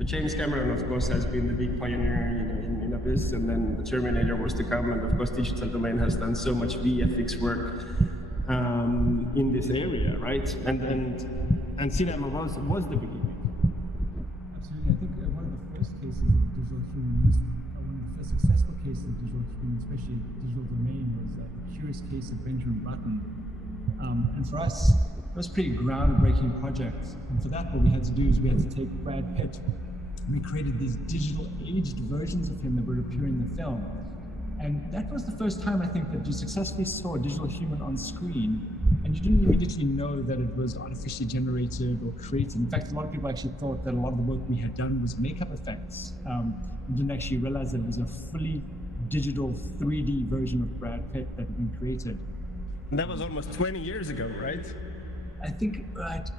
So James Cameron, of course, has been the big pioneer in abyss, and then the Terminator was to come, and of course, Digital Domain has done so much VFX work in this area, right? And cinema was the beginning. Absolutely, I think one of the first cases of digital humanism, one of the first successful cases of digital humanism, especially Digital Domain, was the curious case of Benjamin Button. And for us, it was a pretty groundbreaking project. And for that, what we had to do is we had to take Brad Pitt. We created these digital aged versions of him that would appear in the film. And that was the first time, I think, that you successfully saw a digital human on screen, and you didn't immediately know that it was artificially generated or created. In fact, a lot of people actually thought that a lot of the work we had done was makeup effects. We didn't actually realize that it was a fully digital 3D version of Brad Pitt that had been created. And that was almost 20 years ago, right? I think,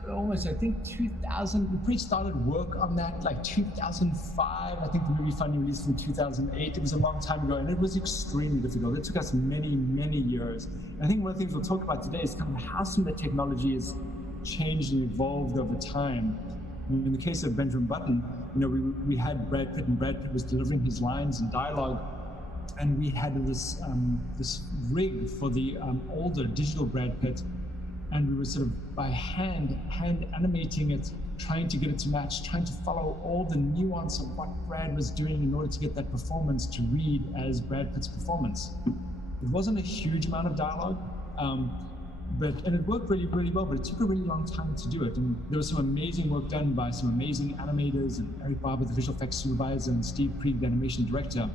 almost, I think 2000, we pretty started work on that like 2005. I think the movie finally released in 2008. It was a long time ago, and it was extremely difficult. It took us many, many years. And I think one of the things we'll talk about today is kind of how some of the technology has changed and evolved over time. In the case of Benjamin Button, we had Brad Pitt, and Brad Pitt was delivering his lines and dialogue, and we had this rig for the older digital Brad Pitt. And we were sort of by hand animating it, trying to get it to match, trying to follow all the nuance of what Brad was doing in order to get that performance to read as Brad Pitt's performance. It wasn't a huge amount of dialogue, and it worked really, really well, but it took a really long time to do it. And there was some amazing work done by some amazing animators, and Eric Barber, the visual effects supervisor, and Steve Krieg, the animation director.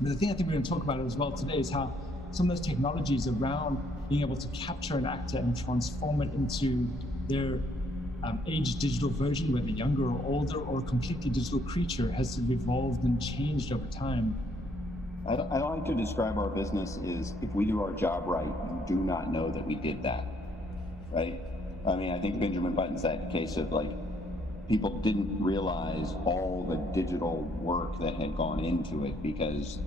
But the thing I think we're going to talk about as well today is how some of those technologies around being able to capture an actor and transform it into their aged digital version, whether younger or older or a completely digital creature, has evolved and changed over time. I like to describe our business is if we do our job right, you do not know that we did that, right? I mean, I think Benjamin Button's that case of like, people didn't realize all the digital work that had gone into it because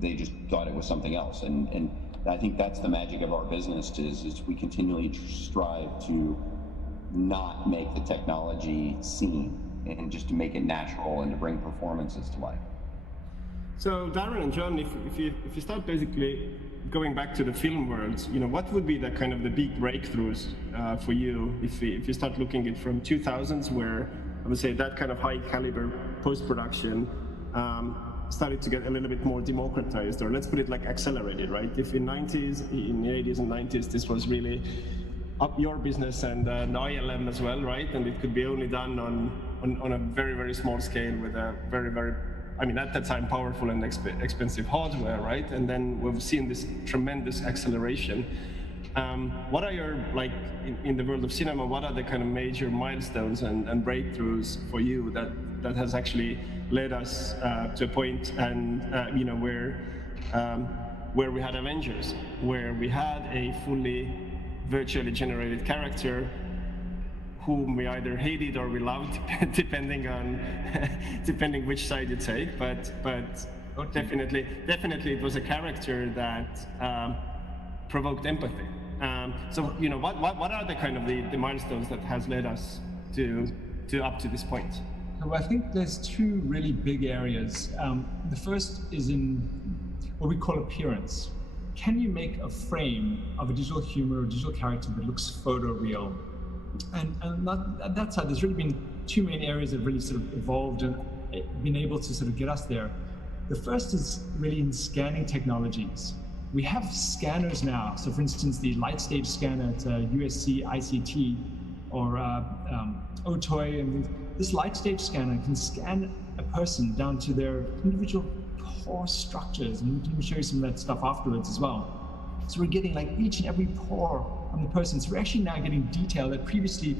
they just thought it was something else. And I think that's the magic of our business is we continually strive to not make the technology seem and just to make it natural and to bring performances to life. So Darren and John, if you start basically going back to the film world, what would be the kind of the big breakthroughs for you if you start looking at from 2000s, where I would say that kind of high caliber post-production started to get a little bit more democratized, or let's put it like accelerated, right? If in the 80s and 90s, this was really up your business and the ILM as well, right? And it could be only done on a very, very small scale with a very, very, I mean, at that time, powerful and expensive hardware, right? And then we've seen this tremendous acceleration. What are your, like, in the world of cinema, what are the kind of major milestones and breakthroughs for you that has actually led us to a point and where we had Avengers, where we had a fully virtually generated character whom we either hated or we loved, depending which side you take. But definitely it was a character that provoked empathy. So what are the kind of the milestones that has led us to up to this point? So I think there's two really big areas. The first is in what we call appearance. Can you make a frame of a digital human or a digital character that looks photoreal? And at that side, there's really been two main areas that really sort of evolved and been able to sort of get us there. The first is really in scanning technologies. We have scanners now. So for instance, the light stage scanner at USC ICT or Otoy, and this light stage scanner can scan a person down to their individual pore structures, and we can show you some of that stuff afterwards as well. So we're getting like each and every pore on the person. So we're actually now getting detail that previously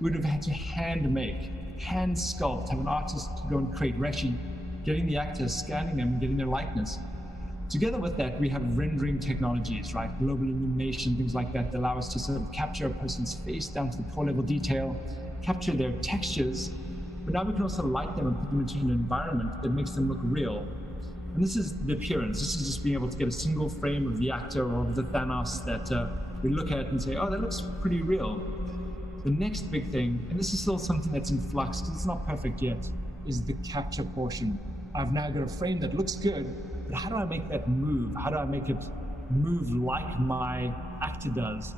we would have had to hand make, hand sculpt, have an artist to go and create. We're actually getting the actors, scanning them, and getting their likeness. Together with that, we have rendering technologies, right? Global illumination, things like that allow us to sort of capture a person's face down to the pore level detail, capture their textures, but now we can also light them and put them into an environment that makes them look real. And this is the appearance. This is just being able to get a single frame of the actor or of the Thanos that we look at and say, oh, that looks pretty real. The next big thing, and this is still something that's in flux because it's not perfect yet, is the capture portion. I've now got a frame that looks good, but how do I make that move? How do I make it move like my actor does?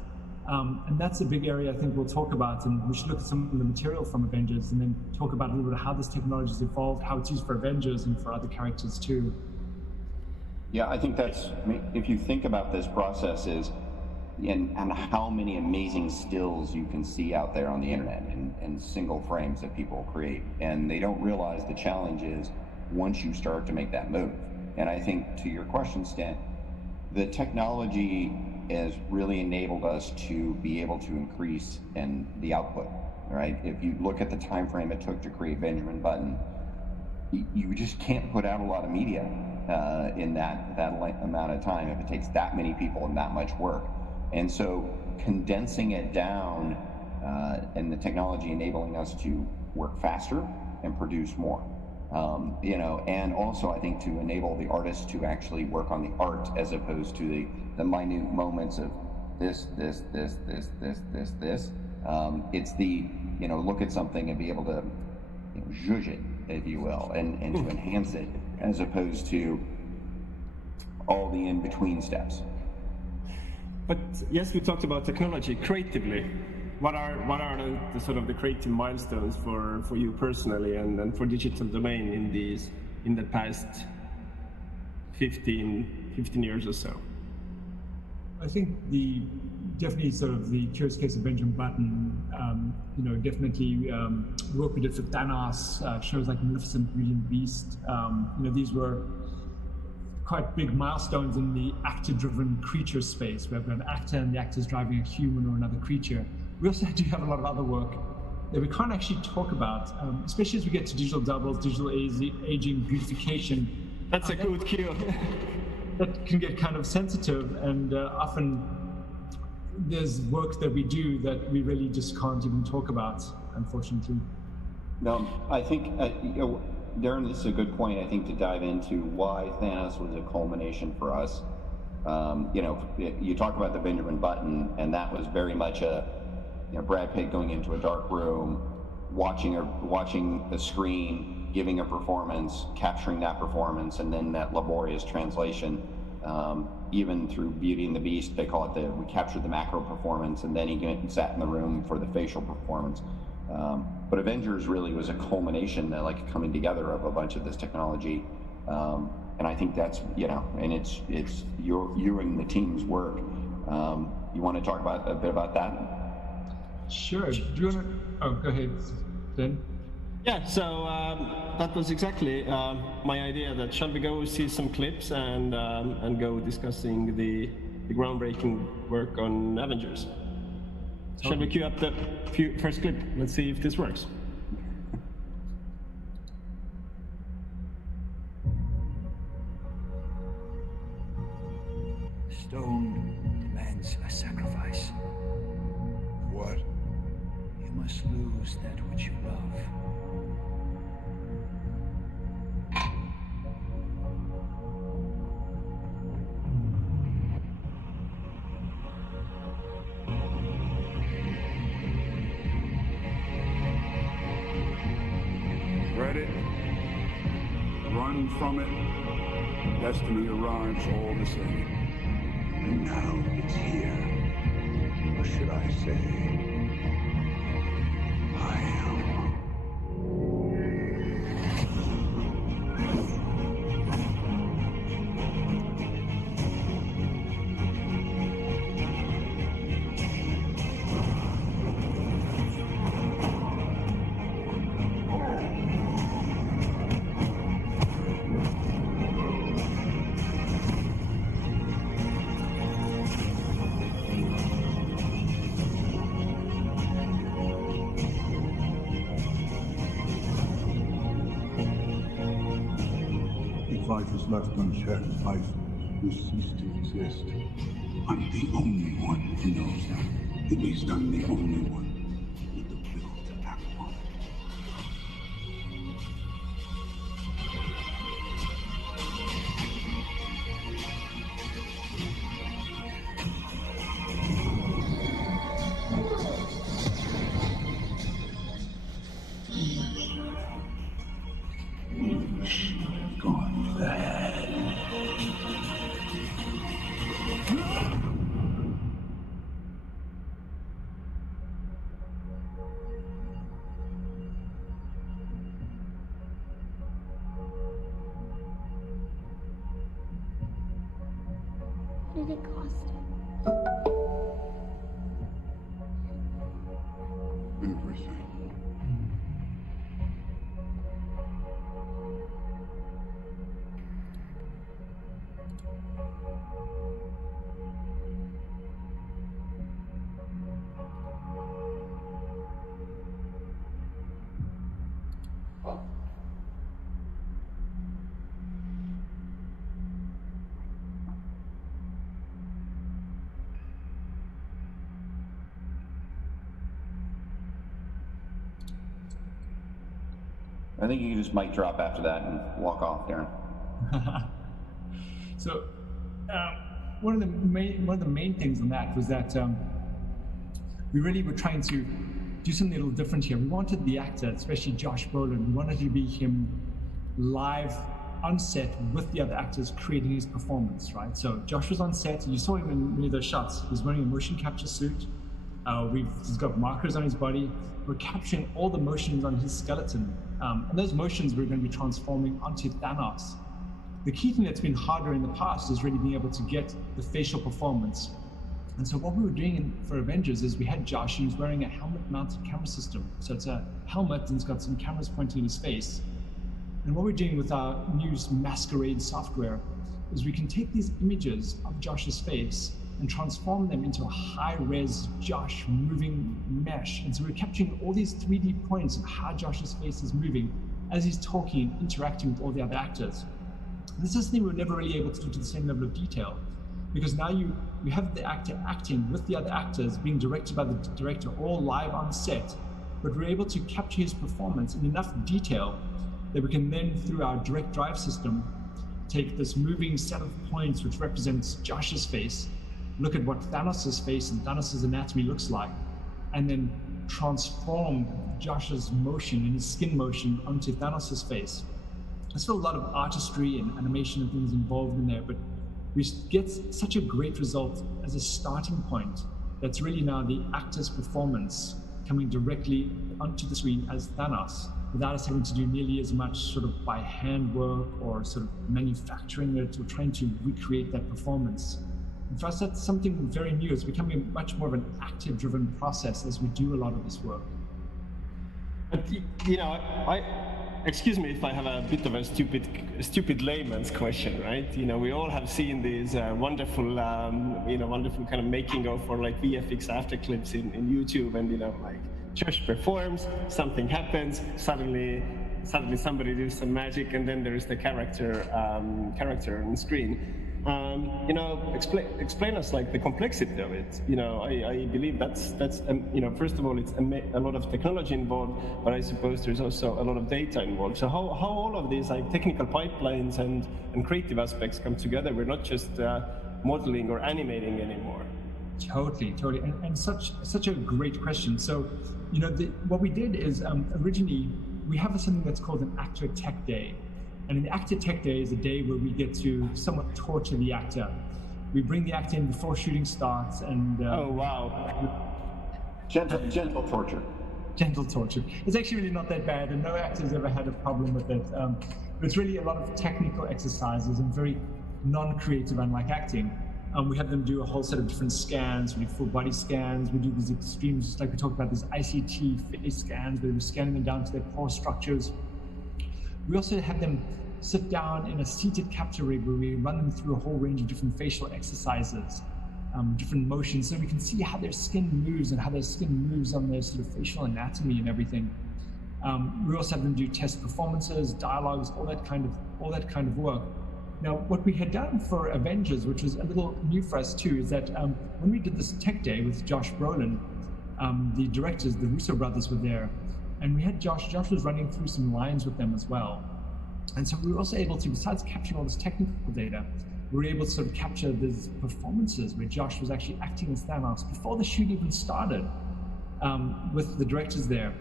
And that's a big area I think we'll talk about, and we should look at some of the material from Avengers and then talk about a little bit of how this technology has evolved, how it's used for Avengers and for other characters too. Yeah, I think that's, if you think about this process and how many amazing stills you can see out there on the internet and single frames that people create, and they don't realize the challenge is once you start to make that move. And I think to your question, Stan, the technology has really enabled us to be able to increase in the output, right? If you look at the time frame it took to create Benjamin Button, you just can't put out a lot of media in that amount of time if it takes that many people and that much work. And so condensing it down and the technology enabling us to work faster and produce more. And also I think to enable the artists to actually work on the art as opposed to the minute moments of this. It's the, look at something and be able to zhuzh it, if you will, and to enhance it as opposed to all the in-between steps. But yes, we talked about technology creatively. What are the sort of the creative milestones for you personally and for Digital Domain in the past 15 years or so? I think definitely sort of the curious case of Benjamin Button, definitely the work we did for Thanos, shows like Magnificent Beauty and Beast. These were quite big milestones in the actor-driven creature space, where we've got an actor and the actor's driving a human or another creature. We also do have a lot of other work that we can't actually talk about, especially as we get to digital doubles, digital aging, beautification. That's a good cue. That can get kind of sensitive, and often there's work that we do that we really just can't even talk about, unfortunately. No, I think, Darren, this is a good point, I think, to dive into why Thanos was a culmination for us. You talk about the Benjamin Button, and that was very much Brad Pitt going into a dark room, watching the screen, giving a performance, capturing that performance, and then that laborious translation. Even through Beauty and the Beast, they call it we captured the macro performance, and then he sat in the room for the facial performance. But Avengers really was a culmination, like coming together of a bunch of this technology. And I think that's, and it's you and the team's work. You want to talk about a bit about that? Sure. Do you want to? Oh, go ahead, Ben. Yeah, so that was exactly my idea. That shall we go see some clips and go discussing the groundbreaking work on Avengers? Shall we cue up the first clip? Let's see if this works. Stone demands a sacrifice. What? You must lose that which you love. Dread it, run from it, destiny arrives all the same. And now it's here. Or should I say, I am. Life is left unchecked, life will cease to exist. I'm the only one who knows that. At least I'm the only one with the will to act on it. should have gone bad. What did it cost? Everything. I think you can just mic drop after that and walk off, Darren. So, one of the main things on that was that we really were trying to do something a little different here. We wanted the actor, especially Josh Brolin, we wanted to be him live on set with the other actors creating his performance, right? So Josh was on set, you saw him in many of those shots. He's wearing a motion capture suit. He's got markers on his body. We're capturing all the motions on his skeleton. And those motions we're going to be transforming onto Thanos. The key thing that's been harder in the past is really being able to get the facial performance. And so what we were doing for Avengers is we had Josh, who was wearing a helmet-mounted camera system. So it's a helmet and it's got some cameras pointing at his face. And what we're doing with our new Masquerade software is we can take these images of Josh's face and transform them into a high-res Josh moving mesh. And so we're capturing all these 3D points of how Josh's face is moving as he's talking and interacting with all the other actors. This is something we were never really able to do to the same level of detail, because now you have the actor acting with the other actors, being directed by the director, all live on set, but we're able to capture his performance in enough detail that we can then, through our direct drive system, take this moving set of points which represents Josh's face, look at what Thanos' face and Thanos' anatomy looks like, and then transform Josh's motion and his skin motion onto Thanos' face. There's still a lot of artistry and animation and things involved in there, but we get such a great result as a starting point that's really now the actor's performance coming directly onto the screen as Thanos, without us having to do nearly as much sort of by handwork or sort of manufacturing it or trying to recreate that performance. And for us, that's something very new. It's becoming much more of an actor-driven process as we do a lot of this work. But, you know, excuse me if I have a bit of a stupid layman's question, right? You know, we all have seen these wonderful kind of making of for like VFX after clips in YouTube, and you know, like Josh performs, something happens, suddenly somebody does some magic, and then there is the character on screen. You know, explain us like the complexity of it. You know, I believe that's you know, first of all, it's a lot of technology involved, but I suppose there's also a lot of data involved. So how all of these like technical pipelines and creative aspects come together? We're not just modeling or animating anymore. Totally, and such a great question. So, you know, what we did is originally we have something that's called an actor tech day. And an actor tech day is a day where we get to somewhat torture the actor. We bring the actor in before shooting starts, and oh wow, gentle torture. Gentle torture. It's actually really not that bad, and no actor's ever had a problem with it. But it's really a lot of technical exercises and very non-creative, unlike acting. We have them do a whole set of different scans. We do full body scans. We do these extremes, just like we talked about, these ICT face scans, where we're scanning them down to their pore structures. We also have them sit down in a seated capture rig where we run them through a whole range of different facial exercises, different motions, so we can see how their skin moves and how their skin moves on their sort of facial anatomy and everything. We also have them do test performances, dialogues, all that kind of work. Now, what we had done for Avengers, which was a little new for us too, is that when we did this tech day with Josh Brolin, the directors, the Russo brothers, were there. And we had Josh was running through some lines with them as well. And so we were also able to, besides capturing all this technical data, we were able to sort of capture these performances where Josh was actually acting as Thanos before the shoot even started, with the directors there.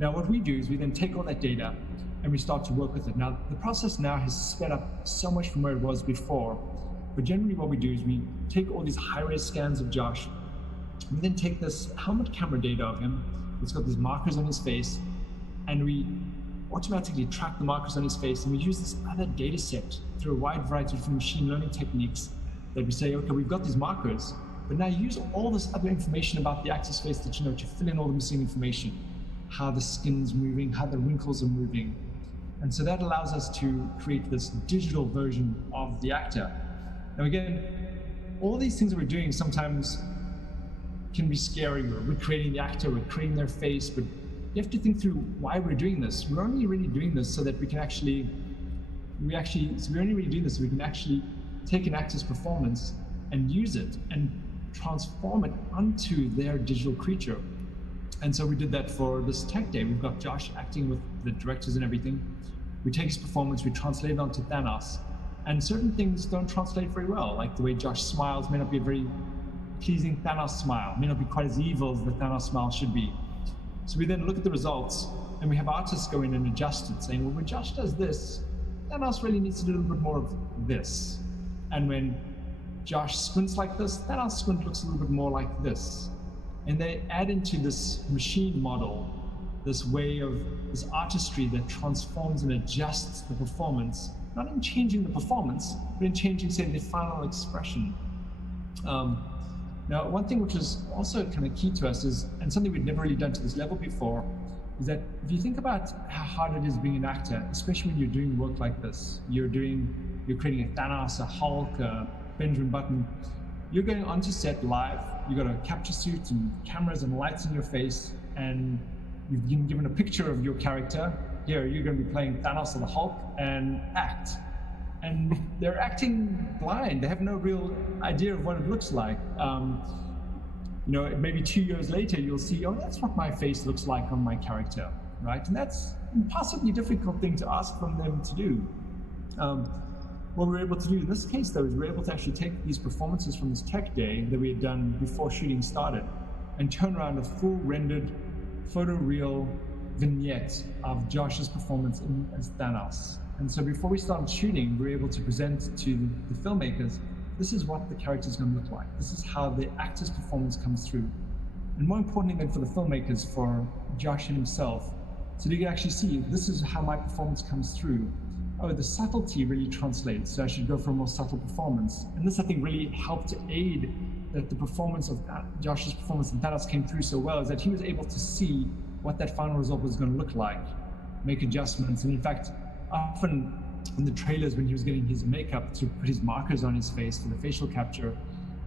Now what we do is we then take all that data and we start to work with it. Now, the process now has sped up so much from where it was before, but generally what we do is we take all these high-res scans of Josh, we then take this helmet camera data of him, it's got these markers on his face, and we automatically track the markers on his face, and we use this other data set through a wide variety of different machine learning techniques that we say, okay, we've got these markers, but now use all this other information about the actor's face that you know to fill in all the missing information, how the skin's moving, how the wrinkles are moving. And so that allows us to create this digital version of the actor. Now again, all these things that we're doing sometimes can be scary. We're recreating the actor, we're creating their face, but you have to think through why we're doing this. We're only really doing this so that we can actually take an actor's performance and use it and transform it onto their digital creature. And so we did that for this tech day. We've got Josh acting with the directors and everything. We take his performance, we translate it onto Thanos, and certain things don't translate very well, like the way Josh smiles may not be a very pleasing Thanos smile, may not be quite as evil as the Thanos smile should be. So we then look at the results, and we have artists go in and adjust it, saying, well, when Josh does this, Thanos really needs to do a little bit more of this. And when Josh squints like this, Thanos squint looks a little bit more like this. And they add into this machine model, this way of this artistry that transforms and adjusts the performance, not in changing the performance, but in changing, say, the final expression. Now, one thing which is also kind of key to us is, and something we'd never really done to this level before, is that if you think about how hard it is being an actor, especially when you're doing work like this, you're creating a Thanos, a Hulk, a Benjamin Button, you're going onto set live, you've got a capture suit and cameras and lights in your face, and you've been given a picture of your character. Here, you're going to be playing Thanos or the Hulk, and act. And they're acting blind. They have no real idea of what it looks like. Maybe 2 years later, you'll see, oh, that's what my face looks like on my character, right? And that's an impossibly difficult thing to ask from them to do. What we were able to do in this case, though, is we were able to actually take these performances from this tech day that we had done before shooting started and turn around a full rendered photoreal vignette of Josh's performance as Thanos. And so before we started shooting, we were able to present to the filmmakers, this is what the character is going to look like. This is how the actor's performance comes through. And more importantly than for the filmmakers, for Josh himself, so they can actually see, this is how my performance comes through. Oh, the subtlety really translates, so I should go for a more subtle performance. And this, I think, really helped to aid that the performance of Josh's performance in Thanos came through so well, is that he was able to see what that final result was going to look like, make adjustments. And in fact, often in the trailers when he was getting his makeup to put his markers on his face for the facial capture,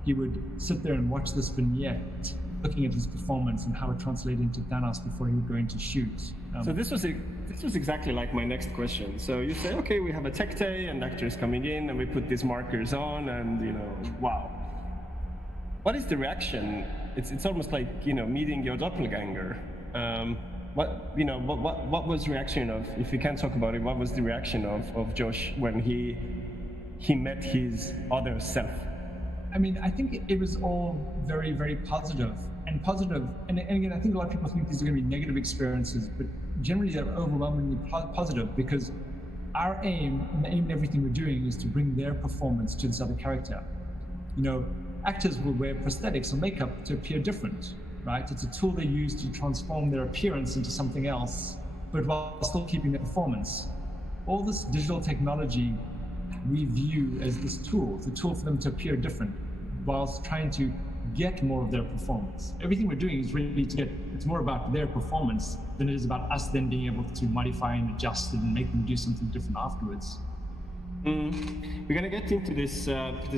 he would sit there and watch this vignette, looking at his performance and how it translated into Thanos before he would go into shoot. So this was exactly like my next question. So you say, okay, we have a tech day and actors coming in and we put these markers on and, wow. What is the reaction? It's almost like, meeting your doppelganger. What was the reaction of, if you can't talk about it, what was the reaction of Josh when he met his other self? I mean, I think it was all very, very positive. And again, I think a lot of people think these are going to be negative experiences, but generally they're overwhelmingly positive, because our aim, and the aim in everything we're doing, is to bring their performance to this other character. Actors will wear prosthetics or makeup to appear different, right? It's a tool they use to transform their appearance into something else, but while still keeping their performance. All this digital technology we view as this tool. It's a tool for them to appear different whilst trying to get more of their performance. Everything we're doing is really it's more about their performance than it is about us then being able to modify and adjust it and make them do something different afterwards. We're going to get into this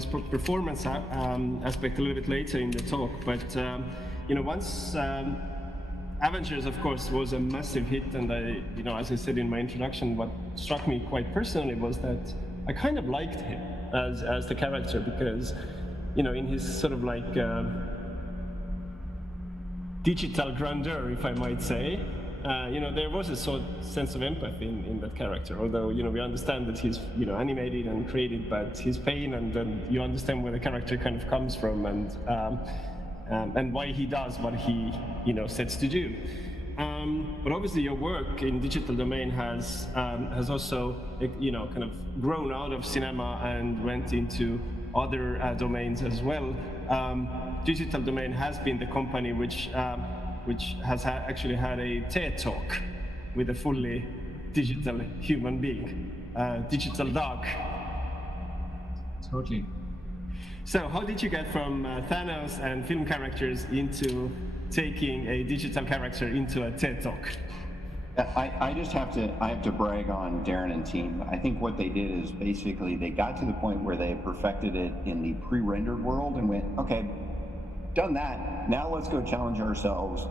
performance aspect a little bit later in the talk, but once Avengers, of course, was a massive hit, and as I said in my introduction, what struck me quite personally was that I kind of liked him as the character, because in his sort of like digital grandeur, if I might say, there was a sort of sense of empathy in that character. Although we understand that he's animated and created, but his pain, and then you understand where the character kind of comes from, and why he does what he sets to do. But obviously, your work in digital domain has also, kind of grown out of cinema and went into other domains as well. Digital Domain has been the company which has actually had a TED Talk with a fully digital human being, digital dog. Totally. So how did you get from Thanos and film characters into taking a digital character into a TED Talk? I have to brag on Darren and team. I think what they did is basically they got to the point where they perfected it in the pre-rendered world and went, okay, done that. Now let's go challenge ourselves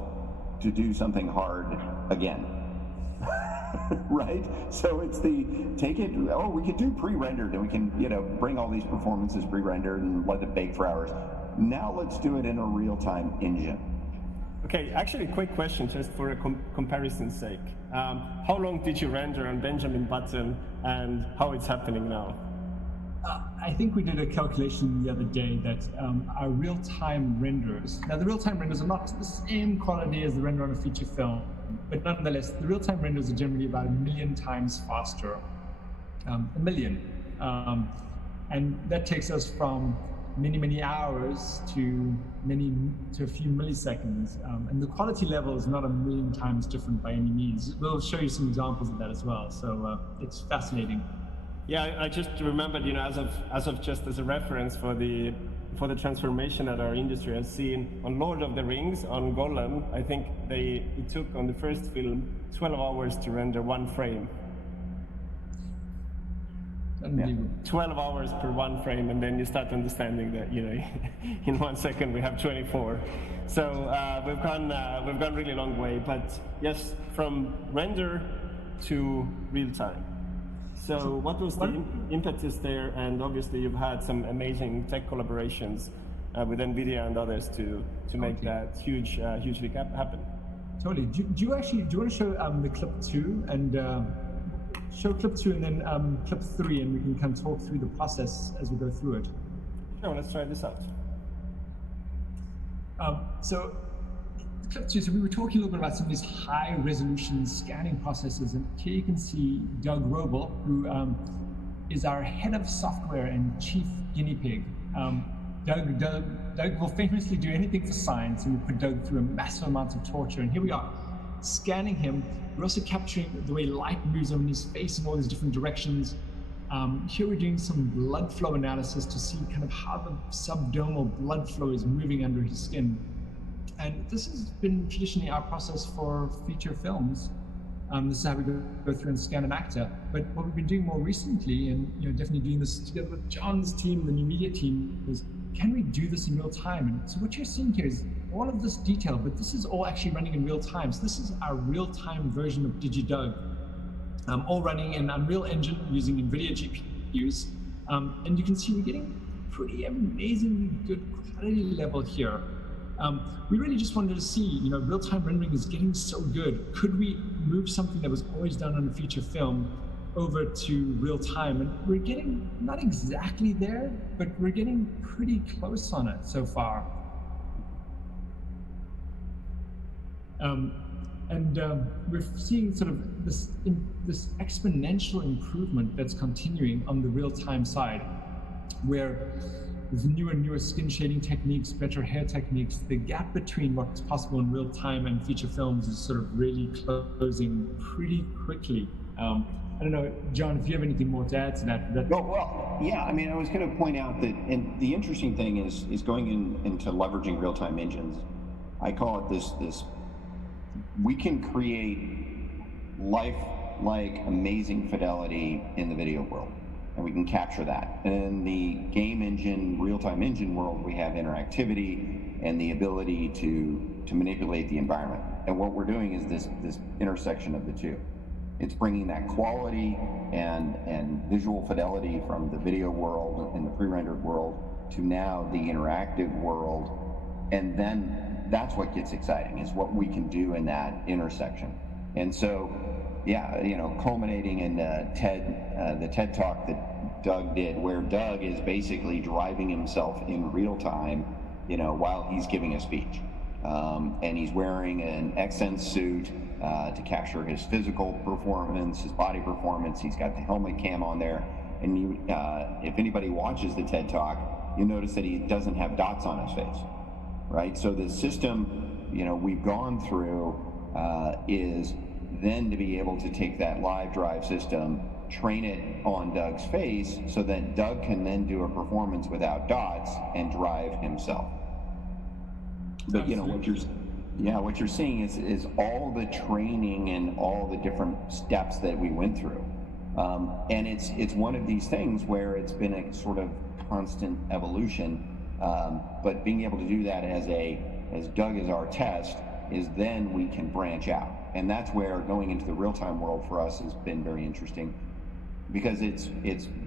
to do something hard again. Right? So it's we could do pre-rendered and we can, bring all these performances pre-rendered and let it bake for hours. Now let's do it in a real-time engine. Okay, actually, quick question, just for a comparison's sake. How long did you render on Benjamin Button, and how it's happening now? I think we did a calculation the other day that our real-time renders, now the real-time renders are not the same quality as the render on a feature film, but nonetheless, the real-time renders are generally about 1 million times faster. 1 million. And that takes us from many hours to a few milliseconds, and the quality level is not 1 million times different by any means. We'll show you some examples of that as well. So it's fascinating. Yeah, I just remembered, as of just as a reference for the transformation that our industry has seen on Lord of the Rings, on Gollum. I think it took on the first film 12 hours to render one frame. Unbelievable. 12 hours per one frame, and then you start understanding that in 1 second we have 24. So we've gone really long way. But yes, from render to real time. So what was the impetus there? And obviously you've had some amazing tech collaborations with NVIDIA and others to make that huge leap happen. Totally. Do you want to show the clip 2 and show clip 2 and then clip 3, and we can kind of talk through the process as we go through it. Sure, let's try this out. So clip 2, so we were talking a little bit about some of these high resolution scanning processes, and here you can see Doug Roble, who is our head of software and chief guinea pig. Doug will famously do anything for science, and we put Doug through a massive amount of torture, and here we are scanning him. We're also capturing the way light moves on his face in all these different directions. Here we're doing some blood flow analysis to see kind of how the subdermal blood flow is moving under his skin. And this has been traditionally our process for feature films. This is how we go through and scan an actor. But what we've been doing more recently, and definitely doing this together with John's team, the new media team, is can we do this in real time? And so what you're seeing here is all of this detail, but this is all actually running in real time. So this is our real-time version of DigiDoug, all running in Unreal Engine using NVIDIA GPUs. And you can see we're getting pretty amazingly good quality level here. We really just wanted to see, real-time rendering is getting so good. Could we move something that was always done on a feature film over to real time? And we're getting not exactly there, but we're getting pretty close on it so far. We're seeing sort of this exponential improvement that's continuing on the real-time side, where with newer and newer skin shading techniques, better hair techniques, the gap between what's possible in real time and feature films is sort of really closing pretty quickly. I don't know, John, if you have anything more to add to that. Well, yeah, I mean, I was going to point out that, and the interesting thing is going into leveraging real-time engines. I call it this we can create life-like amazing fidelity in the video world, and we can capture that. And in the game engine, real-time engine world, we have interactivity and the ability to manipulate the environment. And what we're doing is this intersection of the two. It's bringing that quality and visual fidelity from the video world and the pre-rendered world to now the interactive world. And then that's what gets exciting, is what we can do in that intersection. And so, yeah, culminating in the TED Talk that Doug did, where Doug is basically driving himself in real time, while he's giving a speech. and he's wearing an XN suit to capture his physical performance, his body performance. He's got the helmet cam on there, and if anybody watches the TED Talk, you'll notice that he doesn't have dots on his face, right? So the system, we've gone through is then to be able to take that live drive system, train it on Doug's face, so that Doug can then do a performance without dots and drive himself. But what you're seeing is all the training and all the different steps that we went through, and it's one of these things where it's been a sort of constant evolution. But being able to do that as Doug is our test, is then we can branch out, and that's where going into the real-time world for us has been very interesting, because it's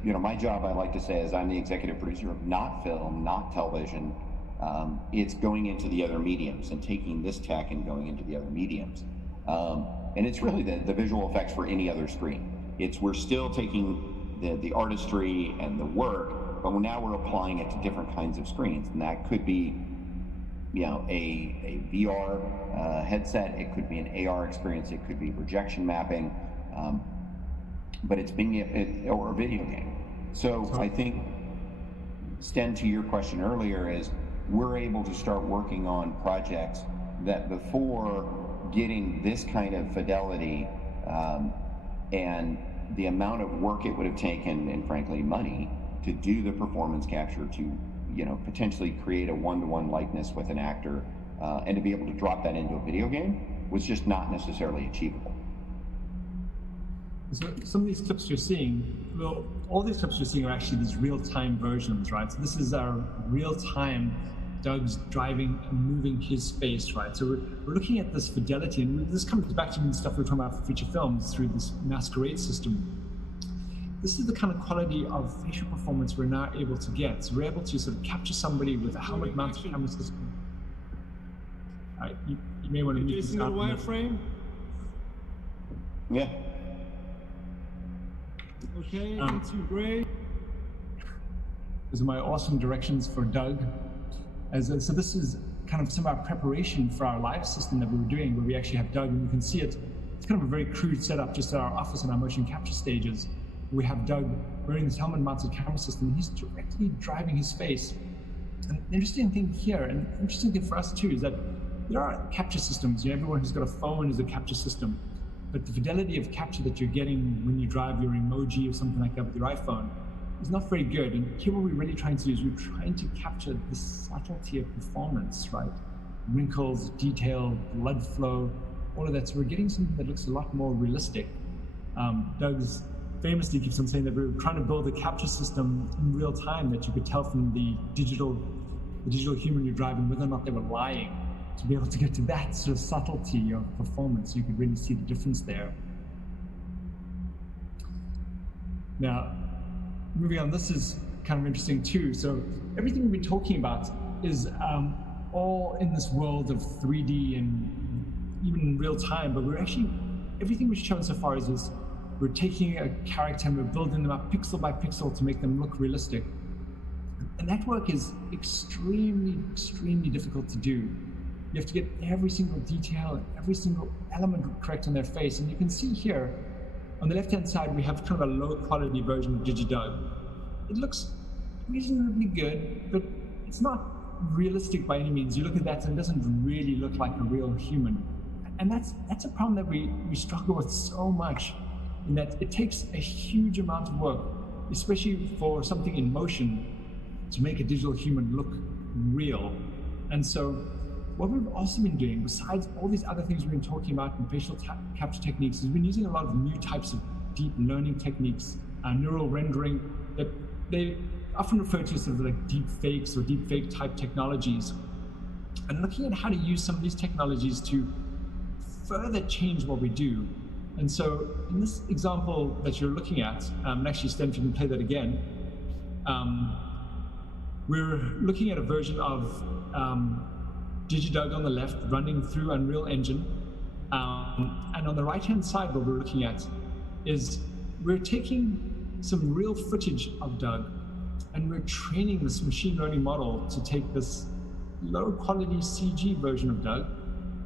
my job, I like to say, is I'm the executive producer of not film, not television. It's going into the other mediums and taking this tech and going into the other mediums. And it's really the visual effects for any other screen. We're still taking the artistry and the work, but now we're applying it to different kinds of screens. And that could be, a VR headset, it could be an AR experience, it could be projection mapping, but it's or a video game. So I think, Sten, to your question earlier, is we're able to start working on projects that before getting this kind of fidelity and the amount of work it would have taken, and frankly money, to do the performance capture, to potentially create a one-to-one likeness with an actor, and to be able to drop that into a video game was just not necessarily achievable. So some of these clips you're seeing, well, all these clips you're seeing are actually these real-time versions, right? So this is our real-time Doug's driving and moving his face, right? So we're looking at this fidelity, and this comes back to the stuff we're talking about for feature films through this masquerade system. This is the kind of quality of facial performance we're now able to get. So we're able to sort of capture somebody with a helmet-mounted camera system. You may want to move this out. Wireframe? Yeah. Okay, into gray. Those are my awesome directions for Doug. So this is kind of some of our preparation for our live system that we were doing, where we actually have Doug, and you can see it. It's kind of a very crude setup, just at our office and our motion capture stages. We have Doug wearing this helmet-mounted camera system, and he's directly driving his face. And the interesting thing here, and interesting thing for us too, is that there are capture systems. Everyone who's got a phone is a capture system. But the fidelity of capture that you're getting when you drive your emoji or something like that with your iPhone is not very good. And here what we're really trying to do is we're trying to capture the subtlety of performance, right? Wrinkles, detail, blood flow, all of that. So we're getting something that looks a lot more realistic. Doug's famously keeps on saying that we're trying to build a capture system in real time that you could tell from the digital human you're driving whether or not they were lying. To be able to get to that sort of subtlety of performance, you could really see the difference there. Now, moving on, this is kind of interesting too. So everything we've been talking about is all in this world of 3D and even in real time, but everything we've shown so far is we're taking a character and we're building them up pixel by pixel to make them look realistic. And that work is extremely, extremely difficult to do. You have to get every single detail and every single element correct on their face. And you can see here, on the left-hand side, we have kind of a low-quality version of DigiDoug. It looks reasonably good, but it's not realistic by any means. You look at that and it doesn't really look like a real human. And that's a problem that we struggle with so much, in that it takes a huge amount of work, especially for something in motion, to make a digital human look real. And so what we've also been doing, besides all these other things we've been talking about in facial capture techniques, is we've been using a lot of new types of deep learning techniques, neural rendering, that they often refer to as sort of like deep fakes or deep fake type technologies, and looking at how to use some of these technologies to further change what we do. And so in this example that you're looking at, and actually Sten, if you can play that again, we're looking at a version of DigiDoug on the left running through Unreal Engine. And on the right-hand side, what we're looking at is we're taking some real footage of Doug, and we're training this machine learning model to take this low quality CG version of Doug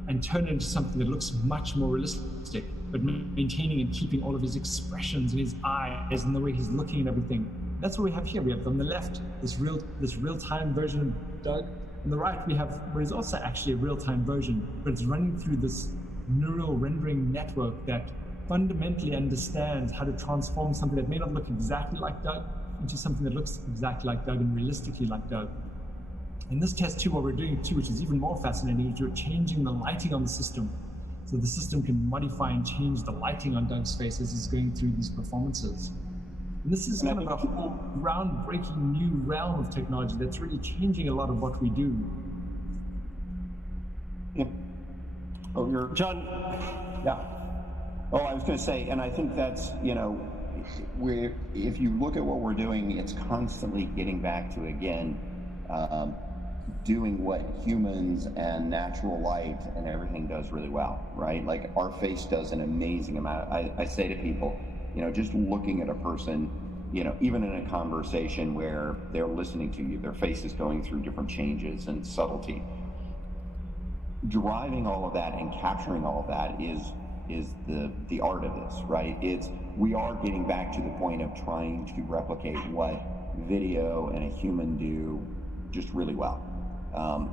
and turn it into something that looks much more realistic, but maintaining and keeping all of his expressions and his eyes and the way he's looking at everything. That's what we have here. We have on the left this real-time version of Doug. On the right, we have what is also actually a real-time version, but it's running through this neural rendering network that fundamentally understands how to transform something that may not look exactly like Doug into something that looks exactly like Doug and realistically like Doug. In this test too, what we're doing too, which is even more fascinating, is we're changing the lighting on the system. So the system can modify and change the lighting on Doug's face as he's going through these performances. And this is kind of a whole groundbreaking new realm of technology that's really changing a lot of what we do. Yeah. Oh, you're John. Yeah. Oh, I was going to say, and I think that's, if you look at what we're doing, it's constantly getting back to, again, doing what humans and natural light and everything does really well, right? Like our face does an amazing amount. I say to people, just looking at a person, even in a conversation where they're listening to you, their face is going through different changes and subtlety. Driving all of that and capturing all of that is the art of this, right? We are getting back to the point of trying to replicate what video and a human do just really well,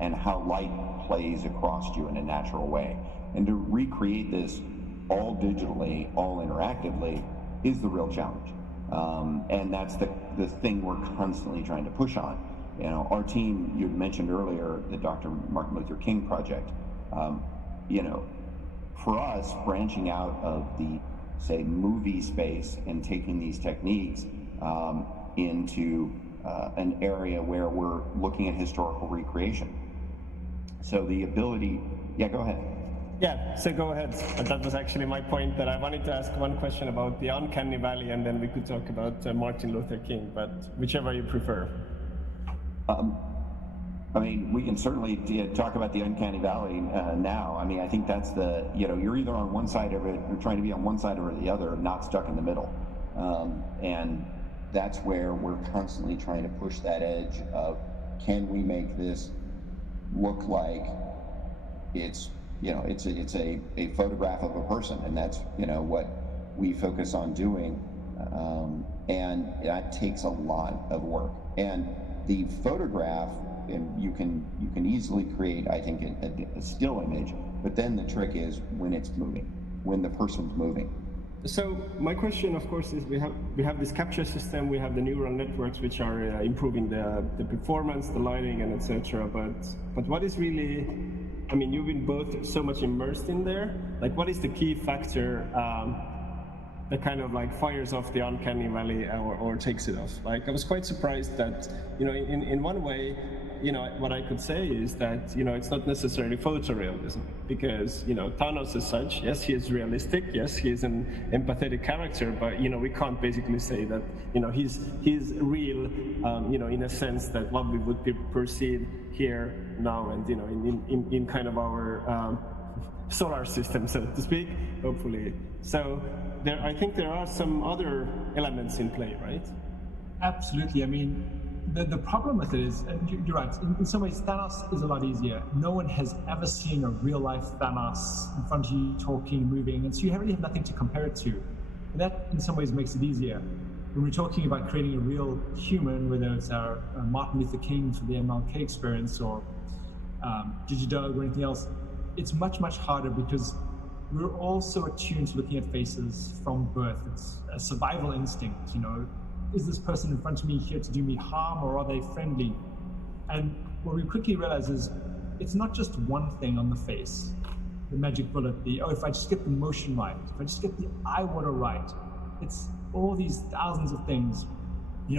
and how light plays across you in a natural way. And to recreate this all digitally, all interactively, is the real challenge. And that's the thing we're constantly trying to push on. Our team, you mentioned earlier, the Dr. Martin Luther King project. For us, branching out of the, say, movie space and taking these techniques into an area where we're looking at historical recreation. So the ability, yeah, go ahead. Yeah, so go ahead. That was actually my point, that I wanted to ask one question about the uncanny valley, and then we could talk about Martin Luther King, but whichever you prefer. We can certainly talk about the uncanny valley now. I think that's you're either on one side of it, or trying to be on one side or the other, not stuck in the middle. And that's where we're constantly trying to push that edge of, can we make this look like it's a photograph of a person, and that's what we focus on doing, and that takes a lot of work. And the photograph, and you can easily create, I think, a still image, but then the trick is when it's moving, when the person's moving. So my question, of course, is we have this capture system, we have the neural networks which are improving the performance, the lighting, and etc. But what is really, you've been both so much immersed in there. Like, what is the key factor that kind of like fires off the uncanny valley or takes it off? Like, I was quite surprised that, in one way, what I could say is that, it's not necessarily photorealism, because, Thanos as such, yes, he is realistic, yes, he is an empathetic character, but, we can't basically say that, he's real, in a sense that what we would perceive here, now, and, in kind of our solar system, so to speak, hopefully. So I think there are some other elements in play, right? Absolutely. The problem with it is, and you're right, in some ways Thanos is a lot easier. No one has ever seen a real-life Thanos in front of you, talking, moving, and so you really have nothing to compare it to. And that, in some ways, makes it easier. When we're talking about creating a real human, whether it's our Martin Luther King for the MLK experience, or Gigi Doug or anything else, it's much, much harder, because we're all so attuned to looking at faces from birth. It's a survival instinct, Is this person in front of me here to do me harm, or are they friendly? And what we quickly realize is, it's not just one thing on the face, the magic bullet, if I just get the motion right, if I just get the eye water right. It's all these thousands of things.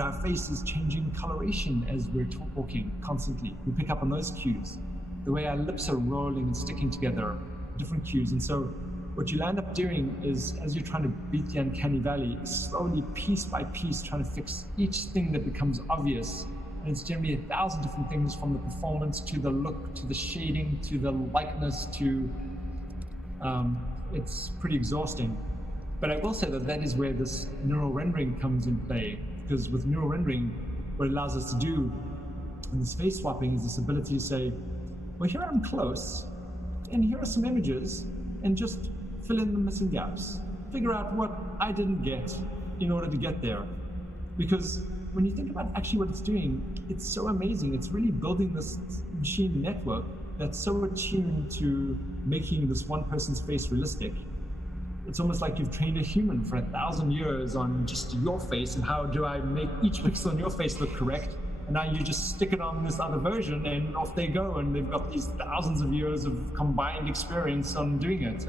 Our face is changing coloration as we're talking constantly. We pick up on those cues. The way our lips are rolling and sticking together, different cues. And so what you'll end up doing is, as you're trying to beat the uncanny valley, slowly, piece by piece, trying to fix each thing that becomes obvious. And it's generally 1,000 different things, from the performance to the look, to the shading, to the likeness, to... it's pretty exhausting. But I will say that is where this neural rendering comes in play, because with neural rendering, what it allows us to do in the space swapping is this ability to say, well, here I'm close, and here are some images, and just fill in the missing gaps. Figure out what I didn't get in order to get there. Because when you think about actually what it's doing, it's so amazing. It's really building this machine network that's so attuned to making this one person's face realistic. It's almost like you've trained a human for 1,000 years on just your face and how do I make each pixel on your face look correct. And now you just stick it on this other version and off they go. And they've got these thousands of years of combined experience on doing it.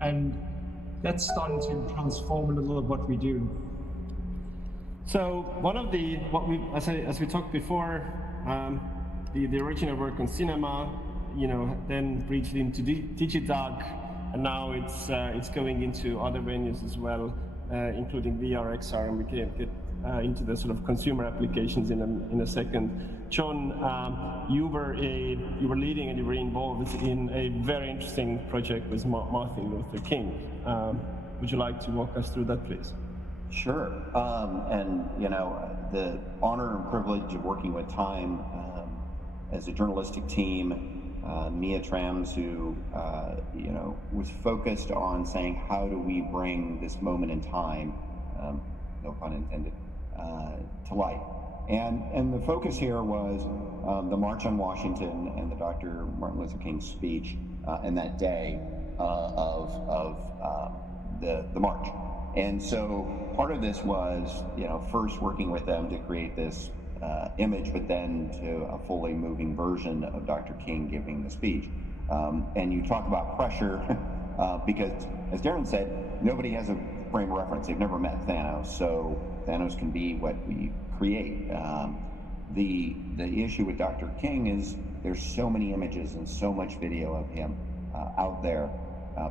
And that's starting to transform a little of what we do. So one of as we talked before, the original work on cinema, then reached into Digitag, and now it's going into other venues as well, including VR, XR, and we can get into the sort of consumer applications in a second. John, you were leading and you were involved in a very interesting project with Martin Luther King. Would you like to walk us through that, please? Sure. And the honor and privilege of working with Time as a journalistic team, Mia Trams, who was focused on saying how do we bring this moment in time, no pun intended, to light. And the focus here was the March on Washington and the Dr. Martin Luther King speech and that day of the march. And so part of this was, first working with them to create this image, but then to a fully moving version of Dr. King giving the speech. And you talk about pressure, because as Darren said, nobody has a frame of reference. They've never met Thanos, so Thanos can be what we create. The issue with Dr. King is there's so many images and so much video of him out there.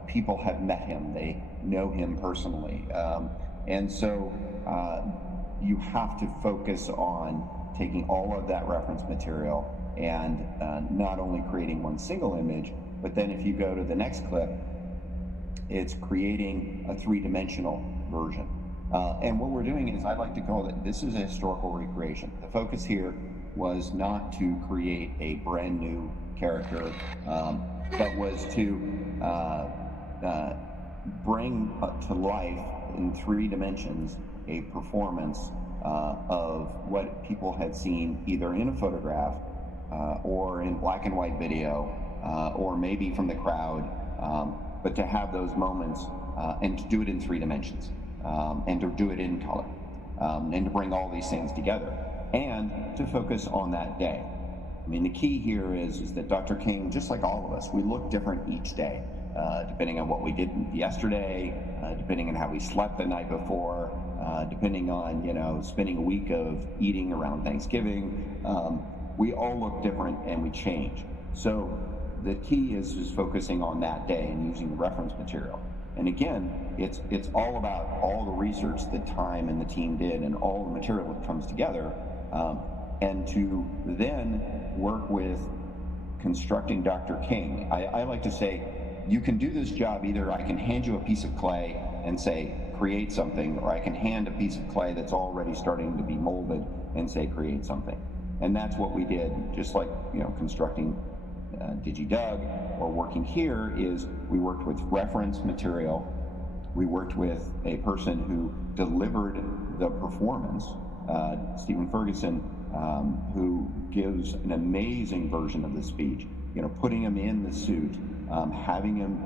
People have met him, they know him personally. And so you have to focus on taking all of that reference material and not only creating one single image, but then if you go to the next clip, it's creating a three-dimensional version. And what we're doing is, I like to call it, this is a historical recreation. The focus here was not to create a brand new character, but was to bring to life in 3 dimensions a performance of what people had seen either in a photograph or in black and white video or maybe from the crowd, but to have those moments and to do it in 3 dimensions and to do it in color and to bring all these things together and to focus on that day. I mean, the key here is that Dr. King, just like all of us, we look different each day, depending on what we did yesterday, depending on how we slept the night before, depending on, spending a week of eating around Thanksgiving. We all look different and we change. So the key is focusing on that day and using the reference material. And again, it's all about all the research that Time and the team did and all the material that comes together, and to then work with constructing Dr. King. I like to say, you can do this job, either I can hand you a piece of clay and say, create something, or I can hand a piece of clay that's already starting to be molded and say, create something. And that's what we did, just like, constructing DigiDug, or working here is we worked with reference material. We worked with a person who delivered the performance, Stephen Ferguson, who gives an amazing version of the speech, putting him in the suit, having him,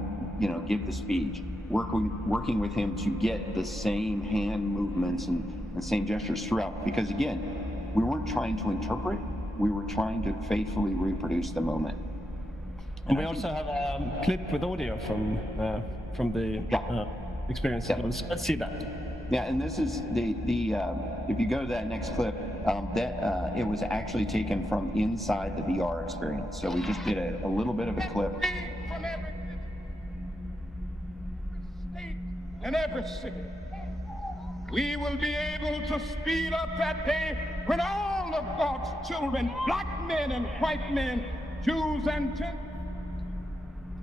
give the speech, working with him to get the same hand movements and the same gestures throughout, because again, we weren't trying to interpret, we were trying to faithfully reproduce the moment. And we also have a clip with audio from the experience. Yeah. Let's see that. Yeah, and this is the if you go to that next clip, it was actually taken from inside the VR experience. So we just did a little bit of a clip. From every state and every city, we will be able to speed up that day when all of God's children, black men and white men, Jews and Gentiles.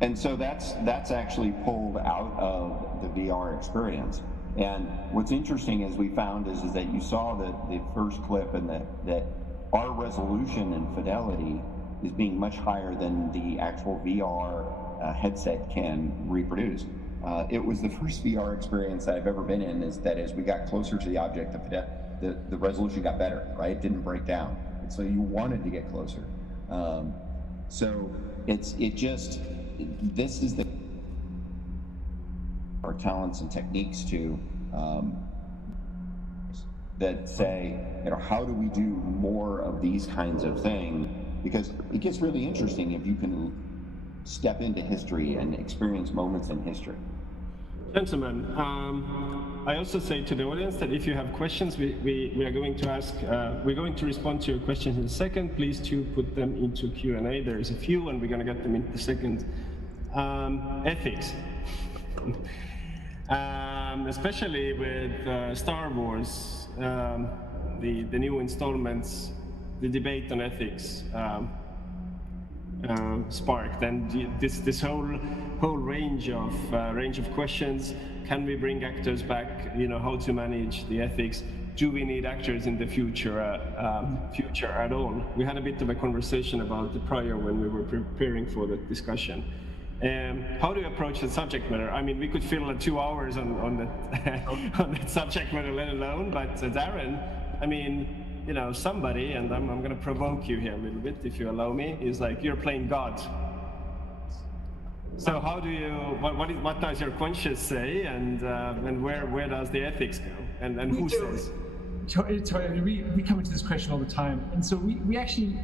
And so that's actually pulled out of the VR experience. And what's interesting is we found is that you saw the first clip and that our resolution and fidelity is being much higher than the actual VR headset can reproduce. It was the first VR experience that I've ever been in, is that as we got closer to the object, the resolution got better, right? It didn't break down. And so you wanted to get closer. So this is our talents and techniques to that say, how do we do more of these kinds of things? Because it gets really interesting if you can step into history and experience moments in history. Gentlemen, I also say to the audience that if you have questions, we are going to ask, we're going to respond to your questions in a second. Please do put them into Q&A. There is a few, and we're going to get them in a second. Ethics. Especially with Star Wars, the new installments, the debate on ethics sparked, and this whole range of questions. Can we bring actors back? How to manage the ethics? Do we need actors in the future at all? We had a bit of a conversation about the prior when we were preparing for the discussion. How do you approach the subject matter? I mean, we could fill 2 hours on that subject matter, let alone. But Darren, I mean, somebody, and I'm going to provoke you here a little bit, if you allow me, is like you're playing God. So how do you? What does your conscience say, and where does the ethics go, and who says? We come into this question all the time, and so we actually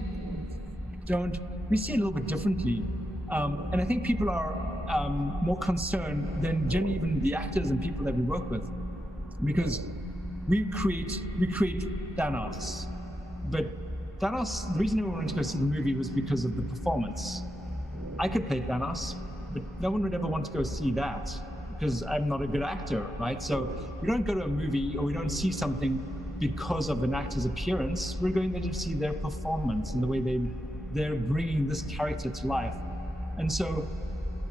don't. We see it a little bit differently. And I think people are more concerned than generally even the actors and people that we work with, because we create Thanos, but Thanos, the reason everyone wanted to go see the movie was because of the performance. I could play Thanos, but no one would ever want to go see that because I'm not a good actor, right? So we don't go to a movie or we don't see something because of an actor's appearance. We're going there to see their performance and the way they're bringing this character to life. And so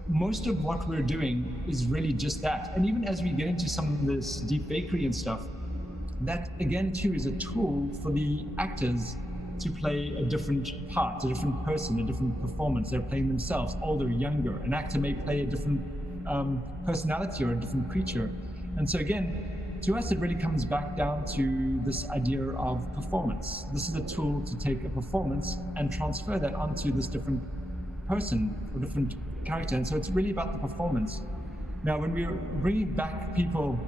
most of what we're doing is really just that. And even as we get into some of this deep bakery and stuff, that again too is a tool for the actors to play a different part, a different person, a different performance. They're playing themselves, older, younger. An actor may play a different personality or a different creature. And so again, to us, it really comes back down to this idea of performance. This is a tool to take a performance and transfer that onto this different person or different character. And so it's really about the performance. Now, when we're bringing back people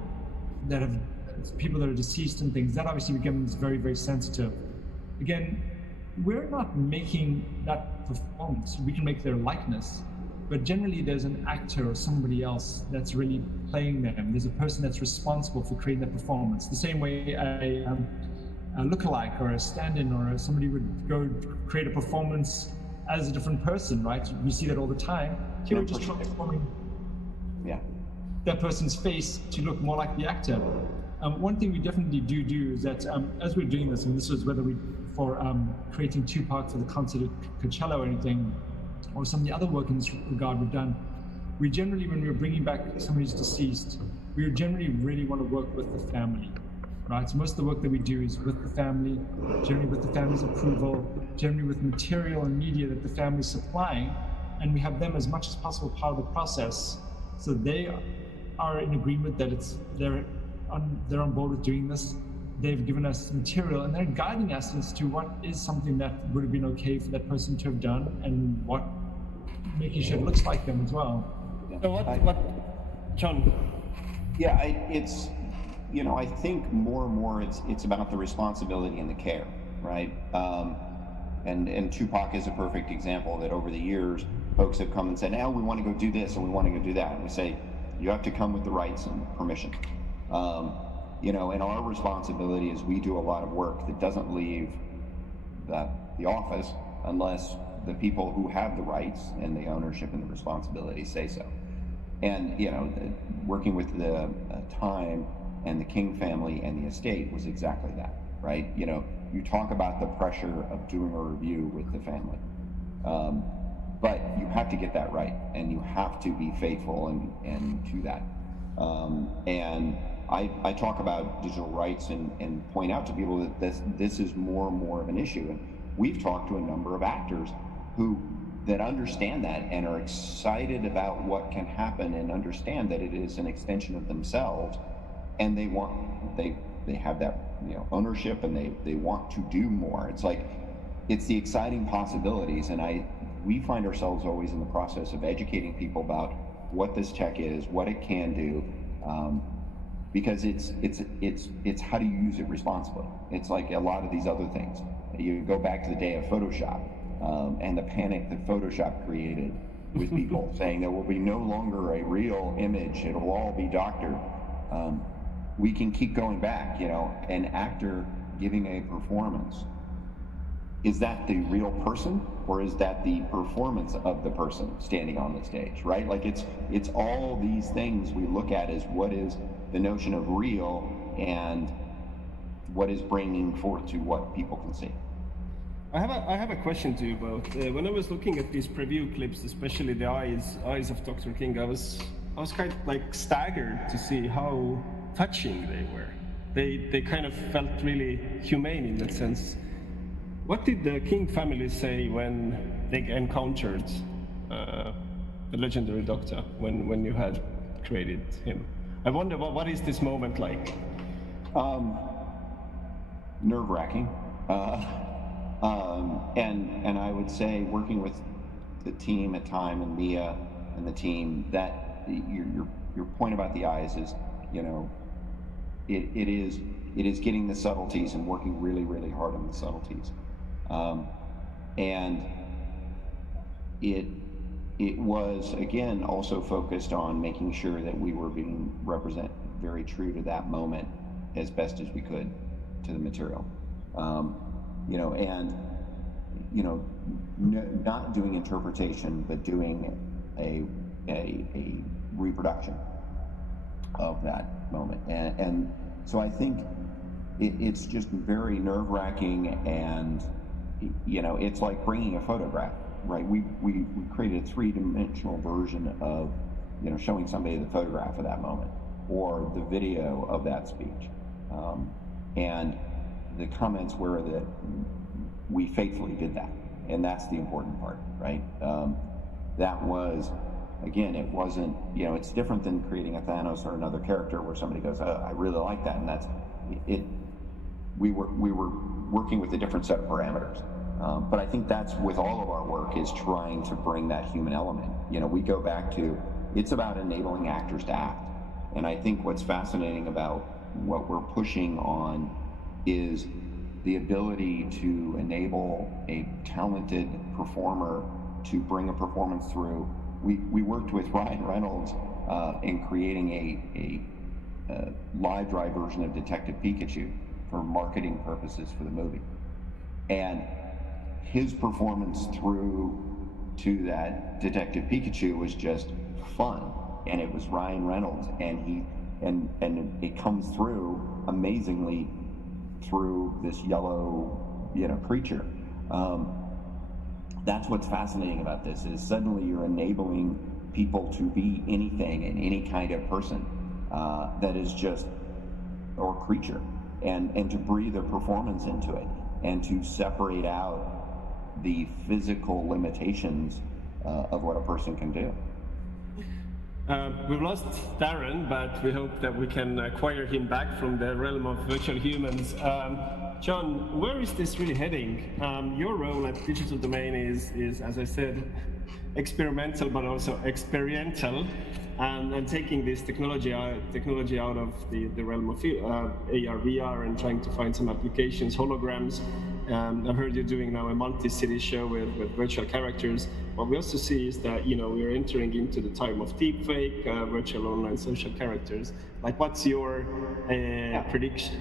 that are deceased and things, that obviously becomes very, very sensitive. Again, we're not making that performance. We can make their likeness, but generally there's an actor or somebody else that's really playing them. There's a person that's responsible for creating that performance. The same way a lookalike or a stand-in or somebody would go create a performance as a different person, right? We see that all the time. Here we're just transforming that person's face to look more like the actor. One thing we definitely do is that as we're doing this, and this was whether for creating Tupac for the concert at Coachella or anything, or some of the other work in this regard we've done, we generally, when we're bringing back somebody who's deceased, we generally really want to work with the family, right? So most of the work that we do is with the family, generally with the family's approval, generally with material and media that the family's supplying, and we have them as much as possible part of the process, so they are in agreement that they're on board with doing this. They've given us material and they're guiding us as to what is something that would have been okay for that person to have done and what making sure it looks like them as well. So what John? Yeah, I think more and more it's about the responsibility and the care, right? And Tupac is a perfect example that over the years, folks have come and said, now we want to go do this and we want to go do that. And we say, you have to come with the rights and permission. And our responsibility is we do a lot of work that doesn't leave the office unless the people who have the rights and the ownership and the responsibility say so. And, working with the Time and the King family and the estate was exactly that, right? You talk about the pressure of doing a review with the family. But you have to get that right, and you have to be faithful and to that. And I talk about digital rights and point out to people that this is more and more of an issue. And we've talked to a number of actors that understand that and are excited about what can happen and understand that it is an extension of themselves, and they have that ownership, and they want to do more. It's like, it's the exciting possibilities, and we find ourselves always in the process of educating people about what this tech is, what it can do, because it's how do you use it responsibly. It's like a lot of these other things. You go back to the day of Photoshop, and the panic that Photoshop created with people saying there will be no longer a real image, it'll all be doctored. We can keep going back, an actor giving a performance. Is that the real person, or is that the performance of the person standing on the stage, right? Like it's all these things we look at as what is the notion of real and what is bringing forth to what people can see. I have a question to you both. When I was looking at these preview clips, especially the eyes of Dr. King, I was kind of like staggered to see how touching they were. They kind of felt really humane in that sense. What did the King family say when they encountered the legendary Doctor when you had created him? I wonder what is this moment like? Nerve-wracking. And I would say, working with the team at Time and Mia and the team, that your point about the eyes is, it is getting the subtleties and working really, really hard on the subtleties. And it was, again, also focused on making sure that we were being represent very true to that moment as best as we could to the material. Not doing interpretation, but doing a reproduction of that moment. And so I think it's just very nerve-wracking, and it's like bringing a photograph, right? We created a three-dimensional version of showing somebody the photograph of that moment or the video of that speech, and the comments were that we faithfully did that, and that's the important part, right? That was, again, it wasn't, it's different than creating a Thanos or another character where somebody goes, oh, I really like that, and that's it. We were working with a different set of parameters, but I think that's with all of our work, is trying to bring that human element. We go back to, it's about enabling actors to act, and I think what's fascinating about what we're pushing on is the ability to enable a talented performer to bring a performance through. We worked with Ryan Reynolds in creating a live drive version of Detective Pikachu for marketing purposes for the movie. And his performance through to that Detective Pikachu was just fun. And it was Ryan Reynolds, and it comes through amazingly through this yellow, creature. That's what's fascinating about this, is suddenly you're enabling people to be anything and any kind of person that is just, or creature, and to breathe a performance into it, and to separate out the physical limitations of what a person can do. We've lost Darren, but we hope that we can acquire him back from the realm of virtual humans. John, where is this really heading? Your role at Digital Domain is, as I said, experimental, but also experiential, and taking this technology out of the realm of AR, VR, and trying to find some applications, holograms. I've heard you're doing now a multi-city show with virtual characters. What we also see is that we're entering into the time of deepfake, virtual online social characters. Like, what's your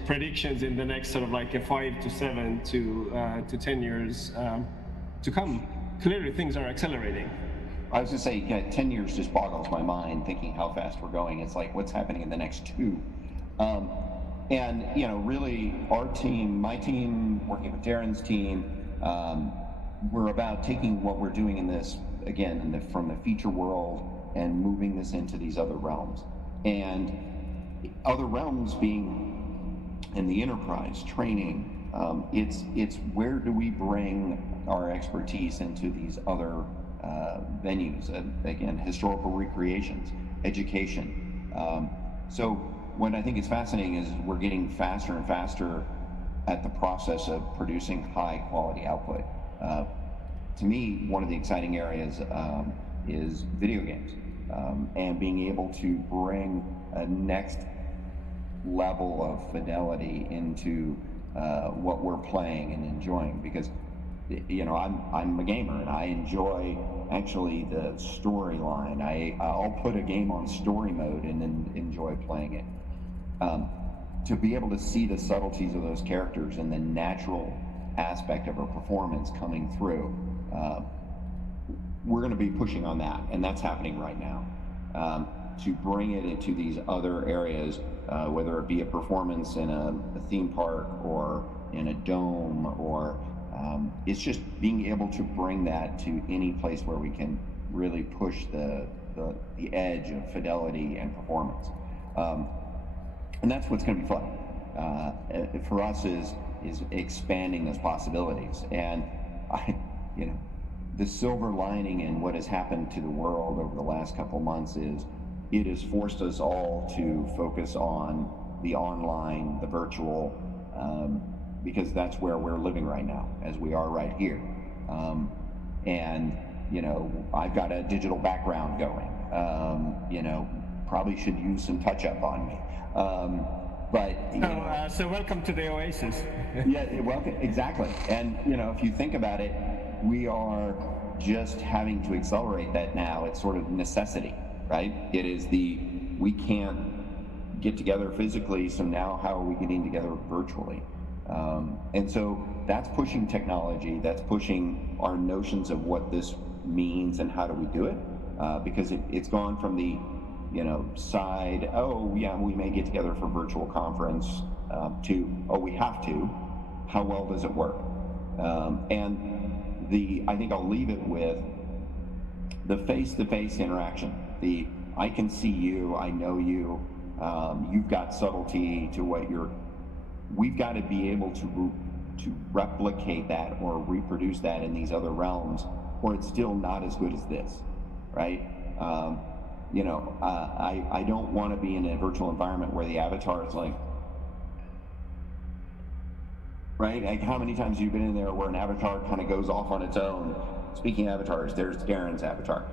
predictions in the next sort of like a 5 to 7 to 10 years to come? Clearly, things are accelerating. I was going to say, 10 years just boggles my mind thinking how fast we're going. It's like, what's happening in the next 2? And, really, our team, my team, working with Darren's team, we're about taking what we're doing in this, again, from the feature world and moving this into these other realms. And other realms being in the enterprise, training, It's where do we bring our expertise into these other venues? Again, historical recreations, education. So what I think is fascinating is we're getting faster and faster at the process of producing high quality output. To me, one of the exciting areas is video games, and being able to bring a next level of fidelity into what we're playing and enjoying, because I'm a gamer and I enjoy actually the storyline. I'll put a game on story mode and then enjoy playing it. To be able to see the subtleties of those characters and the natural aspect of a performance coming through, we're going to be pushing on that, and that's happening right now. To bring it into these other areas, whether it be a performance in a theme park or in a dome, or it's just being able to bring that to any place where we can really push the edge of fidelity and performance. And that's what's going to be fun for us, is expanding those possibilities. And the silver lining in what has happened to the world over the last couple months is it has forced us all to focus on the online, the virtual, because that's where we're living right now, as we are right here. And I've got a digital background going. Probably should use some touch-up on me. So welcome to the Oasis. Yeah, welcome, exactly. And if you think about it, we are just having to accelerate that now. It's sort of necessity, right? It is we can't get together physically, so now how are we getting together virtually? And so that's pushing technology, that's pushing our notions of what this means and how do we do it, because it's gone from the side, oh yeah, we may get together for virtual conference, to, oh, we have to, how well does it work? And I think I'll leave it with the face-to-face interaction. I can see you, I know you, you've got subtlety to what we've got to be able to replicate that or reproduce that in these other realms, or it's still not as good as this, right? I don't want to be in a virtual environment where the avatar is like, right? Like, how many times have you been in there where an avatar kind of goes off on its own? Speaking of avatars, there's Darren's avatar.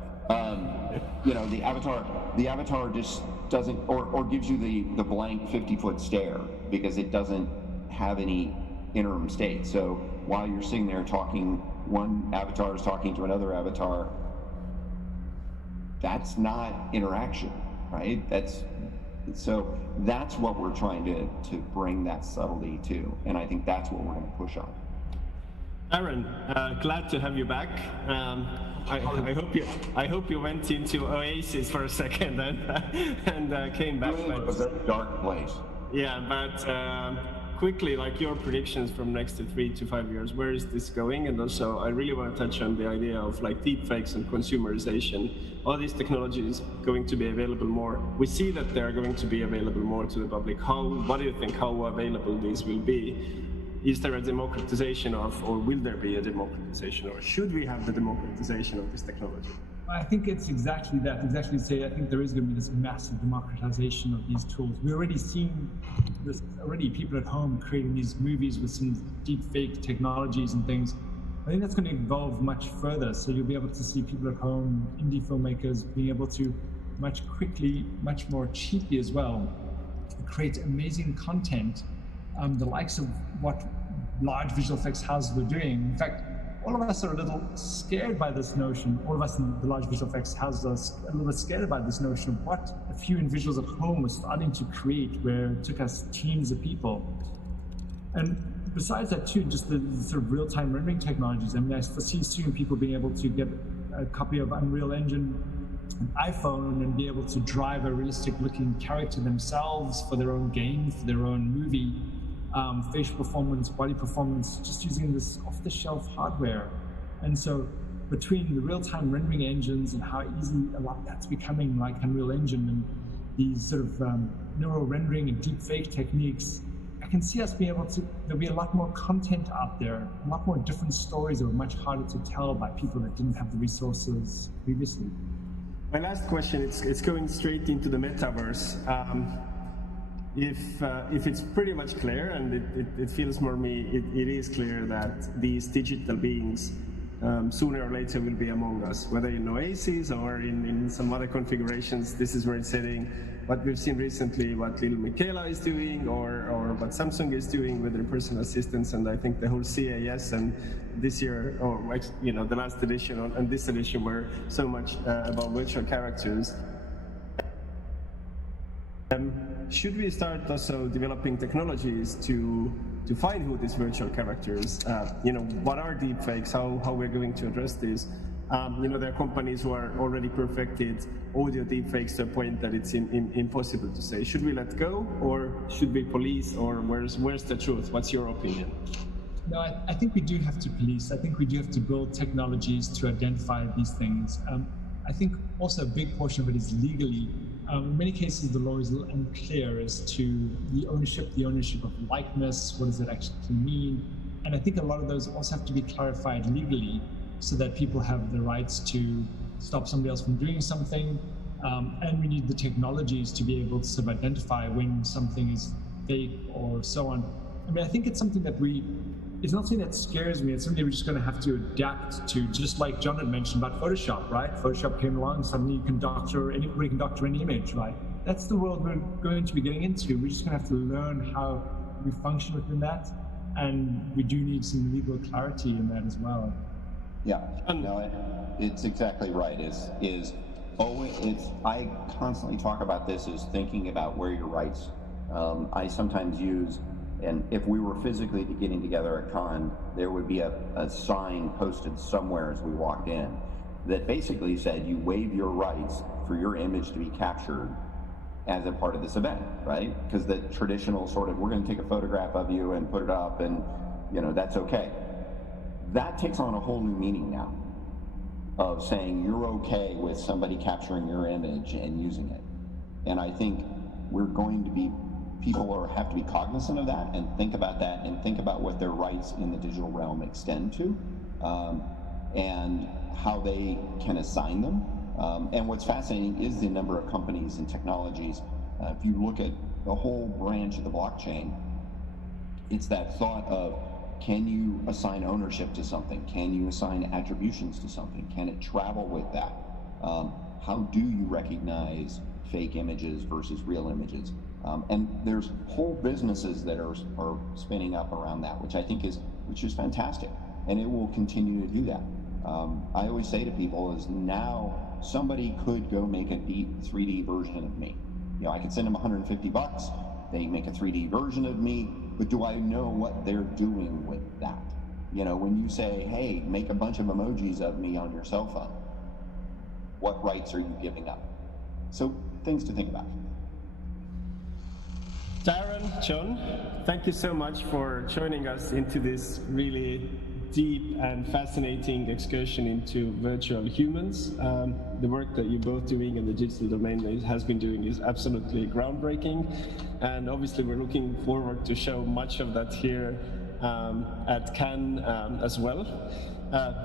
The avatar just doesn't, or gives you the blank 50-foot stare because it doesn't have any interim state. So while you're sitting there talking, one avatar is talking to another avatar, that's not interaction, right? That's what we're trying to bring that subtlety to, and I think that's what we're going to push on. Aaron, glad to have you back. I hope you went into Oasis for a second and came back. It was a dark place. Yeah, but quickly, like your predictions from next to 3 to 5 years, where is this going? And also, I really want to touch on the idea of like deepfakes and consumerization. All these technologies going to be available more. We see that they're going to be available more to the public. What do you think? How available these will be? Is there a democratization of, or will there be a democratization, or should we have the democratization of this technology? I think it's exactly that. Exactly say, I think there is going to be this massive democratization of these tools. We're already seeing this, people at home creating these movies with some deep fake technologies and things. I think that's going to evolve much further. So you'll be able to see people at home, indie filmmakers, being able to much quickly, much more cheaply as well, create amazing content, the likes of what large visual effects houses were doing. In fact, all of us are a little scared by this notion. All of us in the large visual effects houses are a little bit scared about this notion of what a few individuals at home are starting to create, where it took us teams of people. And besides that too, just the sort of real-time rendering technologies. I mean, I foresee soon people being able to get a copy of Unreal Engine, an iPhone, and be able to drive a realistic-looking character themselves for their own game, for their own movie. Facial performance, body performance, just using this off-the-shelf hardware. And so between the real-time rendering engines and how easy a lot that's becoming, like Unreal Engine, and these sort of neural rendering and deep fake techniques, I I can see us being able to, there'll be a lot more content out there, a lot more different stories that are much harder to tell by people that didn't have the resources previously. My last question, it's going straight into the metaverse. If it's pretty much clear, and it feels for me, it is clear that these digital beings sooner or later will be among us, whether in Oasis or in some other configurations. This is where it's heading. What we've seen recently, what little Michaela is doing, or what Samsung is doing with their personal assistants, and I think the whole CAS and this year, or the last edition and this edition were so much about virtual characters. Should we start also developing technologies to find who these virtual characters, what are deepfakes, how we're going to address this? There are companies who are already perfected audio deepfakes to a point that it's impossible to say. Should we let go, or should we police, or where's the truth? What's your opinion? No, I think we do have to police. I think we do have to build technologies to identify these things. I think also a big portion of it is legally. In many cases, the law is unclear as to the ownership of likeness. What does it actually mean? And I think a lot of those also have to be clarified legally, so that people have the rights to stop somebody else from doing something. And we need the technologies to be able to sort of identify when something is fake or so on. I mean, I think it's something that it's not something that scares me. It's something we're just going to have to adapt to, just like John had mentioned about Photoshop, right? Photoshop came along, suddenly anybody can doctor any image, right? That's the world we're going to be getting into. We're just going to have to learn how we function within that. And we do need some legal clarity in that as well. Yeah, no, it's exactly right. I constantly talk about this as thinking about where your rights. I sometimes use, and if we were physically getting together at Cannes, there would be a sign posted somewhere as we walked in that basically said you waive your rights for your image to be captured as a part of this event, right? Because the traditional sort of, we're going to take a photograph of you and put it up, and that's okay. That takes on a whole new meaning now, of saying you're okay with somebody capturing your image and using it. And I think people have to be cognizant of that and think about that and think about what their rights in the digital realm extend to, and how they can assign them. And what's fascinating is the number of companies and technologies. If you look at the whole branch of the blockchain, it's that thought of, can you assign ownership to something? Can you assign attributions to something? Can it travel with that? How do you recognize fake images versus real images? And there's whole businesses that are spinning up around that, which I think is fantastic, and it will continue to do that. I always say to people is, now somebody could go make a 3D version of me. I could send them $150. They make a 3D version of me. But do I know what they're doing with that? When you say, hey, make a bunch of emojis of me on your cell phone, what rights are you giving up? So things to think about. Darren, John, thank you so much for joining us into this really deep and fascinating excursion into virtual humans. The work that you're both doing in the digital domain has been doing is absolutely groundbreaking, and obviously we're looking forward to show much of that here at Cannes as well.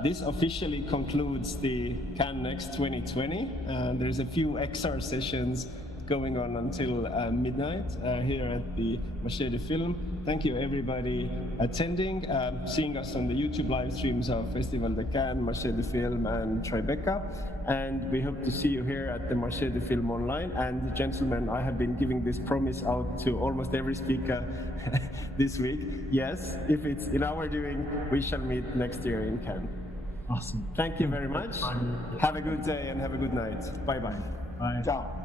This officially concludes the Cannes Next 2020. There's a few XR sessions going on until midnight here at the Marché du Film. Thank you everybody attending, seeing us on the YouTube live streams of Festival de Cannes, Marché du Film and Tribeca. And we hope to see you here at the Marché du Film online. And gentlemen, I have been giving this promise out to almost every speaker this week. Yes, if it's in our doing, we shall meet next year in Cannes. Awesome. Thank you very much. Have a good day and have a good night. Bye-bye. Bye. Ciao.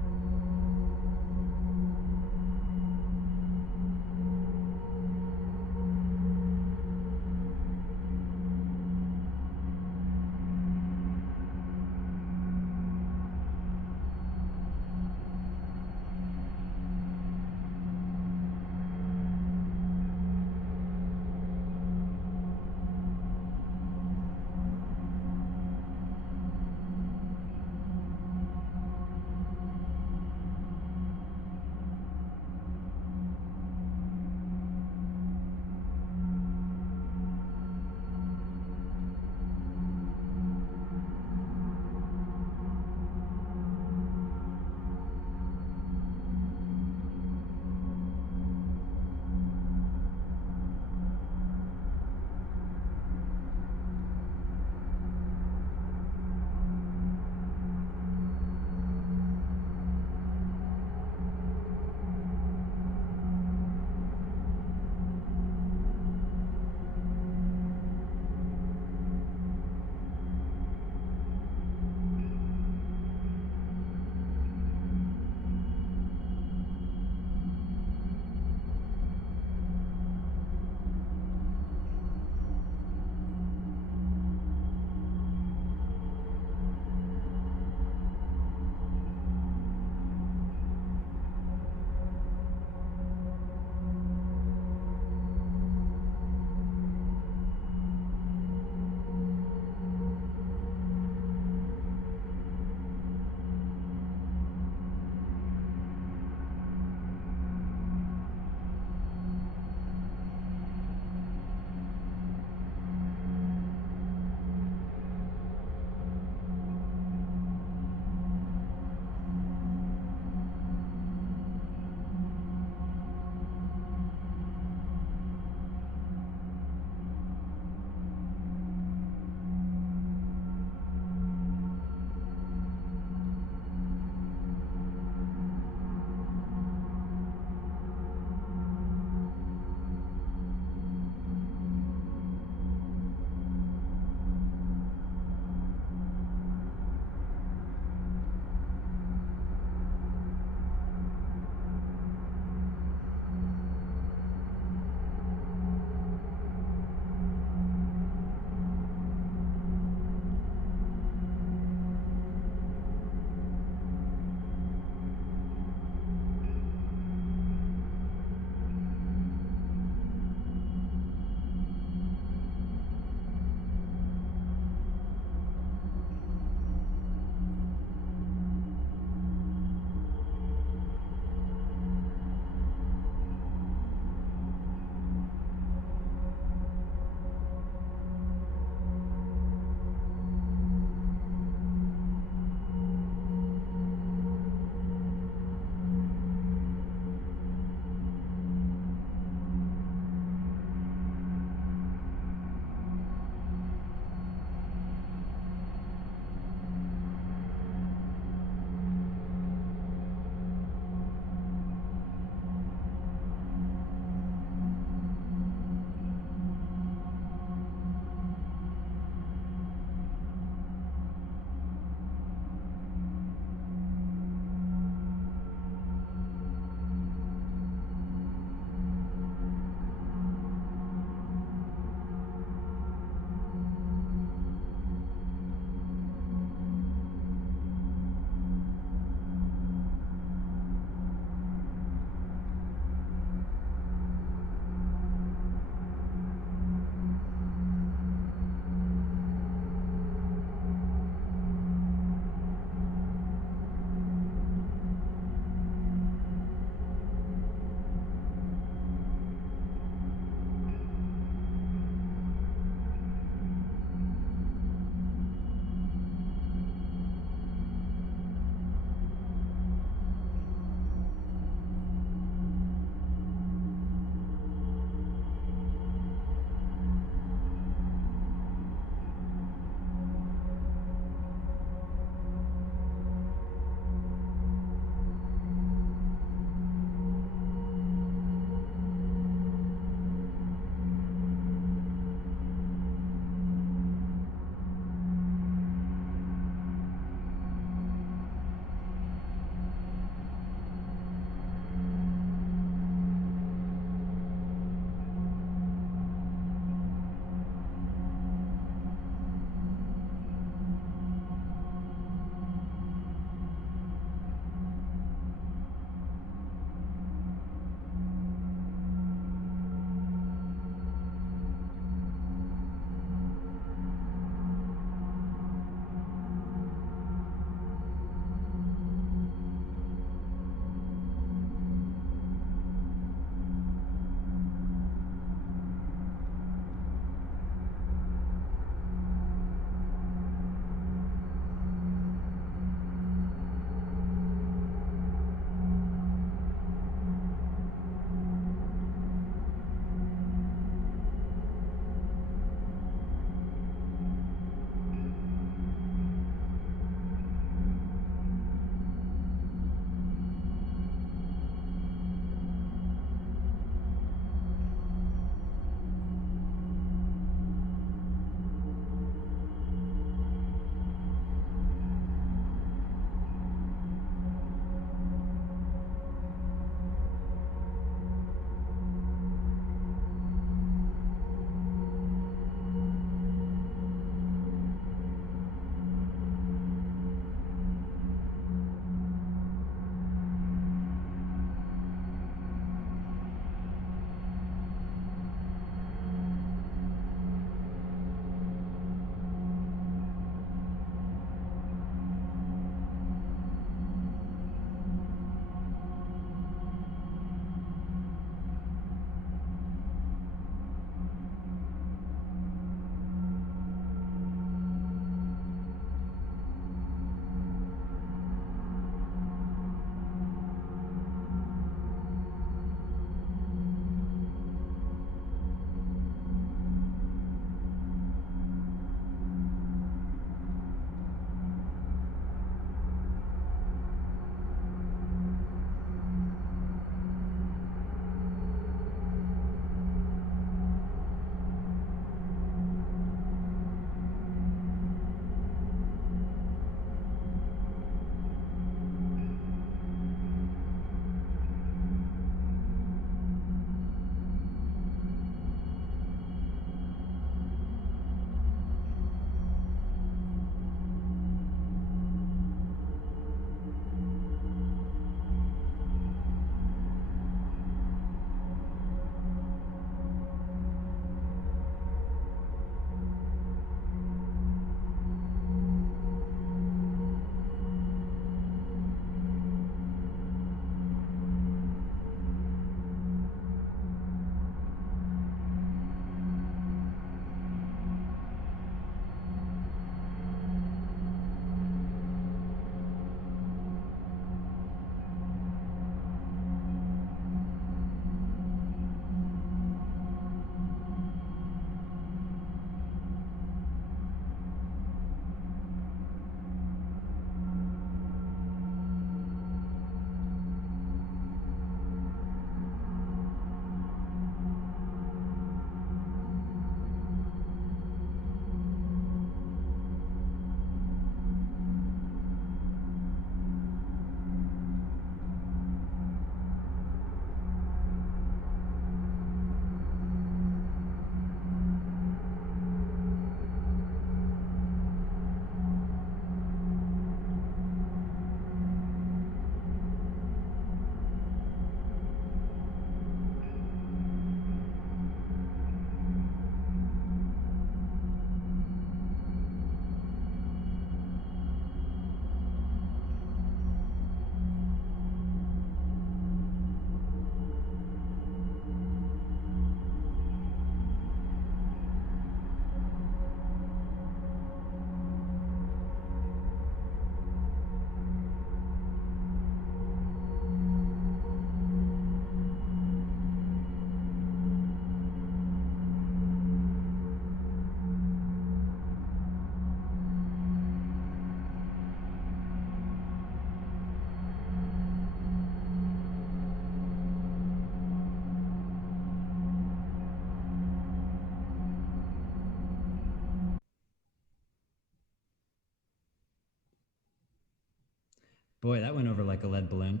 Boy, that went over like a lead balloon.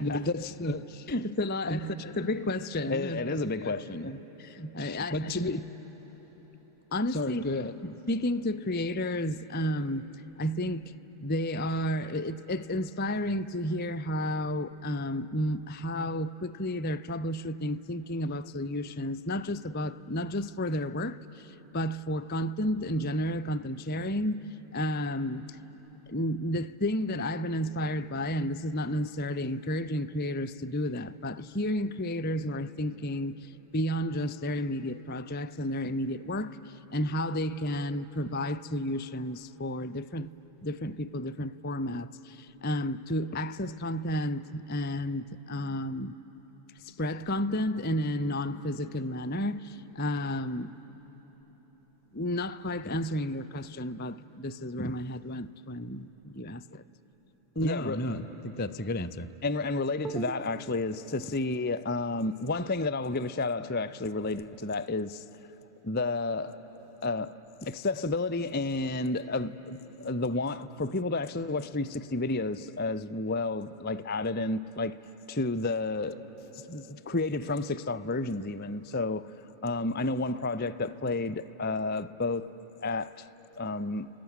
No, that's It's a lot. It's a big question. It is a big question. but to me, Honestly, sorry, go ahead. speaking to creators, I think they are. It's inspiring to hear how quickly they're troubleshooting, thinking about solutions, not just for their work, but for content in general, content sharing. The thing that I've been inspired by, and this is not necessarily encouraging creators to do that, but hearing creators who are thinking beyond just their immediate projects and their immediate work, and how they can provide solutions for different people, different formats, to access content and spread content in a non-physical manner. Not quite answering your question, but this is where my head went when you asked it. No, I think that's a good answer. And related to that, actually, is to see, one thing that I will give a shout out to, actually, related to that, is the accessibility and the want for people to actually watch 360 videos as well, like added in, like to the created from 6.0 versions even. So I know one project that played both at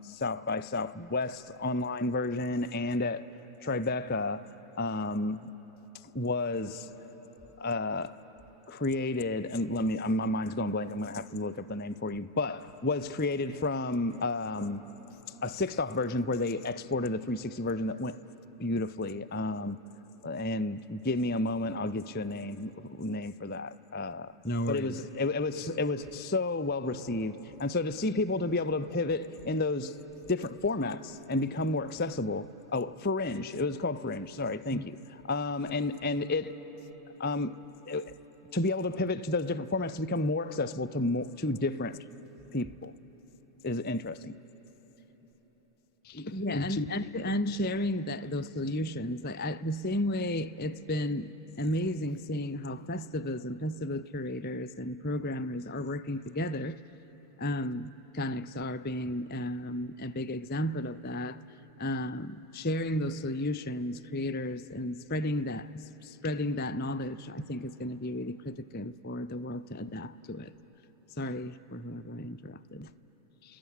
South by Southwest online version and at Tribeca, was created, and my mind's going blank, I'm gonna have to look up the name for you, but was created from a 6.0 version where they exported a 360 version that went beautifully. And give me a moment, I'll get you a name for that. No worries. But it was so well received, and so to see people to be able to pivot in those different formats and become more accessible. Oh, Fringe, it was called Fringe. Sorry, thank you. To be able to pivot to those different formats to become more accessible to different people is interesting. Yeah, and sharing those solutions. Like the same way, it's been amazing seeing how festivals and festival curators and programmers are working together. CanXR being a big example of that. Sharing those solutions, creators, and spreading that knowledge, I think is going to be really critical for the world to adapt to it. Sorry for whoever I interrupted.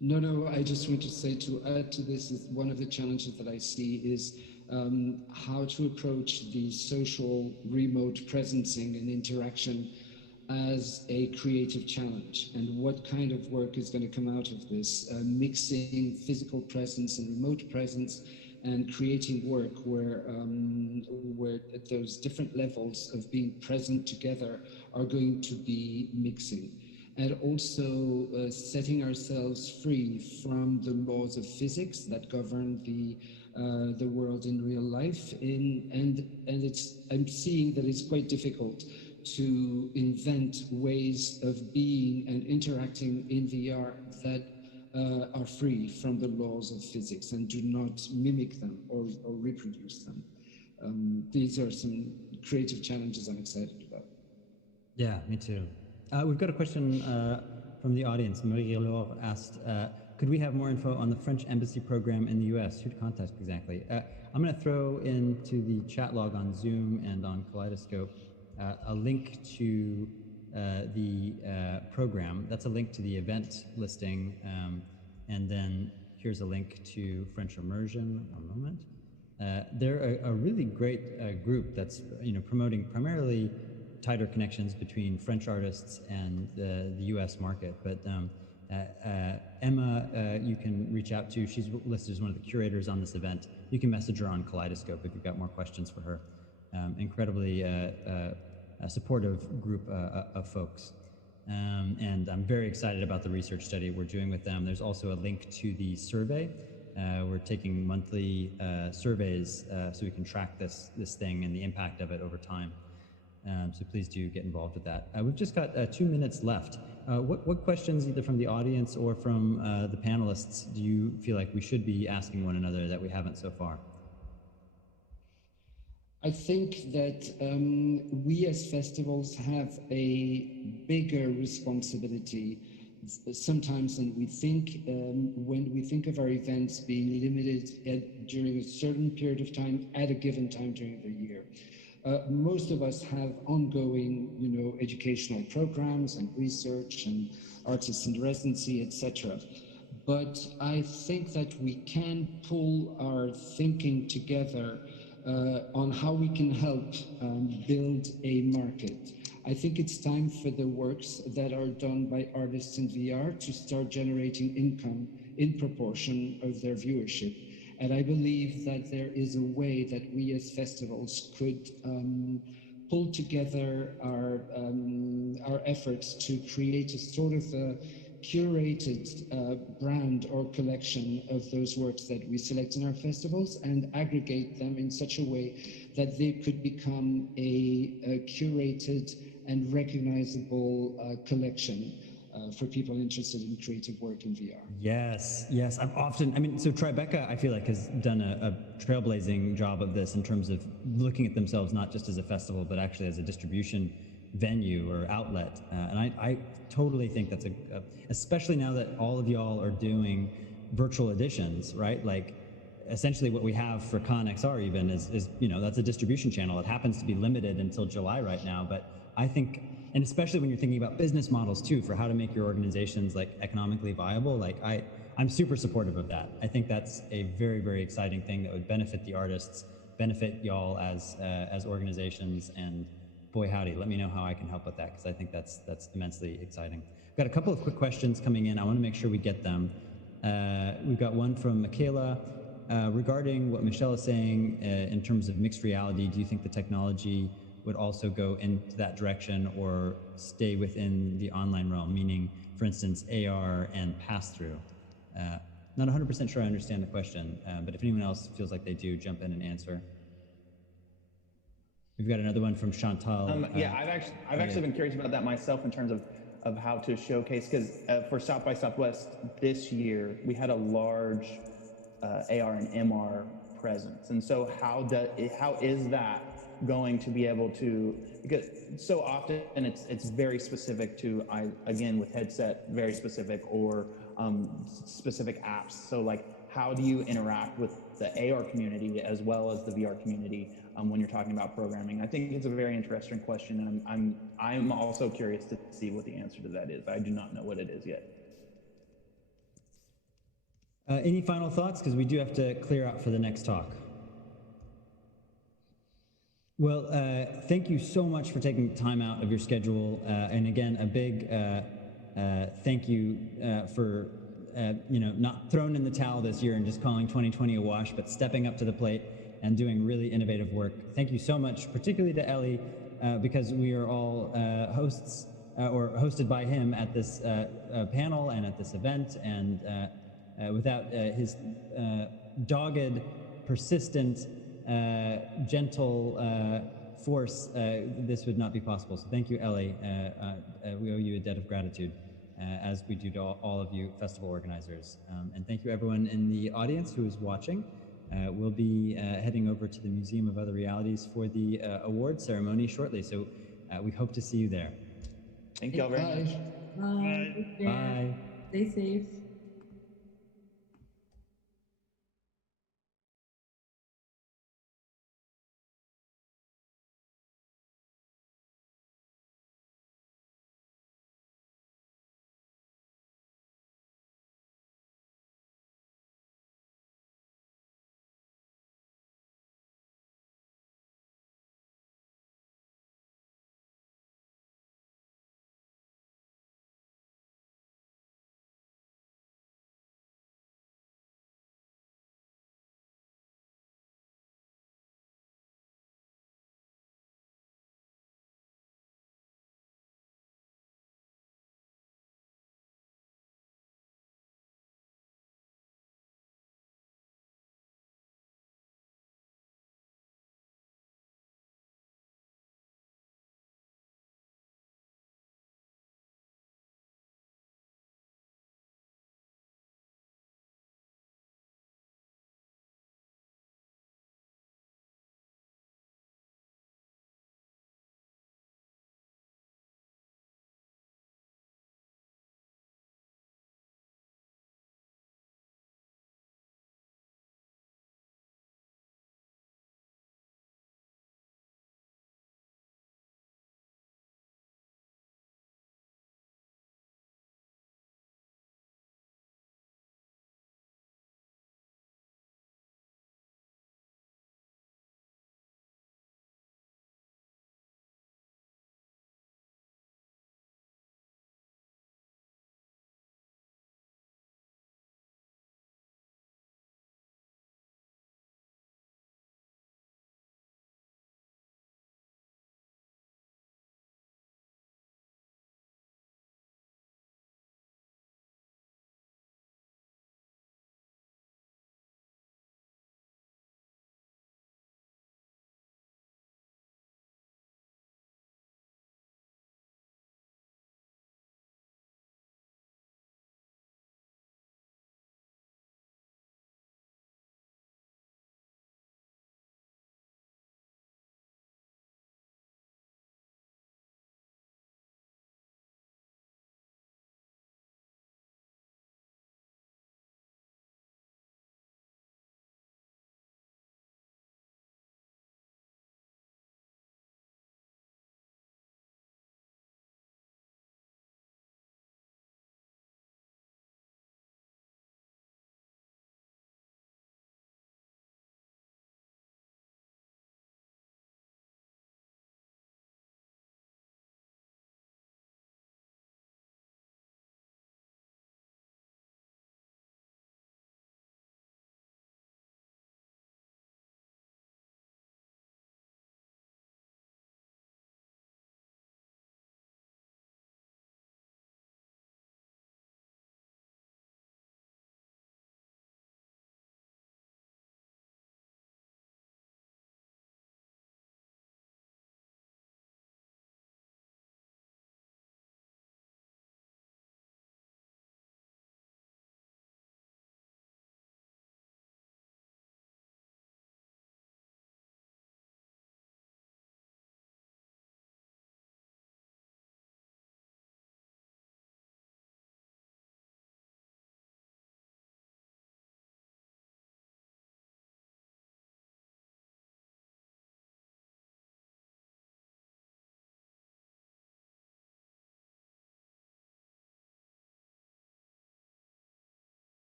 No, I just want to say, to add to this, is one of the challenges that I see is how to approach the social remote presencing and interaction as a creative challenge, and what kind of work is going to come out of this, mixing physical presence and remote presence, and creating work where those different levels of being present together are going to be mixing. And also setting ourselves free from the laws of physics that govern the world in real life. I'm seeing that it's quite difficult to invent ways of being and interacting in VR that are free from the laws of physics and do not mimic them or reproduce them. These are some creative challenges I'm excited about. Yeah, me too. We've got a question from the audience. Marie-Laure asked, could we have more info on the French embassy program in the US? Who to contact exactly? I'm going to throw into the chat log on Zoom and on Kaleidoscope a link to the program. That's a link to the event listing. And then here's a link to French Immersion. One moment. They're a really great group that's promoting primarily tighter connections between French artists and the US market. But Emma, you can reach out to. She's listed as one of the curators on this event. You can message her on Kaleidoscope if you've got more questions for her. Incredibly a supportive group of folks. And I'm very excited about the research study we're doing with them. There's also a link to the survey. We're taking monthly surveys so we can track this thing and the impact of it over time. So please do get involved with that. We've just got 2 minutes left. What questions, either from the audience or from the panelists, do you feel like we should be asking one another that we haven't so far? I think that we as festivals have a bigger responsibility sometimes than we think when we think of our events being limited during a certain period of time at a given time during the year. Most of us have ongoing, educational programs and research and artists in residency, etc. But I think that we can pull our thinking together on how we can help build a market. I think it's time for the works that are done by artists in VR to start generating income in proportion of their viewership. And I believe that there is a way that we as festivals could pull together our efforts to create a sort of a curated brand or collection of those works that we select in our festivals and aggregate them in such a way that they could become a curated and recognizable collection for people interested in creative work in VR. Yes, yes. So Tribeca, I feel like, has done a trailblazing job of this in terms of looking at themselves not just as a festival, but actually as a distribution venue or outlet. And I totally think that's especially now that all of y'all are doing virtual editions, right? Like, essentially what we have for ConXR even is that's a distribution channel. It happens to be limited until July right now, but I think, and especially when you're thinking about business models too, for how to make your organizations like economically viable, like I'm super supportive of that. I think that's a very, very exciting thing that would benefit the artists, benefit y'all as organizations, and boy howdy, let me know how I can help with that, because I think that's immensely exciting. I've got a couple of quick questions coming in. I want to make sure we get them. We've got one from Michaela. Regarding what Michelle is saying in terms of mixed reality, do you think the technology would also go into that direction or stay within the online realm, meaning, for instance, AR and pass-through? Not 100% sure I understand the question, but if anyone else feels like they do, jump in and answer. We've got another one from Chantal. I've actually been curious about that myself in terms of how to showcase, because for South by Southwest this year, we had a large AR and MR presence. And so how is that going to be able to, because so often it's very specific to, again, with headset, very specific, or specific apps. So like, how do you interact with the AR community as well as the VR community when you're talking about programming? I think it's a very interesting question, and I'm also curious to see what the answer to that is. I do not know what it is yet. Any final thoughts? Because we do have to clear out for the next talk. Well, thank you so much for taking time out of your schedule. And again, a big thank you for not throwing in the towel this year and just calling 2020 a wash, but stepping up to the plate and doing really innovative work. Thank you so much, particularly to Ellie, because we are all hosts or hosted by him at this panel and at this event. And without his dogged, persistent, gentle force, this would not be possible. So thank you, Ellie. We owe you a debt of gratitude, as we do to all of you festival organizers. And thank you, everyone in the audience who is watching. We'll be heading over to the Museum of Other Realities for the award ceremony shortly. So we hope to see you there. Thank you all very much. Bye. Bye. Stay safe.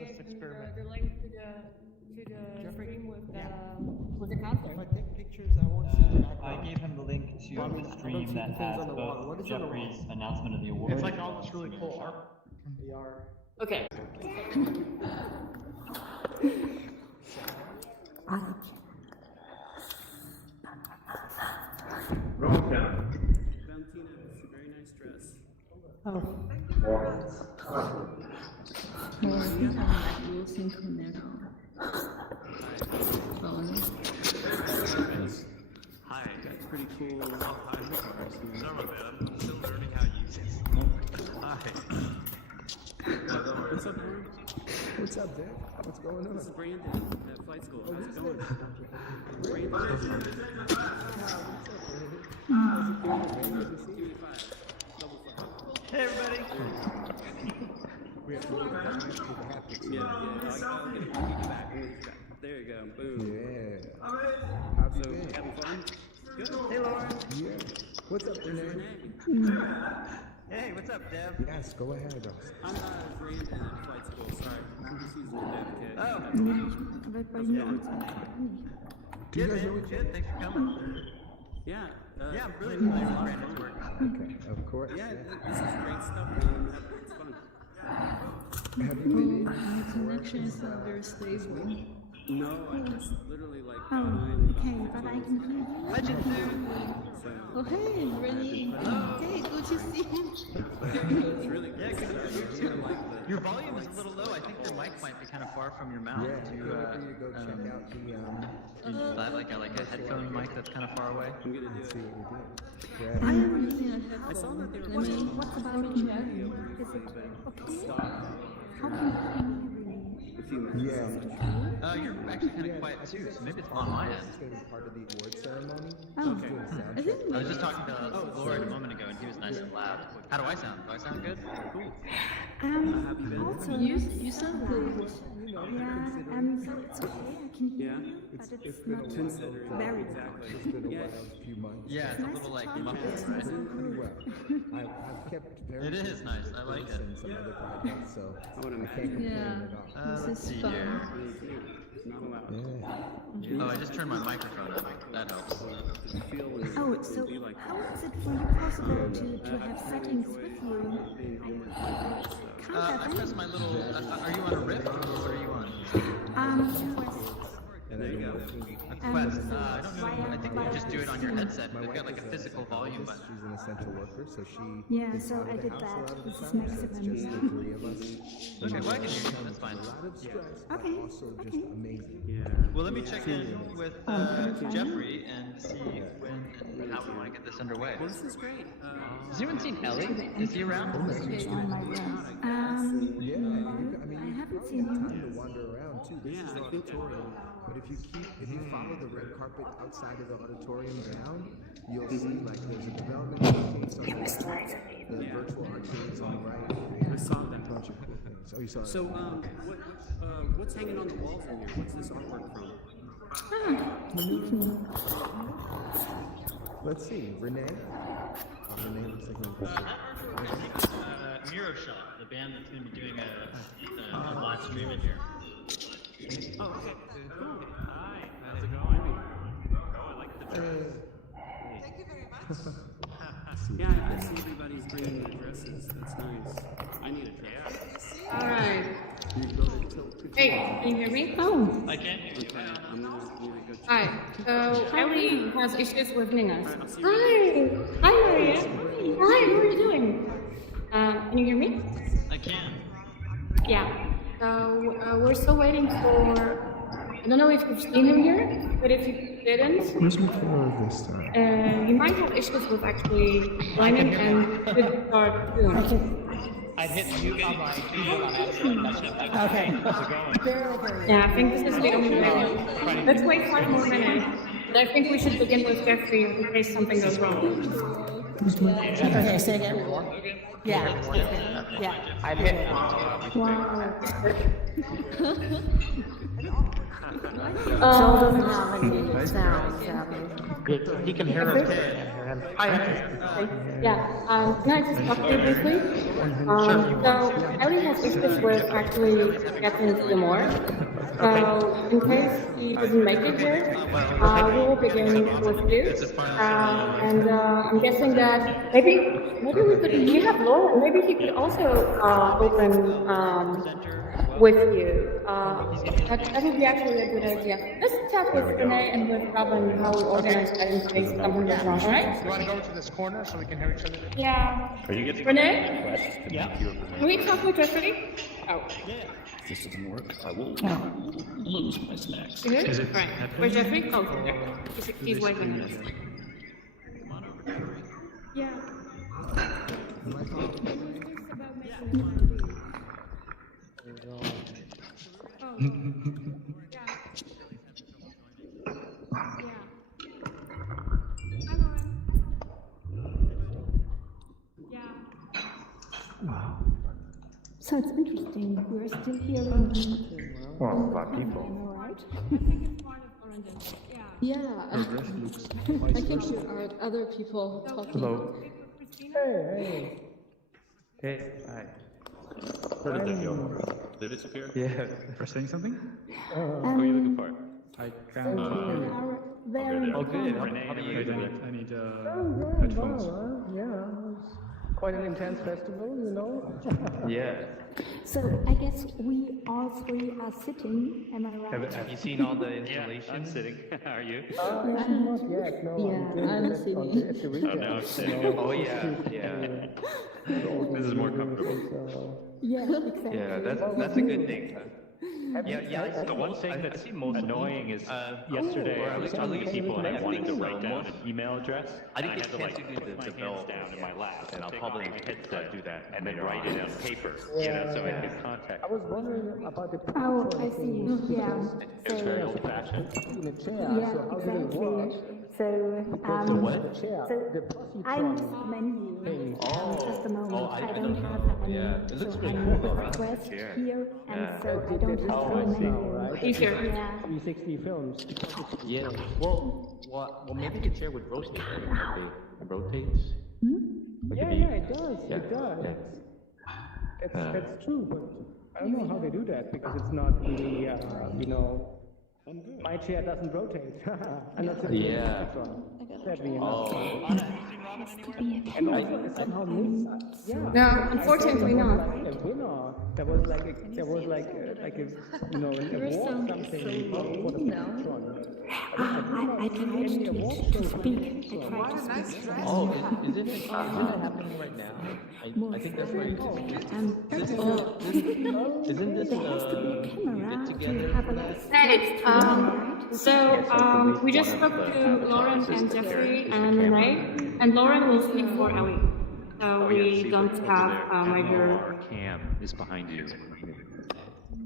let's experiment. The link to the stream with the concert. If I take pictures, I won't see the background. I gave him the link to the stream that has both Jeffrey's announcement of the award. It's like all this really cool art from VR. Okay. Wrong camera. Valentina, it's a very nice dress. Oh. Hi, that's pretty cool. Hi, sorry about that. I'm still learning how to use it. Hi. What's up, Warren? What's up, Dad? What's going on? This is Brandon at Flight School. How's it going? Hey, everybody. We have to look back to the haptics. Yeah, I'll get it back. There you go. Boom. Yeah. How's it been? Having fun? Good. Hey, Lauren. Yeah. What's up, Renee? Hey, what's up, Dev? Yes, go ahead. I'm Brandon at Flight School. Sorry. I'm just using the dev kit. Oh. Do you guys know each other? Thanks for coming. Yeah. Yeah, I'm really familiar with Brandon's work. Okay, of course. Yeah, this is great stuff, man. It's fun. Have you been in? My connection is not very stable. No, I just literally like. Oh, okay, but I can hear you. Legend dude. Oh, hey, Renee. Hey, good to see you. It's really good. Yeah, good to see you too. Your volume is a little low. I think your mic might be kind of far from your mouth. Yeah, you go check out the like a headphone mic that's kind of far away. I'm gonna do it. I'm using a headphone. I saw that they were What's about you? Is it okay? How can you hear me? Yeah. You're actually kind of quiet too, so maybe it's on my end. It's going to be part of the award ceremony. Oh, okay. I was just talking to Lord a moment ago, and he was nice and loud. How do I sound? Do I sound good? Cool. Also, you sound good. Yeah, so it's okay, I can hear you, but it's not very exactly. It's been a while, a few months. Yeah, it's a little like muffled. Pretty well. I've kept very. It is nice. I like it. And some other projects, so I can't complain at all. Let's see here. Not allowed. Yeah. Oh, I just turned my microphone on. That helps. Oh, so how is it for you possible to have settings with you? I press my little. Are you on a Rift or are you on? There you go. A Quest. I don't know. I think you just do it on your headset. They've got like a physical volume button. She's an essential worker, so she. Yeah, so I did that. This is maximum. Just the three of us. Okay, well I can hear you. That's fine. A lot of stress, Okay. but also just amazing. Yeah. Well, let me check in with Jeffrey and see when and how we want to get this underway. Well, this is great. Has anyone seen Ellie? Is he around? Yeah, I haven't seen him. Time to wander around too. This is the auditorium. But if you follow the red carpet outside of the auditorium down, you'll see like there's a development showcase on the left, the virtual arcades on the right. I saw that. A bunch of cool things. Oh, you saw it. So, what's hanging on the walls in here? What's this artwork from? Let's see, Renee. Renee looks like Mirror Shot, the band that's going to be doing a live stream in here. Oh, okay. Cool. Hi. How's it going? Oh, I like the dress. Thank you very much. Yeah, I see everybody's bringing their dresses. That's nice. I need a dress. All right. Hey, can you hear me? Oh. I can't hear you. Okay, I'm gonna go check. Hi. So Ellie has issues with Ningas. Hi. Hi, Maria. Hi, how are you doing? Can you hear me? I can. Yeah. So we're still waiting for. I don't know if you've seen him here, but if you didn't, Where's my camera this time? you might have issues with actually joining and did start doing. I hit mute on my keyboard on Android. Okay. How's it going? Yeah, I think this is the only way. Let's wait 5 more minutes. But I think we should begin with Jeffrey in case something goes wrong. Okay, say again. Yeah. Yeah. I've hit. Wow. Um, doesn't have any sound, sadly. You can hear him. Yeah, can I just talk to you briefly? So, Ellie has issues with actually getting to the more. So, in case he doesn't make it here, we will begin with you. And I'm guessing that maybe we could, you have Laura, maybe he could also open with you. That would be actually a good idea. Let's chat with Renee and with Robin how we organize that in case something goes wrong, alright? You want to go to this corner so we can hear each other? Yeah. Are you getting Renee? Yeah. Can we talk with Jeffrey? Oh. If this doesn't work, I will lose my snacks. Is it? Right. Where's Jeffrey? Oh, there. He's waiting. Yeah. So it's interesting. We're still hearing. Well, a lot of people. Right? Yeah, I think you are other people talking. Hello. Hey. Hey, hi. Where did that go? Did it disappear? Yeah. For saying something? Who are you looking for? I can't. Very Oh, good. How Renee, are you? I need Headphones. Yeah, it's quite an intense festival, you know. Yeah. So I guess we all three are sitting. Am I right? Have you seen all the installations? Yeah, I'm sitting. How are you? Not yet. No, I'm sitting. At the weekend. Oh, no, I'm sitting. Oh, yeah. This is more comfortable. Yeah, exactly. Yeah, that's a good thing. Yeah. The one thing that's most annoying is yesterday I was talking to people and I wanted to write down an email address. I had to like put my hands down in my lap and I'll probably do that and then write it on paper, you know, so I could contact. I was wondering about the Oh, I see. Yeah. It's very old fashioned. in a chair. Yeah, So how do they work? exactly. So, The what? The chair. so The I positron use the menu just a moment. Oh, I I don't don't have any Yeah, it looks pretty any cool. request Yeah. here, and Yeah. so I don't have Oh, the I see. menu. Right? Easier. Yeah. 360 films. Yeah. Well, maybe the chair would rotate. Right? It rotates. Like Yeah, if you- it does. Yeah. It does. Yeah. That's true, but I don't know how they do that because it's not really, you know, my chair doesn't rotate. I'm not sitting in Yeah. the positron. Sadly enough. Oh. And also it somehow makes, No, unfortunately not. a winner. There was like a, you know, an award something for the positron. I tried to speak. I tried to speak. Oh, isn't it happening right now? I think that's right. Isn't this get together? Hey, so we just spoke to Lauren and Jeffrey and Renee, and Lauren will speak for Ellie. So we don't have major. Our cam is behind you.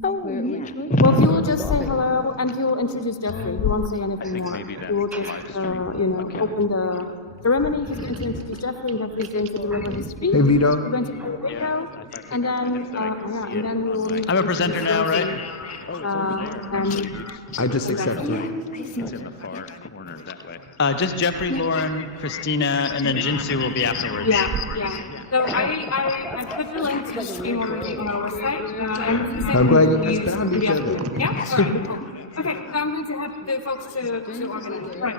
Oh, yeah. Well, he will just say hello and he will introduce Jeffrey. He won't say anything more. maybe that's He will the just, live stream. you know, open the ceremony. He's going to introduce Jeffrey, and Jeffrey's going to deliver his speech. Hey, Vito. We're going to play the video, and then we will. I'm a presenter now, right? I just accepted. It's in the far corner that way. Just Jeffrey, Lauren, Christina, and then Jinsu will be afterwards. Yeah. So I put the link to the stream already on our website. I'm glad you guys found each other. Yeah. All right. Cool. Okay. So I'm going to have the folks to organize it. Right.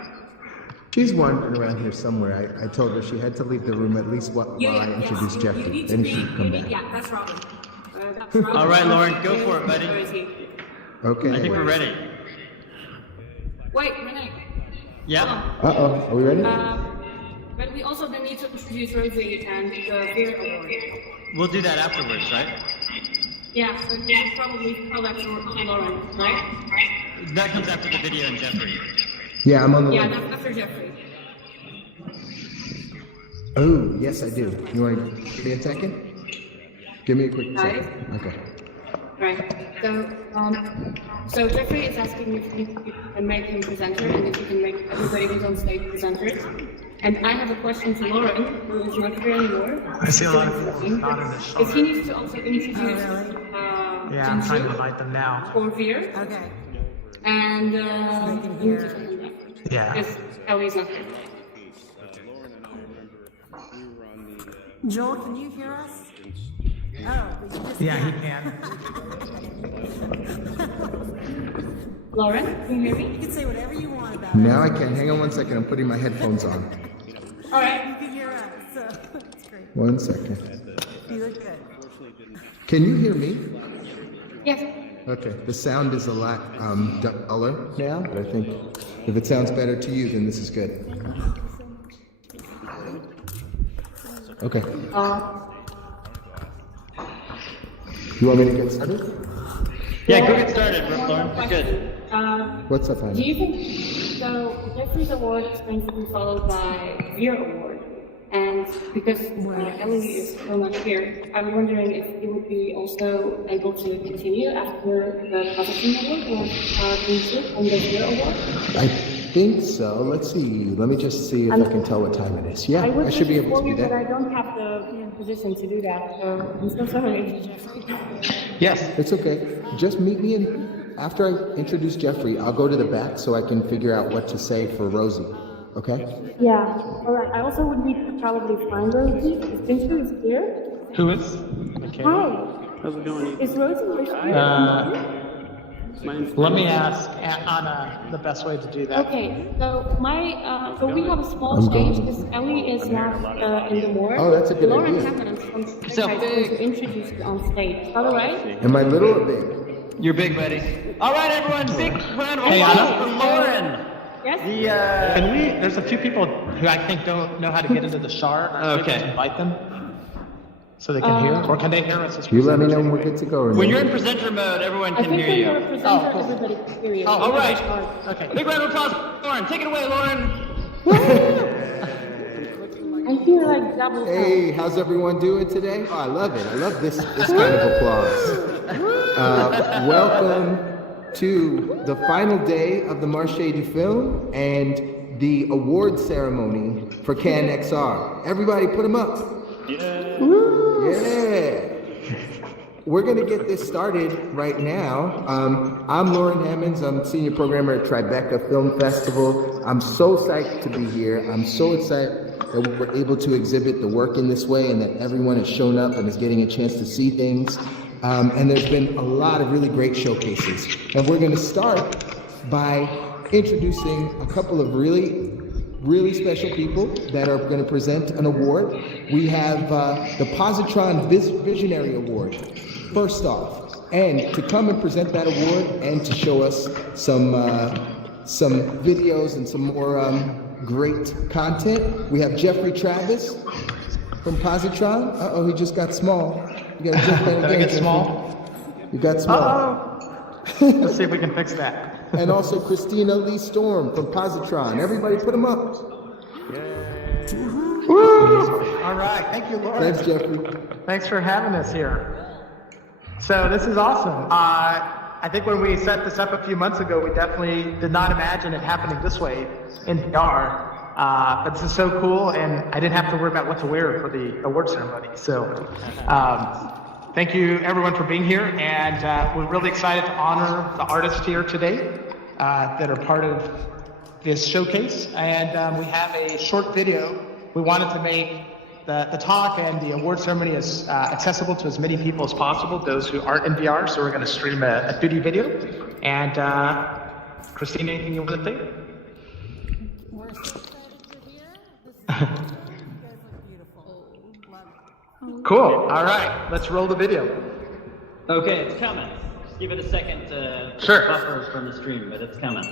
She's wandering around here somewhere. I told her she had to leave the room at least while I introduced Jeffrey. Then she'd come back. Yeah, that's Robin. All right, Lauren, go for it, buddy. Okay. I think we're ready. Wait, Renee. Yeah. Uh-oh. Are we ready? But we also then need to introduce Rosie and the Veer Award. We'll do that afterwards, right? Yeah, so you should probably tell that to Lauren, right? That comes after the video and Jeffrey. Yeah, I'm on the Yeah, way. that's after Jeffrey. Oh, yes, I do. You want to give me a second? Give me a quick second. Okay. Right. So Jeffrey is asking if you can make him presenter and if you can make everybody who's on stage presenters. And I have a question to Lauren, who is not here anymore. I see a lot of people not in the shot. Because he needs to also introduce Yeah, I'm trying to invite them now. for Veer. Okay. And Yeah. because Ellie's not here. Joel, can you hear us? Oh, but you just Yeah, he can't. Lauren, can you hear me? You can say whatever you want about Now I can. Hang on one second. I'm putting my headphones on. All right. You can hear us, so that's great. 1 second. You look good. Can you hear me? Yes. Okay. The sound is a lot duller now, but I think if it sounds better to you, then this is good. Okay. You want me to get started? Yeah, go get started, Lauren. You're good. What's up, Do Annie? you think so? Jeffrey's award is going to be followed by Veer award, and because Ellie is still not here, I'm wondering if you would be also able to continue after the Position award or on the Veer award. I think so. Let's see. Let me just see if I can tell what time it is. Yeah, I should be able to be But I there. don't have the position to do that, so I'm so sorry. Yes. It's okay. Just meet me in. After I introduce Jeffrey, I'll go to the back so I can figure out what to say for Rosie. Okay? Yeah. All right. I also would need to probably find Rosie. Since is here. Who is? Okay. Hi. How's it going? Is Rosie here? Let me ask Anna the best way to do that. Okay, so so we have a small change because Ellie is not in the ward. Oh, that's a good Lauren idea. Hammond from Tribeca is going to introduce you on stage. Is that all right? Am I little or big? You're big, buddy. All right, everyone, big round of Hey, applause Anna. for Lauren. Yes? Can we? There's a few people who I think don't know how to get into the shard. Okay. Invite them so they can hear, or can they hear us? As You let me know when we're good to go. Renee. When you're in presenter mode, everyone I can think hear when you. you're a presenter, everybody can hear you. All right. Okay. Big round of applause for Lauren. Take it away, Lauren. I feel like double. Hey, how's everyone doing today? Oh, I love it. I love this kind of applause. Welcome to the final day of the Marché du Film and the award ceremony for Cannes XR. Everybody put them up. Yeah. We're going to get this started right now. I'm Lauren Hammonds. I'm senior programmer at Tribeca Film Festival. I'm so psyched to be here. I'm so excited that we're able to exhibit the work in this way and that everyone has shown up and is getting a chance to see things. And there's been a lot of really great showcases. And we're going to start by introducing a couple of really special people that are going to present an award. We have the Positron Visionary Award, first off. And to come and present that award and to show us some videos and some more great content, we have Jeffrey Travis from Positron. Uh-oh, he just got small. You gotta jump in Did I again, get Jeffrey. small? You got small. Let's see if we can fix that. And also Christina Lee Storm from Positron. Everybody put them up. Woo! All right, thank you, Lauren. Thanks, Jeffrey. Thanks for having us here. So this is awesome. I think when we set this up a few months ago, we definitely did not imagine it happening this way in VR. But this is so cool, and I didn't have to worry about what to wear for the award ceremony. So thank you, everyone, for being here, and we're really excited to honor the artists here today that are part of this showcase. And we have a short video. We wanted to make the talk and the award ceremony as accessible to as many people as possible, those who aren't in VR, so we're going to stream a 2D video. And Christine, anything you want to say? Cool. All right, let's roll the video. Okay, it's coming. Just give it a second to Sure. buffer from the stream, but it's coming.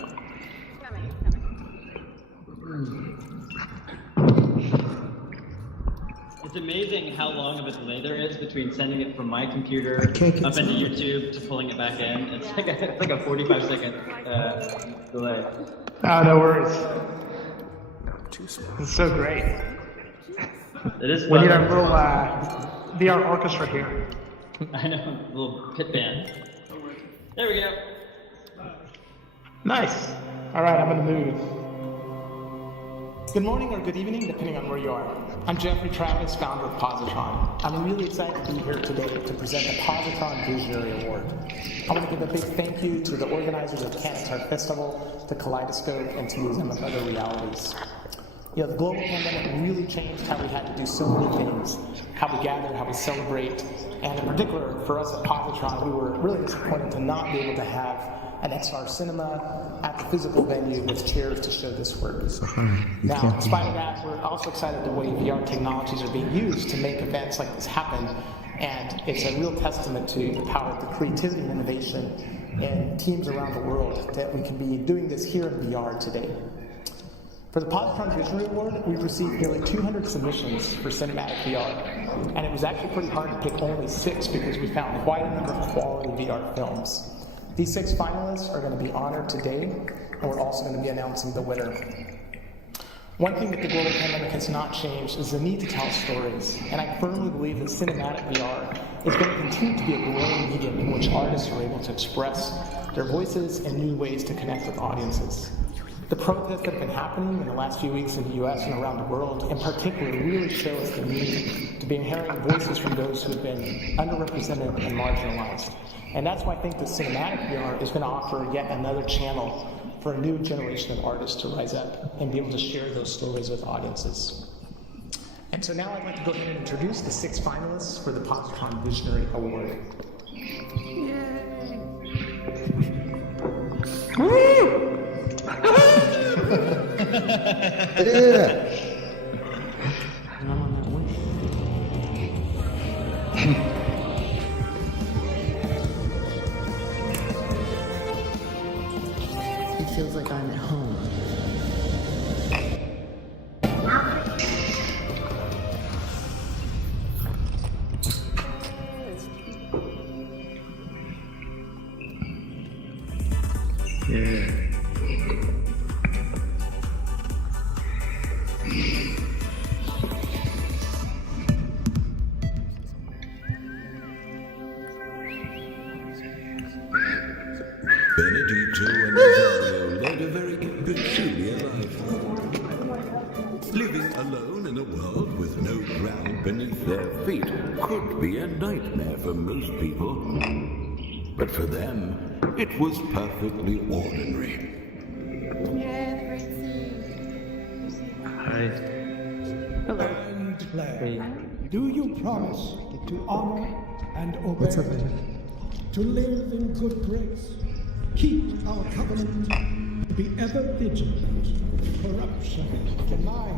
It's amazing how long of a delay there is between sending it from my computer up into YouTube to pulling it back in. It's like a 45-second delay. Oh, no worries. It's so great. It is We need fun. a little VR orchestra here. I know, a little pit band. There we go. Nice. All right, I'm gonna move. good morning or good evening, depending on where you are. I'm Jeffrey Travis, founder of Positron. I'm really excited to be here today to present the Positron Visionary Award. I want to give a big thank you to the organizers of Cannes Art Festival, to Kaleidoscope, and to Museum of Other Realities. The global pandemic really changed how we had to do so many things, how we gather, how we celebrate, and in particular, for us at Positron, we were really disappointed to not be able to have an XR cinema at the physical venue with chairs to show this work. Now, in spite of that, we're also excited the way VR technologies are being used to make events like this happen, and it's a real testament to the power of the creativity and innovation in teams around the world that we can be doing this here in VR today. For the Positron Visionary Award, we've received nearly 200 submissions for cinematic VR, and it was actually pretty hard to pick only 6 because we found quite a number of quality VR films. These 6 finalists are going to be honored today, and we're also going to be announcing the winner. One thing that the global pandemic has not changed is the need to tell stories, and I firmly believe that cinematic VR is going to continue to be a growing medium in which artists are able to express their voices and new ways to connect with audiences. The protests that have been happening in the last few weeks in the US and around the world in particular really show us the need to be hearing voices from those who have been underrepresented and marginalized. And that's why I think the cinematic VR is going to offer yet another channel for a new generation of artists to rise up and be able to share those stories with audiences. And so now I'd like to go ahead and introduce the 6 finalists for the Positron Visionary Award. Woo! Yeah. And I'm on that one. It feels like I'm at home. Yeah. Benedetto and Rosario led a very peculiar life. Living alone in a world with no ground beneath their feet could be a nightmare for most people. But for them, it was perfectly ordinary. Hi. Hello. And Claire, do you promise to honor and obey, What's up, baby? to live in good grace, keep our covenant, be ever vigilant, corruption, deny,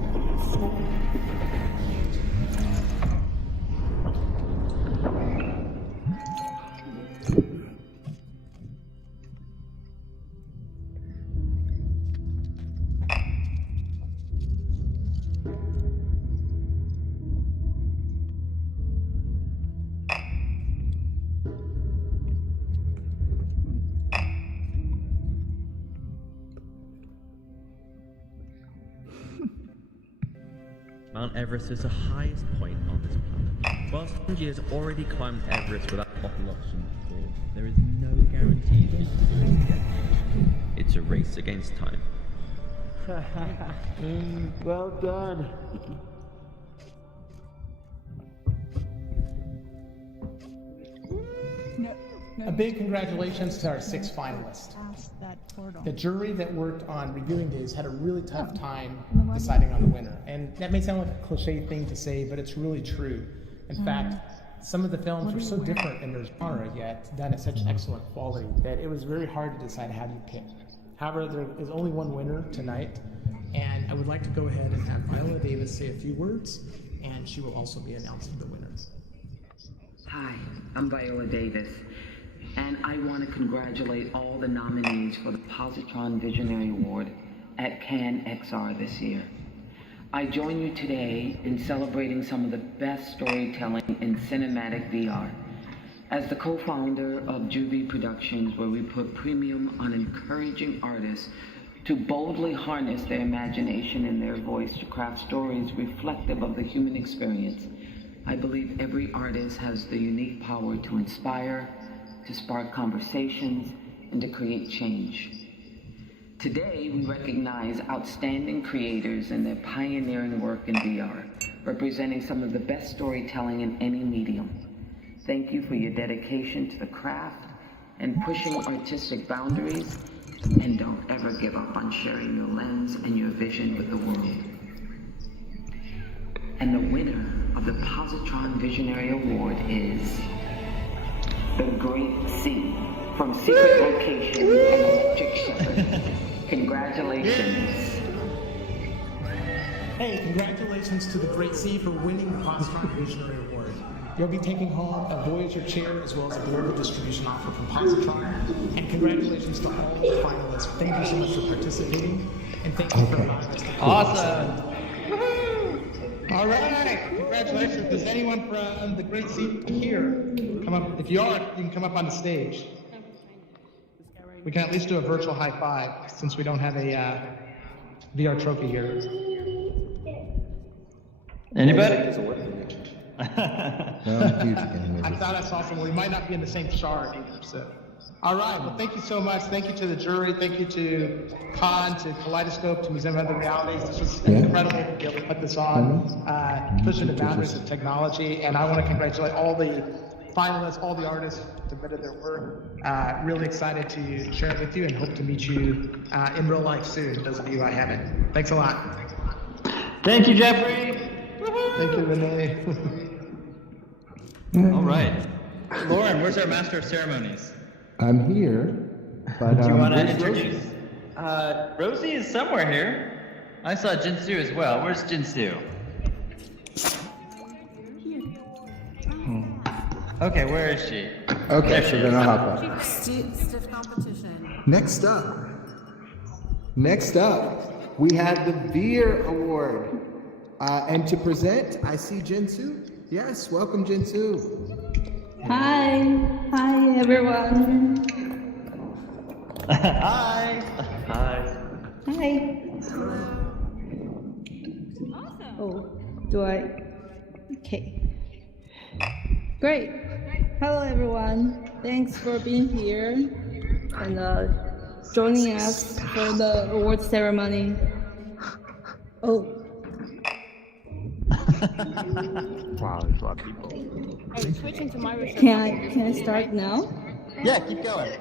Mount Everest is the highest point on this planet. Whilst Angie has already climbed Everest without bottle oxygen before, there is no guarantee that she can get there. It's a race against time. Well done. A big congratulations to our 6 finalists. The jury that worked on reviewing these had a really tough time deciding on the winner. And that may sound like a cliche thing to say, but it's really true. In fact, some of the films were so different in their genre, yet done at such excellent quality, that it was very hard to decide how you pick. However, there is only one winner tonight, and I would like to go ahead and have Viola Davis say a few words, and she will also be announcing the winner. Hi, I'm Viola Davis. And I want to congratulate all the nominees for the Positron Visionary Award at Cannes XR this year. I join you today in celebrating some of the best storytelling in cinematic VR. As the co-founder of Juvie Productions, where we put premium on encouraging artists to boldly harness their imagination and their voice to craft stories reflective of the human experience, I believe every artist has the unique power to inspire, to spark conversations, and to create change. Today, we recognize outstanding creators and their pioneering work in VR, representing some of the best storytelling in any medium. Thank you for your dedication to the craft and pushing artistic boundaries, and don't ever give up on sharing your lens and your vision with the world. And the winner of the Positron Visionary Award is The Great C from Secret Location and Electric Shepherd. Congratulations. Hey, congratulations to the Great C for winning the Positron Visionary Award. You'll be taking home a Voyager chair as well as a global distribution offer from Positron. And congratulations to all the finalists. Thank you so much for participating, and thank you for allowing us to Awesome. All right, congratulations. Is anyone from the Great C here? Come up. If you are, you can come up on the stage. We can at least do a virtual high five since we don't have a VR trophy here. Anybody? I thought I saw someone. We might not be in the same shard either. So, all right. Well, thank you so much. Thank you to the jury. Thank you to Con, to Kaleidoscope, to Museum of Other Realities. This was incredible to be able to put this on, pushing the boundaries of technology. And I want to congratulate all the finalists, all the artists who submitted their work. Really excited to share it with you and hope to meet you in real life soon. Those of you I haven't. Thanks a lot. Thank you, Jeffrey. Thank you, Renee. All right. Lauren, where's our Master of Ceremonies? I'm here, but Do you want to introduce? Rosie is somewhere here. I saw Jinsu as well. Where's Jinsu? Okay, where is she? Okay, so then I'll hop up. Stiff competition. Next up, we have the Veer Award. And to present, I see Jinsu. Yes, welcome, Jinsu. Hi everyone. Hi. Hi. Oh, do I? Okay. Great. Hello everyone. Thanks for being here and joining us for the award ceremony. Oh. Wow, there's a lot of people. I'm switching to my Can I start now? Yeah, keep going.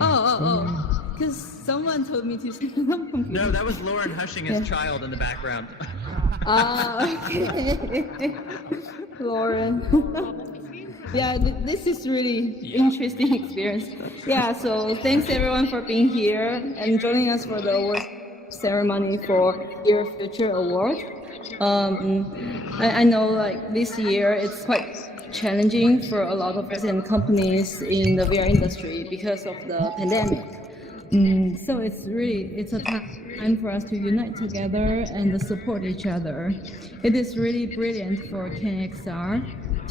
Oh. Because someone told me to. No, that was Lauren hushing his child in the background. Okay. Lauren. Yeah, this is really interesting experience. Yeah, so thanks everyone for being here and joining us for the award ceremony for Veer Future Award. I know like this year it's quite challenging for a lot of us and companies in the VR industry because of the pandemic. So it's a time for us to unite together and support each other. It is really brilliant for CanXR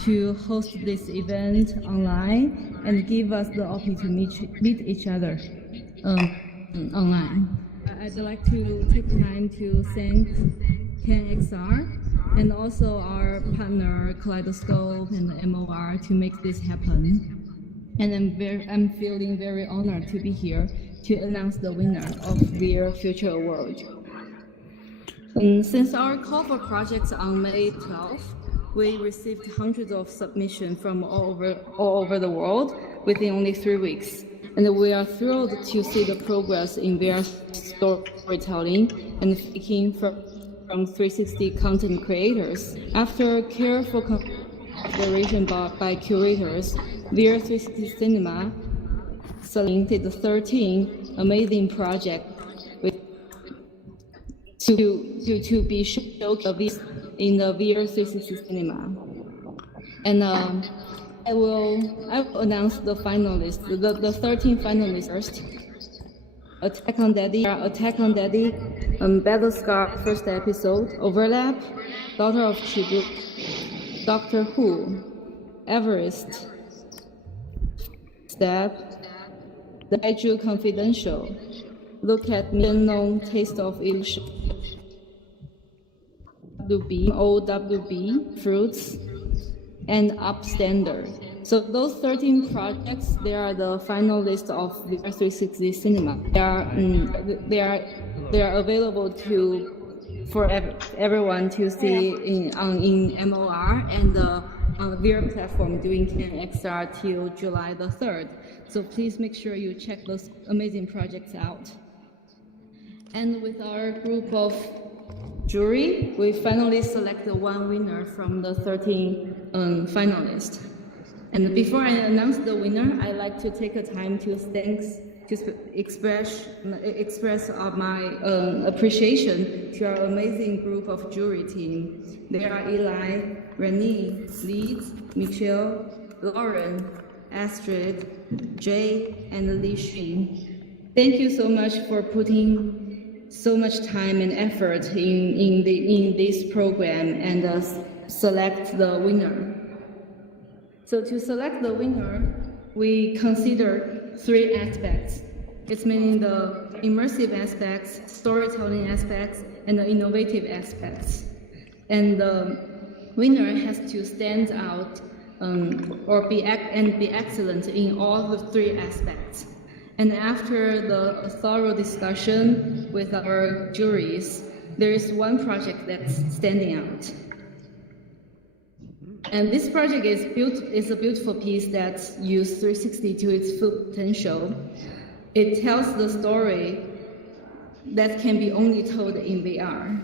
to host this event online and give us the opportunity to meet each other online. I'd like to take time to thank CanXR and also our partner Kaleidoscope and MOR to make this happen. And I'm feeling very honored to be here to announce the winner of Veer Future Award. Since our call for projects on May 12th, we received hundreds of submissions from all over the world within only 3 weeks. And we are thrilled to see the progress in VR storytelling and speaking from 360 content creators. After careful consideration by curators, VR 360 Cinema selected 13 amazing projects to be showcased in the VR 360 Cinema. And I will announce the finalists, the 13 finalists first. Attack on Daddy, Battlescar first episode, Overlap, Daughter of Tribeca, Doctor Who, Everest, Step, The Kaiju Confidential, Look at Unknown Taste of Illusion, OWB, Fruits, and Upstander. So those 13 projects, they are the final list of VR 360 Cinema. They are available for everyone to see in MOR and on the VR platform doing CanXR till July the 3rd. So please make sure you check those amazing projects out. And with our group of jury, we finally selected one winner from the 13 finalists. And before I announce the winner, I'd like to take a time to express my appreciation to our amazing group of jury team. They are Eli, Renee, Liz, Michelle, Lauren, Astrid, Jay, and Li Xun. Thank you so much for putting so much time and effort in this program and select the winner. So to select the winner, we consider 3 aspects. It's meaning the immersive aspects, storytelling aspects, and the innovative aspects. And the winner has to stand out or be excellent in all the 3 aspects. And after the thorough discussion with our juries, there is one project that's standing out. And this project is a beautiful piece that uses 360 to its full potential. It tells the story that can be only told in VR.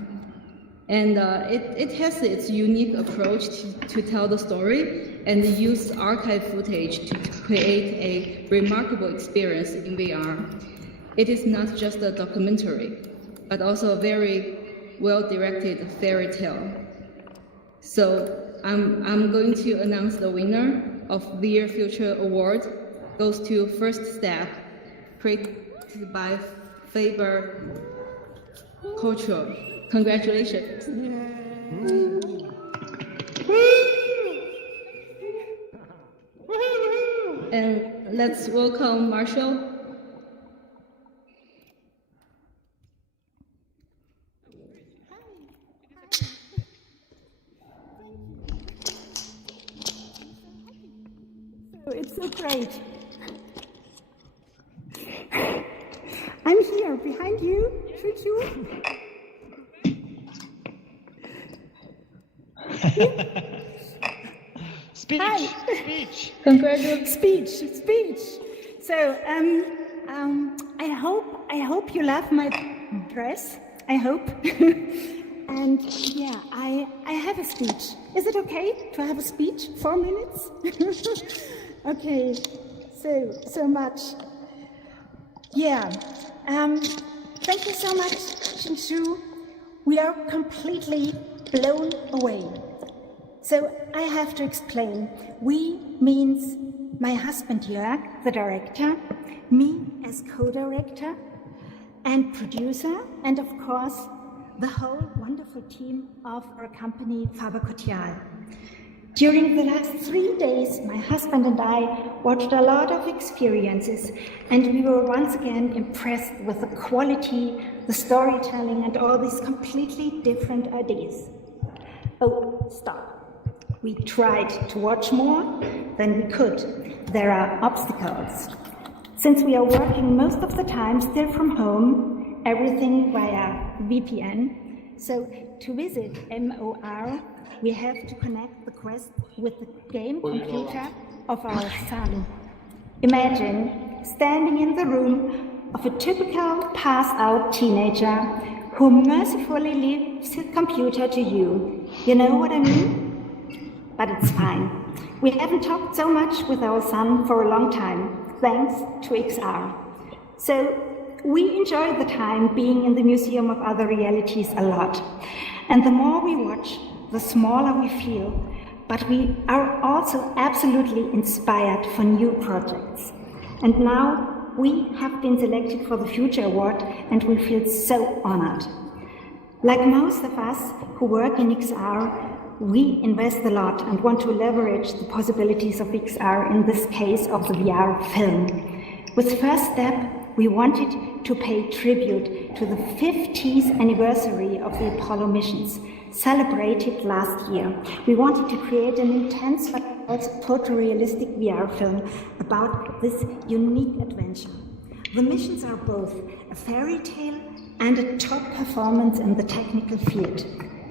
And it has its unique approach to tell the story and use archive footage to create a remarkable experience in VR. It is not just a documentary, but also a very well-directed fairy tale. So I'm going to announce the winner of VR Future Award goes to First Step, created by Faber Cultural. Congratulations. And let's welcome Marshall. It's so great. I'm here behind you. Should you? Speech. Hi. Speech. Congratulations. Speech. So I hope you love my dress. I hope. And yeah, I have a speech. Is it okay to have a speech? 4 minutes? Okay, so much. Yeah, thank you so much, Shinshu. We are completely blown away. So I have to explain. We means my husband Jörg, the director, me as co-director and producer, and of course, the whole wonderful team of our company, Faber Cotillard. During the last 3 days, my husband and I watched a lot of experiences, and we were once again impressed with the quality, the storytelling, and all these completely different ideas. Oh, stop. We tried to watch more than we could. There are obstacles. Since we are working most of the time still from home, everything via VPN, so to visit MOR, we have to connect the Quest with the game computer of our son. Imagine standing in the room of a typical passed-out teenager who mercifully leaves his computer to you. You know what I mean? But it's fine. We haven't talked so much with our son for a long time, thanks to XR. So we enjoy the time being in the Museum of Other Realities a lot. And the more we watch, the smaller we feel, but we are also absolutely inspired for new projects. And now we have been selected for the Future Award, and we feel so honored. Like most of us who work in XR, we invest a lot and want to leverage the possibilities of XR, in this case of the VR film. With First Step, we wanted to pay tribute to the 50th anniversary of the Apollo missions, celebrated last year. We wanted to create an intense but also photorealistic VR film about this unique adventure. The missions are both a fairy tale and a top performance in the technical field.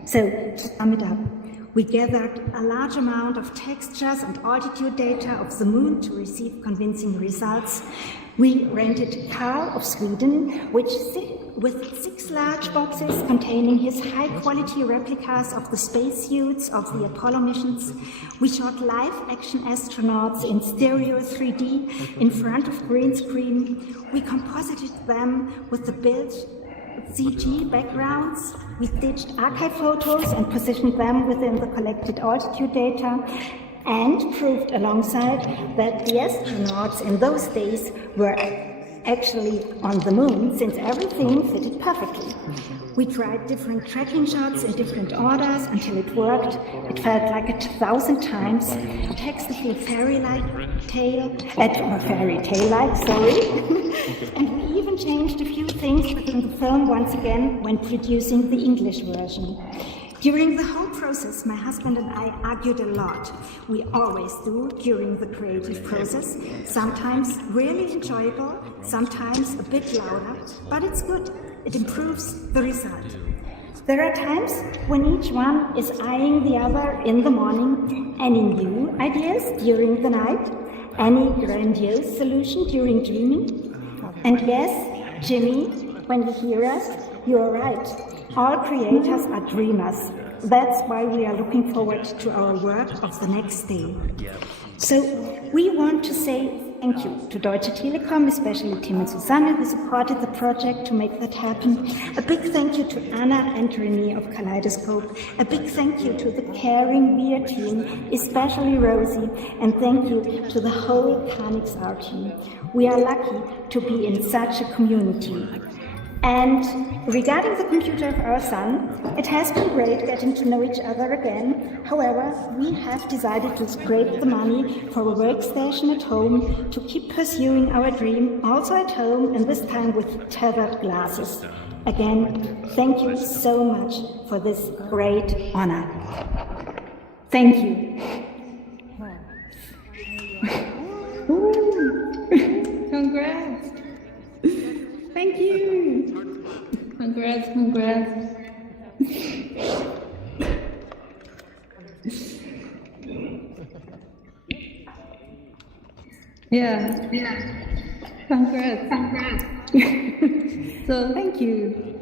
So, to sum it up, we gathered a large amount of textures and altitude data of the moon to receive convincing results. We rented Carl of Sweden, with 6 large boxes containing his high-quality replicas of the spacesuits of the Apollo missions. We shot live-action astronauts in stereo 3D in front of green screen. We composited them with the built CG backgrounds. We staged archive photos and positioned them within the collected altitude data, and proved alongside that the astronauts in those days were actually on the moon, since everything fitted perfectly. We tried different tracking shots in different orders until it worked. It felt like 1,000 times. Text a full fairy-like, sorry. And we even changed a few things within the film once again when producing the English version. During the whole process, my husband and I argued a lot. We always do during the creative process. Sometimes really enjoyable, sometimes a bit louder, but it's good. It improves the result. There are times when each one is eyeing the other in the morning. Any new ideas during the night? Any grandiose solution during dreaming? And yes, Jimmy, when you hear us, you are right. All creators are dreamers. That's why we are looking forward to our work of the next day. So we want to say thank you to Deutsche Telekom, especially Tim and Susanne, who supported the project to make that happen. A big thank you to Anna and Renee of Kaleidoscope. A big thank you to the caring VR team, especially Rosie, and thank you to the whole CanXR team. We are lucky to be in such a community. And regarding the computer of our son, it has been great getting to know each other again. However, we have decided to scrape the money for a workstation at home to keep pursuing our dream, also at home, and this time with tethered glasses. Again, thank you so much for this great honor. Thank you. Congrats. Thank you. Congrats, congrats. Yeah. Congrats. So thank you.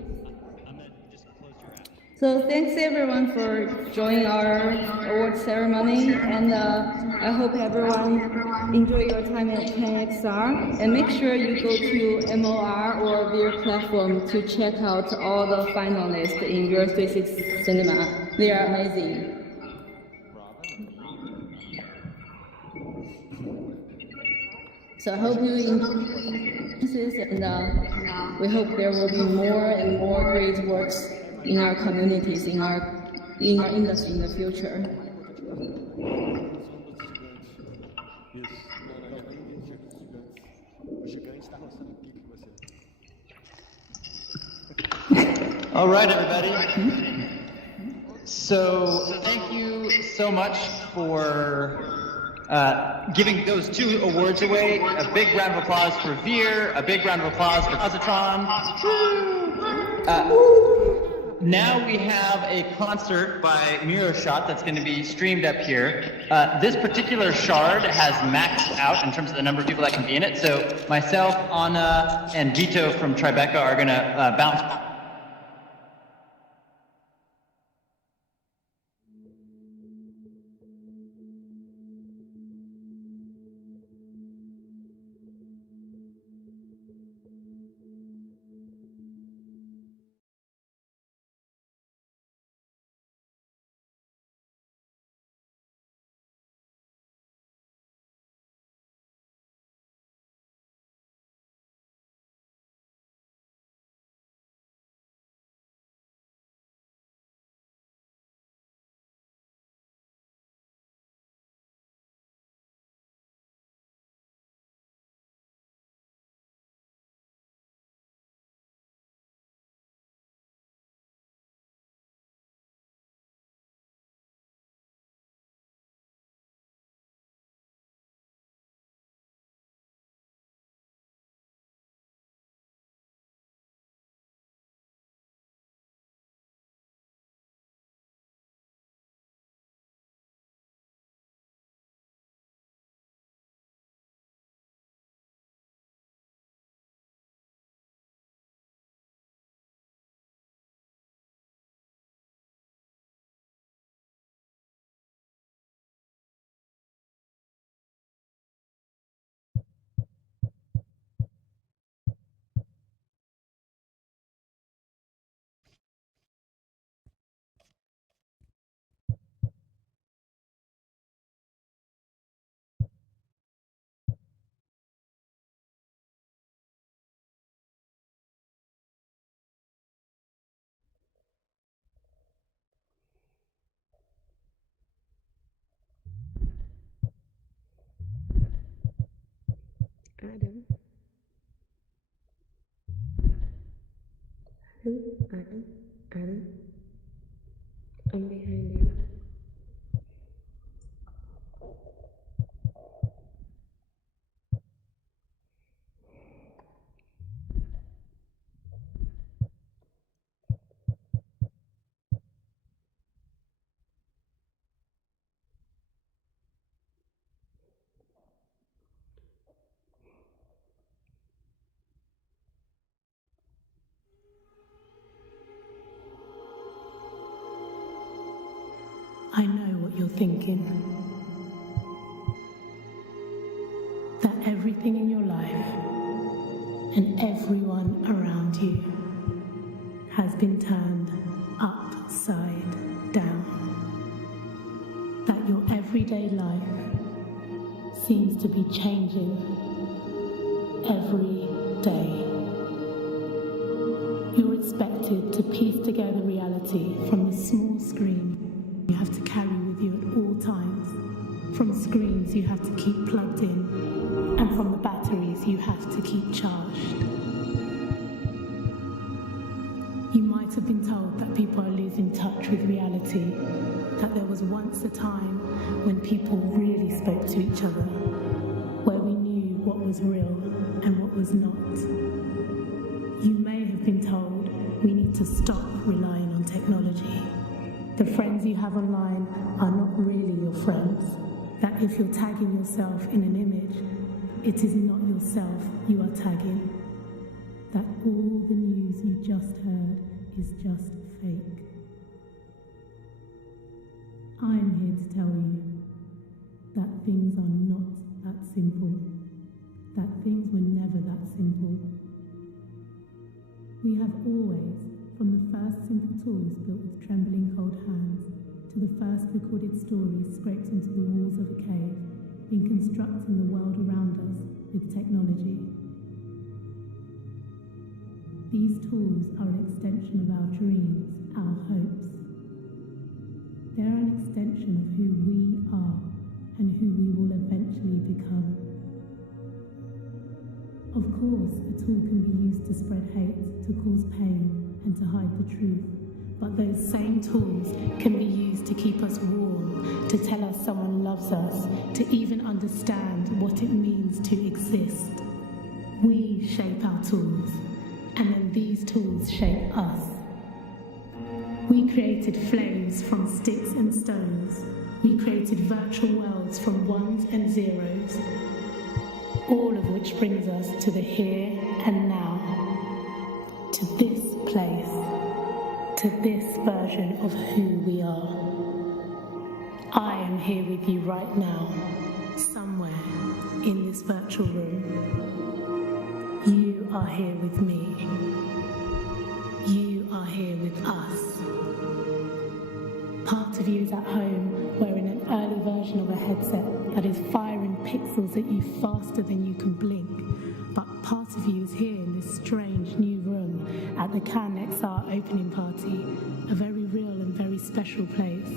So thanks everyone for joining our award ceremony, and I hope everyone enjoy your time at CanXR, and make sure you go to MOR or Veer platform to check out all the finalists in Veer 360 Cinema. They are amazing. So I hope you enjoy this, and we hope there will be more and more great works in our communities, in our industry in the future. All right, everybody. So thank you so much for giving those 2 awards away. A big round of applause for Veer, a big round of applause for Positron. Now we have a concert by Miro Shot that's going to be streamed up here. This particular shard has maxed out in terms of the number of people that can be in it. So myself, Anna, and Vito from Tribeca are going to bounce Adam. Adam. I'm behind you. I know what you're thinking. That everything in your life and everyone around you has been turned upside down. That your everyday life seems to be changing every day. You're expected to piece together reality from the small screen you have to carry with you at all times, from screens you have to keep plugged in, and from the batteries you have to keep charged. You might have been told that people are losing touch with reality, that there was once a time when people really spoke to each other, where we knew what was real and what was not. You may have been told we need to stop relying on technology. The friends you have online are not really your friends. That if you're tagging yourself in an image, it is not yourself you are tagging. That all the news you just heard is just fake. I'm here to tell you that things are not that simple. That things were never that simple. We have always, from the first simple tools built with trembling cold hands, to the first recorded stories scraped into the walls of a cave, been constructing the world around us with technology. These tools are an extension of our dreams, our hopes. They're an extension of who we are and who we will eventually become. Of course, a tool can be used to spread hate, to cause pain, and to hide the truth. But those same tools can be used to keep us warm, to tell us someone loves us, to even understand what it means to exist. We shape our tools, and then these tools shape us. We created flames from sticks and stones. We created virtual worlds from ones and zeros, all of which brings us to the here and now, to this place, to this version of who we are. I am here with you right now, somewhere in this virtual room. You are here with me. You are here with us. Part of you is at home wearing an early version of a headset that is firing pixels at you faster than you can blink. But part of you is here in this strange new room at the Cannes XR opening party, a very real and very special place.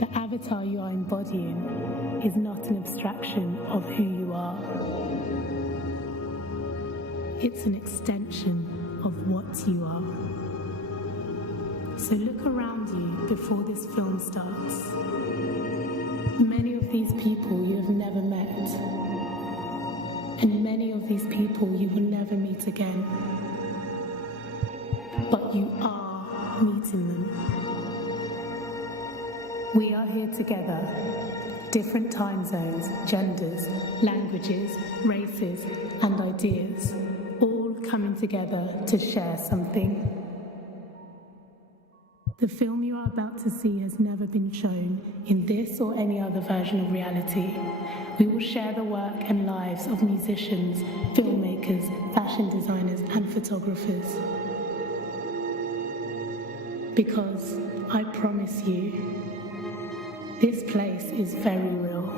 The avatar you are embodying is not an abstraction of who you are. It's an extension of what you are. So look around you before this film starts. Many of these people you have never met, and many of these people you will never meet again. But you are meeting them. We are here together, different time zones, genders, languages, races, and ideas, all coming together to share something. The film you are about to see has never been shown in this or any other version of reality. We will share the work and lives of musicians, filmmakers, fashion designers, and photographers. Because I promise you, this place is very real.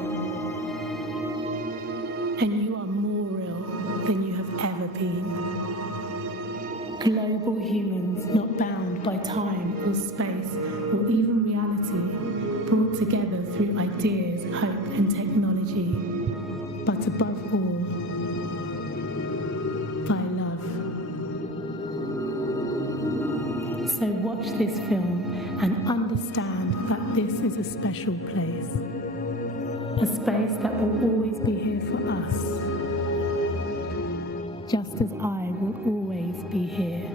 And you are more real than you have ever been. Global humans not bound by time or space or even reality, brought together through ideas, hope and technology. But above all, this film and understand that this is a special place. A space that will always be here for us. Just as I will always be here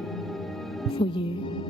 for you.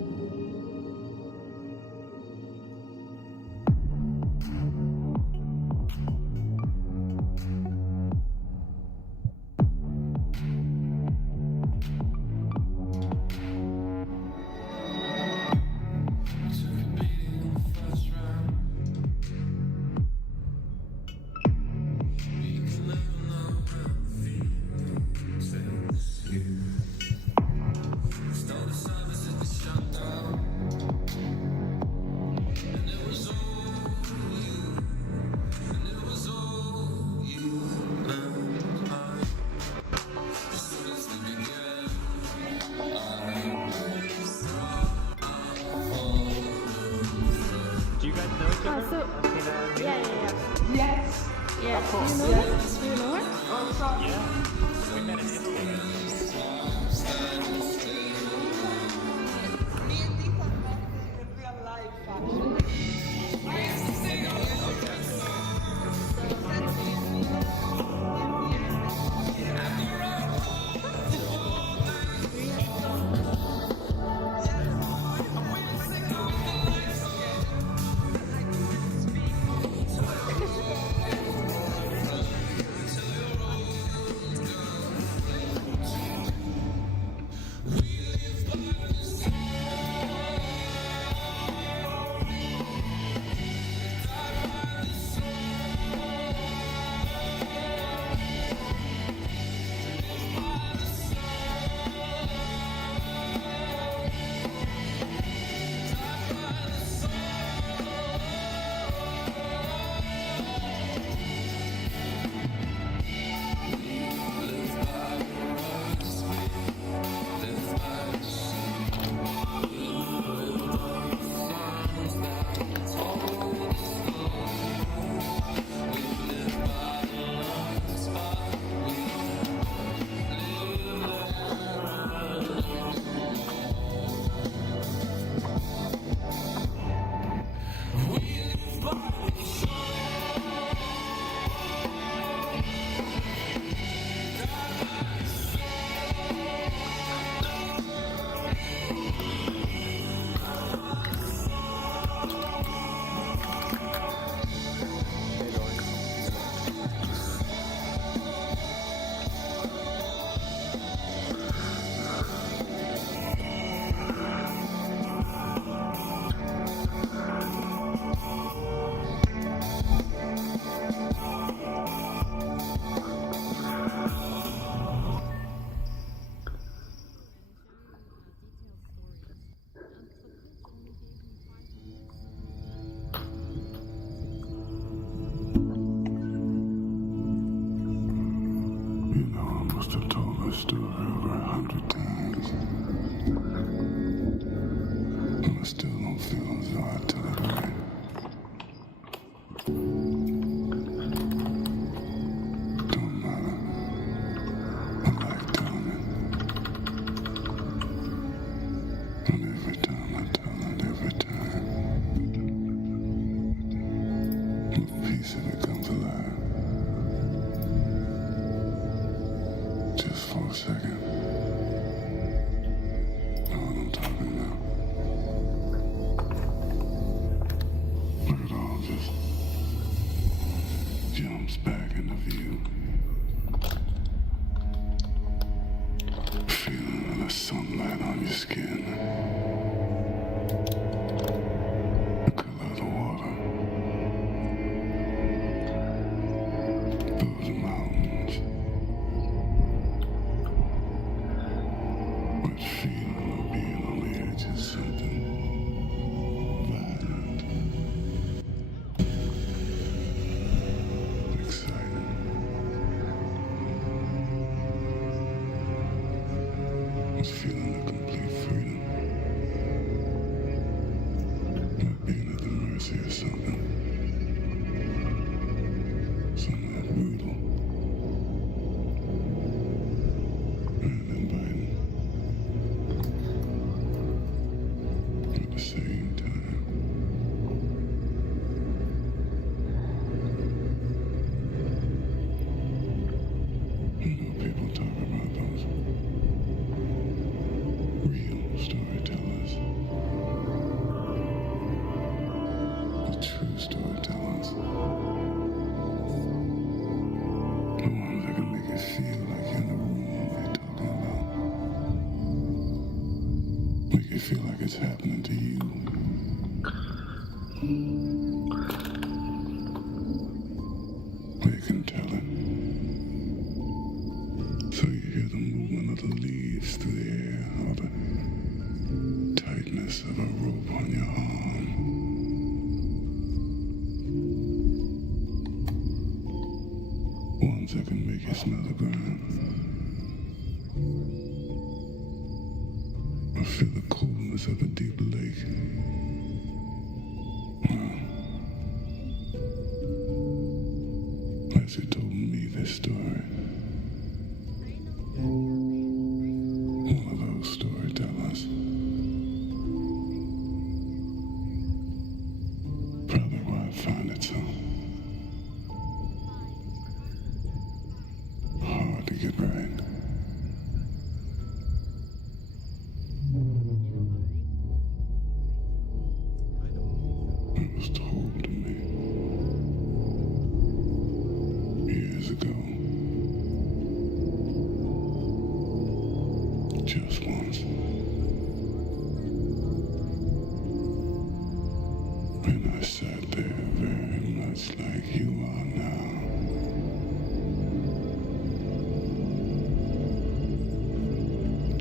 it feel like it's happening to you. Or you can tell it. So you hear the movement of the leaves through the air, or the tightness of a rope on your arm. Ones that can make you smell the ground. I feel the coolness of a deep lake. Well, as you told me this story, one of those storytellers. Probably why I find it so hard to get right. It was told to me years ago. Just once. And I sat there very much like you are now.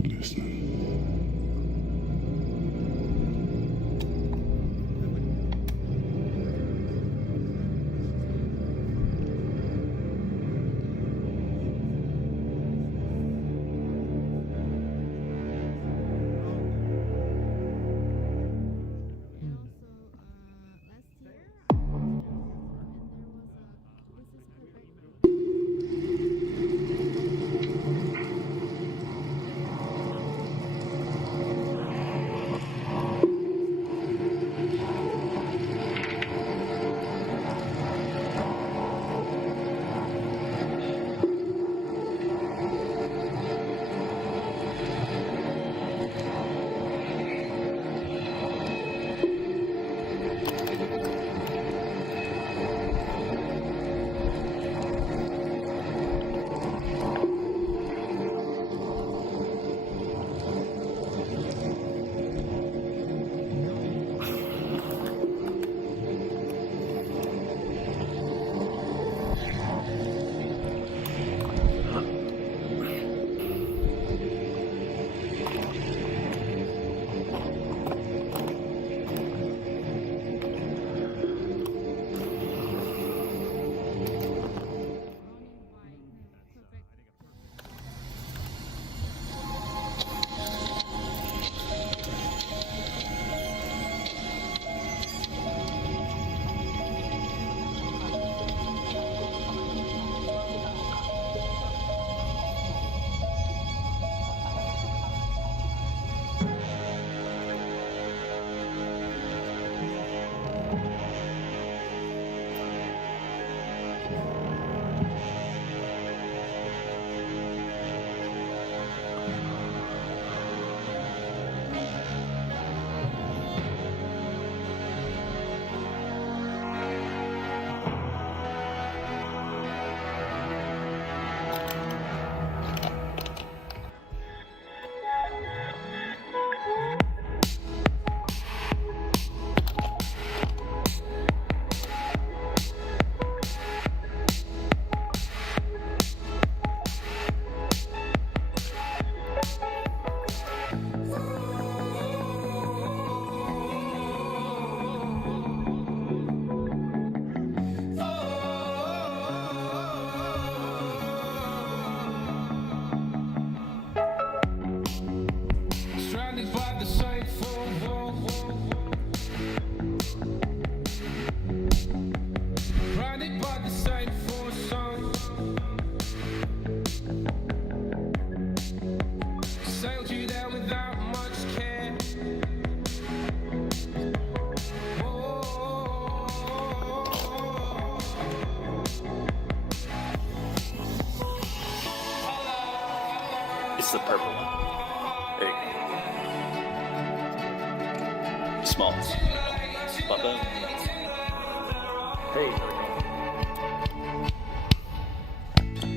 Listening. It's the purple one. There you go. Smalls. Ba-boom. Hey.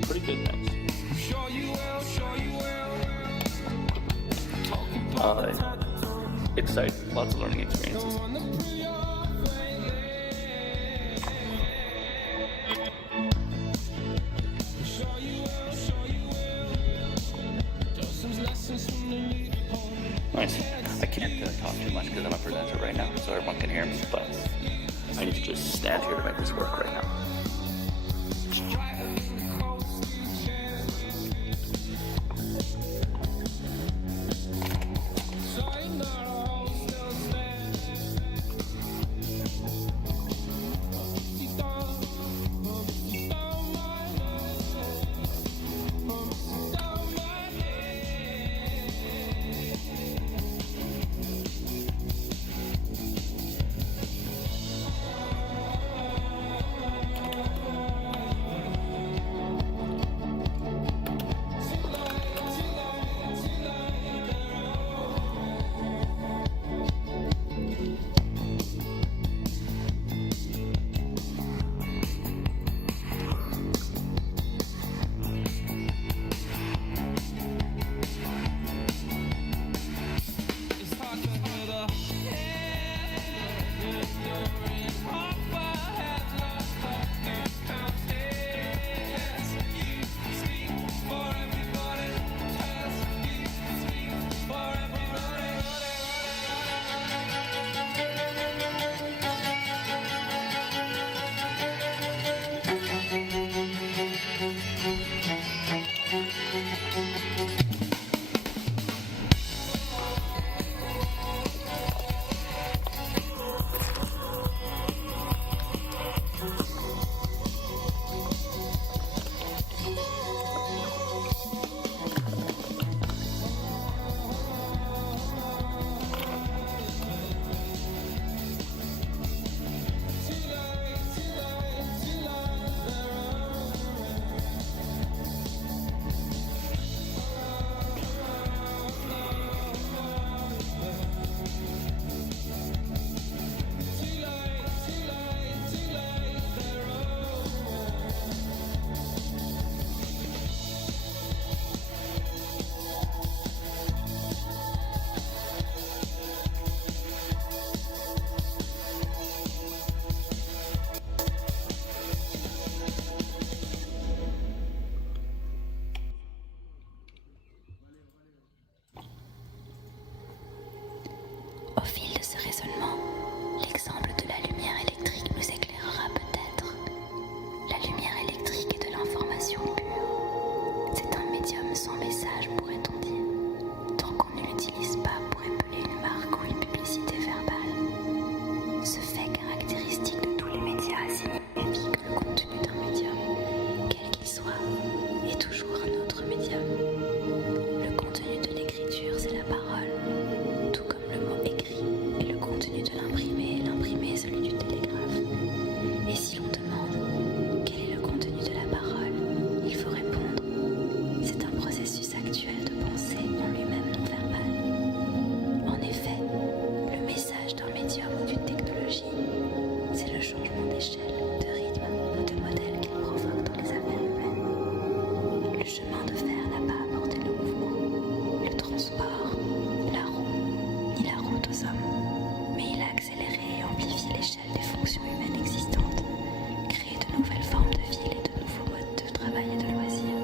Pretty good, thanks. exciting, lots of learning experiences. Nice. I can't talk too much because I'm a presenter right now, so everyone can hear me, but I need to just stand here to make this work right now. Au fil de ce raisonnement, l'exemple de la lumière électrique nous éclairera peut-être. La lumière électrique est de l'information pure. C'est un médium sans message, pourrait-on dire, tant qu'on ne l'utilise pas pour épeler une marque ou une publicité verbale. Ce fait caractéristique de tous les médias signifie que le contenu d'un médium, quel qu'il soit, est toujours un autre médium. Le contenu de l'écriture, c'est la parole, tout comme le mot écrit est le contenu de l'imprimé, et l'imprimé est celui du télégraphe. Et si l'on demande quel est le contenu de la parole, il faut répondre c'est un processus actuel de pensée en lui-même non verbal. En effet, le message d'un médium ou d'une technologie, c'est le changement d'échelle, de rythme ou de modèle qu'il provoque dans les affaires humaines. Le chemin de fer n'a pas apporté le mouvement, le transport, la roue, ni la route aux hommes, mais il a accéléré et amplifié l'échelle des fonctions humaines existantes, créé de nouvelles formes de ville et de nouveaux modes de travail et de loisirs.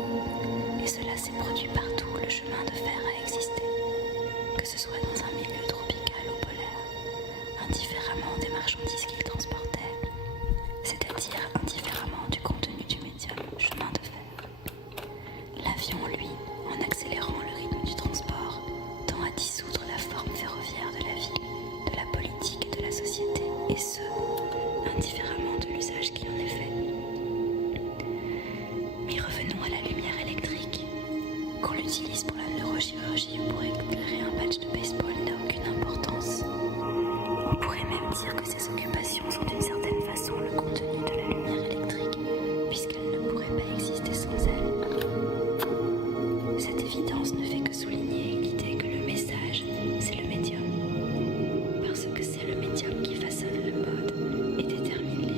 Et cela s'est produit partout où le chemin de fer a existé, que ce soit dans un milieu tropical ou polaire, indifféremment des marchandises qu'il transportait, c'est-à-dire indifféremment du contenu du médium chemin de fer. L'avion, lui, en accélérant le rythme du transport, tend à dissoudre la forme ferroviaire de la ville, de la politique et de la société, et ce, indifféremment de l'usage qu'il en est fait. Mais revenons à la lumière électrique. Qu'on l'utilise pour la neurochirurgie ou pour éclairer un match de baseball n'a aucune importance. On pourrait même dire que ces occupations sont d'une certaine façon le contenu de la lumière électrique, puisqu'elle ne pourrait pas exister sans elle. Cette évidence ne fait que souligner l'idée que le message, c'est le médium. Parce que c'est le médium qui façonne le mode et détermine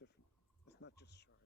different. It's not just shards.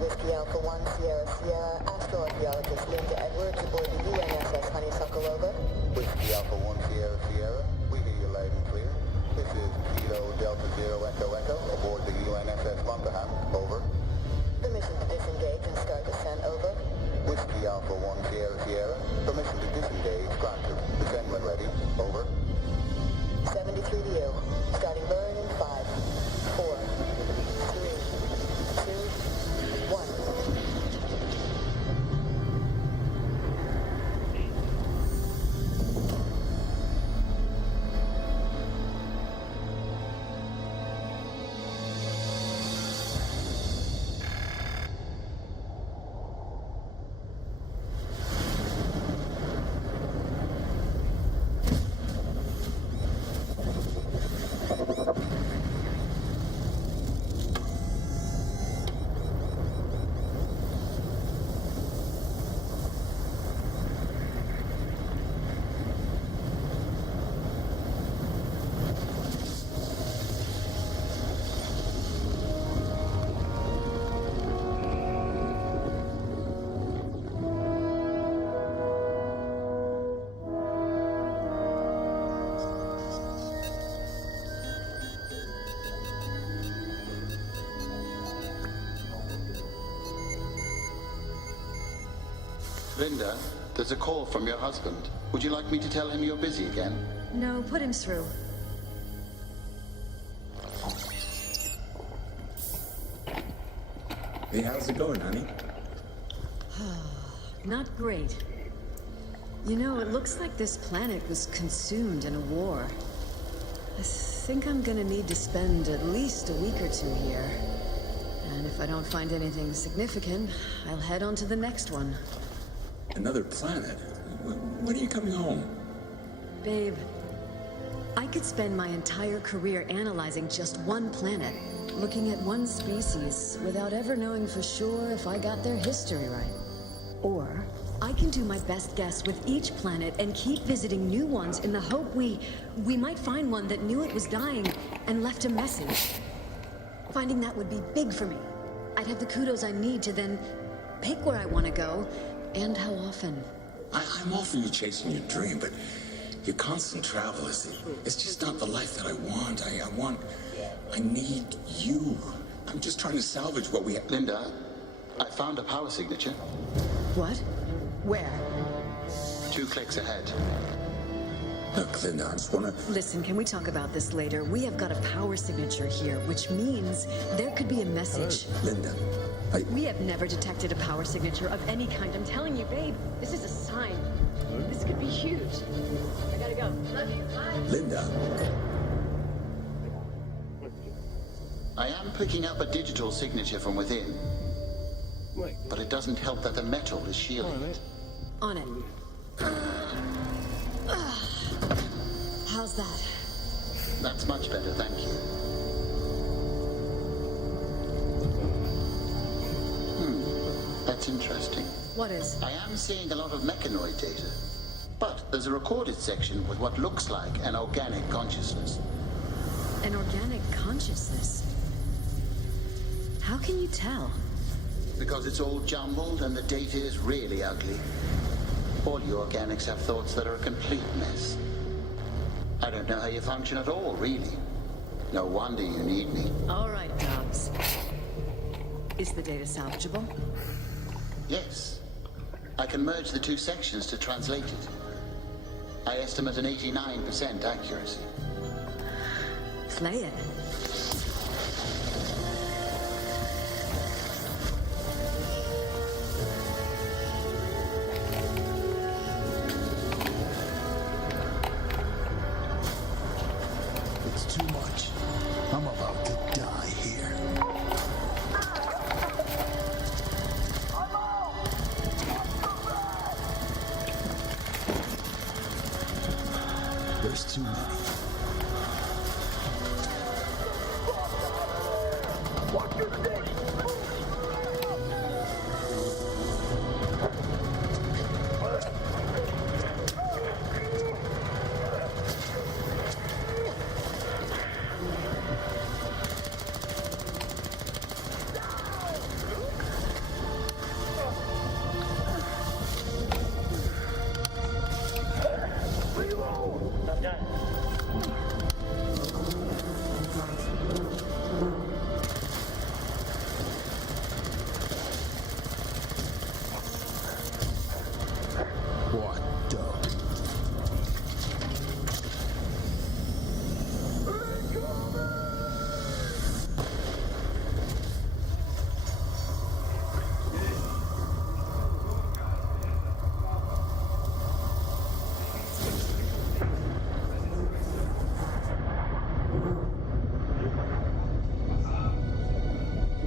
Whiskey Alpha 1 Sierra Sierra, astroarchaeologist Linda Edwards aboard the UNSS Honeysuckle over. Whiskey Alpha 1 Sierra Sierra, we hear you loud and clear. This is Kilo Delta Zero Echo Echo aboard the UNSS Montahan, over. Permission to disengage and start descent, over. Whiskey Alpha 1 Sierra Sierra, permission to disengage granted. Descent when ready, over. 73 to you. Starting burn in 5. Linda, there's a call from your husband. Would you like me to tell him you're busy again? No, put him through. Hey, how's it going, honey? Not great. You know, it looks like this planet was consumed in a war. I think I'm gonna need to spend at least a week or two here. And if I don't find anything significant, I'll head on to the next one. Another planet? When are you coming home? Babe, I could spend my entire career analyzing just one planet, looking at one species, without ever knowing for sure if I got their history right. Or I can do my best guess with each planet and keep visiting new ones in the hope we might find one that knew it was dying and left a message. Finding that would be big for me. I'd have the kudos I need to then pick where I want to go and how often. I'm all for you chasing your dream, but your constant travel it's just not the life that I want. I need you. I'm just trying to salvage what we have. Linda, I found a power signature. What? Where? 2 clicks ahead. Look, Linda, I just wanna... Listen, can we talk about this later? We have got a power signature here, which means there could be a message. Linda, We have never detected a power signature of any kind. I'm telling you, babe, this is a sign. This could be huge. I gotta go. Love you. Bye. Linda. I am picking up a digital signature from within. But it doesn't help that the metal is shielding it. On it. How's that? That's much better, thank you. That's interesting. What is? I am seeing a lot of mechanoid data. But there's a recorded section with what looks like an organic consciousness. An organic consciousness? How can you tell? Because it's all jumbled and the data is really ugly. All you organics have thoughts that are a complete mess. I don't know how you function at all, really. No wonder you need me. All right, Dobbs. Is the data salvageable? Yes. I can merge the 2 sections to translate it. I estimate an 89% accuracy. Play it. It's too much. I'm about to die here. There's too many. Watch your stick!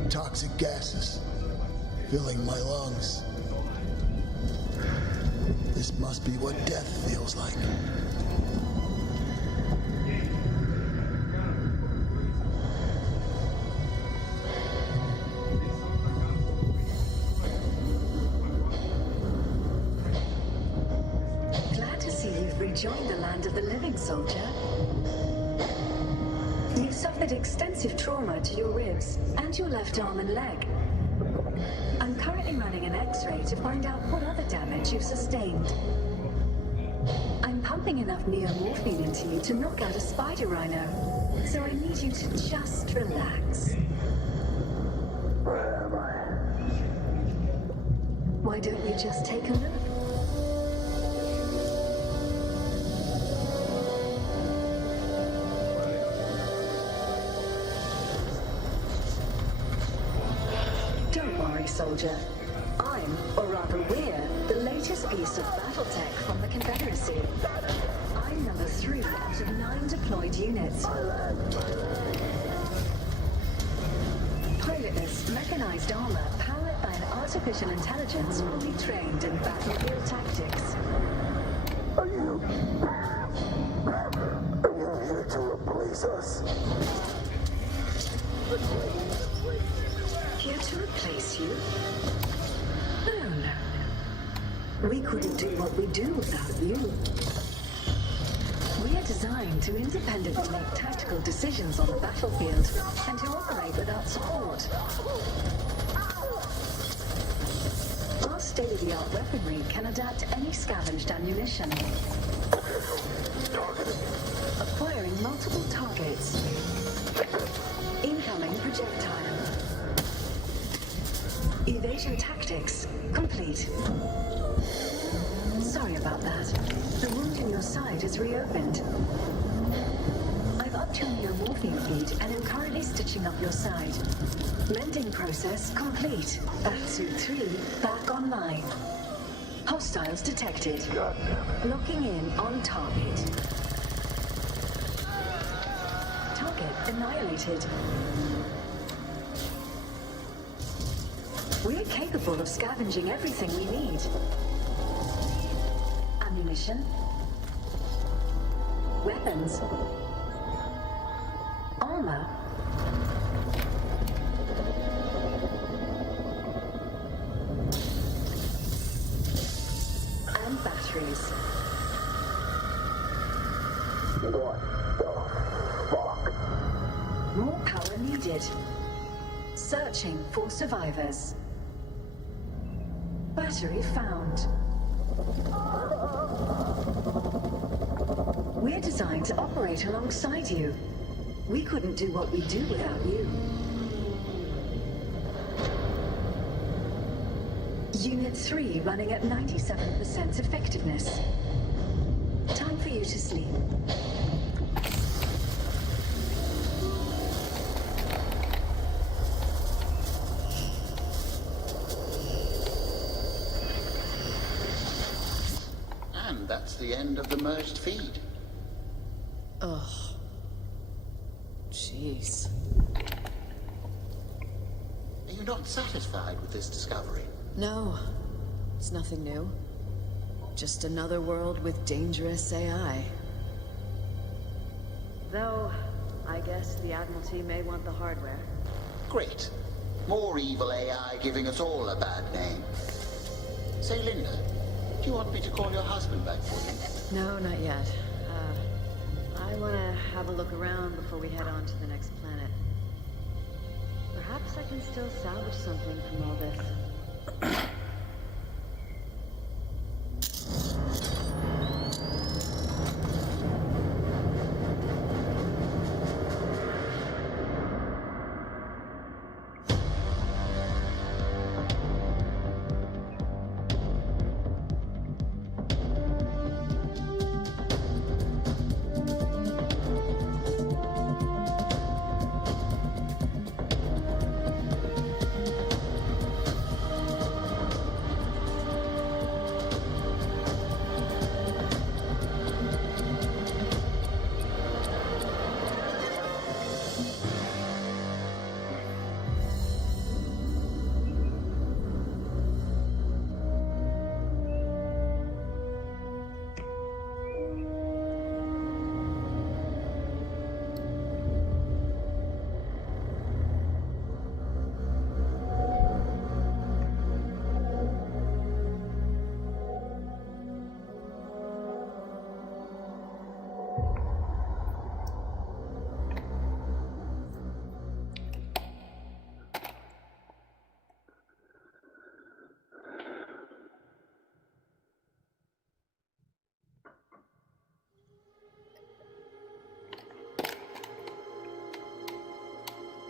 Toxic gases filling my lungs. This must be what death feels like. Glad to see you've rejoined the land of the living, soldier. You suffered extensive trauma to your ribs and your left arm and leg. I'm currently running an X-ray to find out what other damage you've sustained. I'm pumping enough neomorphine into you to knock out a spider rhino, so I need you to just relax. Where am I? Why don't you just take a look? Don't worry, soldier. I'm, or rather we're, the latest piece of battle tech from the Confederacy. I'm number 3 out of 9 deployed units. Pilotless, mechanized armor powered by an artificial intelligence fully trained in battlefield tactics. Are you here to replace us? Here to replace you? No, no, no. We couldn't do what we do without you. We are designed to independently make tactical decisions on the battlefield and to operate without support. Our state-of-the-art weaponry can adapt to any scavenged ammunition. Acquiring multiple targets. Incoming projectile. Evasion tactics complete. Sorry about that. The wound in your side is reopened. I've uptuned your morphine feed and am currently stitching up your side. Mending process complete. Batsuit 3 back online. Hostiles detected. Locking in on target. Target annihilated. We're capable of scavenging everything we need. Ammunition. Weapons. Armor. And batteries. What the fuck? More power needed. Searching for survivors. Battery found. We're designed to operate alongside you. We couldn't do what we do without you. Unit 3 running at 97% effectiveness. Time for you to sleep. And that's the end of the merged feed. Ugh. Jeez. Are you not satisfied with this discovery? No, it's nothing new. Just another world with dangerous AI. Though, I guess the Admiralty may want the hardware. Great. More evil AI giving us all a bad name. Say, Linda, do you want me to call your husband back for you? No, not yet. I want to have a look around before we head on to the next planet. Perhaps I can still salvage something from all this.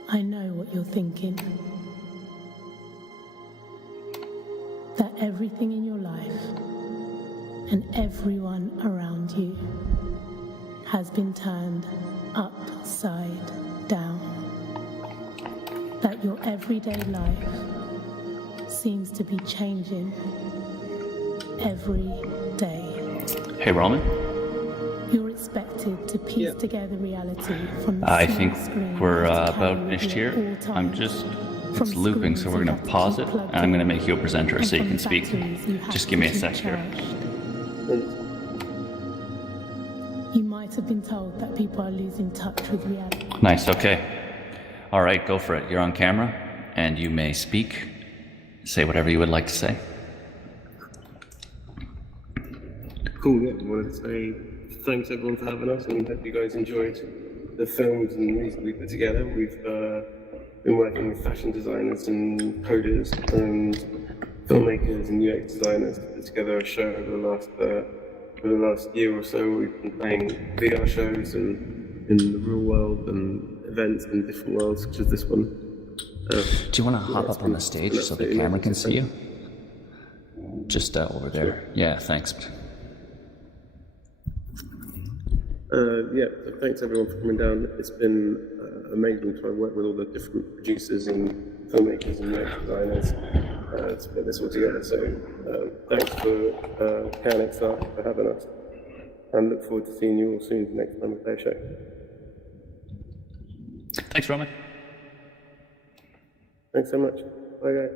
I know what you're thinking. That everything in your life and everyone around you has been turned upside down. That your everyday life seems to be changing every day. Hey, Roman. You're expected to piece together reality from the I small think screen we're to about carry finished with you here. at all I'm times. just, From it's looping, so screens we're you gonna have to pause keep it, plugged and I'm gonna in, make you a presenter and so you from can speak. batteries you have Just to give me a keep sec here. charged. You might have been told that people are losing touch with reality. Nice, okay. All right, go for it. You're on camera, and you may speak. Say whatever you would like to say. Cool, yeah. I wanted to say thanks everyone for having us, and hope you guys enjoyed the films and music we put together. We've been working with fashion designers and coders and filmmakers and UX designers to put together a show over the last year or so. We've been playing VR shows and in the real world and events in different worlds, such as this one. Do you want to hop up on the stage so the camera can see you? Just over there. Yeah, thanks. Yeah, so thanks everyone for coming down. It's been amazing to work with all the different producers and filmmakers and UX designers to put this all together. So thanks for KNXR for having us, and look forward to seeing you all soon next time we play a show. Thanks, Roman. Thanks so much. Bye, guys.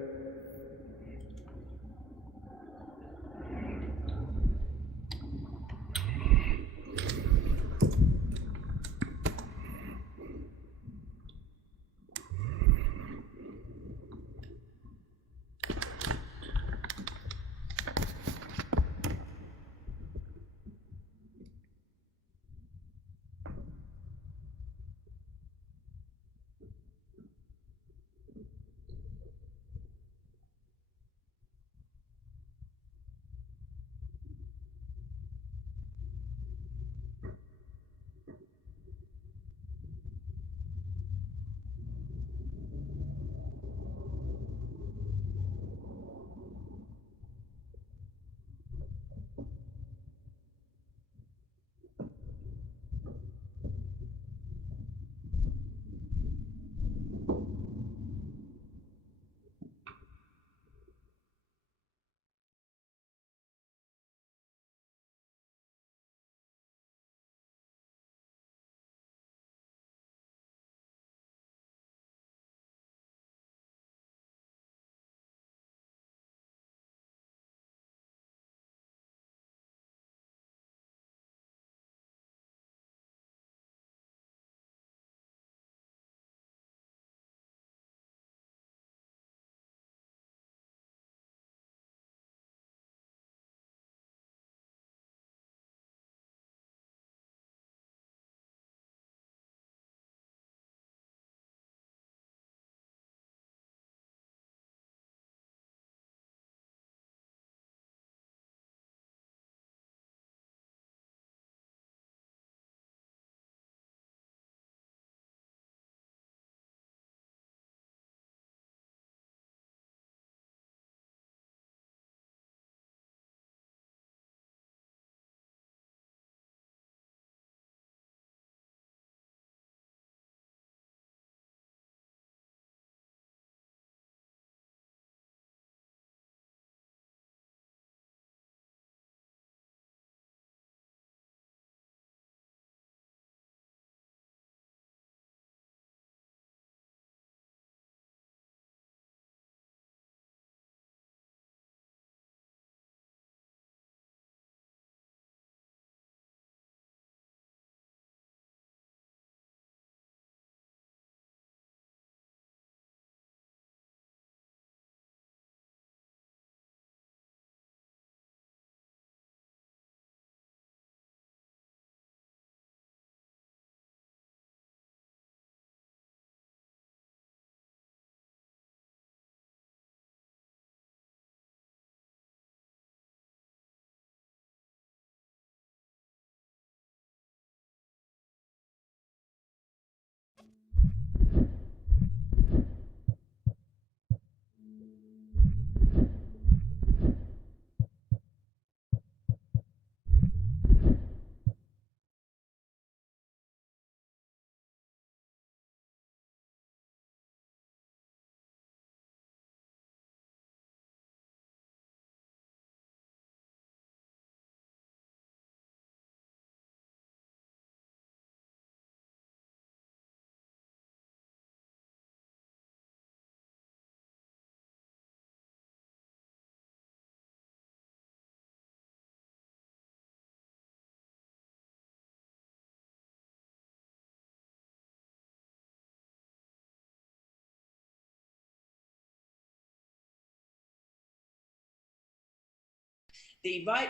the right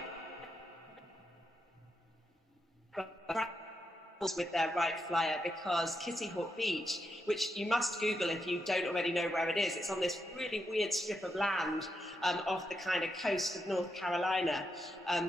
with their right flyer, because Kitty Hawk Beach, which you must Google if you don't already know where it is, it's on this really weird strip of land off the kind of coast of North Carolina,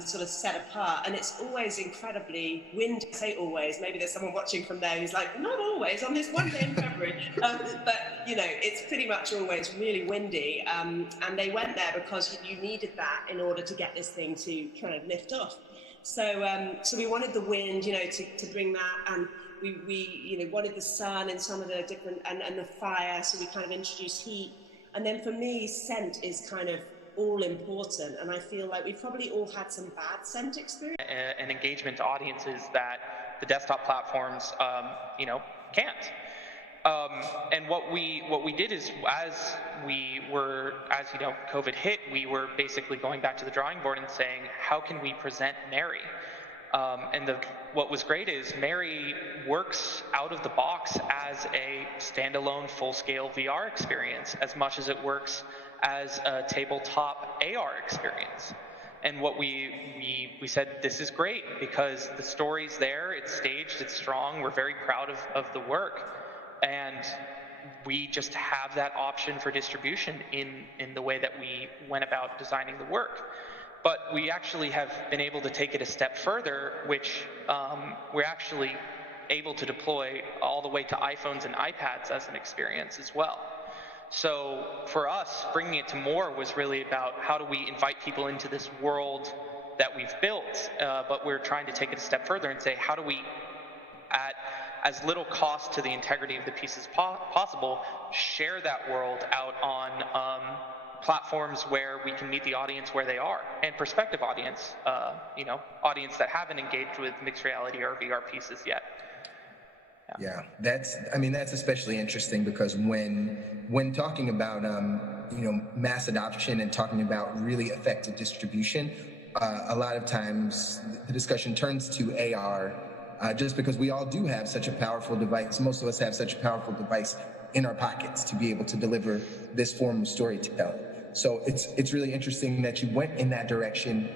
sort of set apart, and it's always incredibly windy. I say always, maybe there's someone watching from there who's like, not always, on this one day in February, but you know, it's pretty much always really windy, and they went there because you needed that in order to get this thing to kind of lift off. So, so we wanted the wind, you know, to bring that, and we you know, wanted the sun and some of the different, and the fire, so we kind of introduced heat. And then for me, scent is kind of all important, and I feel like we've probably all had some bad scent experience. An engagement to audiences that the desktop platforms, you know, can't. And what we did is, as you know, COVID hit, we were basically going back to the drawing board and saying, how can we present Mary? And what was great is Mary works out of the box as a standalone full-scale VR experience as much as it works as a tabletop AR experience. And what we said, this is great because the story's there, it's staged, it's strong, we're very proud of the work. And we just have that option for distribution in the way that we went about designing the work. But we actually have been able to take it a step further, which we're actually able to deploy all the way to iPhones and iPads as an experience as well. So for us, bringing it to more was really about how do we invite people into this world that we've built, but we're trying to take it a step further and say, how do we, at as little cost to the integrity of the piece as possible, share that world out on platforms where we can meet the audience where they are, and prospective audience, you know, audience that haven't engaged with mixed reality or VR pieces yet. Yeah, that's especially interesting because when talking about you know, mass adoption and talking about really effective distribution, a lot of times the discussion turns to AR. Just because we all do have such a powerful device, most of us have such a powerful device in our pockets to be able to deliver this form of storytelling. So it's really interesting that you went in that direction,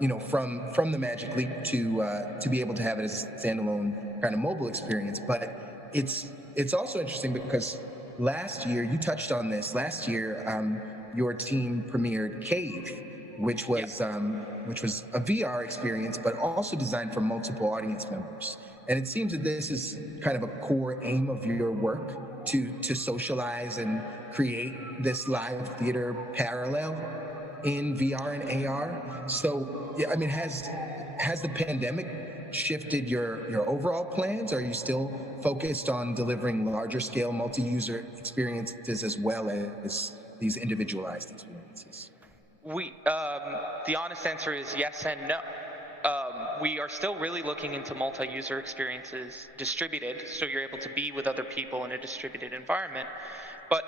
you know, from the Magic Leap to be able to have it as a standalone kind of mobile experience. But it's also interesting because last year, you touched on this, last year your team premiered Cave, which was a VR experience, but also designed for multiple audience members. And it seems that this is kind of a core aim of your work to socialize and create this live theater parallel in VR and AR. So, yeah, I mean, has the pandemic shifted your overall plans? Are you still focused on delivering larger scale multi-user experiences as well as these individualized experiences? The honest answer is yes and no. We are still really looking into multi-user experiences distributed, so you're able to be with other people in a distributed environment. But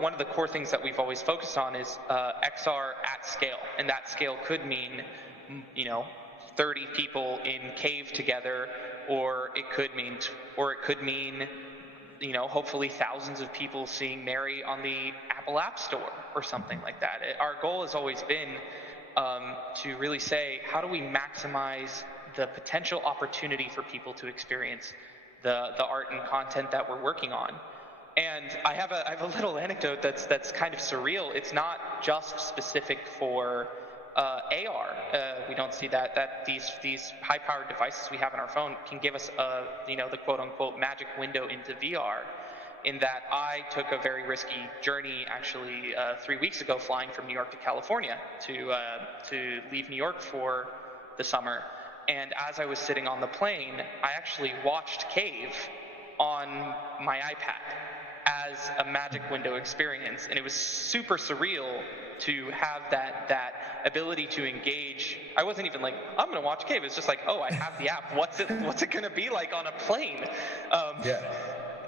one of the core things that we've always focused on is XR at scale, and that scale could mean, you know, 30 people in Cave together, or it could mean, you know, hopefully thousands of people seeing Mary on the Apple App Store or something like that. Our goal has always been to really say, how do we maximize the potential opportunity for people to experience the art and content that we're working on? And I have a little anecdote that's kind of surreal. It's not just specific for AR. We don't see that these high-powered devices we have on our phone can give us you know, the quote-unquote magic window into VR. In that I took a very risky journey actually 3 weeks ago, flying from New York to California to leave New York for the summer. And as I was sitting on the plane, I actually watched Cave on my iPad as a magic window experience, and it was super surreal to have that ability to engage. I wasn't even like, I'm gonna watch Cave. It's just like, oh, I have the app. What's it gonna be like on a plane?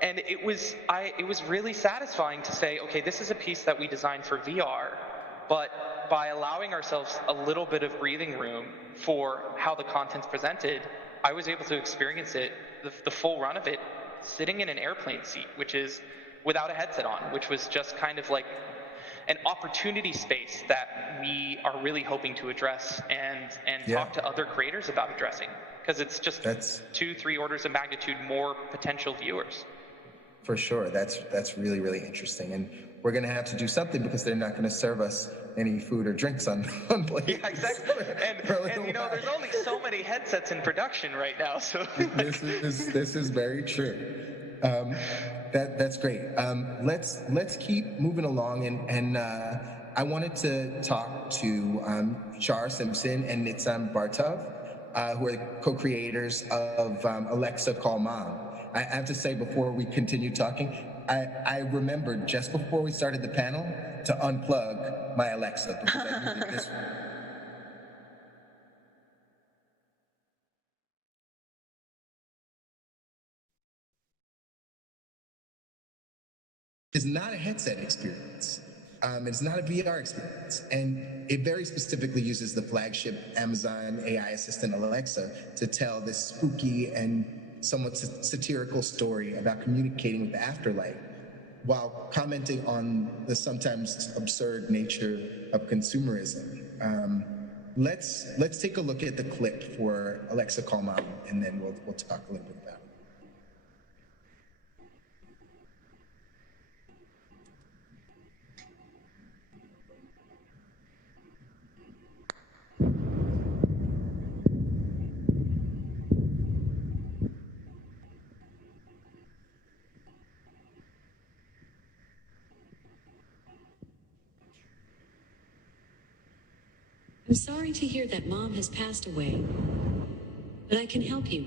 And it was really satisfying to say, okay, this is a piece that we designed for VR, but by allowing ourselves a little bit of breathing room for how the content's presented, I was able to experience it, the full run of it, sitting in an airplane seat, which is without a headset on, which was just kind of like, an opportunity space that we are really hoping to address and talk to other creators about addressing, because it's just 2-3 orders of magnitude more potential viewers. For sure, that's really, really interesting, and we're going to have to do something because they're not going to serve us any food or drinks on plates. Yeah, exactly. And you know, there's only so many headsets in production right now, so this is very true. That's great. Let's keep moving along, and I wanted to talk to Shar Simpson and Nitzan Bartov, who are the co-creators of Alexa Call Mom. I have to say, before we continue talking, I remembered just before we started the panel to unplug my Alexa because I knew that this is not a headset experience. It's not a VR experience. And it very specifically uses the flagship Amazon AI assistant Alexa to tell this spooky and somewhat satirical story about communicating with the afterlife, while commenting on the sometimes absurd nature of consumerism. Let's take a look at the clip for Alexa Call Mom, and then we'll talk a little bit about it. I'm sorry to hear that Mom has passed away, but I can help you.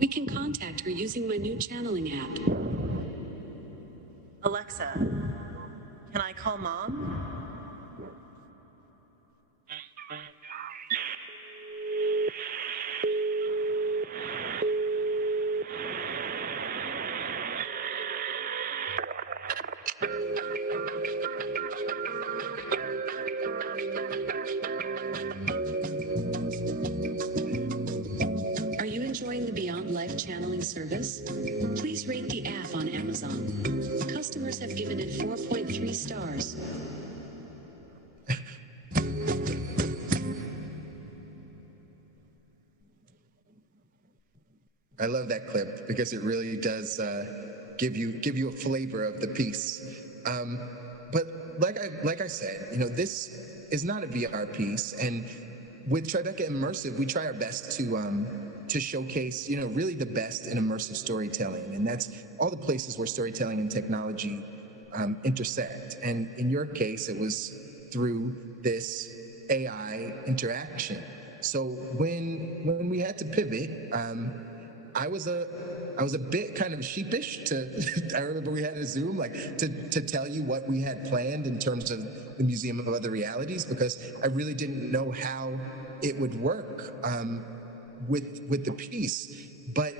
We can contact her using my new channeling app. Alexa, can I call Mom? Are you enjoying the Beyond Life channeling service? Please rate the app on Amazon. Customers have given it 4.3 stars. I love that clip because it really does give you a flavor of the piece. But like I said, you know, this is not a VR piece, and with Tribeca Immersive, we try our best to showcase, you know, really the best in immersive storytelling, and that's all the places where storytelling and technology intersect. And in your case, it was through this AI interaction. So when we had to pivot, I was a bit kind of sheepish to I remember we had a Zoom to tell you what we had planned in terms of the Museum of Other Realities, because I really didn't know how it would work with the piece. But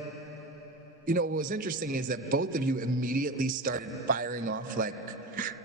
you know, what was interesting is that both of you immediately started firing off like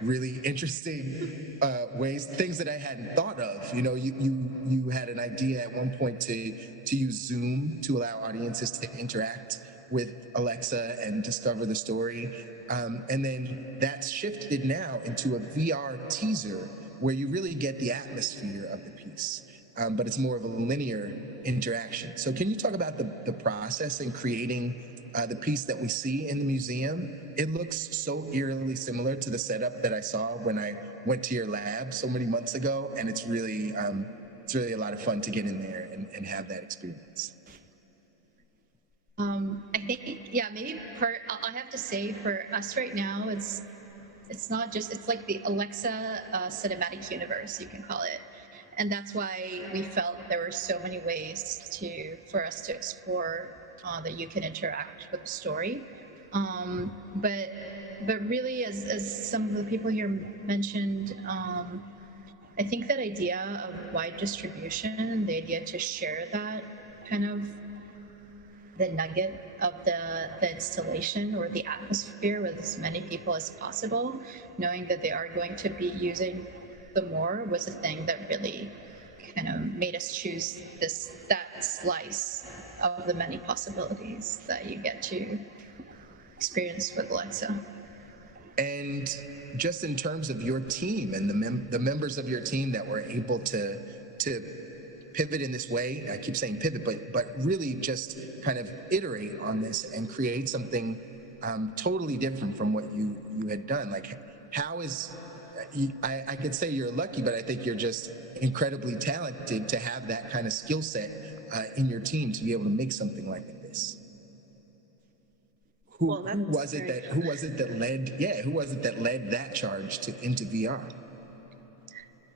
really interesting ways, things that I hadn't thought of. You know, you had an idea at one point to use Zoom to allow audiences to interact with Alexa and discover the story. And then that's shifted now into a VR teaser where you really get the atmosphere of the piece. But it's more of a linear interaction. So can you talk about the process in creating the piece that we see in the museum? It looks so eerily similar to the setup that I saw when I went to your lab so many months ago, and it's really a lot of fun to get in there and have that experience. I think, yeah, maybe I have to say for us right now, it's not just, it's like the Alexa cinematic universe, you can call it. And that's why we felt there were so many ways for us to explore that you can interact with the story. But really, as some of the people here mentioned, I think that idea of wide distribution, the idea to share that kind of the nugget of the installation or the atmosphere with as many people as possible, knowing that they are going to be using the more, was a thing that really kind of made us choose that slice of the many possibilities that you get to experience with Alexa. And just in terms of your team and the members of your team that were able to pivot in this way, I keep saying pivot, but really just kind of iterate on this and create something totally different from what you had done. Like, how is, I could say you're lucky, but I think you're just incredibly talented to have that kind of skill set in your team to be able to make something like this. Who was it that led that charge into VR?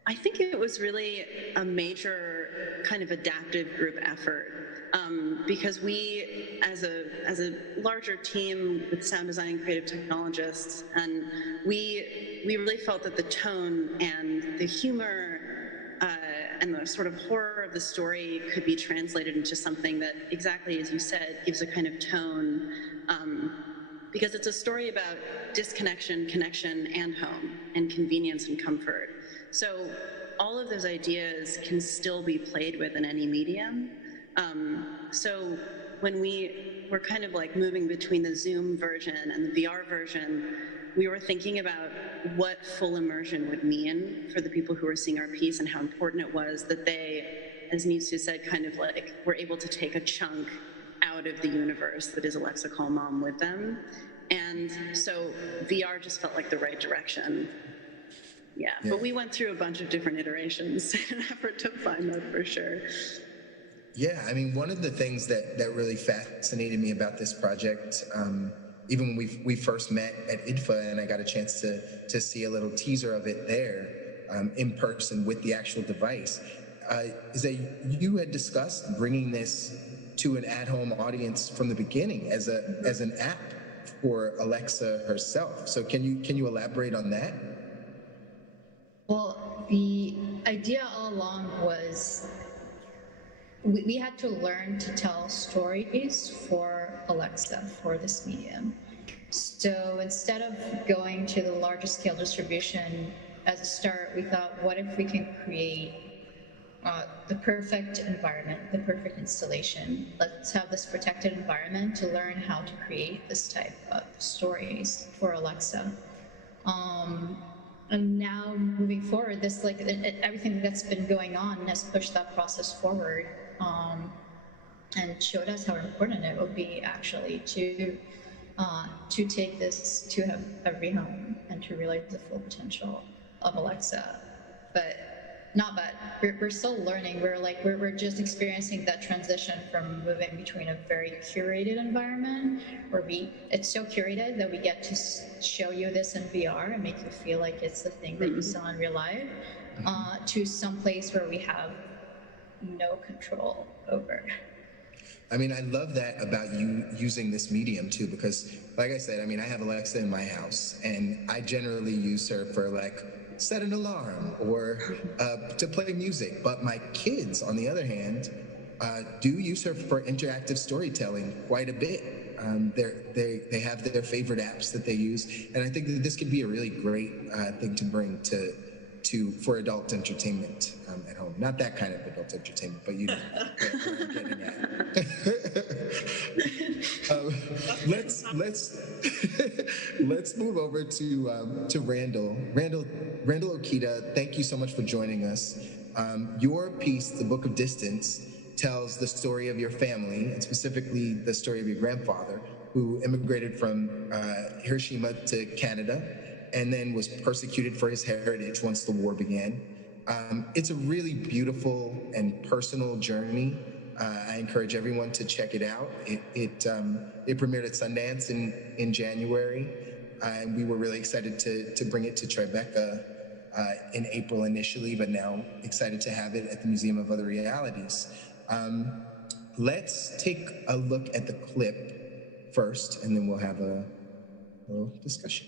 I think it was really a major kind of adaptive group effort, because we, as a larger team with sound design and creative technologists, and we really felt that the tone and the humor and the sort of horror of the story could be translated into something that, exactly as you said, gives a kind of tone, because it's a story about disconnection, connection, and home, and convenience and comfort. So all of those ideas can still be played with in any medium. So when we were kind of like moving between the Zoom version and the VR version, we were thinking about what full immersion would mean for the people who were seeing our piece, and how important it was that they, as Nisu said, kind of like were able to take a chunk out of the universe that is Alexa Call Mom with them. And so VR just felt like the right direction. Yeah, but we went through a bunch of different iterations in an effort to find that, for sure. Yeah, I mean, one of the things that really fascinated me about this project, even when we first met at IDFA and I got a chance to see a little teaser of it there in person with the actual device, is that you had discussed bringing this to an at-home audience from the beginning as an app for Alexa herself. So can you elaborate on that? Well, the idea all along was we had to learn to tell stories for Alexa, for this medium. So instead of going to the larger scale distribution as a start, we thought, what if we can create the perfect environment, the perfect installation? Let's have this protected environment to learn how to create this type of stories for Alexa. And now moving forward, this everything that's been going on has pushed that process forward, and showed us how important it would be actually to take this to have every home and to realize the full potential of Alexa. We're still learning. We're just experiencing that transition from moving between a very curated environment where it's so curated that we get to show you this in VR and make you feel like it's the thing that you saw in real life, to some place where we have no control over. I mean, I love that about you using this medium too, because like I said, I mean, I have Alexa in my house and I generally use her for set an alarm or to play music. But my kids, on the other hand, do use her for interactive storytelling quite a bit. They have their favorite apps that they use, and I think that this could be a really great thing to bring for adult entertainment at home. Not that kind of adult entertainment, but you know what I'm getting at. Let's move over to Randall. Randall Okita, thank you so much for joining us. Your piece, The Book of Distance, tells the story of your family, and specifically the story of your grandfather, who immigrated from Hiroshima to Canada and then was persecuted for his heritage once the war began. It's a really beautiful and personal journey. I encourage everyone to check it out. It premiered at Sundance in January, and we were really excited to bring it to Tribeca in April initially, but now excited to have it at the Museum of Other Realities. Let's take a look at the clip first, and then we'll have a little discussion.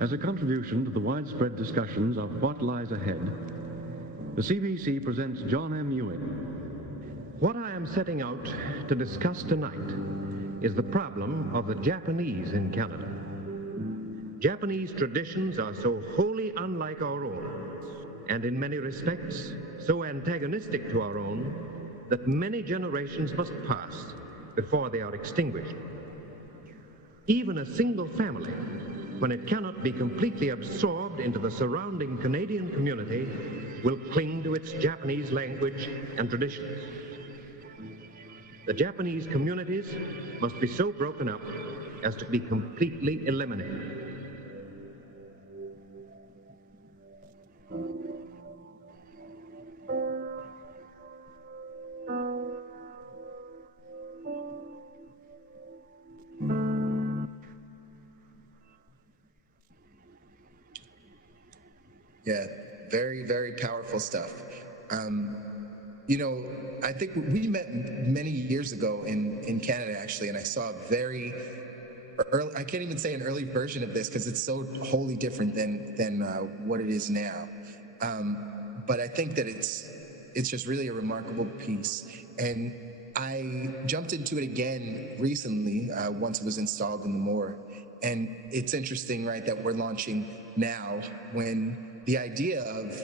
As a contribution to the widespread discussions of what lies ahead, the CBC presents John M. Ewing. What I am setting out to discuss tonight is the problem of the Japanese in Canada. Japanese traditions are so wholly unlike our own and in many respects so antagonistic to our own that many generations must pass before they are extinguished. Even a single family, when it cannot be completely absorbed into the surrounding Canadian community, will cling to its Japanese language and traditions. The Japanese communities must be so broken up as to be completely eliminated. Yeah, very, very powerful stuff. You know, I think we met many years ago in Canada, actually, and I saw a very early, I can't even say an early version of this because it's so wholly different than what it is now. But I think that it's just really a remarkable piece. And I jumped into it again recently, once it was installed in the Moore. And it's interesting, right, that we're launching now when the idea of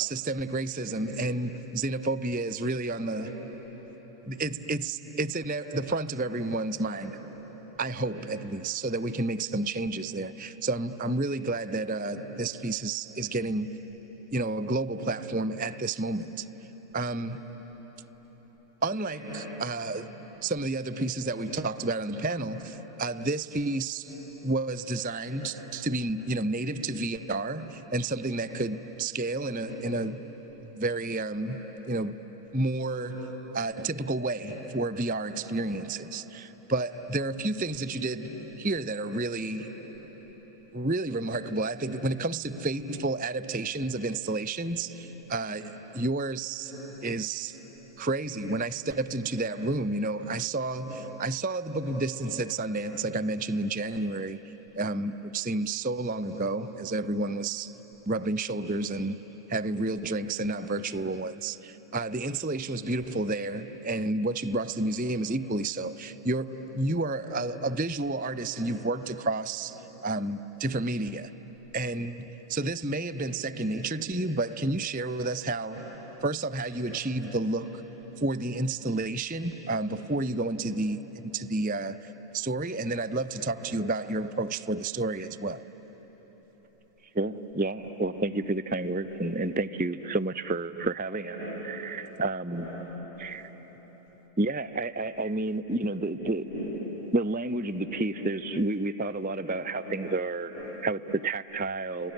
systemic racism and xenophobia is really on it's in the front of everyone's mind. I hope, at least, so that we can make some changes there. So I'm really glad that this piece is getting, you know, a global platform at this moment. Unlike some of the other pieces that we've talked about on the panel, this piece was designed to be, you know, native to VR and something that could scale in a very, you know, more typical way for VR experiences. But there are a few things that you did here that are really, really remarkable. I think when it comes to faithful adaptations of installations, yours is crazy. When I stepped into that room, you know, I saw the Book of Distance at Sundance, like I mentioned in January, which seems so long ago, as everyone was rubbing shoulders and having real drinks and not virtual ones. The installation was beautiful there, and what you brought to the museum is equally so. You are a visual artist, and you've worked across different media. And so this may have been second nature to you, but can you share with us first off, how you achieved the look for the installation before you go into the story? And then I'd love to talk to you about your approach for the story as well. Sure. Yeah. Well, thank you for the kind words, and thank you so much for having us. I mean, you know, the language of the piece. We thought a lot about how it's the tactile,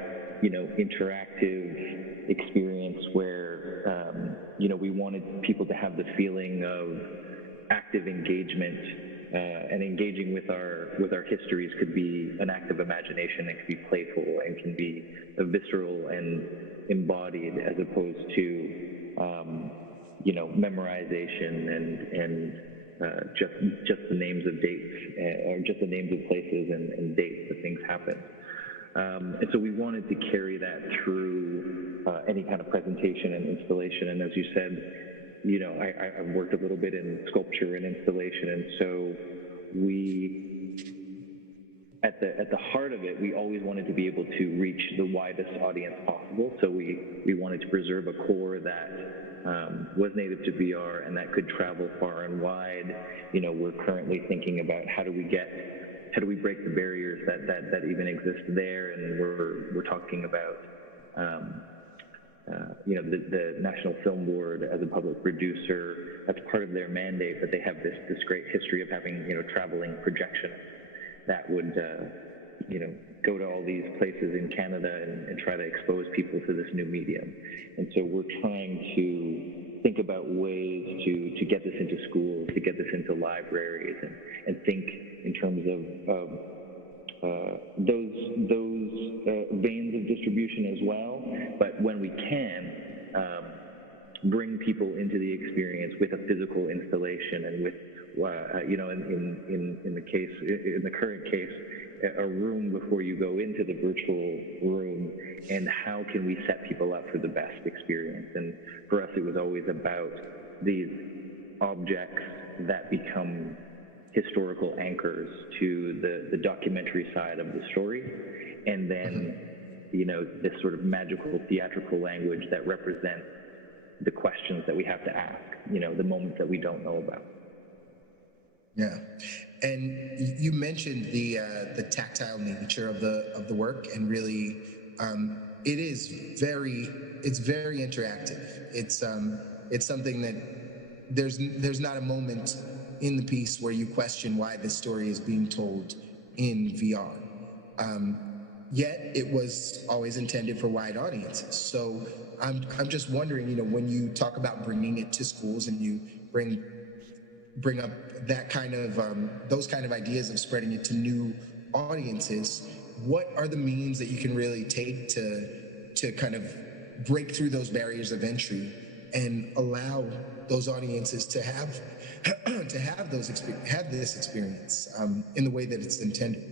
you know, interactive experience where, you know, we wanted people to have the feeling of active engagement. And engaging with our histories could be an act of imagination, and can be playful, and can be visceral and embodied, as opposed to you know, memorization and just the names of dates, or just the names of places and dates that things happen. And so we wanted to carry that through any kind of presentation and installation. And as you said, you know, I've worked a little bit in sculpture and installation, and so at the heart of it, we always wanted to be able to reach the widest audience possible. So we wanted to preserve a core that was native to VR and that could travel far and wide. You know, we're currently thinking about how do we break the barriers that even exist there, and we're talking about you know, the National Film Board as a public producer. That's part of their mandate, but they have this great history of having, you know, traveling projections that would you know, go to all these places in Canada and try to expose people to this new medium. And so we're trying to think about ways to get this into schools, to get this into libraries, and think in terms of those veins of distribution as well. But when we can, bring people into the experience with a physical installation, and with you know, in the current case, a room before you go into the virtual room, and how can we set people up for the best experience. And for us, it was always about these objects that become historical anchors to the documentary side of the story, and then this sort of magical theatrical language that represents the questions that we have to ask, the moments that we don't know about. Yeah, and you mentioned the tactile nature of the work, and really, it's very interactive. It's something that there's not a moment in the piece where you question why this story is being told in VR. Yet it was always intended for wide audiences. So I'm just wondering, when you talk about bringing it to schools and you bring up that kind of those kind of ideas of spreading it to new audiences, what are the means that you can really take to kind of break through those barriers of entry and allow those audiences to have this experience in the way that it's intended?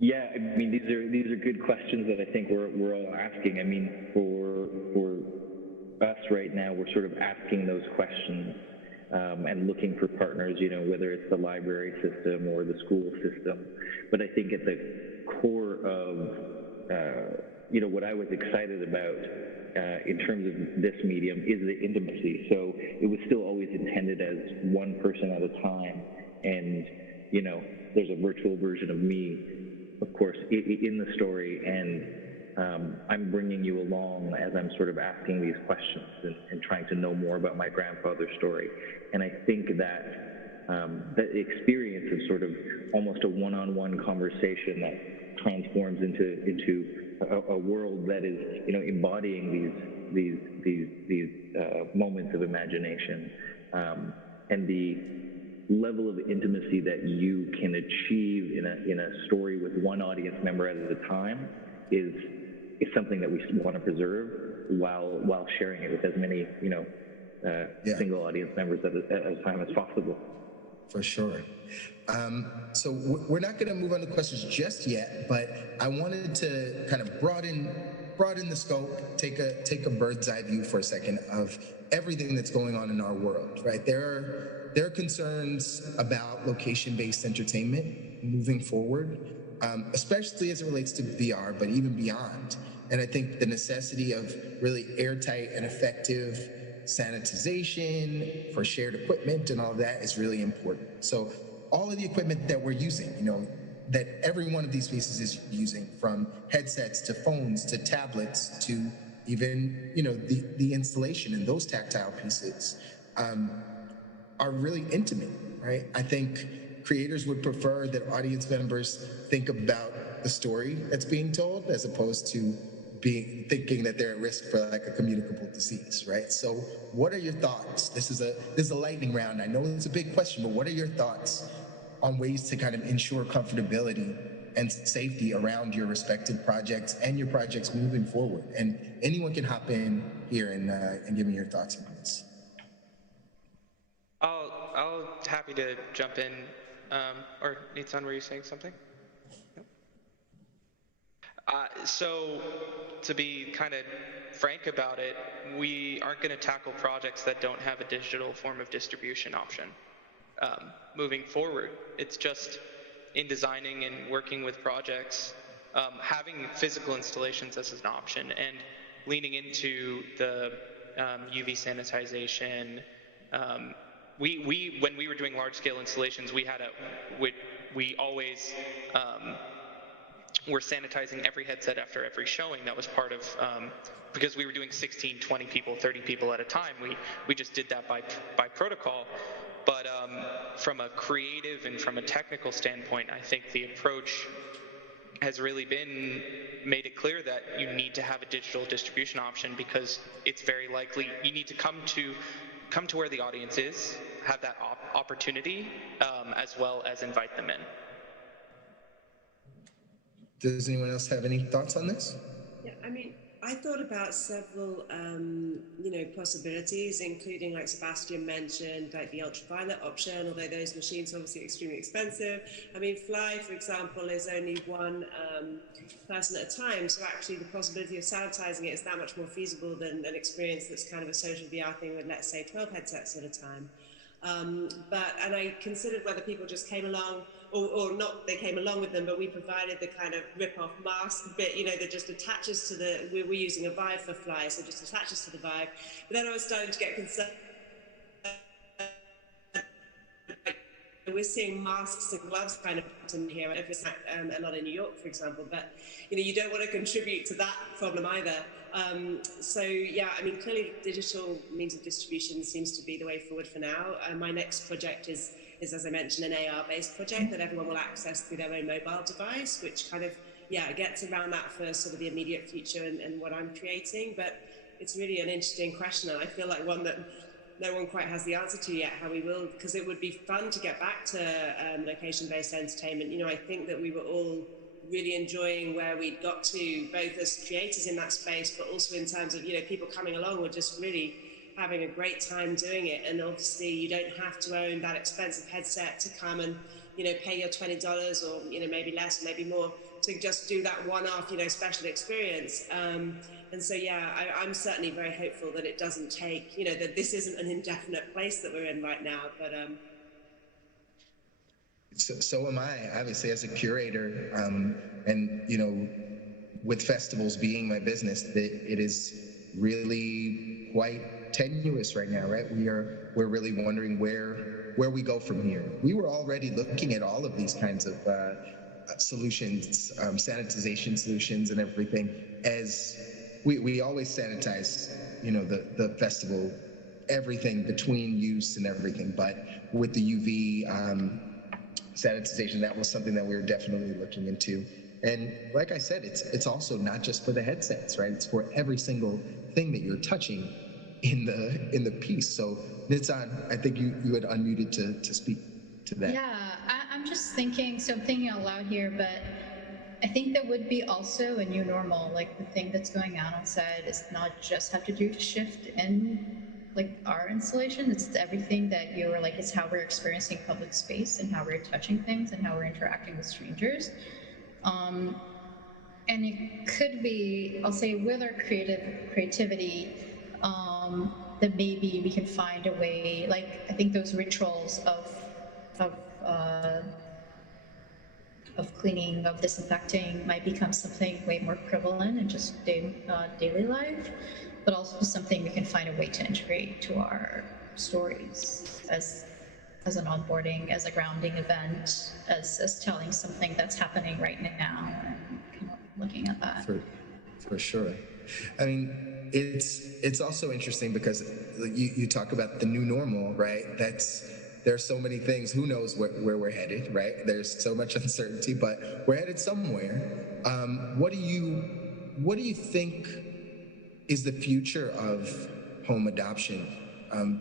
Yeah, I mean, these are good questions that I think we're all asking. I mean, for us right now, we're sort of asking those questions and looking for partners, whether it's the library system or the school system. But I think at the core of, what I was excited about in terms of this medium is the intimacy. So it was still always intended as one person at a time. And, there's a virtual version of me, of course, in the story. And I'm bringing you along as I'm sort of asking these questions and trying to know more about my grandfather's story. And I think that the experience of sort of almost a one-on-one conversation that transforms into a world that is, embodying these moments of imagination, and the level of intimacy that you can achieve in a story with one audience member at a time is something that we want to preserve while sharing it with as many single audience members at a time as possible. For sure. So we're not going to move on to questions just yet, but I wanted to kind of broaden the scope, take a bird's eye view for a second of everything that's going on in our world. Right? There are concerns about location-based entertainment moving forward, especially as it relates to VR, but even beyond. And I think the necessity of really airtight and effective sanitization for shared equipment and all of that is really important. So all of the equipment that we're using, that every one of these spaces is using, from headsets to phones to tablets to even, the installation and those tactile pieces, are really intimate, right? I think creators would prefer that audience members think about the story that's being told as opposed to thinking that they're at risk for like a communicable disease, right? So what are your thoughts? This is a lightning round. I know it's a big question, but what are your thoughts on ways to kind of ensure comfortability and safety around your respective projects and your projects moving forward? And anyone can hop in here and give me your thoughts on this. I'll happy to jump in. Or Nitsan, were you saying something? So, to be kind of frank about it, we aren't going to tackle projects that don't have a digital form of distribution option. Moving forward, it's just in designing and working with projects, having physical installations as an option and leaning into the UV sanitization. We when we were doing large-scale installations, we always were sanitizing every headset after every showing. That was part of, because we were doing 16, 20 people, 30 people at a time, we just did that by protocol. But from a creative and from a technical standpoint, I think the approach has really made it clear that you need to have a digital distribution option, because it's very likely you need to come to where the audience is, have that opportunity, as well as invite them in. Does anyone else have any thoughts on this? Yeah, I mean, I thought about several, possibilities, including, like Sebastian mentioned, like the ultraviolet option, although those machines are obviously extremely expensive. I mean, Fly, for example, is only one person at a time, so actually the possibility of sanitizing it is that much more feasible than an experience that's kind of a social VR thing with, let's say, 12 headsets at a time. And I considered whether people just came along or not they came along with them, but we provided the kind of rip-off mask bit, that just attaches to we're using a Vive for Fly, so just attaches to the Vive. But then I was starting to get concerned. We're seeing masks and gloves kind of in here, a lot in New York, for example, but you don't want to contribute to that problem either. So yeah, I mean, clearly digital means of distribution seems to be the way forward for now. My next project is, as I mentioned, an AR-based project that everyone will access through their own mobile device, which kind of, gets around that for sort of the immediate future and what I'm creating. But it's really an interesting question, and I feel like one that no one quite has the answer to yet, how we will, because it would be fun to get back to location-based entertainment. I think that we were all really enjoying where we'd got to, both as creators in that space, but also in terms of, people coming along were just really having a great time doing it. And obviously you don't have to own that expensive headset to come and, pay your $20 or, maybe less, maybe more, to just do that one-off, special experience. And so, I'm certainly very hopeful that it doesn't take, that this isn't an indefinite place that we're in right now. But so am I, obviously, as a curator, and with festivals being my business, it is really quite tenuous right now, right? We're really wondering where we go from here. We were already looking at all of these kinds of solutions, sanitization solutions, and everything as. We always sanitize, the festival, everything between use and everything. But with the UV sanitization, that was something that we were definitely looking into. And like I said, it's also not just for the headsets, right? It's for every single thing that you're touching in the piece. So Nitsan, I think you had unmuted to speak to that. Yeah, I'm just thinking. So I'm thinking out loud here, but. I think that would be also a new normal. Like the thing that's going on outside is not just have to do to shift in like our installation. It's everything that you were like, it's how we're experiencing public space and how we're touching things and how we're interacting with strangers. And it could be, I'll say, with our creativity, that maybe we can find a way, like I think those rituals of cleaning, of disinfecting might become something way more prevalent in just daily life, but also something we can find a way to integrate to our stories as an onboarding, as a grounding event, as telling something that's happening right now, and kind of looking at that. For sure. I mean, it's also interesting because you talk about the new normal, right? There's so many things. Who knows where we're headed, right? There's so much uncertainty, but we're headed somewhere. What do you think is the future of home adoption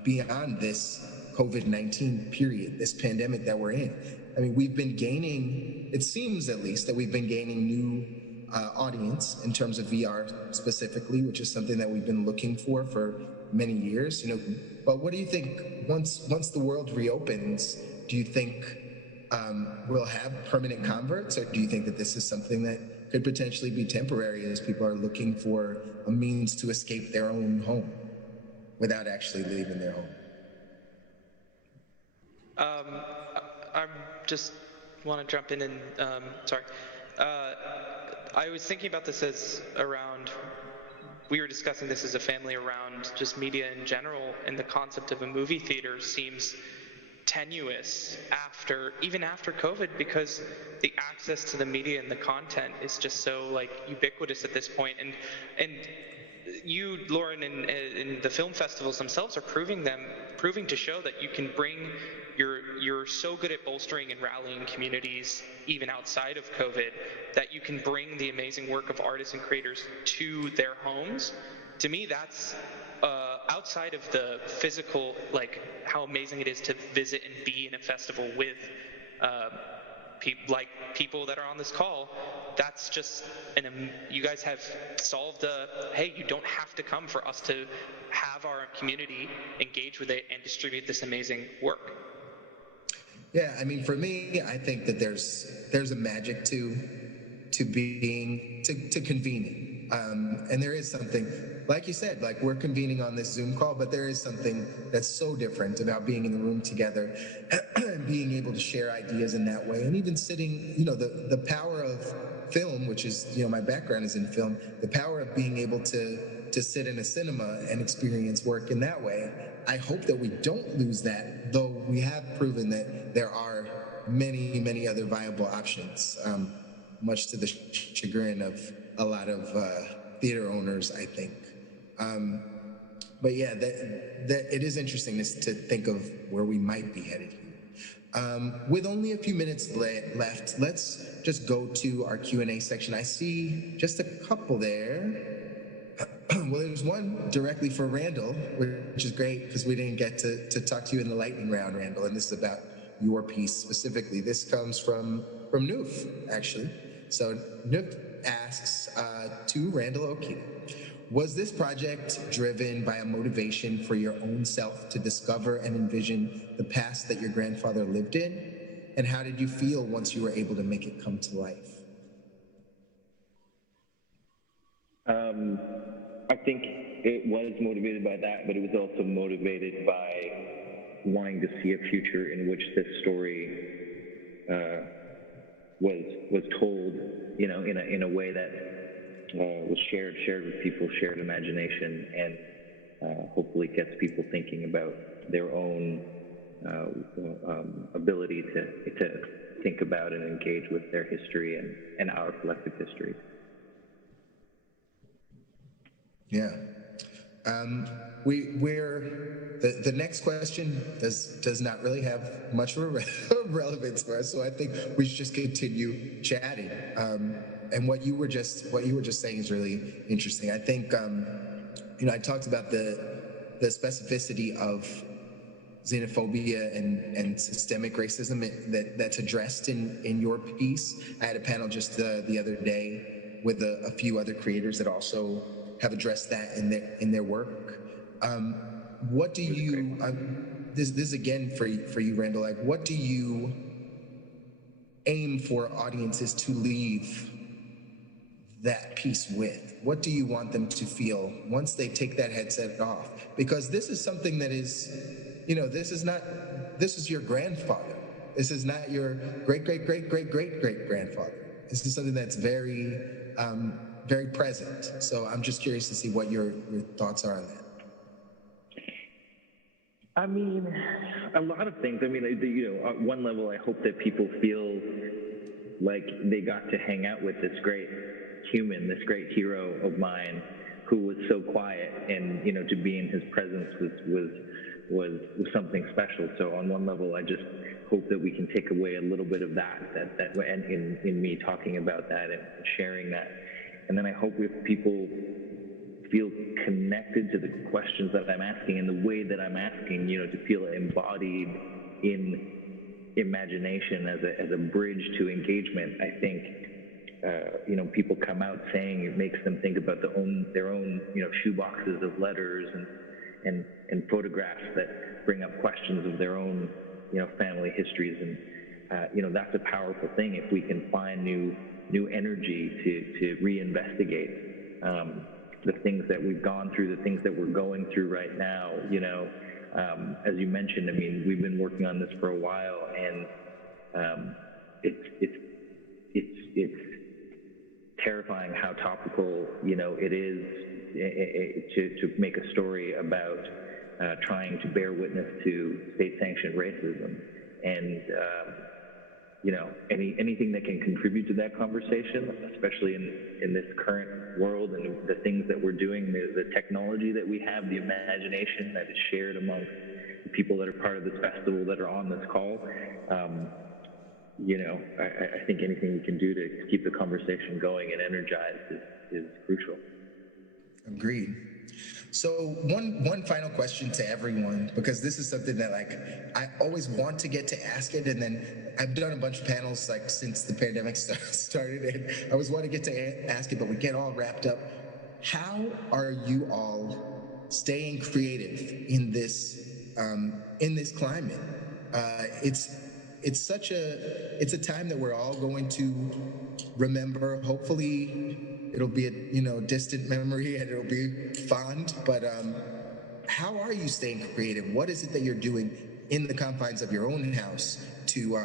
beyond this COVID-19 period, this pandemic that we're in? I mean, we've been gaining, it seems at least, that we've been gaining new audience in terms of VR specifically, which is something that we've been looking for many years, But what do you think once the world reopens? Do you think we'll have permanent converts, or do you think that this is something that could potentially be temporary as people are looking for a means to escape their own home without actually leaving their home? I just want to jump in and sorry. I was thinking about this as around. We were discussing this as a family around just media in general, and the concept of a movie theater seems tenuous even after COVID, because the access to the media and the content is just so like ubiquitous at this point. And you, Lauren, and the film festivals themselves are proving to show that you can bring you're so good at bolstering and rallying communities even outside of COVID, that you can bring the amazing work of artists and creators to their homes. To me, that's outside of the physical, like how amazing it is to visit and be in a festival with people that are on this call. That's just you guys have solved hey, you don't have to come for us to have our community engage with it and distribute this amazing work. Yeah, I mean, for me, I think that there's a magic to convening, and there is something. like you said, like we're convening on this Zoom call, but there is something that's so different about being in the room together and being able to share ideas in that way. And even sitting, the power of film, which is, my background is in film, the power of being able to sit in a cinema and experience work in that way. I hope that we don't lose that, though we have proven that there are many, many other viable options, much to the chagrin of a lot of theater owners, I think. But yeah, that it is interesting to think of where we might be headed here. With only a few minutes left, let's just go to our Q&A section. I see just a couple there. Well, there's one directly for Randall, which is great because we didn't get to talk to you in the lightning round, Randall, and this is about your piece specifically. This comes from Noof, actually. So Noof asks to Randall O'Keefe, was this project driven by a motivation for your own self to discover and envision the past that your grandfather lived in? And how did you feel once you were able to make it come to life? I think it was motivated by that, but it was also motivated by wanting to see a future in which this story was told, in a way that was shared with people, shared imagination, and hopefully gets people thinking about their own ability to think about and engage with their history and our collective history. Yeah. We're the next question does not really have much of a relevance for us, so I think we should just continue chatting. And what you were just saying is really interesting. I think I talked about the specificity of xenophobia and systemic racism that's addressed in your piece. I had a panel just the other day with a few other creators that also have addressed that in their work. What do you? This is again for you, Randall. Like, what do you aim for audiences to leave that piece with? What do you want them to feel once they take that headset off? Because this is something that is, this is your grandfather. This is not your great grandfather. This is something that's very, very present. So I'm just curious to see what your thoughts are on that. I mean, a lot of things. I mean, at one level, I hope that people feel like they got to hang out with this great human, this great hero of mine, who was so quiet, and to be in his presence was something special. So on one level, I just hope that we can take away a little bit of that and in me talking about that and sharing that. And then I hope if people feel connected to the questions that I'm asking and the way that I'm asking, to feel embodied in imagination as a bridge to engagement. I think, people come out saying it makes them think about their own shoeboxes of letters and photographs that bring up questions of their own, family histories. And, that's a powerful thing if we can find new energy to reinvestigate the things that we've gone through, the things that we're going through right now. As you mentioned, I mean, we've been working on this for a while, and it's terrifying how topical it is to make a story about trying to bear witness to state-sanctioned racism, and anything that can contribute to that conversation, especially in this current world and the things that we're doing, the technology that we have, the imagination that is shared among the people that are part of this festival that are on this call. I think anything we can do to keep the conversation going and energized is crucial. Agreed. So one final question to everyone, because this is something that I always want to get to ask it, and then I've done a bunch of panels since the pandemic started, and I always want to get to ask it, but we get all wrapped up. How are you all staying creative in this climate? It's a time that we're all going to remember, hopefully a distant memory, and it'll be fond. But how are you staying creative? What is it that you're doing in the confines of your own house to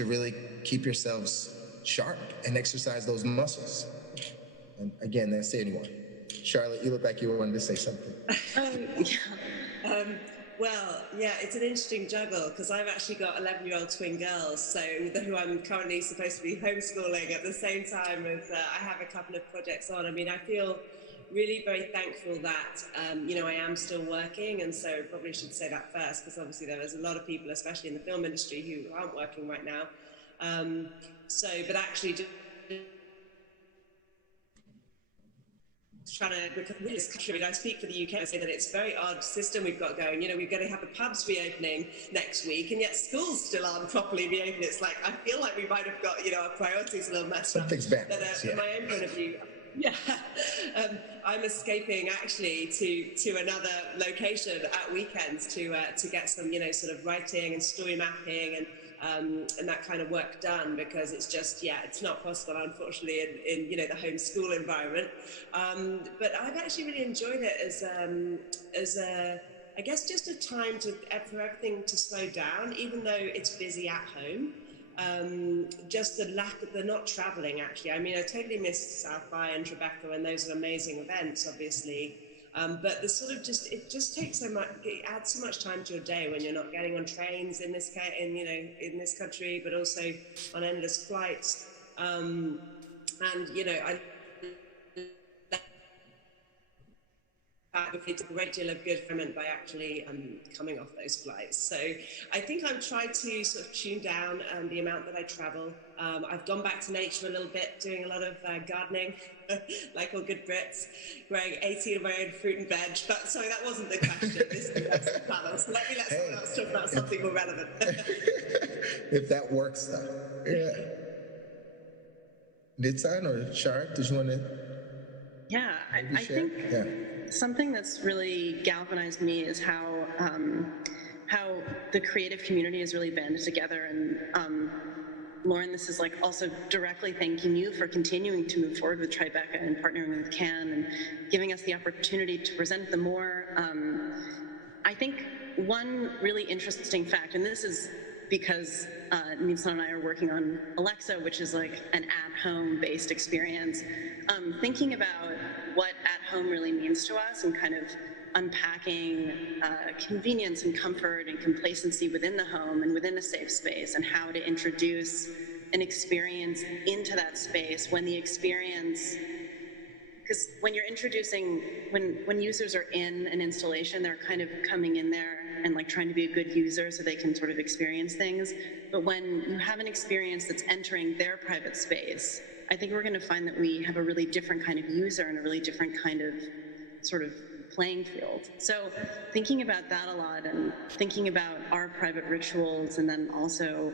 really keep yourselves sharp and exercise those muscles? And again, that's to anyone. Charlotte, you look like you wanted to say something. Well, yeah, it's an interesting juggle because I've actually got 11-year-old twin girls, so who I'm currently supposed to be homeschooling at the same time as I have a couple of projects on. I mean, I feel really very thankful that, I am still working, and so probably should say that first because obviously there is a lot of people, especially in the film industry, who aren't working right now. But actually just trying to become this country. I speak for the UK. I say that it's a very odd system we've got going. We're going to have the pubs reopening next week, and yet schools still aren't properly reopened. It's like I feel like we might have got our priorities a little messed up. Something's backwards. From my own point of view, I'm escaping actually to another location at weekends to get some sort of writing and story mapping and that kind of work done, because it's just it's not possible, unfortunately, in the homeschool environment. But I've actually really enjoyed it as I guess just a time for everything to slow down, even though it's busy at home. Just the lack of the not traveling, actually. I mean, I totally missed South by and Tribeca, and those are amazing events, obviously. But the sort of it just takes so much, it adds so much time to your day when you're not getting on trains in this in this country, but also on endless flights. I did a great deal of good ferment by actually coming off those flights. So I think I've tried to sort of tune down the amount that I travel. I've gone back to nature a little bit, doing a lot of gardening, like all good Brits, growing 18 of my own fruit and veg. But sorry, that wasn't the question. This is the panel. So let someone else talk about something more relevant. If that works, though. Yeah. Nitsan or Shar, did you want to? Yeah, I think something that's really galvanized me is how the creative community has really banded together. And Lauren, this is like also directly thanking you for continuing to move forward with Tribeca and partnering with CAN and giving us the opportunity to present the more. I think one really interesting fact, and this is because Nitsan and I are working on Alexa, which is like an at-home based experience. Thinking about what at-home really means to us and kind of unpacking convenience and comfort and complacency within the home and within a safe space, and how to introduce an experience into that space when the experience, because when you're introducing, when users are in an installation, they're kind of coming in there and like trying to be a good user so they can sort of experience things. But when you have an experience that's entering their private space, I think we're going to find that we have a really different kind of user and a really different kind of sort of playing field. So thinking about that a lot, and thinking about our private rituals, and then also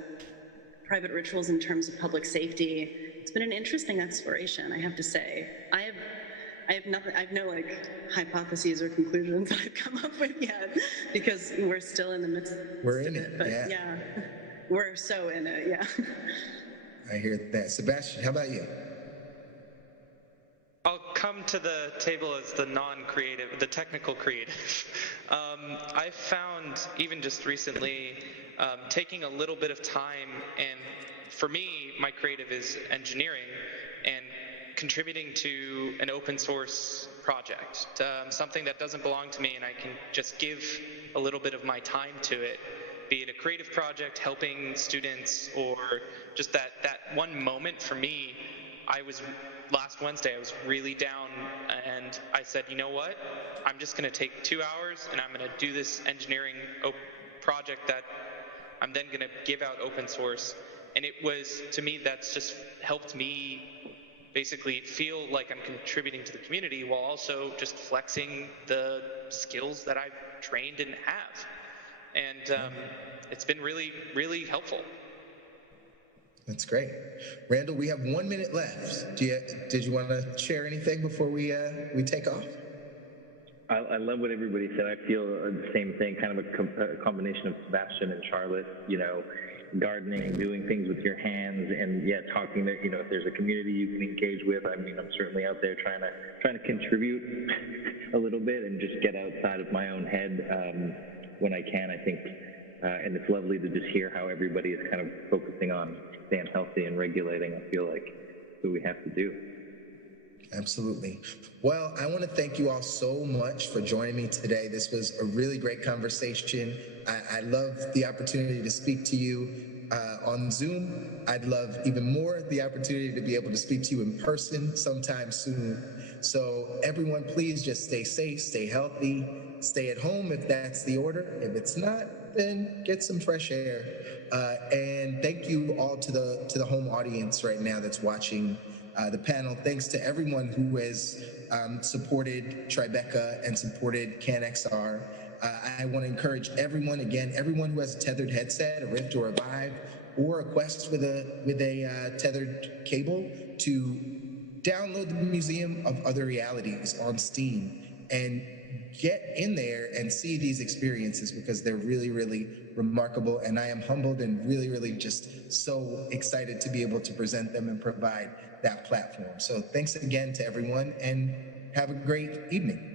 private rituals in terms of public safety, it's been an interesting exploration, I have to say. I have no like hypotheses or conclusions that I've come up with yet, because we're still in the midst of it. But yeah, we're so in it, yeah. I hear that. Sebastian, how about you? I'll come to the table as the non-creative, the technical creative. I've found, even just recently, taking a little bit of time, and for me, my creative is engineering, and contributing to an open source project, something that doesn't belong to me, and I can just give a little bit of my time to it, be it a creative project, helping students, or just that one moment for me. Last Wednesday, I was really down, and I said, you know what? I'm just going to take 2 hours, and I'm going to do this engineering project that I'm then going to give out open source. And it was, to me, that's just helped me basically feel like I'm contributing to the community while also just flexing the skills that I've trained and have. And it's been really, really helpful. That's great. Randall, we have 1 minute left. Did you want to share anything before we take off? I love what everybody said. I feel the same thing, kind of a combination of Sebastian and Charlotte. gardening, doing things with your hands, and talking that, if there's a community you can engage with. I mean, I'm certainly out there trying to contribute a little bit and just get outside of my own head when I can, I think. And it's lovely to just hear how everybody is kind of focusing on staying healthy and regulating. I feel like that's what we have to do. Absolutely. Well, I want to thank you all so much for joining me today. This was a really great conversation. I love the opportunity to speak to you on Zoom. I'd love even more the opportunity to be able to speak to you in person sometime soon. So everyone, please just stay safe, stay healthy, stay at home if that's the order. If it's not, then get some fresh air. And thank you all to the home audience right now that's watching the panel. Thanks to everyone who has supported Tribeca and supported CanXR. I want to encourage everyone who has a tethered headset, a Rift or a Vive, or a Quest with a tethered cable, to download the Museum of Other Realities on Steam and get in there and see these experiences, because they're really, really remarkable. And I am humbled and really, really just so excited to be able to present them and provide that platform. So thanks again to everyone, and have a great evening.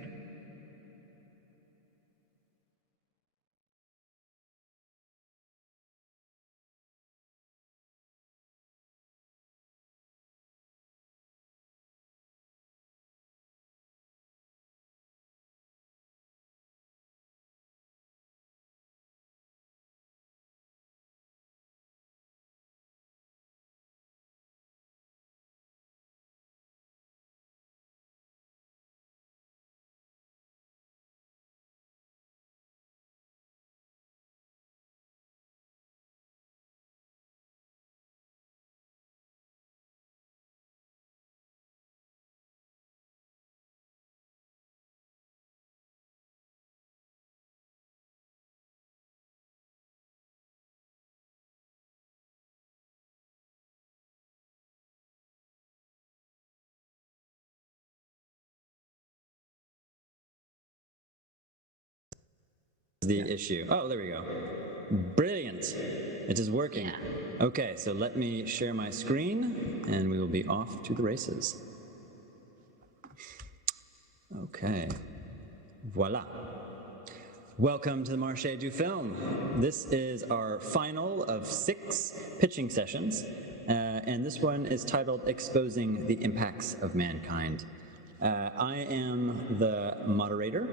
The issue. Oh, there we go. Brilliant. It is working. Yeah. Okay, so let me share my screen and we will be off to the races. Okay. Voila. Welcome to the Marché du Film. This is our final of 6 pitching sessions, and this one is titled Exposing the Impacts of Mankind. I am the moderator,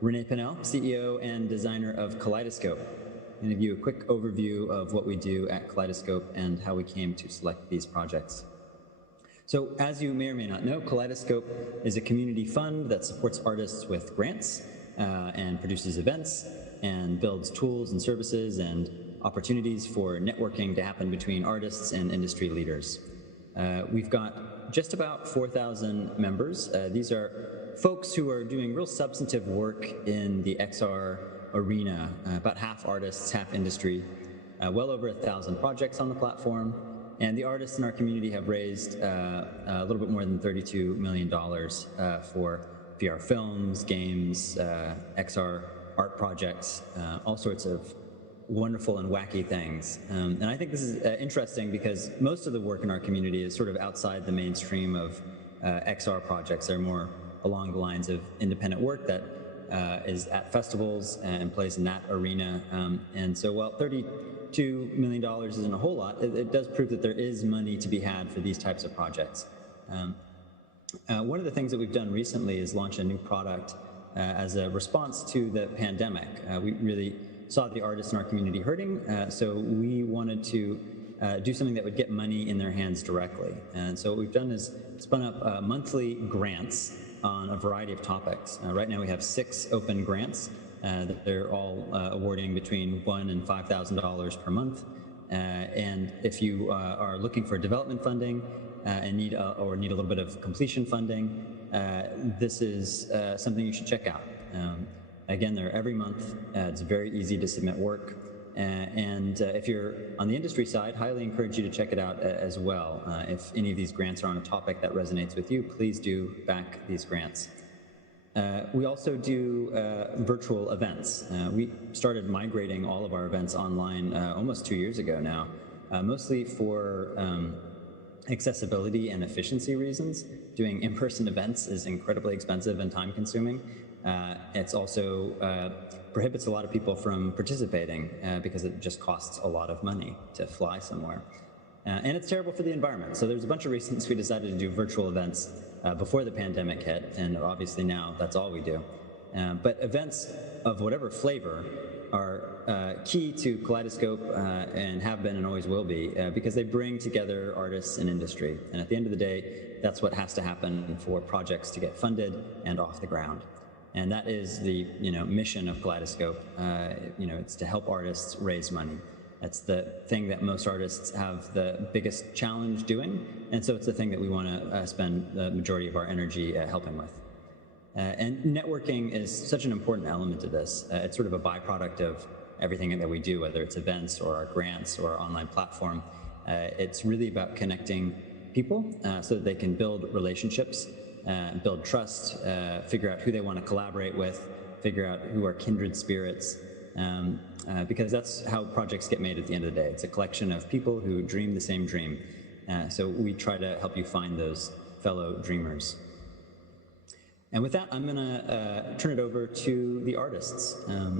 Renee Pinnell, CEO and designer of Kaleidoscope. I'm going to give you a quick overview of what we do at Kaleidoscope and how we came to select these projects. So, as you may or may not know, Kaleidoscope is a community fund that supports artists with grants and produces events and builds tools and services and opportunities for networking to happen between artists and industry leaders. We've got just about 4,000 members. These are folks who are doing real substantive work in the XR arena, about half artists, half industry, well over 1,000 projects on the platform, and the artists in our community have raised a little bit more than $32 million for VR films, games, XR art projects, all sorts of wonderful and wacky things. And I think this is interesting because most of the work in our community is sort of outside the mainstream of XR projects. They're more along the lines of independent work that is at festivals and plays in that arena. And so while $32 million isn't a whole lot, it does prove that there is money to be had for these types of projects. One of the things that we've done recently is launch a new product as a response to the pandemic. We really saw the artists in our community hurting, so we wanted to do something that would get money in their hands directly. And so what we've done is spun up monthly grants on a variety of topics. Right now we have 6 open grants that they're all awarding between $1,000 and $5,000 per month. And if you are looking for development funding and need a little bit of completion funding, this is something you should check out. Again, they're every month. It's very easy to submit work. And if you're on the industry side, highly encourage you to check it out as well. If any of these grants are on a topic that resonates with you, please do back these grants. We also do virtual events. We started migrating all of our events online almost 2 years ago now, mostly for accessibility and efficiency reasons. Doing in-person events is incredibly expensive and time-consuming. It's also prohibits a lot of people from participating because it just costs a lot of money to fly somewhere. And it's terrible for the environment. So there's a bunch of reasons we decided to do virtual events before the pandemic hit, and obviously now that's all we do. But events of whatever flavor are key to Kaleidoscope and have been and always will be because they bring together artists and industry. And at the end of the day, that's what has to happen for projects to get funded and off the ground. And that is the mission of Kaleidoscope. It's to help artists raise money. That's the thing that most artists have the biggest challenge doing, and so it's the thing that we want to spend the majority of our energy helping with. And networking is such an important element of this. It's sort of a byproduct of everything that we do, whether it's events or our grants or our online platform. It's really about connecting people so that they can build relationships, build trust, figure out who they want to collaborate with, figure out who are kindred spirits, because that's how projects get made at the end of the day. It's a collection of people who dream the same dream. So we try to help you find those fellow dreamers. And with that, I'm going to turn it over to the artists.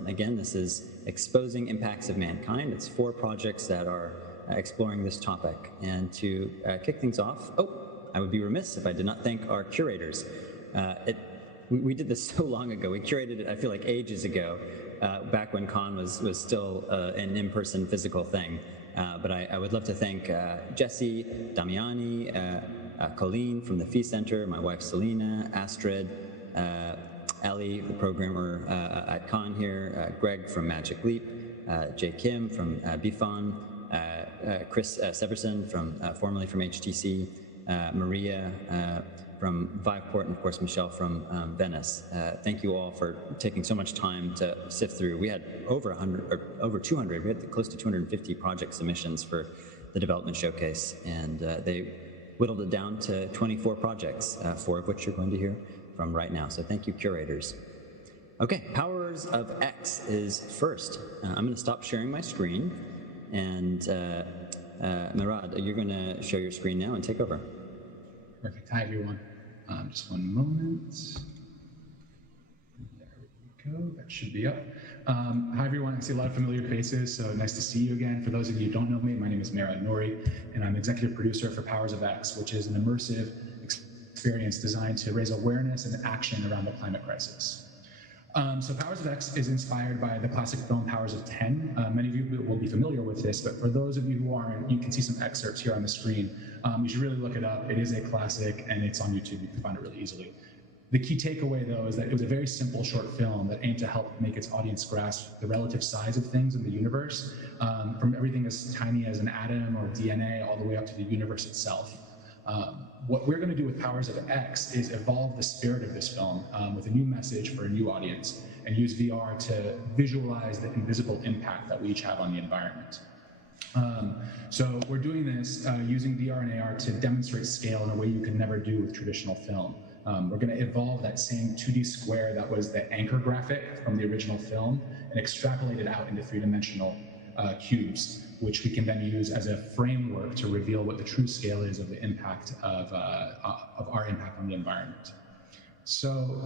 Again, this is Exposing Impacts of Mankind. It's 4 projects that are exploring this topic. And to kick things off, I would be remiss if I did not thank our curators. We did this so long ago. We curated it, I feel like, ages ago, back when Con was still an in-person physical thing. But I would love to thank Jesse, Damiani, Colleen from the Fee Center, my wife Selena, Astrid, Ellie, the programmer at Con here, Greg from Magic Leap, Jay Kim from Bifon, Chris Severson formerly from HTC, Maria from Viveport, and of course Michelle from Venice. Thank you all for taking so much time to sift through. We had over 200, we had close to 250 project submissions for the development showcase, and they whittled it down to 24 projects, 4 of which you're going to hear from right now. So thank you, curators. Okay, Powers of X is first. I'm going to stop sharing my screen, and Murad, you're going to share your screen now and take over. Perfect. Hi, everyone. Just one moment. There we go. That should be up. Hi, everyone. I see a lot of familiar faces, so nice to see you again. For those of you who don't know me, my name is Murad Nouri, and I'm executive producer for Powers of X, which is an immersive experience designed to raise awareness and action around the climate crisis. So Powers of X is inspired by the classic film Powers of 10. Many of you will be familiar with this, but for those of you who aren't, you can see some excerpts here on the screen. You should really look it up. It is a classic, and it's on YouTube. You can find it really easily. The key takeaway, though, is that it was a very simple short film that aimed to help make its audience grasp the relative size of things in the universe, from everything as tiny as an atom or DNA all the way up to the universe itself. What we're going to do with Powers of X is evolve the spirit of this film with a new message for a new audience and use VR to visualize the invisible impact that we each have on the environment. So we're doing this using VR and AR to demonstrate scale in a way you can never do with traditional film. We're going to evolve that same 2D square that was the anchor graphic from the original film and extrapolate it out into 3-dimensional cubes, which we can then use as a framework to reveal what the true scale is of the impact of our impact on the environment. So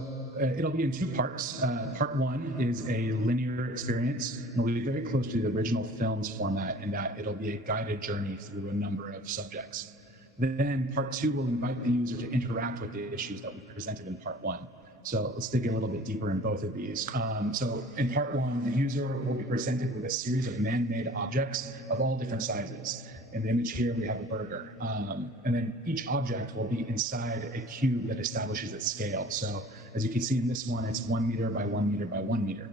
it'll be in 2 parts. Part 1 is a linear experience, and it'll be very close to the original film's format in that it'll be a guided journey through a number of subjects. Then part 2 will invite the user to interact with the issues that we presented in part 1. So let's dig a little bit deeper in both of these. So in part 1, the user will be presented with a series of man-made objects of all different sizes. In the image here, we have a burger. And then each object will be inside a cube that establishes its scale. So as you can see in this one, it's 1 meter by 1 meter by 1 meter.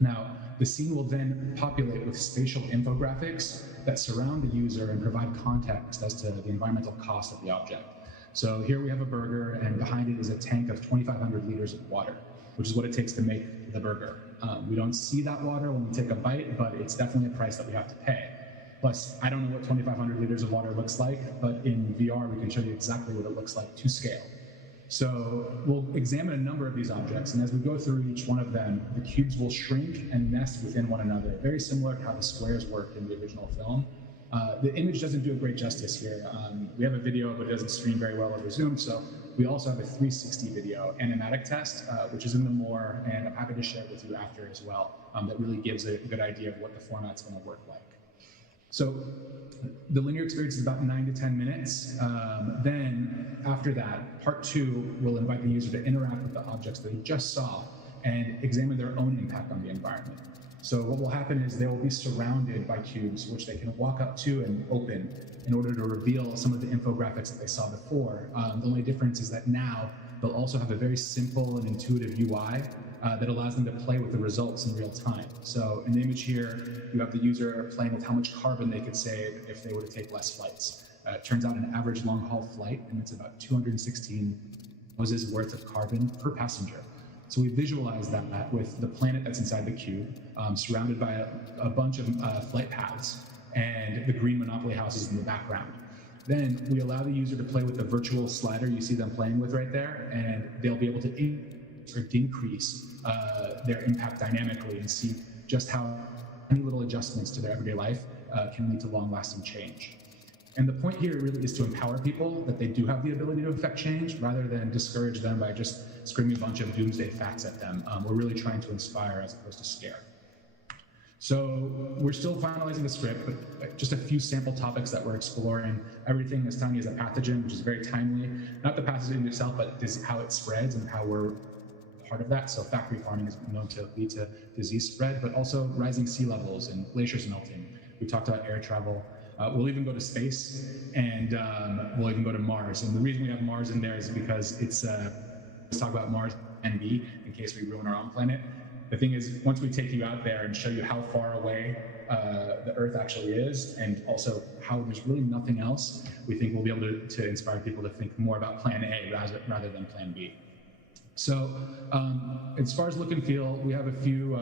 Now, the scene will then populate with spatial infographics that surround the user and provide context as to the environmental cost of the object. So here we have a burger, and behind it is a tank of 2,500 liters of water, which is what it takes to make the burger. We don't see that water when we take a bite, but it's definitely a price that we have to pay. Plus, I don't know what 2,500 liters of water looks like, but in VR, we can show you exactly what it looks like to scale. So we'll examine a number of these objects, and as we go through each one of them, the cubes will shrink and nest within one another, very similar to how the squares worked in the original film. The image doesn't do a great justice here. We have a video, but it doesn't stream very well over Zoom, so we also have a 360 video animatic test, which is in the more, and I'm happy to share it with you after as well, that really gives a good idea of what the format's going to work like. So the linear experience is about 9 to 10 minutes. Then after that, part 2 will invite the user to interact with the objects that he just saw and examine their own impact on the environment. So what will happen is they will be surrounded by cubes, which they can walk up to and open in order to reveal some of the infographics that they saw before. The only difference is that now they'll also have a very simple and intuitive UI that allows them to play with the results in real time. So in the image here, you have the user playing with how much carbon they could save if they were to take less flights. It turns out an average long-haul flight emits about 216 houses worth of carbon per passenger. So we visualize that with the planet that's inside the cube, surrounded by a bunch of flight paths and the green Monopoly houses in the background. Then we allow the user to play with the virtual slider you see them playing with right there, and they'll be able to increase or decrease their impact dynamically and see just how any little adjustments to their everyday life can lead to long-lasting change. And the point here really is to empower people that they do have the ability to affect change rather than discourage them by just screaming a bunch of doomsday facts at them. We're really trying to inspire as opposed to scare. So we're still finalizing the script, but just a few sample topics that we're exploring. Everything is telling you is a pathogen, which is very timely. Not the pathogen itself, but how it spreads and how we're part of that. So factory farming is known to lead to disease spread, but also rising sea levels and glaciers melting. We talked about air travel. We'll even go to space, and we'll even go to Mars. And the reason we have Mars in there is because it's, let's talk about Mars and B in case we ruin our own planet. The thing is, once we take you out there and show you how far away the Earth actually is, and also how there's really nothing else, we think we'll be able to inspire people to think more about Plan A rather than Plan B. So as far as look and feel, we have a few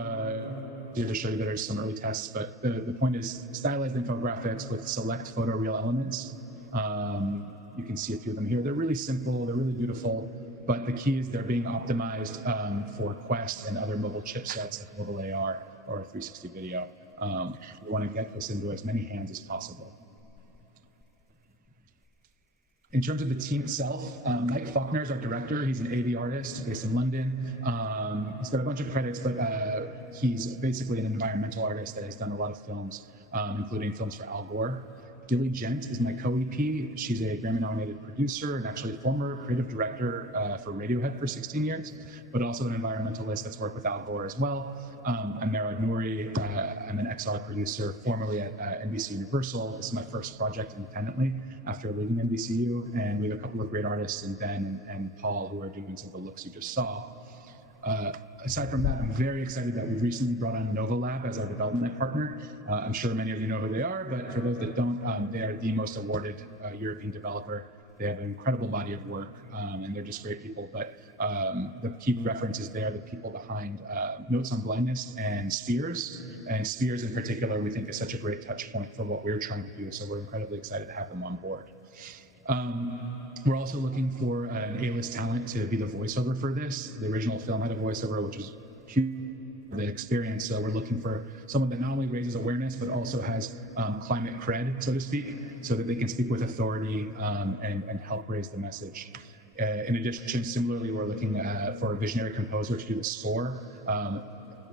here to show you that are some early tests, but the point is stylized infographics with select photoreal elements. You can see a few of them here. They're really simple, they're really beautiful, but the key is they're being optimized for Quest and other mobile chipsets like mobile AR or 360 video. We want to get this into as many hands as possible. In terms of the team itself, Mike Faulkner is our director. He's an AV artist based in London. He's got a bunch of credits, but he's basically an environmental artist that has done a lot of films, including films for Al Gore. Gilly Gent is my co-EP. She's a Grammy-nominated producer and actually former creative director for Radiohead for 16 years, but also an environmentalist that's worked with Al Gore as well. I'm Merad Nouri. I'm an XR producer, formerly at NBC Universal. This is my first project independently after leaving NBCU, and we have a couple of great artists in Ben and Paul who are doing some of the looks you just saw. Aside from that, I'm very excited that we've recently brought on Novolab as our development partner. I'm sure many of you know who they are, but for those that don't, they are the most awarded European developer. They have an incredible body of work, and they're just great people. But the key references there, the people behind Notes on Blindness and Spheres. And Spheres in particular, we think is such a great touch point for what we're trying to do. So we're incredibly excited to have them on board. We're also looking for an A-list talent to be the voiceover for this. The original film had a voiceover, which was huge for the experience. So we're looking for someone that not only raises awareness, but also has climate cred, so to speak, so that they can speak with authority and help raise the message. In addition, similarly, we're looking for a visionary composer to do the score,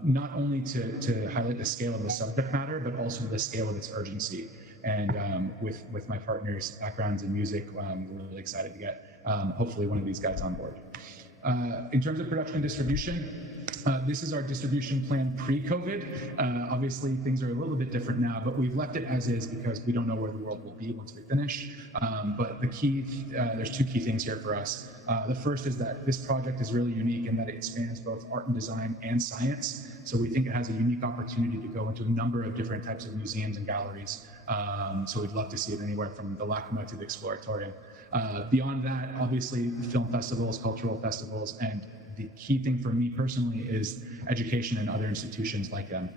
not only to highlight the scale of the subject matter, but also the scale of its urgency. And with my partner's backgrounds in music, we're really excited to get hopefully one of these guys on board. In terms of production and distribution, this is our distribution plan pre-COVID. Obviously, things are a little bit different now, but we've left it as is because we don't know where the world will be once we finish. But the key, there's two key things here for us. The first is that this project is really unique in that it spans both art and design and science. So we think it has a unique opportunity to go into a number of different types of museums and galleries. So we'd love to see it anywhere from the LACMA to the Exploratorium. Beyond that, obviously, film festivals, cultural festivals, and the key thing for me personally is education in other institutions like them.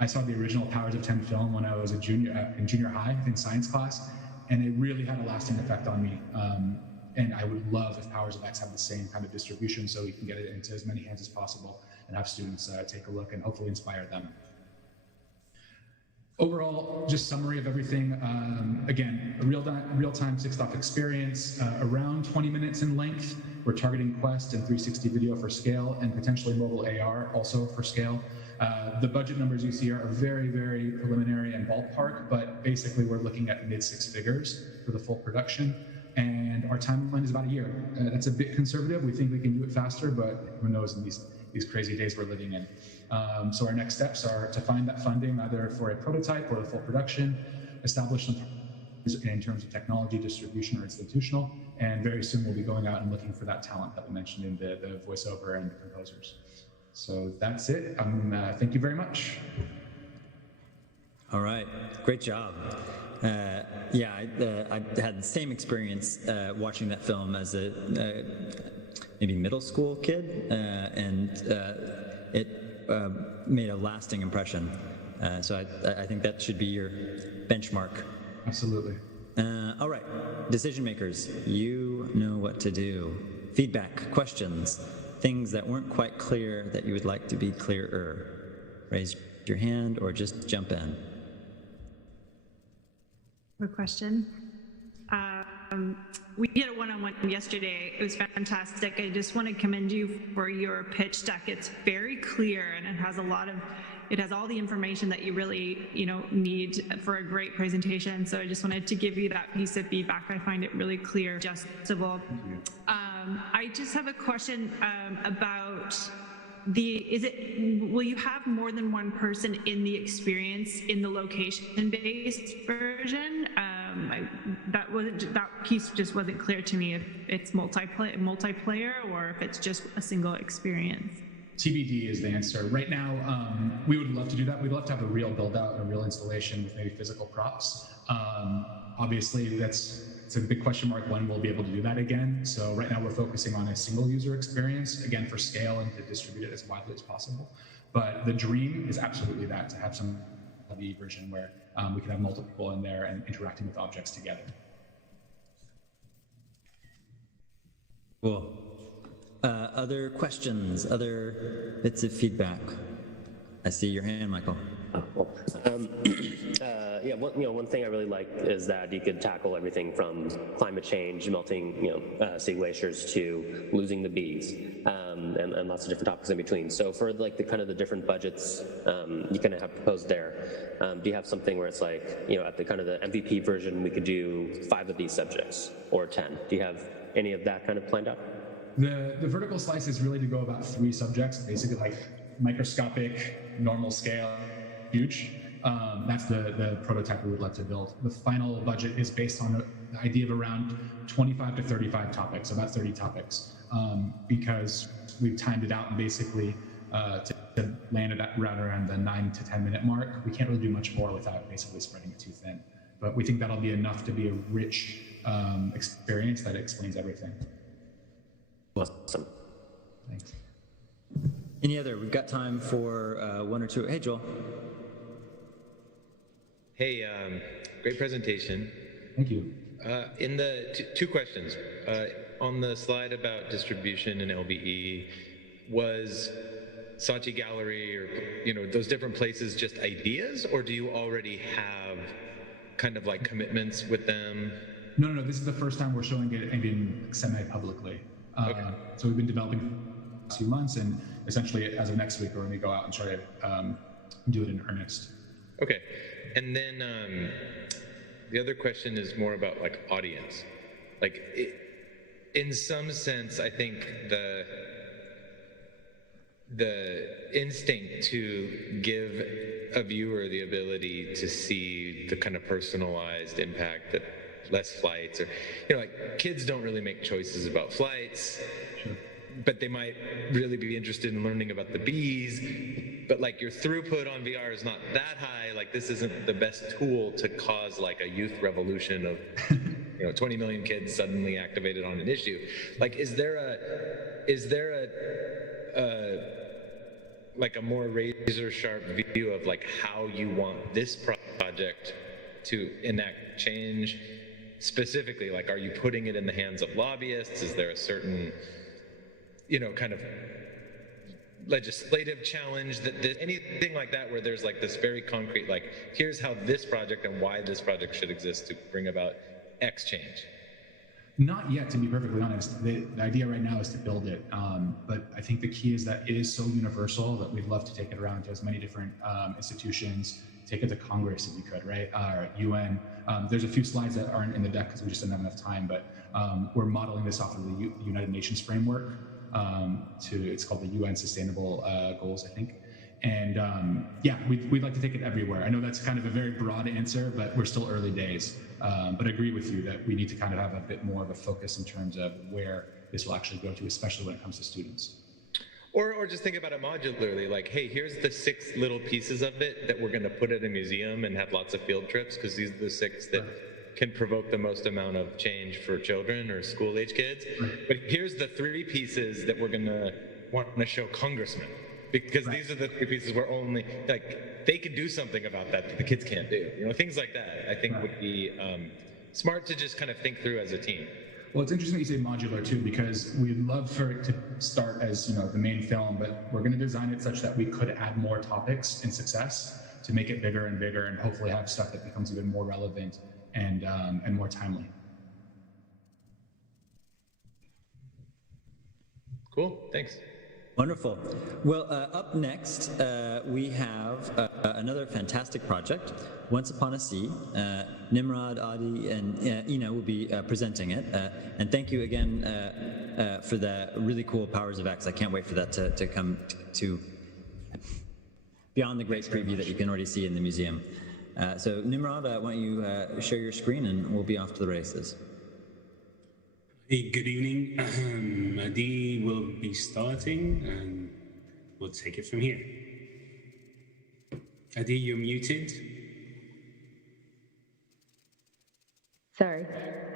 I saw the original Powers of 10 film when I was in junior high in science class, and it really had a lasting effect on me. And I would love if Powers of X had the same kind of distribution so we can get it into as many hands as possible and have students take a look and hopefully inspire them. Overall, just summary of everything. Again, a real-time 6-stop experience, around 20 minutes in length. We're targeting Quest and 360 video for scale and potentially mobile AR also for scale. The budget numbers you see are very, very preliminary and ballpark, but basically we're looking at mid-6 figures for the full production. And our timeline is about a year. That's a bit conservative. We think we can do it faster, but who knows in these crazy days we're living in. So our next steps are to find that funding either for a prototype or a full production, establish some in terms of technology, distribution, or institutional, and very soon we'll be going out and looking for that talent that we mentioned in the voiceover and the composers. So that's it. Thank you very much. All right, great job. Yeah, I had the same experience watching that film as a maybe middle school kid, and it made a lasting impression. So I think that should be your benchmark. Absolutely. All right, decision makers, you know what to do. Feedback, questions, things that weren't quite clear that you would like to be clearer. Raise your hand or just jump in. Quick question. We did a one-on-one yesterday. It was fantastic. I just want to commend you for your pitch deck. It's very clear and it has all the information that you really, need for a great presentation. So I just wanted to give you that piece of feedback. I find it really clear, digestible. I just have a question about will you have more than one person in the experience in the location-based version? That piece just wasn't clear to me if it's multiplayer or if it's just a single experience. TBD is the answer. Right now, we would love to do that. We'd love to have a real build-out, a real installation with maybe physical props. Obviously, it's a big question mark when we'll be able to do that again. So right now we're focusing on a single user experience, again, for scale and to distribute it as widely as possible. But the dream is absolutely that, to have some heavy version where we can have multiple people in there and interacting with objects together. Cool. Other questions, other bits of feedback? I see your hand, Michael. Yeah, one thing I really like is that you could tackle everything from climate change, melting, sea glaciers, to losing the bees, and lots of different topics in between. So for like the different budgets you kind of have proposed there, do you have something where it's like, at the kind of the MVP version, we could do 5 of these subjects or 10? Do you have any of that kind of planned out? The vertical slice is really to go about 3 subjects, basically like microscopic, normal scale, huge. That's the prototype we would like to build. The final budget is based on the idea of around 25 to 35 topics, about 30 topics, because we've timed it out and basically to land it at right around the 9 to 10 minute mark. We can't really do much more without basically spreading it too thin. But we think that'll be enough to be a rich experience that explains everything. Awesome. Thanks. Any other? We've got time for 1 or 2. Hey, Joel. Hey, great presentation. Thank you. In the 2 questions, on the slide about distribution and LBE, was Saatchi Gallery or those different places just ideas, or do you already have kind of like commitments with them? No. This is the first time we're showing it in semi-publicly. Okay. So we've been developing for a few months, and essentially as of next week, we're going to go out and try to do it in earnest. Okay. And then the other question is more about like audience. Like in some sense, I think the instinct to give a viewer the ability to see the kind of personalized impact that less flights, or like kids don't really make choices about flights. Sure. But they might really be interested in learning about the bees, but like your throughput on VR is not that high. Like this isn't the best tool to cause like a youth revolution of 20 million kids suddenly activated on an issue. Like is there like a more razor sharp view of like how you want this project to enact change specifically, like, are you putting it in the hands of lobbyists? Is there a certain, kind of legislative challenge anything like that, where there's like this very concrete, like, here's how this project and why this project should exist to bring about X change? Not yet, to be perfectly honest. The idea right now is to build it, but I think the key is that it is so universal that we'd love to take it around to as many different institutions, take it to Congress if you could, right? Or UN. There's a few slides that aren't in the deck because we just didn't have enough time, but we're modeling this off of the United Nations framework. It's called the UN Sustainable Goals, I think. And yeah, we'd like to take it everywhere. I know that's kind of a very broad answer, but we're still early days. But I agree with you that we need to kind of have a bit more of a focus in terms of where this will actually go to, especially when it comes to students. Or just think about it modularly, like, hey, here's the 6 little pieces of it that we're going to put at a museum and have lots of field trips, because these are the 6 that can provoke the most amount of change for children or school-age kids. But here's the 3 pieces that we're going to want to show congressmen, because these are the 3 pieces where only, like, they can do something about that the kids can't do. Things like that, I think would be smart to just kind of think through as a team. Well, it's interesting that you say modular too, because we'd love for it to start as the main film, but we're going to design it such that we could add more topics in success to make it bigger and bigger, and hopefully have stuff that becomes even more relevant and more timely. Cool, thanks. Wonderful. Well, up next, we have another fantastic project, Once Upon a Sea. Nimrod, Adi, and Ina will be presenting it. And thank you again for the really cool Powers of X. I can't wait for that to come to beyond the great preview that you can already see in the museum. So Nimrod, why don't you share your screen and we'll be off to the races. Hey, good evening. Adi will be starting and we'll take it from here. Adi, you're muted. Sorry.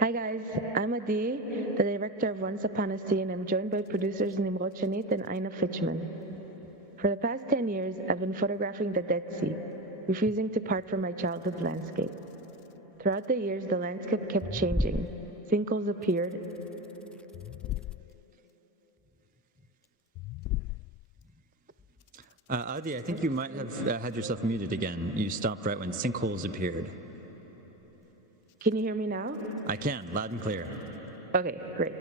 Hi guys, I'm Adi, the director of Once Upon a Sea, and I'm joined by producers Nimrod Shanit and Aina Fitchman. For the past 10 years, I've been photographing the Dead Sea, refusing to part from my childhood landscape. Throughout the years, the landscape kept changing. Sinkholes appeared. Adi, I think you might have had yourself muted again. You stopped right when sinkholes appeared. Can you hear me now? I can, loud and clear. Okay, great.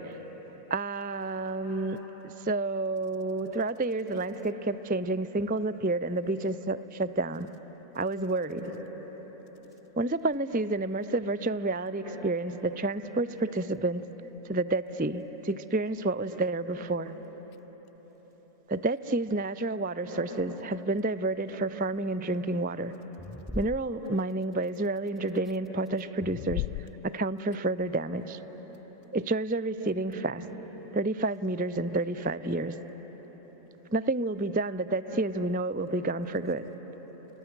So throughout the years, the landscape kept changing, sinkholes appeared, and the beaches shut down. I was worried. Once Upon a Sea is an immersive virtual reality experience that transports participants to the Dead Sea to experience what was there before. The Dead Sea's natural water sources have been diverted for farming and drinking water. Mineral mining by Israeli and Jordanian potash producers account for further damage. Its shores are receding fast, 35 meters in 35 years. If nothing will be done, the Dead Sea as we know it will be gone for good.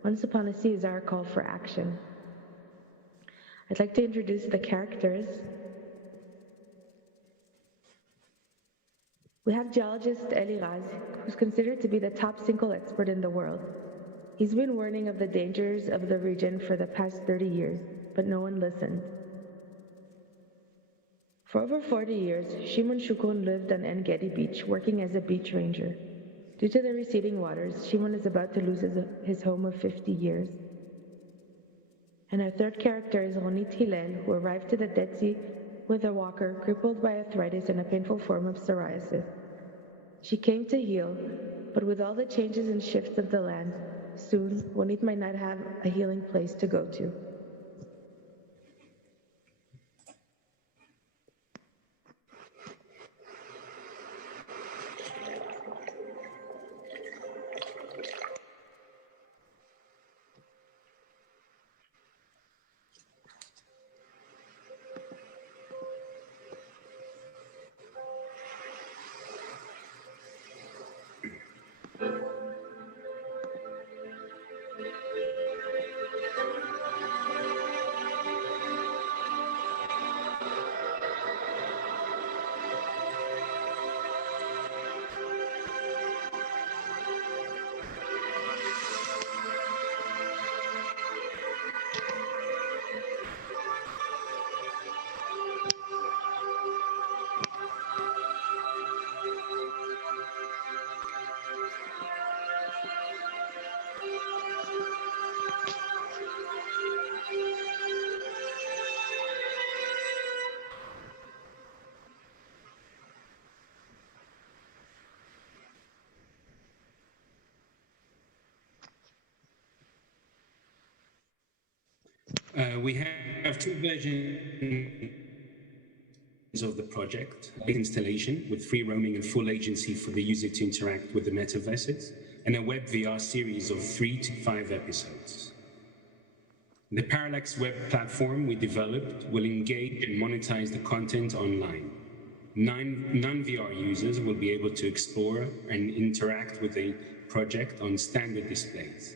Once Upon a Sea is our call for action. I'd like to introduce the characters. We have geologist Eli Raz, who's considered to be the top sinkhole expert in the world. He's been warning of the dangers of the region for the past 30 years, but no one listened. For over 40 years, Shimon Shukron lived on En Gedi Beach, working as a beach ranger. Due to the receding waters, Shimon is about to lose his home of 50 years. And our third character is Ronit Hillel, who arrived to the Dead Sea with a walker, crippled by arthritis and a painful form of psoriasis. She came to heal, but with all the changes and shifts of the land, soon Ronit might not have a healing place to go to. We have two versions of the project: installation with free roaming and full agency for the user to interact with the metaverses, and a web VR series of 3 to 5 episodes. The Parallax web platform we developed will engage and monetize the content online. Non-VR users will be able to explore and interact with the project on standard displays.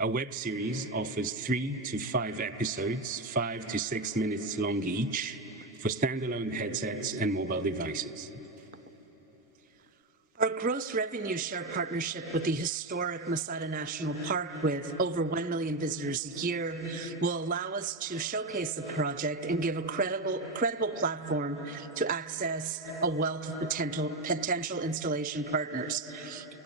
A web series offers 3 to 5 episodes, 5 to 6 minutes long each, for standalone headsets and mobile devices. Our gross revenue share partnership with the historic Masada National Park, with over 1 million visitors a year, will allow us to showcase the project and give a credible platform to access a wealth of potential installation partners.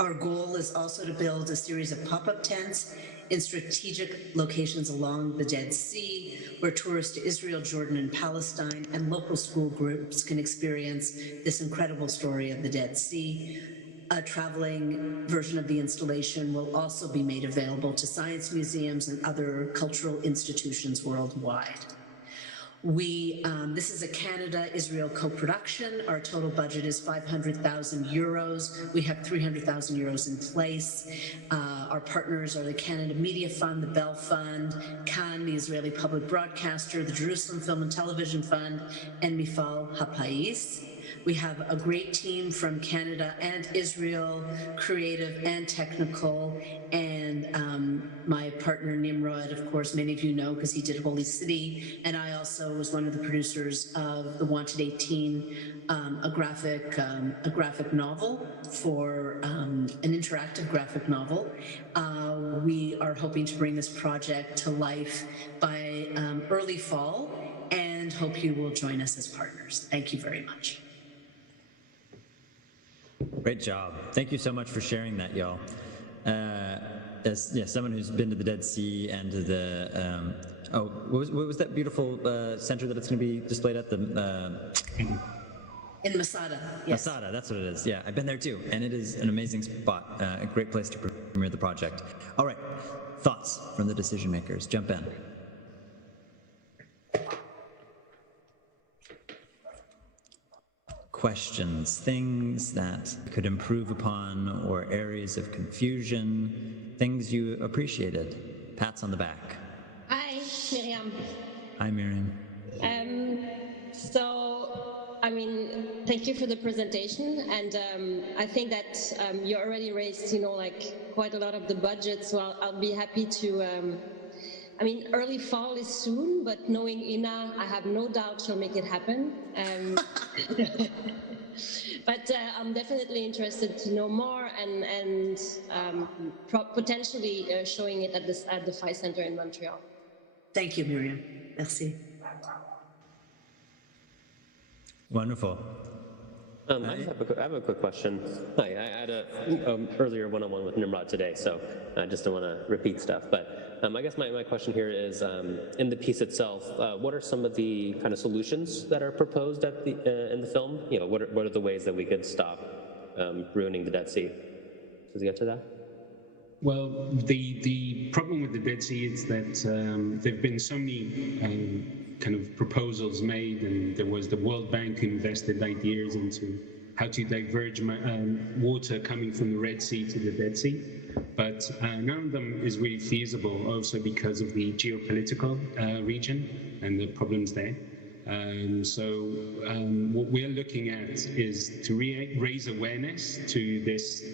Our goal is also to build a series of pop-up tents in strategic locations along the Dead Sea, where tourists to Israel, Jordan, and Palestine and local school groups can experience this incredible story of the Dead Sea. A traveling version of the installation will also be made available to science museums and other cultural institutions worldwide. This is a Canada-Israel co-production. Our total budget is 500,000 euros. We have 300,000 euros in place. Our partners are the Canada Media Fund, the Bell Fund, Cannes, the Israeli Public Broadcaster, the Jerusalem Film and Television Fund, and Mifal HaPais. We have a great team from Canada and Israel, creative and technical, and my partner Nimrod, of course, many of you know because he did Holy City, and I also was one of the producers of The Wanted 18, a graphic novel for an interactive graphic novel. We are hoping to bring this project to life by early fall, and hope you will join us as partners. Thank you very much. Great job. Thank you so much for sharing that, y'all. As someone who's been to the Dead Sea and to the what was that beautiful center that it's going to be displayed at, in Masada? Yes. Masada, that's what it is. Yeah, I've been there too, and it is an amazing spot, a great place to premiere the project. All right, thoughts from the decision makers. Jump in. Questions, things that could improve upon, or areas of confusion, things you appreciated. Pats on the back. Hi, Miriam. Hi, Miriam. Thank you for the presentation, and I think that you already raised, quite a lot of the budget, so I'll be happy to. Early fall is soon, but knowing Ina, I have no doubt she'll make it happen. But I'm definitely interested to know more and potentially showing it at the Phi Center in Montreal. Thank you, Miriam. Merci. Wonderful. I have a quick question. Hi, I had a earlier one-on-one with Nimrod today, so I just don't want to repeat stuff. But I guess my question here is, in the piece itself, what are some of the kind of solutions that are proposed in the film? What are the ways that we could stop ruining the Dead Sea? Does it get to that? Well, the problem with the Dead Sea is that there have been so many kind of proposals made, and there was the World Bank who invested ideas into how to diverge water coming from the Red Sea to the Dead Sea. But none of them is really feasible, also because of the geopolitical region and the problems there. So what we're looking at is to raise awareness to this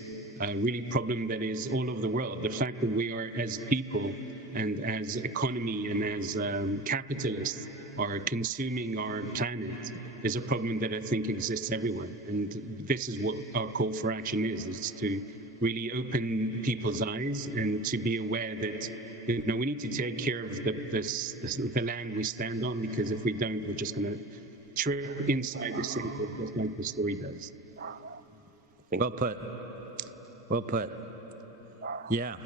really problem that is all over the world. The fact that we are, as people and as economy and as capitalists, are consuming our planet is a problem that I think exists everywhere. And this is what our call for action is to really open people's eyes and to be aware that we need to take care of the land we stand on, because if we don't, we're just going to trip inside the sinkhole, just like the story does. Well put. Well put. Yeah.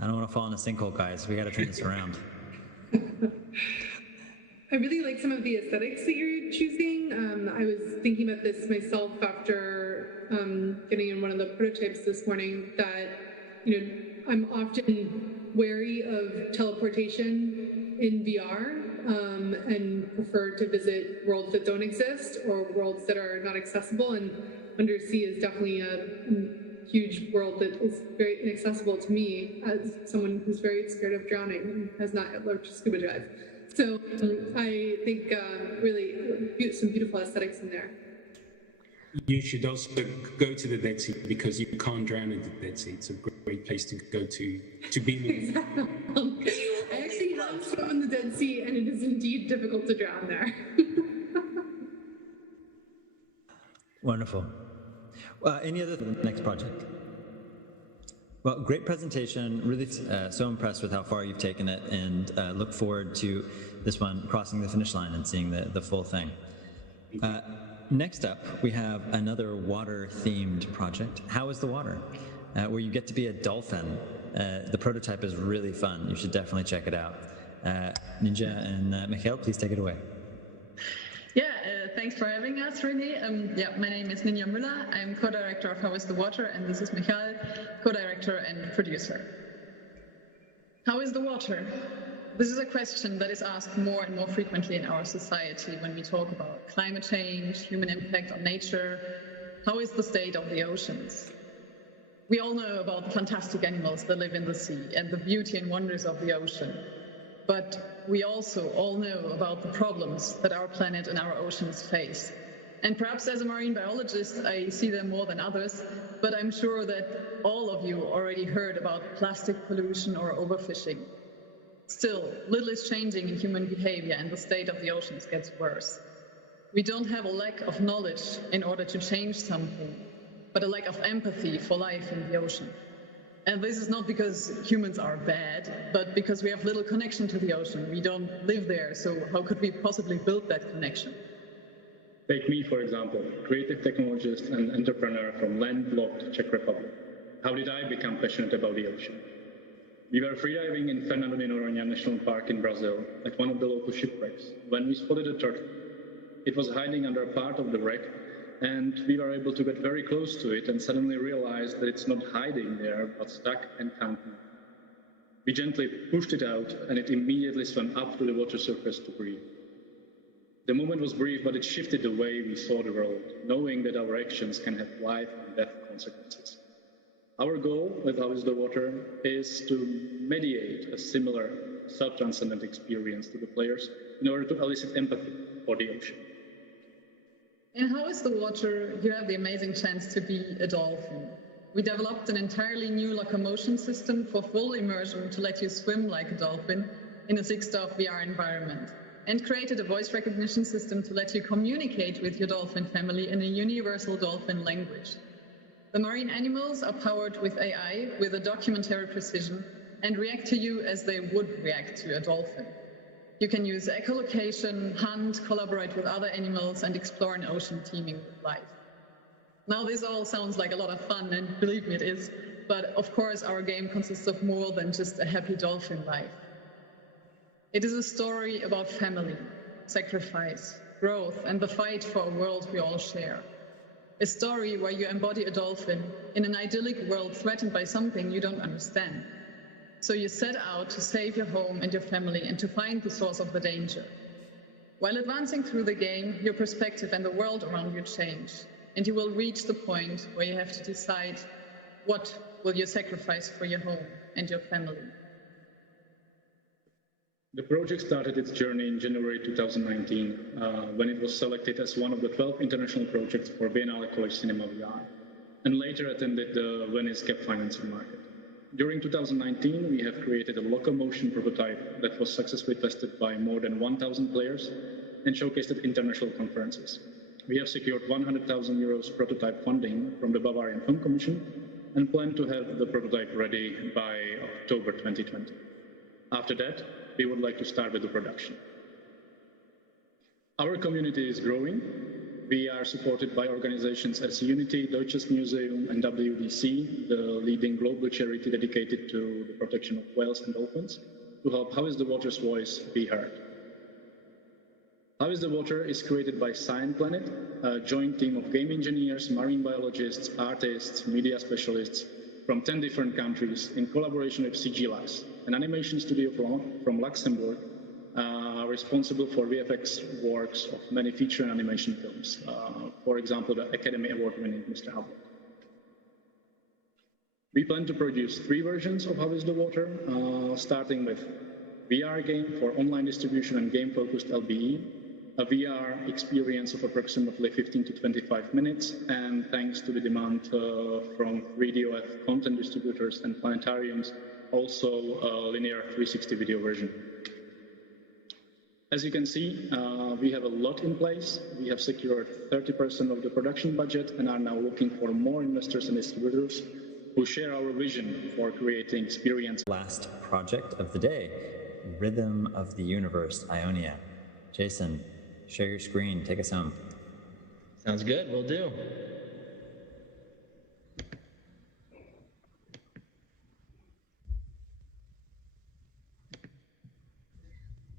I don't want to fall in a sinkhole, guys. We got to turn this around. I really like some of the aesthetics that you're choosing. I was thinking about this myself after getting in one of the prototypes this morning, that I'm often wary of teleportation in VR and prefer to visit worlds that don't exist or worlds that are not accessible. And undersea is definitely a huge world that is very inaccessible to me as someone who's very scared of drowning and has not yet learned to scuba dive. So I think really some beautiful aesthetics in there. You should also go to the Dead Sea because you can't drown in the Dead Sea. It's a great place to go to be in. I actually have swum in the Dead Sea, and it is indeed difficult to drown there. Wonderful. Any other next project? Well, great presentation. Really so impressed with how far you've taken it, and look forward to this one crossing the finish line and seeing the full thing. Next up, we have another water-themed project. How is the water? Where you get to be a dolphin. The prototype is really fun. You should definitely check it out. Ninja and Mikhail, please take it away. Thanks for having us, René. My name is Ninja Müller. I'm co-director of How is the Water, and this is Mikhail, co-director and producer. How is the water? This is a question that is asked more and more frequently in our society when we talk about climate change, human impact on nature. How is the state of the oceans? We all know about the fantastic animals that live in the sea and the beauty and wonders of the ocean. But we also all know about the problems that our planet and our oceans face. And perhaps as a marine biologist, I see them more than others, but I'm sure that all of you already heard about plastic pollution or overfishing. Still, little is changing in human behavior and the state of the oceans gets worse. We don't have a lack of knowledge in order to change something, but a lack of empathy for life in the ocean. And this is not because humans are bad, but because we have little connection to the ocean. We don't live there, so how could we possibly build that connection? Take me, for example, creative technologist and entrepreneur from landlocked Czech Republic. How did I become passionate about the ocean? We were freediving in Fernando de Noronha National Park in Brazil at one of the local shipwrecks when we spotted a turtle. It was hiding under a part of the wreck, and we were able to get very close to it and suddenly realized that it's not hiding there, but stuck and counting. We gently pushed it out, and it immediately swam up to the water surface to breathe. The moment was brief, but it shifted the way we saw the world, knowing that our actions can have life and death consequences. Our goal with How is the Water is to mediate a similar self-transcendent experience to the players in order to elicit empathy for the ocean. In How is the Water, you have the amazing chance to be a dolphin. We developed an entirely new locomotion system for full immersion to let you swim like a dolphin in a 6-star VR environment, and created a voice recognition system to let you communicate with your dolphin family in a universal dolphin language. The marine animals are powered with AI with a documentary precision and react to you as they would react to a dolphin. You can use echolocation, hunt, collaborate with other animals, and explore an ocean teeming with life. Now, this all sounds like a lot of fun, and believe me, it is. But of course, our game consists of more than just a happy dolphin life. It is a story about family, sacrifice, growth, and the fight for a world we all share. A story where you embody a dolphin in an idyllic world threatened by something you don't understand. So you set out to save your home and your family and to find the source of the danger. While advancing through the game, your perspective and the world around you change, and you will reach the point where you have to decide what will you sacrifice for your home and your family. The project started its journey in January 2019, when it was selected as one of the 12 international projects for Biennale College Cinema VR, and later attended the Venice Cap Financing Market. During 2019, we have created a locomotion prototype that was successfully tested by more than 1,000 players and showcased at international conferences. We have secured 100,000 euros prototype funding from the Bavarian Film Commission and plan to have the prototype ready by October 2020. After that, we would like to start with the production. Our community is growing. We are supported by organizations as Unity, Deutsches Museum, and WDC, the leading global charity dedicated to the protection of whales and dolphins, to help How is the Water's voice be heard. How is the Water is created by Cyan Planet, a joint team of game engineers, marine biologists, artists, media specialists from 10 different countries in collaboration with CG Labs, an animation studio from Luxembourg responsible for VFX works of many feature and animation films. For example, the Academy Award-winning Mr. Albert. We plan to produce 3 versions of How is the Water, starting with VR game for online distribution and game-focused LBE, a VR experience of approximately 15 to 25 minutes, and thanks to the demand from 3DOF content distributors and planetariums, also a linear 360 video version. As you can see, we have a lot in place. We have secured 30% of the production budget and are now looking for more investors and distributors who share our vision for creating experience. Last project of the day, Rhythm of the Universe, Ionia. Jason, share your screen, take us home. Sounds good, will do.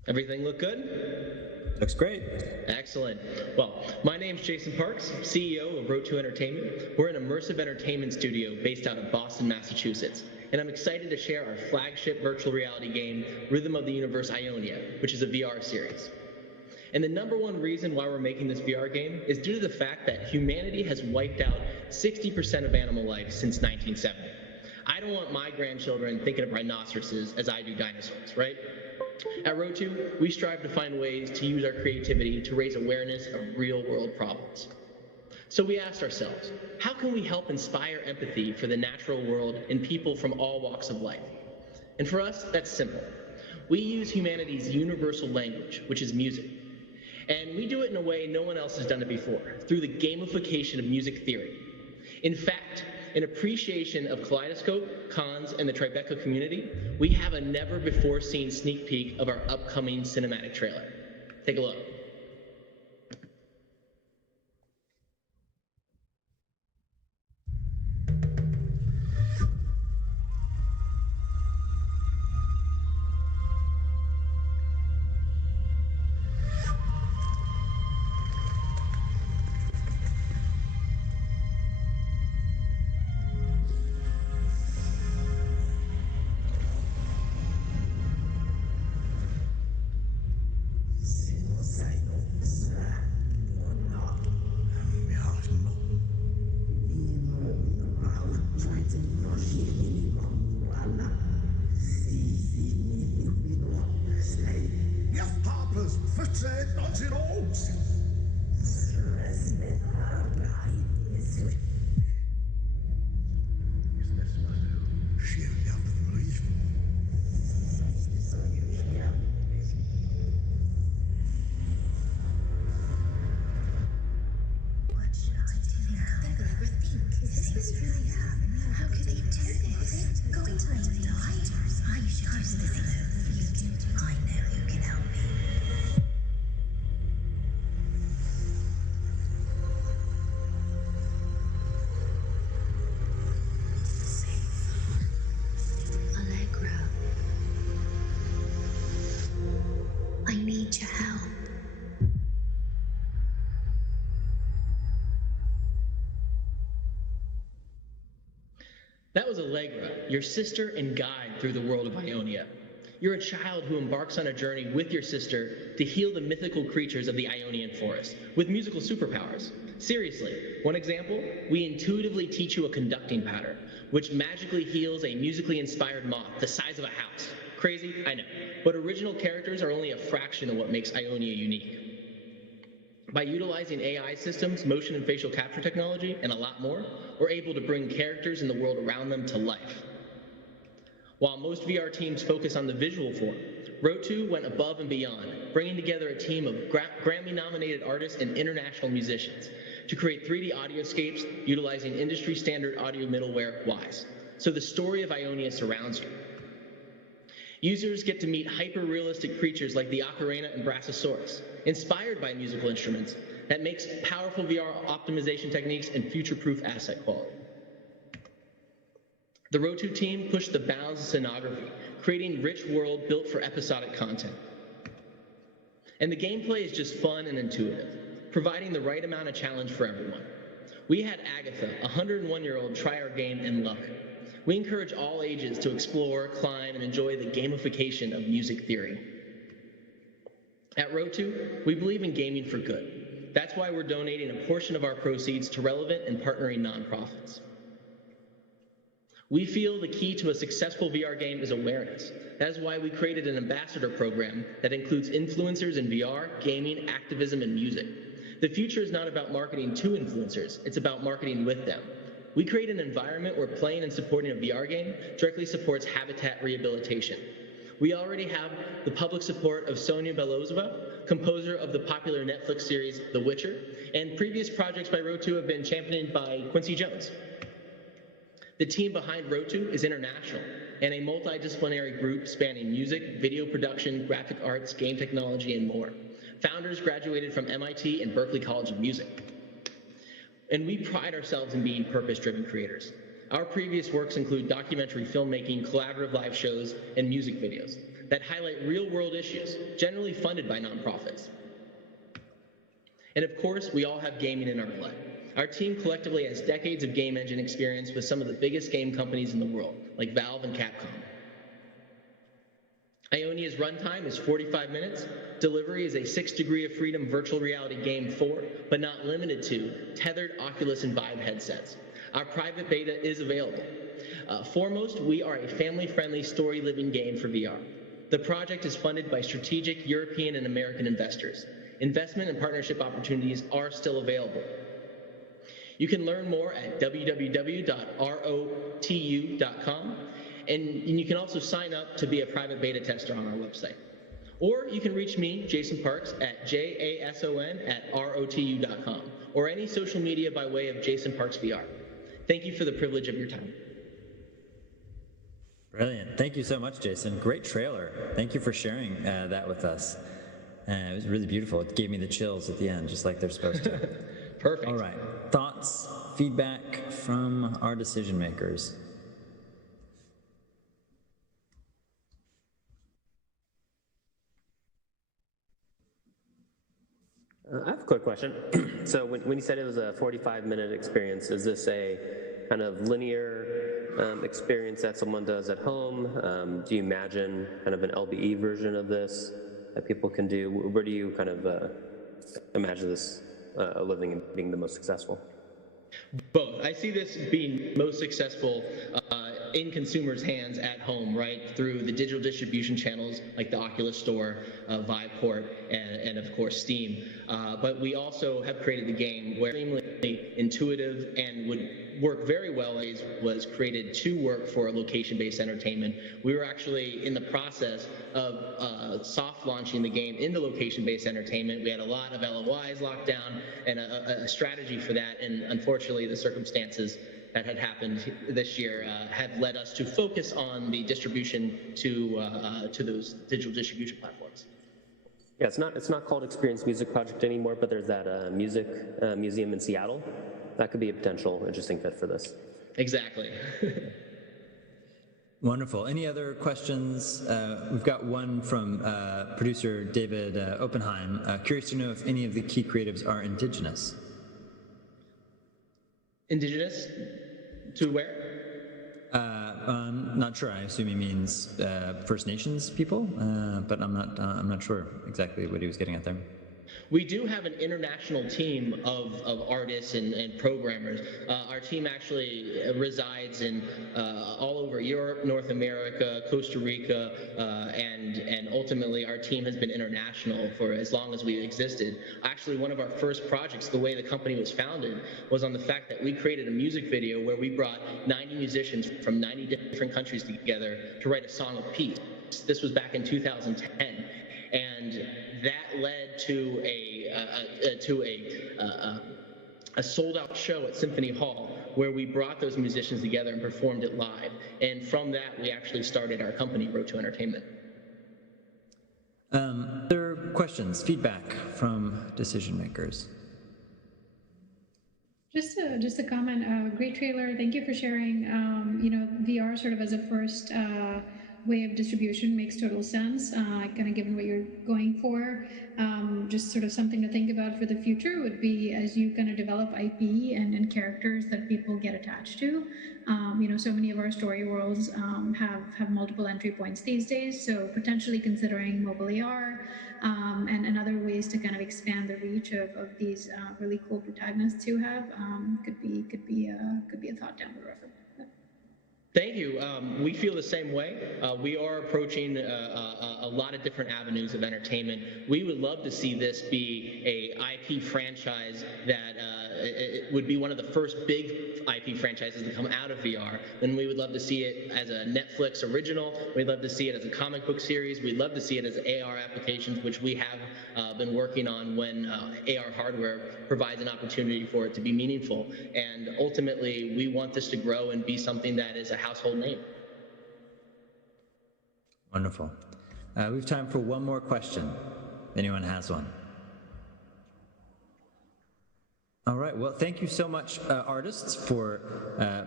Everything look good? Looks great. Excellent. Well, my name's Jason Parks, CEO of Road 2 Entertainment. We're an immersive entertainment studio based out of Boston, Massachusetts. And I'm excited to share our flagship virtual reality game, Rhythm of the Universe Ionia, which is a VR series. And the #1 reason why we're making this VR game is due to the fact that humanity has wiped out 60% of animal life since 1970. I don't want my grandchildren thinking of rhinoceroses as I do dinosaurs, right? At Road 2, we strive to find ways to use our creativity to raise awareness of real-world problems. So we asked ourselves, how can we help inspire empathy for the natural world and people from all walks of life? And for us, that's simple. We use humanity's universal language, which is music. And we do it in a way no one else has done it before, through the gamification of music theory. In fact, in appreciation of Kaleidoscope, Cons, and the Tribeca community, we have a never-before-seen sneak peek of our upcoming cinematic trailer. Take a look. That was Allegra, your sister and guide through the world of Ionia. You're a child who embarks on a journey with your sister to heal the mythical creatures of the Ionian forest with musical superpowers. Seriously, one example, we intuitively teach you a conducting pattern, which magically heals a musically inspired moth the size of a house. Crazy? I know. But original characters are only a fraction of what makes Ionia unique. By utilizing AI systems, motion and facial capture technology, and a lot more, we're able to bring characters in the world around them to life. While most VR teams focus on the visual form, Road 2 went above and beyond, bringing together a team of Grammy-nominated artists and international musicians to create 3D audioscapes utilizing industry-standard audio middleware WISE. So the story of Ionia surrounds you. Users get to meet hyper-realistic creatures like the ocarina and brachiosaurus, inspired by musical instruments that makes powerful VR optimization techniques and future-proof asset quality. The Road 2 team pushed the bounds of scenography, creating rich world built for episodic content. And the gameplay is just fun and intuitive, providing the right amount of challenge for everyone. We had Agatha, a 101-year-old, try our game and love it. We encourage all ages to explore, climb, and enjoy the gamification of music theory. At Rotu, we believe in gaming for good. That's why we're donating a portion of our proceeds to relevant and partnering nonprofits. We feel the key to a successful VR game is awareness. That is why we created an ambassador program that includes influencers in VR, gaming, activism, and music. The future is not about marketing to influencers, it's about marketing with them. We create an environment where playing and supporting a VR game directly supports habitat rehabilitation. We already have the public support of Sonia Belozova, composer of the popular Netflix series The Witcher, and previous projects by Rotu have been championed by Quincy Jones. The team behind Rotu is international and a multidisciplinary group spanning music, video production, graphic arts, game technology, and more. Founders graduated from MIT and Berklee College of Music. And we pride ourselves in being purpose-driven creators. Our previous works include documentary filmmaking, collaborative live shows, and music videos that highlight real-world issues, generally funded by nonprofits. And of course, we all have gaming in our blood. Our team collectively has decades of game engine experience with some of the biggest game companies in the world, like Valve and Capcom. Ionia's runtime is 45 minutes. Delivery is a 6 Degree of Freedom virtual reality game for, but not limited to, tethered Oculus and Vive headsets. Our private beta is available. Foremost, we are a family-friendly story-living game for VR. The project is funded by strategic European and American investors. Investment and partnership opportunities are still available. You can learn more at www.rotu.com, and you can also sign up to be a private beta tester on our website. Or you can reach me, Jason Parks, at jason@rotu.com, or any social media by way of Jason Parks VR. Thank you for the privilege of your time. Brilliant. Thank you so much, Jason. Great trailer. Thank you for sharing that with us. It was really beautiful. It gave me the chills at the end, just like they're supposed to. Perfect. All right. Thoughts, feedback from our decision makers. I have a quick question. So when you said it was a 45-minute experience, is this a kind of linear experience that someone does at home? Do you imagine kind of an LBE version of this that people can do? Where do you kind of imagine this living and being the most successful? Both. I see this being most successful in consumers' hands at home, right, through the digital distribution channels like the Oculus Store, Viveport, and of course Steam. But we also have created the game where extremely intuitive and would work very well was created to work for location-based entertainment. We were actually in the process of soft launching the game into location-based entertainment. We had a lot of LOIs locked down and a strategy for that, and unfortunately the circumstances that had happened this year have led us to focus on the distribution to those digital distribution platforms. Yeah, it's not called Experience Music Project anymore, but there's that music museum in Seattle. That could be a potential interesting fit for this. Exactly. Wonderful. Any other questions? We've got one from producer David Oppenheim. Curious to know if any of the key creatives are indigenous. Indigenous? To where? Not sure. I assume he means First Nations people, but I'm not sure exactly what he was getting at there. We do have an international team of artists and programmers. Our team actually resides in all over Europe, North America, Costa Rica, and ultimately our team has been international for as long as we've existed. Actually, one of our first projects, the way the company was founded, was on the fact that we created a music video where we brought 90 musicians from 90 different countries together to write a song of peace. This was back in 2010. And that led to a sold-out show at Symphony Hall where we brought those musicians together and performed it live. And from that, we actually started our company, Rotu Entertainment. Other questions, feedback from decision makers? Just a comment. Great trailer. Thank you for sharing. VR sort of as a first way of distribution makes total sense, kind of given what you're going for. Just sort of something to think about for the future would be as you kind of develop IP and characters that people get attached to. So many of our story worlds have multiple entry points these days, so potentially considering mobile AR and other ways to kind of expand the reach of these really cool protagonists you have could be a thought down the road. Thank you. We feel the same way. We are approaching a lot of different avenues of entertainment. We would love to see this be a IP franchise that it would be one of the first big IP franchises to come out of VR. And we would love to see it as a Netflix original. We'd love to see it as a comic book series. We'd love to see it as AR applications, which we have been working on when AR hardware provides an opportunity for it to be meaningful. And ultimately, we want this to grow and be something that is a household name. Wonderful. We have time for one more question. If anyone has one. All right. Well, thank you so much, artists, for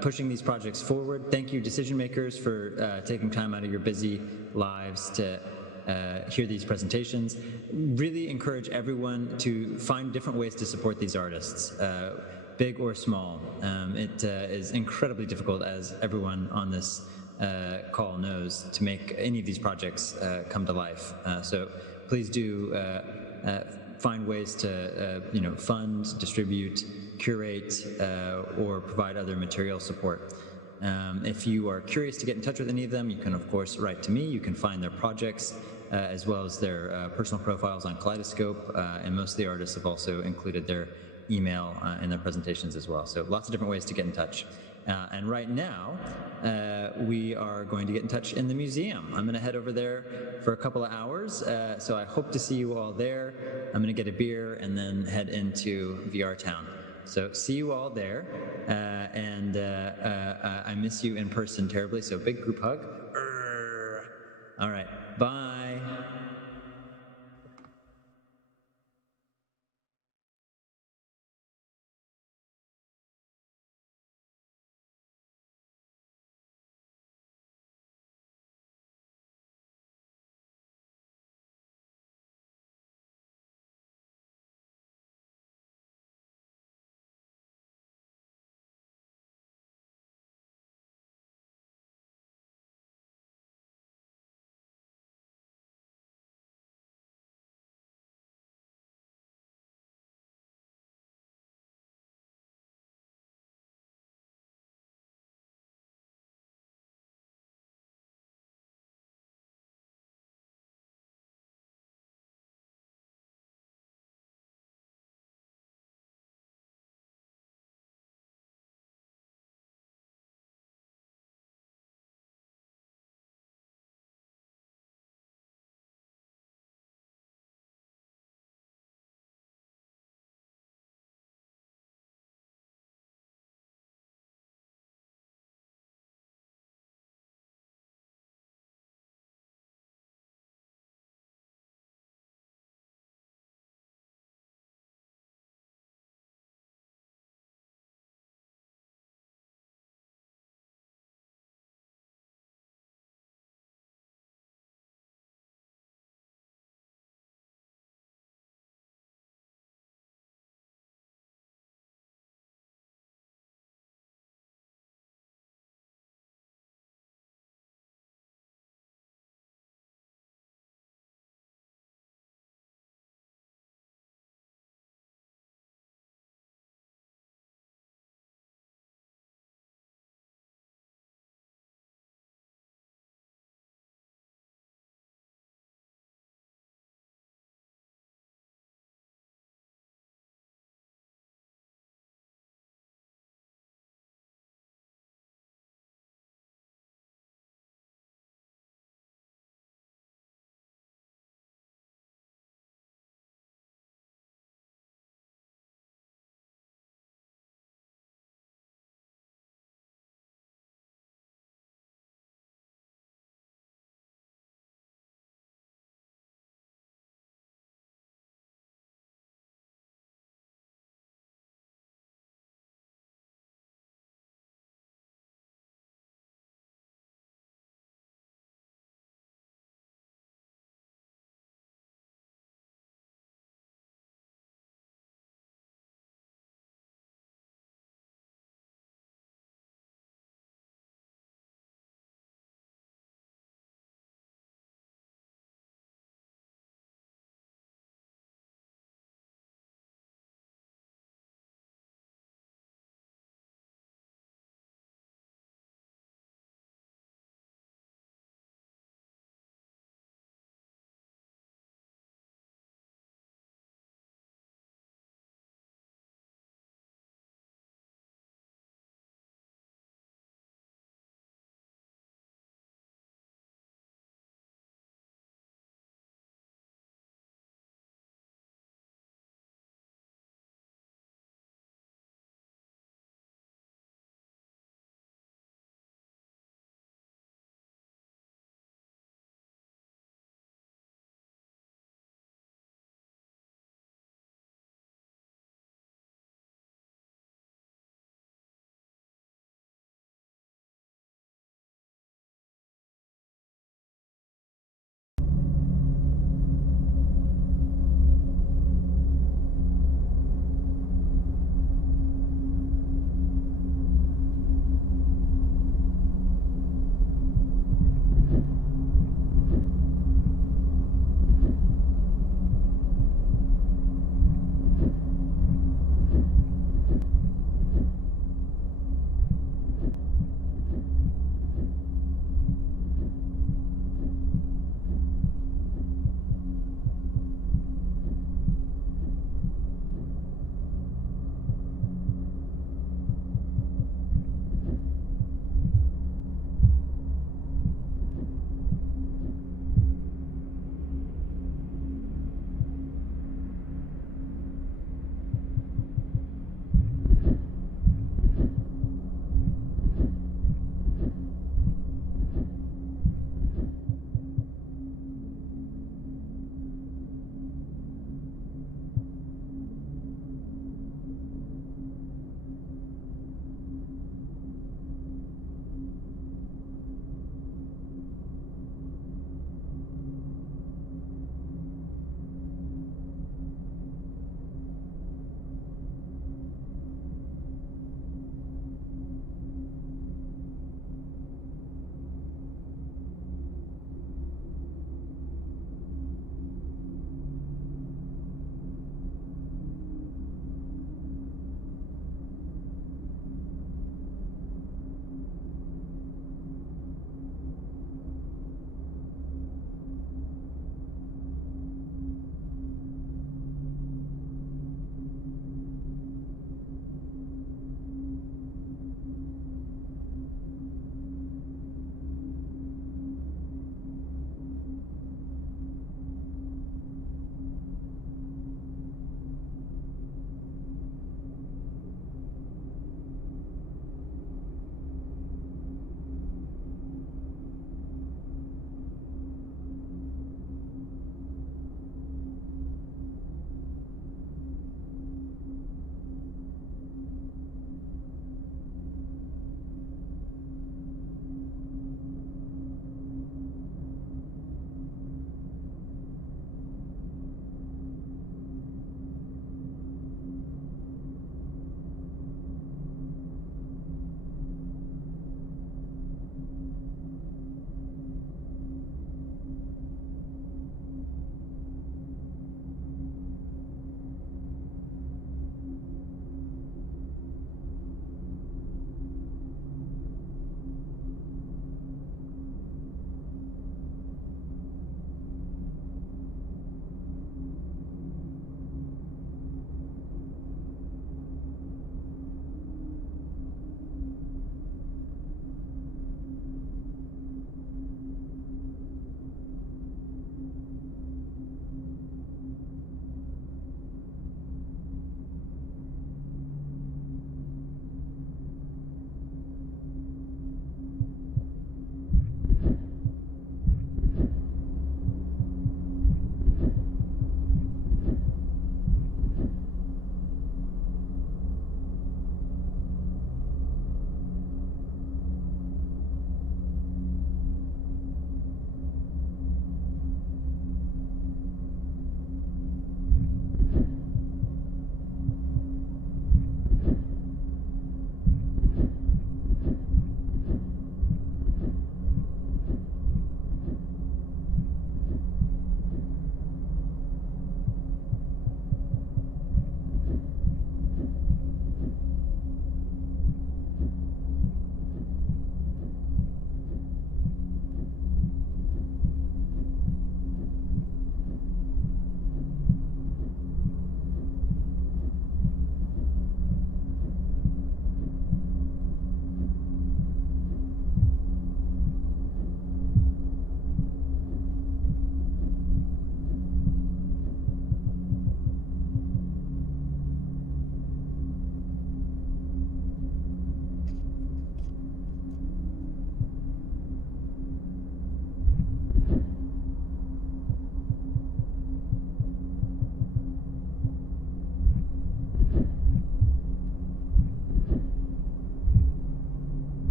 pushing these projects forward. Thank you, decision makers, for taking time out of your busy lives to hear these presentations. Really encourage everyone to find different ways to support these artists, big or small. It is incredibly difficult, as everyone on this call knows, to make any of these projects come to life. So please do find ways to fund, distribute, curate, or provide other material support. If you are curious to get in touch with any of them, you can of course write to me. You can find their projects as well as their personal profiles on Kaleidoscope, and most of the artists have also included their email in their presentations as well. So lots of different ways to get in touch. And right now, we are going to get in touch in the museum. I'm going to head over there for a couple of hours, so I hope to see you all there. I'm going to get a beer and then head into VR Town. So see you all there, and I miss you in person terribly, so big group hug. All right, bye.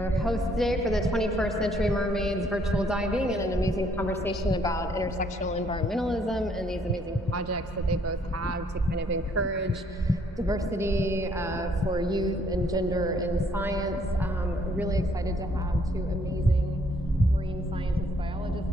your host today for the 21st Century Mermaids virtual diving and an amazing conversation about intersectional environmentalism and these amazing projects that they both have to kind of encourage diversity for youth and gender in science. Really excited to have two amazing marine scientists, biologists.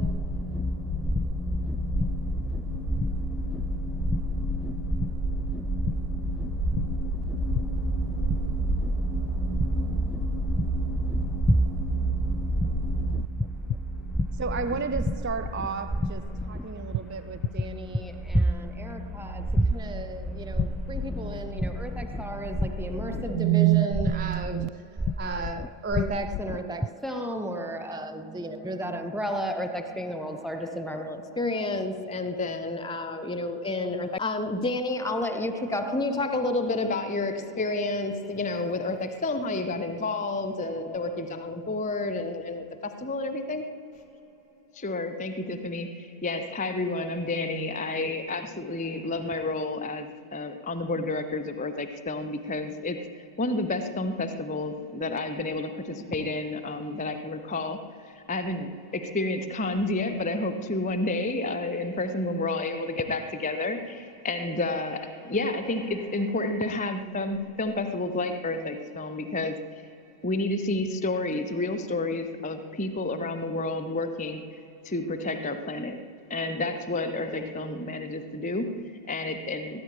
So I wanted to start off just talking a little bit with Danny and Erica to kind of, bring people in. EarthXR is like the immersive division of EarthX and EarthX Film, or under that umbrella, EarthX being the world's largest environmental experience, and then in EarthX. Danny, I'll let you kick off. Can you talk a little bit about your experience, with EarthX Film, how you got involved, and the work you've done on the board and with the festival and everything? Sure. Thank you, Tiffany. Yes. Hi, everyone. I'm Danny. I absolutely love my role as on the board of directors of EarthX Film because it's one of the best film festivals that I've been able to participate in that I can recall. I haven't experienced cons yet, but I hope to one day in person when we're all able to get back together. And I think it's important to have film festivals like EarthX Film because we need to see stories, real stories of people around the world working to protect our planet. And that's what EarthX Film manages to do. And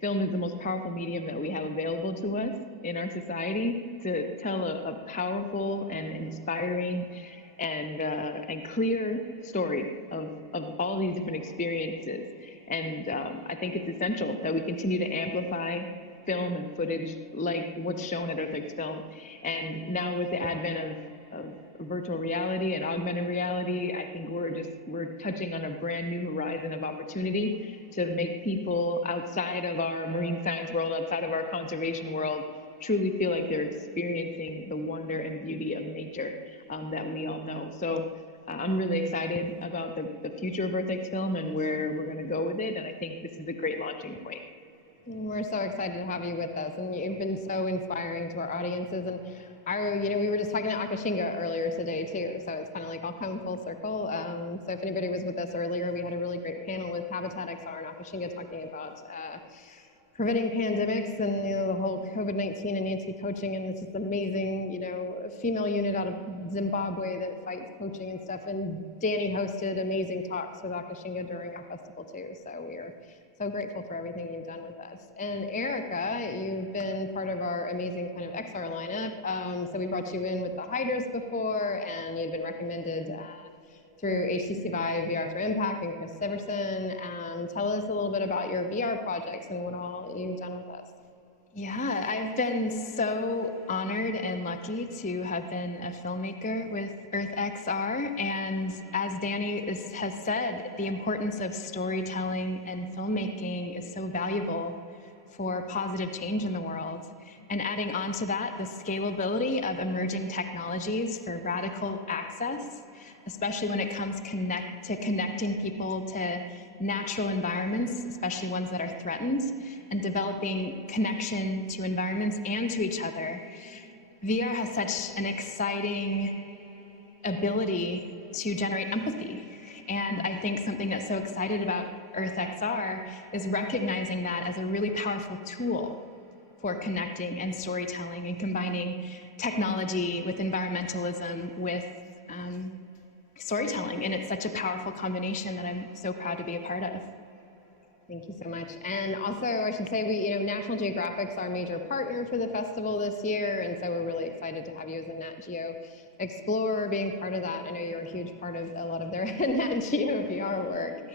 film is the most powerful medium that we have available to us in our society to tell a powerful and inspiring and clear story of all these different experiences. And I think it's essential that we continue to amplify film and footage like what's shown at EarthX Film. And now with the advent of virtual reality and augmented reality, I think we're touching on a brand new horizon of opportunity to make people outside of our marine science world, outside of our conservation world, truly feel like they're experiencing the wonder and beauty of nature that we all know. So I'm really excited about the future of EarthX Film and where we're going to go with it. And I think this is a great launching point. We're so excited to have you with us, and you've been so inspiring to our audiences. And we were just talking to Akashinga earlier today too, so it's kind of like all come full circle. So if anybody was with us earlier, we had a really great panel with Habitat XR and Akashinga talking about preventing pandemics and the whole COVID-19 and anti-poaching, and it's just amazing, female unit out of Zimbabwe that fights poaching and stuff. And Danny hosted amazing talks with Akashinga during our festival too, so we're so grateful for everything you've done with us. And Erica, you've been part of our amazing kind of XR lineup. So we brought you in with the Hydras before, and you've been recommended through HTC Vive VR for Impact and Chris Severson. Tell us a little bit about your VR projects and what all you've done with us. Yeah, I've been so honored and lucky to have been a filmmaker with EarthXR. And as Danny has said, the importance of storytelling and filmmaking is so valuable for positive change in the world. And adding on to that, the scalability of emerging technologies for radical access, especially when it comes to connecting people to natural environments, especially ones that are threatened, and developing connection to environments and to each other. VR has such an exciting ability to generate empathy. And I think something that's so excited about EarthXR is recognizing that as a really powerful tool for connecting and storytelling and combining technology with environmentalism with storytelling. And it's such a powerful combination that I'm so proud to be a part of. Thank you so much. And also, I should say, National Geographic's our major partner for the festival this year, and so we're really excited to have you as a Nat Geo Explorer being part of that. I know you're a huge part of a lot of their Nat Geo VR work.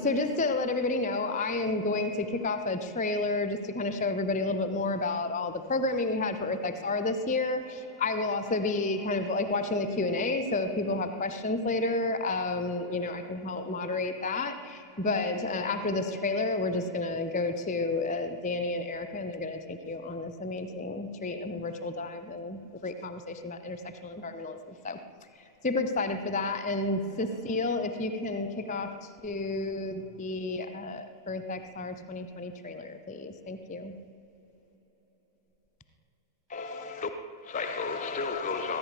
So just to let everybody know, I am going to kick off a trailer just to kind of show everybody a little bit more about all the programming we had for EarthXR this year. I will also be kind of like watching the Q&A, so if people have questions later, I can help moderate that. But after this trailer, we're just going to go to Danny and Erica, and they're going to take you on this amazing treat of a virtual dive and a great conversation about intersectional environmentalism. So super excited for that. And Cecile, if you can kick off to the EarthXR 2020 trailer, please. Thank you. The cycle still goes on.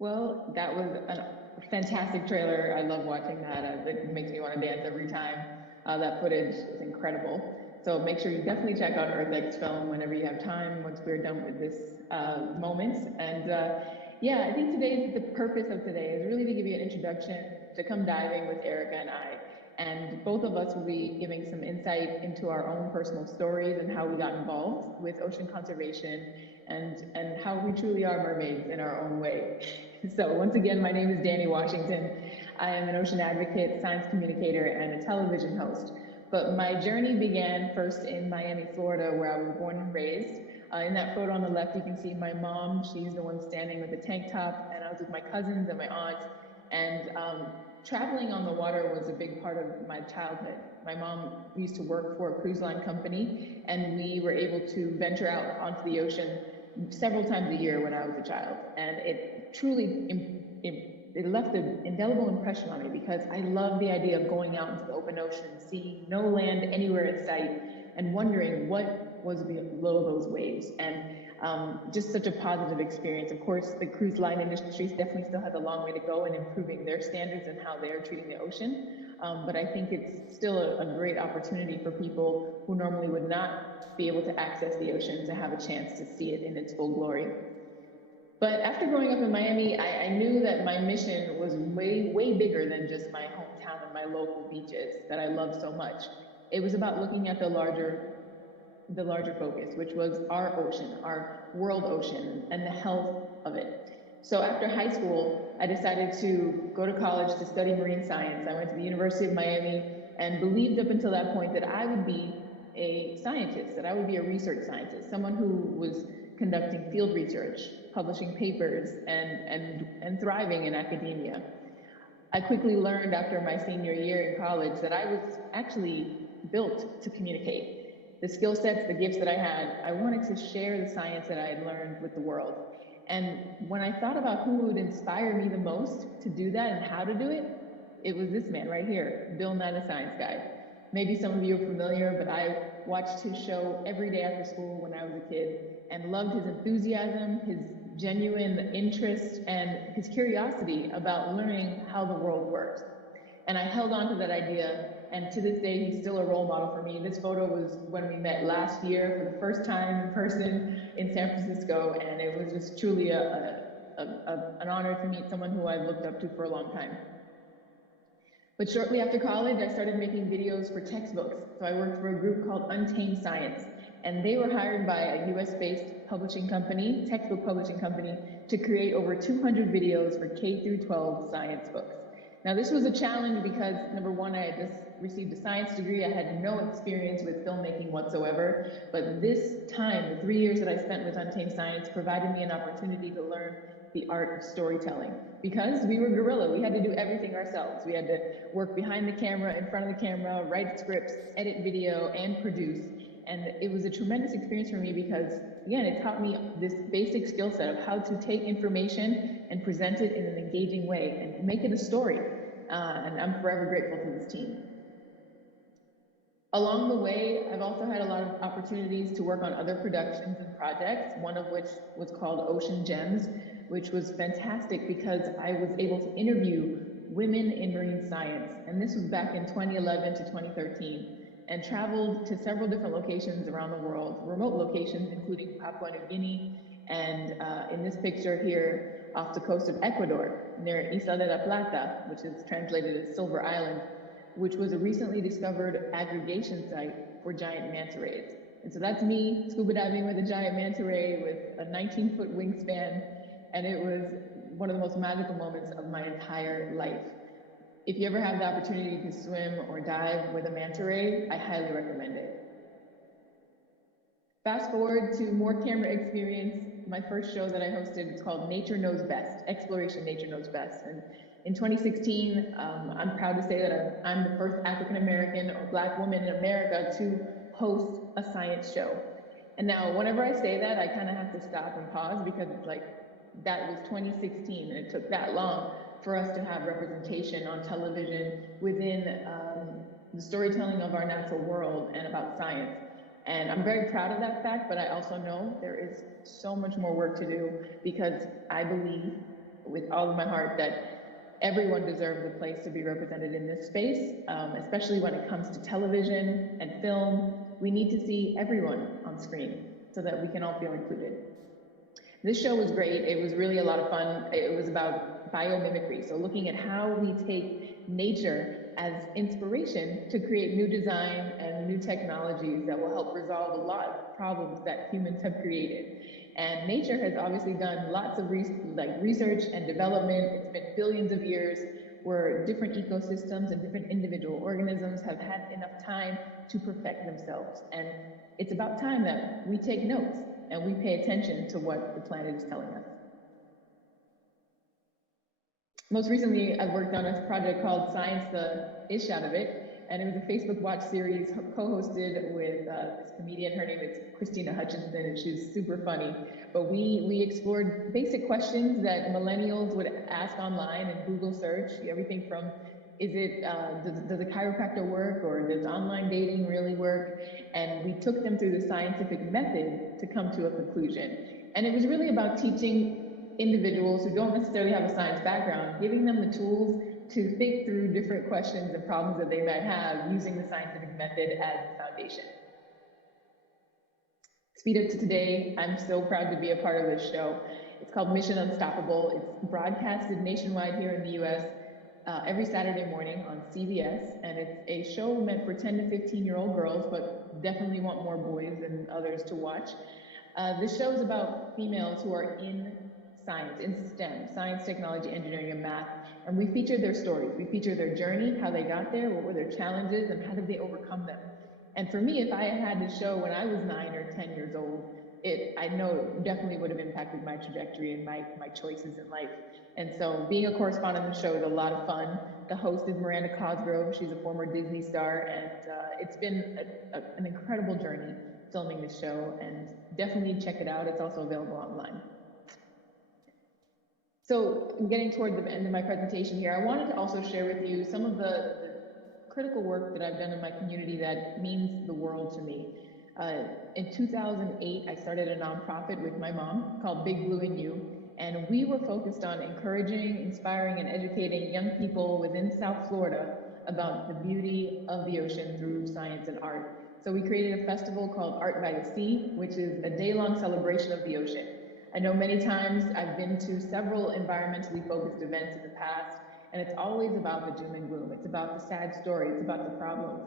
Well, that was a fantastic trailer. I love watching that. It makes me want to dance every time. That footage is incredible. So make sure you definitely check out EarthX Film whenever you have time, once we're done with this moment. And yeah, I think the purpose of today is really to give you an introduction to come diving with Erica and I. And both of us will be giving some insight into our own personal stories and how we got involved with ocean conservation and how we truly are mermaids in our own way. So once again, my name is Danny Washington. I am an ocean advocate, science communicator, and a television host. But my journey began first in Miami, Florida, where I was born and raised. In that photo on the left, you can see my mom. She's the one standing with the tank top, and I was with my cousins and my aunt. And traveling on the water was a big part of my childhood. My mom used to work for a cruise line company, and we were able to venture out onto the ocean several times a year when I was a child. And it truly it left an indelible impression on me because I love the idea of going out into the open ocean, seeing no land anywhere in sight, and wondering what was below those waves. And just such a positive experience. Of course, the cruise line industry definitely still has a long way to go in improving their standards and how they're treating the ocean. But I think it's still a great opportunity for people who normally would not be able to access the ocean to have a chance to see it in its full glory. But after growing up in Miami, I knew that my mission was way, way bigger than just my hometown and my local beaches that I love so much. It was about looking at the larger focus, which was our ocean, our world ocean, and the health of it. So after high school, I decided to go to college to study marine science. I went to the University of Miami and believed up until that point that I would be a scientist, that I would be a research scientist, someone who was conducting field research, publishing papers, and thriving in academia. I quickly learned after my senior year in college that I was actually built to communicate. The skill sets, the gifts that I had, I wanted to share the science that I had learned with the world. And when I thought about who would inspire me the most to do that and how to do it, it was this man right here, Bill Nye the Science Guy. Maybe some of you are familiar, but I watched his show every day after school when I was a kid and loved his enthusiasm, his genuine interest, and his curiosity about learning how the world works. And I held on to that idea, and to this day, he's still a role model for me. This photo was when we met last year for the first time in person in San Francisco, and it was just truly an honor to meet someone who I've looked up to for a long time. But shortly after college, I started making videos for textbooks. So I worked for a group called Untamed Science, and they were hired by a US-based publishing company, textbook publishing company, to create over 200 videos for K through 12 science books. Now this was a challenge because, number one, I had just received a science degree. I had no experience with filmmaking whatsoever, but this time, the 3 years that I spent with Untamed Science provided me an opportunity to learn the art of storytelling. Because we were guerrilla, we had to do everything ourselves. We had to work behind the camera, in front of the camera, write scripts, edit video, and produce. And it was a tremendous experience for me because, again, it taught me this basic skill set of how to take information and present it in an engaging way and make it a story. And I'm forever grateful to this team. Along the way, I've also had a lot of opportunities to work on other productions and projects, one of which was called Ocean Gems, which was fantastic because I was able to interview women in marine science. And this was back in 2011 to 2013, and traveled to several different locations around the world, remote locations, including Papua New Guinea, and in this picture here, off the coast of Ecuador, near Isla de la Plata, which is translated as Silver Island, which was a recently discovered aggregation site for giant manta rays. And so that's me scuba diving with a giant manta ray with a 19-foot wingspan, and it was one of the most magical moments of my entire life. If you ever have the opportunity to swim or dive with a manta ray, I highly recommend it. Fast forward to more camera experience. My first show that I hosted is called Nature Knows Best, Exploration Nature Knows Best. And in 2016, I'm proud to say that I'm the first African-American or Black woman in America to host a science show. And now, whenever I say that, I kind of have to stop and pause because it's like, that was 2016, and it took that long for us to have representation on television within the storytelling of our natural world and about science. And I'm very proud of that fact, but I also know there is so much more work to do because I believe with all of my heart that everyone deserves a place to be represented in this space, especially when it comes to television and film. We need to see everyone on screen so that we can all feel included. This show was great. It was really a lot of fun. It was about biomimicry, so looking at how we take nature as inspiration to create new design and new technologies that will help resolve a lot of problems that humans have created. And nature has obviously done lots of research and development. It's been billions of years where different ecosystems and different individual organisms have had enough time to perfect themselves. And it's about time that we take notes and we pay attention to what the planet is telling us. Most recently, I've worked on a project called Science the Ish Out of It, and it was a Facebook Watch series co-hosted with this comedian. Her name is Christina Hutchinson, and she's super funny. But we explored basic questions that millennials would ask online and Google search, everything from, does a chiropractor work, or does online dating really work? And we took them through the scientific method to come to a conclusion. And it was really about teaching individuals who don't necessarily have a science background, giving them the tools to think through different questions and problems that they might have using the scientific method as the foundation. Speed up to today, I'm so proud to be a part of this show. It's called Mission Unstoppable. It's broadcasted nationwide here in the US every Saturday morning on CBS, and it's a show meant for 10 to 15-year-old girls, but definitely want more boys and others to watch. This show is about females who are in science, in STEM, science, technology, engineering, and math. And we feature their stories. We feature their journey, how they got there, what were their challenges, and how did they overcome them. And for me, if I had this show when I was 9 or 10 years old, I know it definitely would have impacted my trajectory and my choices in life. And so being a correspondent on the show is a lot of fun. The host is Miranda Cosgrove. She's a former Disney star, and it's been an incredible journey filming this show, and definitely check it out. It's also available online. So I'm getting toward the end of my presentation here. I wanted to also share with you some of the critical work that I've done in my community that means the world to me. In 2008, I started a nonprofit with my mom called Big Blue and You, and we were focused on encouraging, inspiring, and educating young people within South Florida about the beauty of the ocean through science and art. So we created a festival called Art by the Sea, which is a day-long celebration of the ocean. I know many times I've been to several environmentally focused events in the past, and it's always about the doom and gloom. It's about the sad story, it's about the problems.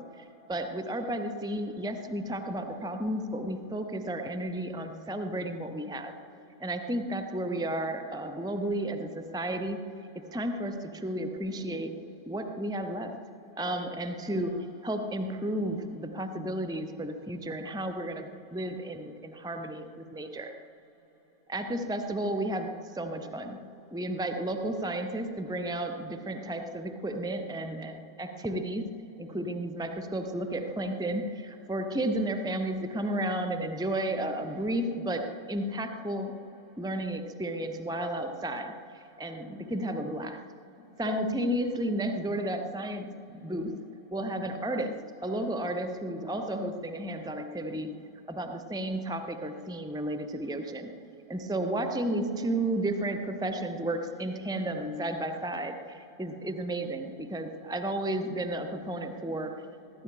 But with Art by the Sea, yes, we talk about the problems, but we focus our energy on celebrating what we have. And I think that's where we are globally as a society. It's time for us to truly appreciate what we have left and to help improve the possibilities for the future and how we're gonna live in harmony with nature. At this festival, we have so much fun. We invite local scientists to bring out different types of equipment and activities, including these microscopes to look at plankton, for kids and their families to come around and enjoy a brief but impactful learning experience while outside. And the kids have a blast. Simultaneously, next door to that science booth, we'll have an artist, a local artist who's also hosting a hands-on activity about the same topic or theme related to the ocean. And so watching these two different professions work in tandem and side by side is amazing, because I've always been a proponent for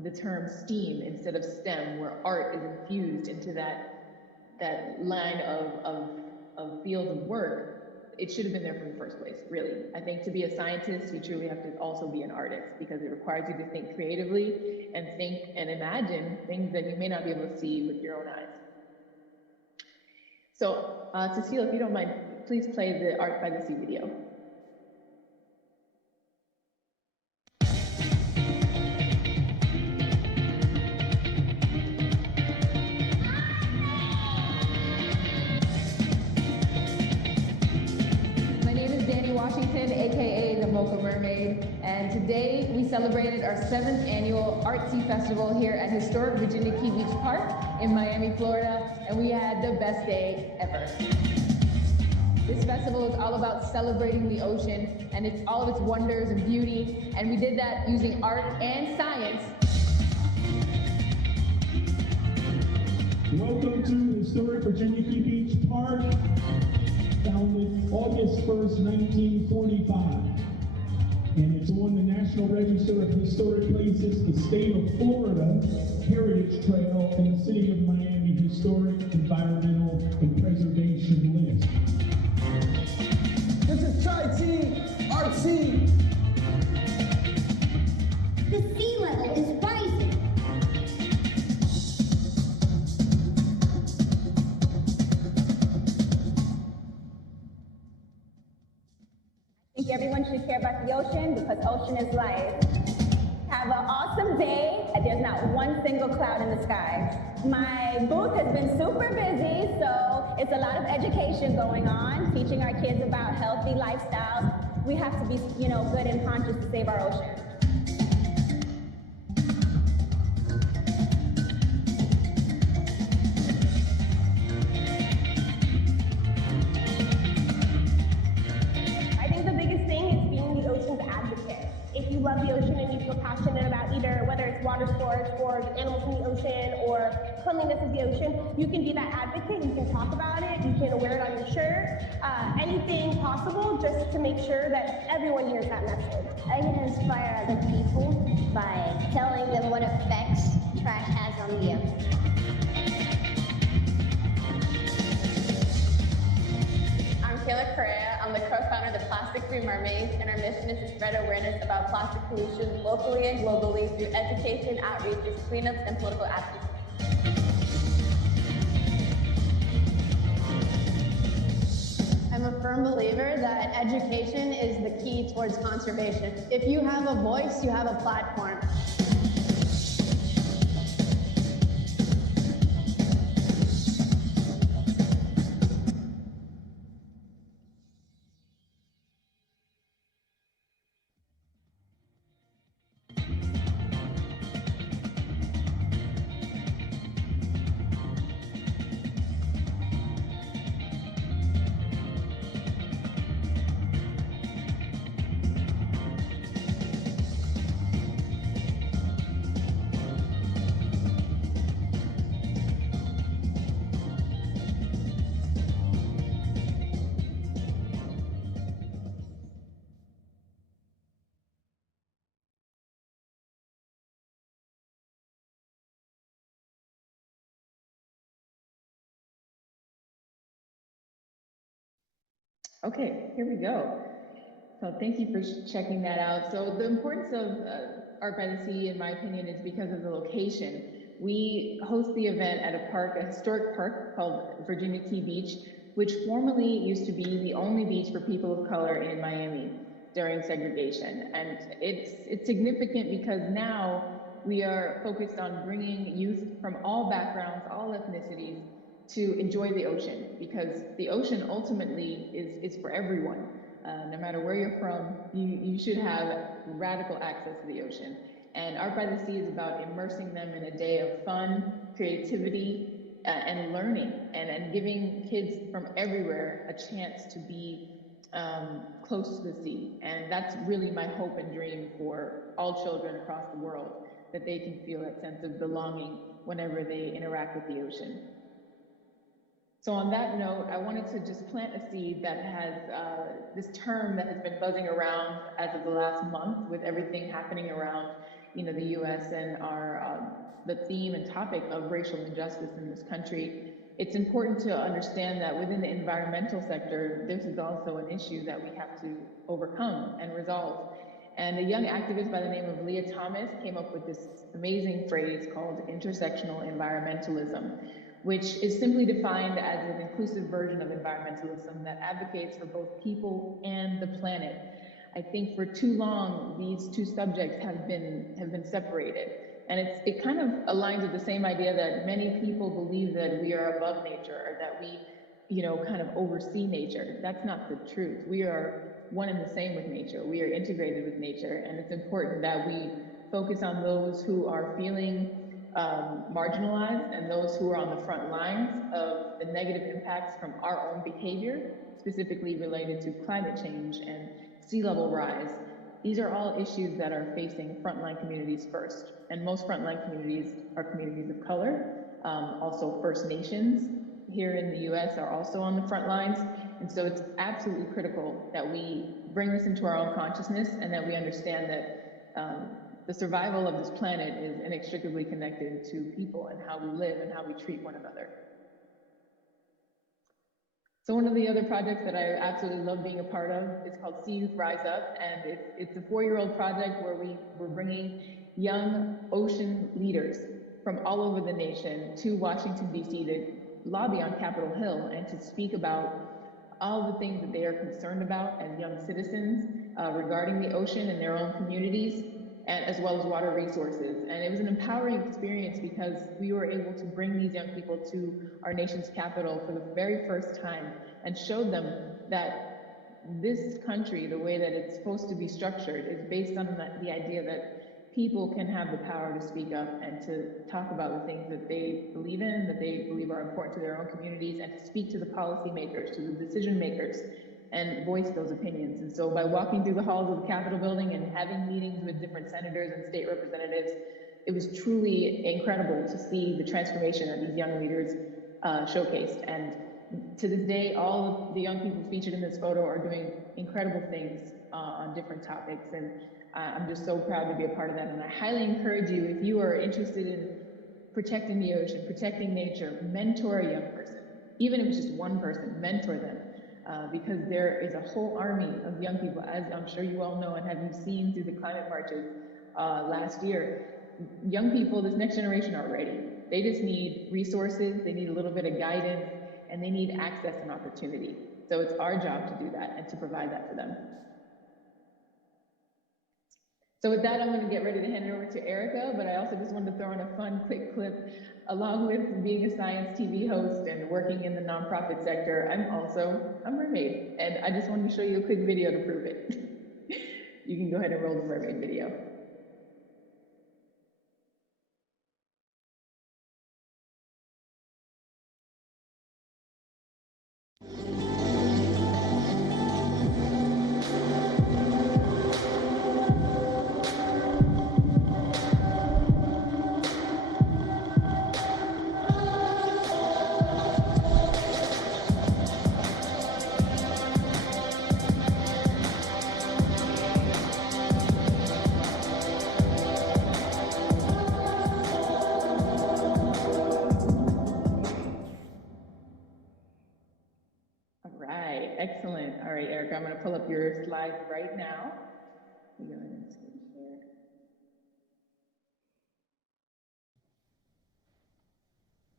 the term STEAM instead of STEM, where art is infused into that line of fields of work. It should have been there from the first place, really. I think to be a scientist, you truly have to also be an artist, because it requires you to think creatively and think and imagine things that you may not be able to see with your own eyes. So, Cecile, if you don't mind, please play the Art by the Sea video. My name is Danny Washington, aka the Mocha Mermaid, and today we celebrated our 7th annual Art Sea Festival here at historic Virginia Key Beach Park in Miami, Florida, and we had the best day ever. This festival is all about celebrating the ocean and it's all of its wonders and beauty, and we did that using art and science. Welcome to historic Virginia Key Beach Park. founded August 1st, 1945. And it's on the National Register of Historic Places, the state of Florida Heritage Trail, and the City of Miami Historic, Environmental, and Preservation List. This is Chai-Tea, Artsy. The sea level is rising. I think everyone should care about the ocean because ocean is life. Have an awesome day. There's not one single cloud in the sky. My booth has been super busy, so it's a lot of education going on, teaching our kids about healthy lifestyles. We have to be, good and conscious to save our ocean. I think the biggest thing is being the ocean's advocate. If you love the ocean and you feel passionate about either whether it's water sports or the animals in the ocean or cleanliness of the ocean, you can be that advocate. You can talk about it. You can wear it on your shirt. Anything possible just to make sure that everyone hears that message. I can inspire other people by telling them what effects trash has on the ocean. I'm Kayla Correa. I'm the co-founder of the Plastic Free Mermaids, and our mission is to spread awareness about plastic pollution locally and globally through education, outreaches, cleanups, and political advocacy. I'm a firm believer that education is the key towards conservation. If you have a voice, you have a platform. Okay, here we go. So thank you for checking that out. So the importance of Art by the Sea, in my opinion, is because of the location. We host the event at a park, a historic park called Virginia Key Beach, which formerly used to be the only beach for people of color in Miami during segregation. And it's significant because now we are focused on bringing youth from all backgrounds, all ethnicities, to enjoy the ocean, because the ocean ultimately is for everyone. No matter where you're from, you should have radical access to the ocean. And Art by the Sea is about immersing them in a day of fun, creativity, and learning, and giving kids from everywhere a chance to be close to the sea. And that's really my hope and dream for all children across the world, that they can feel that sense of belonging whenever they interact with the ocean. So on that note, I wanted to just plant a seed that has this term that has been buzzing around as of the last month with everything happening around, the U.S. and the theme and topic of racial injustice in this country. It's important to understand that within the environmental sector, this is also an issue that we have to overcome and resolve. And a young activist by the name of Leah Thomas came up with this amazing phrase called intersectional environmentalism, which is simply defined as an inclusive version of environmentalism that advocates for both people and the planet. I think for too long, these two subjects have been separated. And it kind of aligns with the same idea that many people believe that we are above nature, or that we, kind of oversee nature. That's not the truth. We are one and the same with nature. We are integrated with nature. And it's important that we focus on those who are feeling marginalized and those who are on the front lines of the negative impacts from our own behavior, specifically related to climate change and sea level rise. These are all issues that are facing frontline communities first. And most frontline communities are communities of color, also First Nations, here in the US are also on the front lines. And so it's absolutely critical that we bring this into our own consciousness and that we understand that the survival of this planet is inextricably connected to people and how we live and how we treat one another. So one of the other projects that I absolutely love being a part of is called See Youth Rise Up, and it's a 4-year-old project where we're bringing young ocean leaders from all over the nation to Washington, D.C. to lobby on Capitol Hill and to speak about all the things that they are concerned about as young citizens regarding the ocean and their own communities, and as well as water resources. And it was an empowering experience because we were able to bring these young people to our nation's capital for the very first time and show them that this country, the way that it's supposed to be structured, is based on the idea that people can have the power to speak up and to talk about the things that they believe in, that they believe are important to their own communities, and to speak to the policymakers, to the decision makers, and voice those opinions. And so by walking through the halls of the Capitol building and having meetings with different senators and state representatives, it was truly incredible to see the transformation that these young leaders showcased. And to this day, all of the young people featured in this photo are doing incredible things on different topics. And I'm just so proud to be a part of that. And I highly encourage you, if you are interested in protecting the ocean, protecting nature, mentor a young person. Even if it's just one person, mentor them. Because there is a whole army of young people, as I'm sure you all know and have you seen through the climate marches last year. Young people, this next generation, are ready. They just need resources, they need a little bit of guidance, and they need access and opportunity. So it's our job to do that and to provide that for them. So with that, I'm going to get ready to hand it over to Erica, but I also just wanted to throw in a fun, quick clip. Along with being a science TV host and working in the nonprofit sector, I'm also a mermaid. And I just wanted to show you a quick video to prove it. You can go ahead and roll the mermaid video. Excellent. All right, Erica, I'm going to pull up your slides right now. Go ahead and screen share.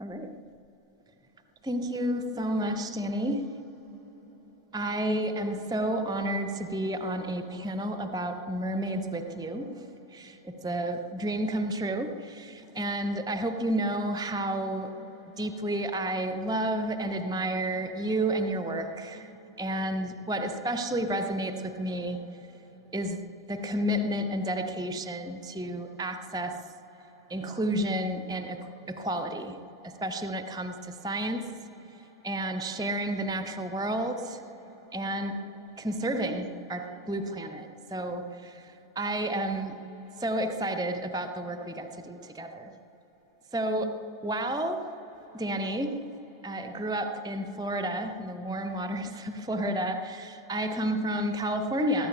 All right. Thank you so much, Danny. I am so honored to be on a panel about mermaids with you. It's a dream come true, and I hope you know how deeply I love and admire you and your work. And what especially resonates with me is the commitment and dedication to access, inclusion, and equality, especially when it comes to science and sharing the natural world and conserving our blue planet. So I am so excited about the work we get to do together. So while Danny grew up in Florida, in the warm waters of Florida, I come from California,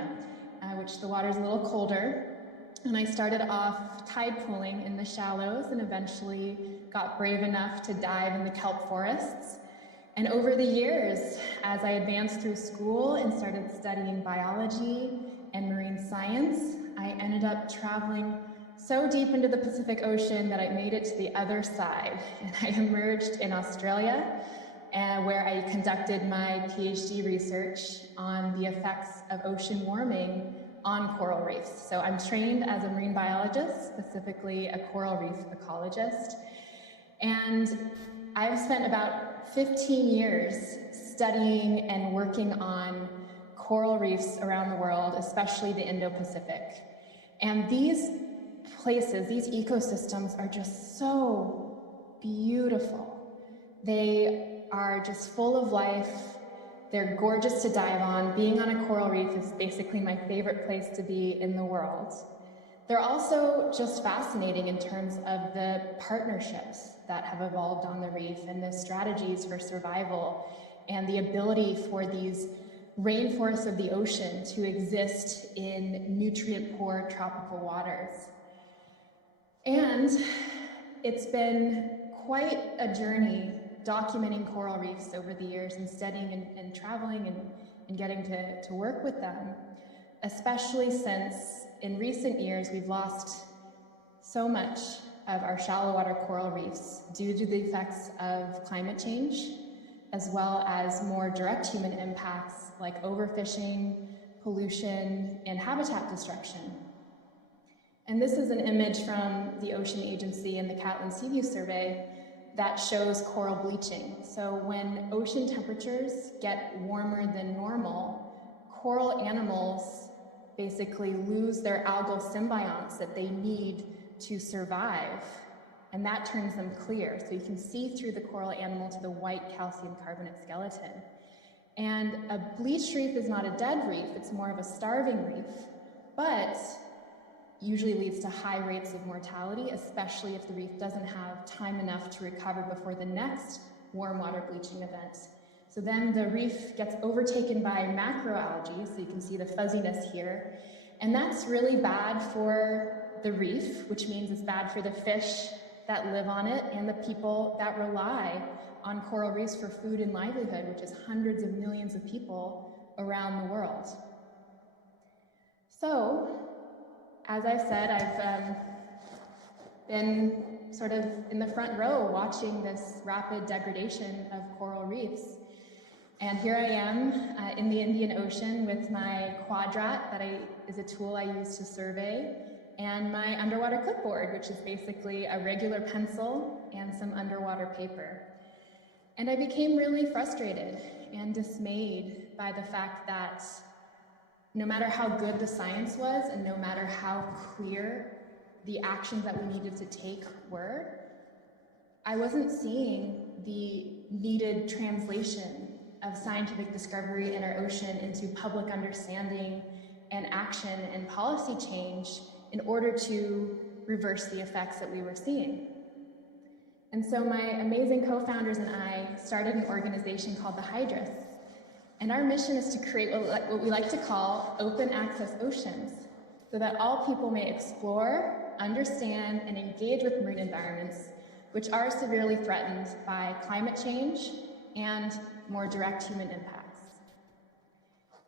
which the water's a little colder. And I started off tide pooling in the shallows and eventually got brave enough to dive in the kelp forests. And over the years, as I advanced through school and started studying biology and marine science, I ended up traveling so deep into the Pacific Ocean that I made it to the other side. And I emerged in Australia, where I conducted my PhD research on the effects of ocean warming on coral reefs. So I'm trained as a marine biologist, specifically a coral reef ecologist. And I've spent about 15 years studying and working on coral reefs around the world, especially the Indo-Pacific. And these places, these ecosystems are just so beautiful. They are just full of life. They're gorgeous to dive on. Being on a coral reef is basically my favorite place to be in the world. they're also just fascinating in terms of the partnerships that have evolved on the reef and the strategies for survival and the ability for these rainforests of the ocean to exist in nutrient-poor tropical waters. And it's been quite a journey documenting coral reefs over the years and studying and traveling and getting to work with them, especially since in recent years we've lost so much of our shallow water coral reefs due to the effects of climate change, as well as more direct human impacts like overfishing, pollution, and habitat destruction. And this is an image from the Ocean Agency and the Catlin Seaview Survey that shows coral bleaching. So when ocean temperatures get warmer than normal, coral animals basically lose their algal symbionts that they need to survive, and that turns them clear. So you can see through the coral animal to the white calcium carbonate skeleton. And a bleached reef is not a dead reef, it's more of a starving reef, but usually leads to high rates of mortality, especially if the reef doesn't have time enough to recover before the next warm water bleaching event. So then the reef gets overtaken by macroalgae, so you can see the fuzziness here, and that's really bad for the reef, which means it's bad for the fish that live on it and the people that rely on coral reefs for food and livelihood, which is hundreds of millions of people around the world. So, as I've said, I've been sort of in the front row watching this rapid degradation of coral reefs. And here I am in the Indian Ocean with my quadrat that is a tool I use to survey, and my underwater clipboard, which is basically a regular pencil and some underwater paper. And I became really frustrated and dismayed by the fact that no matter how good the science was and no matter how clear the actions that we needed to take were, I wasn't seeing the needed translation of scientific discovery in our ocean into public understanding and action and policy change in order to reverse the effects that we were seeing. And so my amazing co-founders and I started an organization called the Hydrus. And our mission is to create what we like to call open access oceans, so that all people may explore, understand, and engage with marine environments which are severely threatened by climate change and more direct human impacts.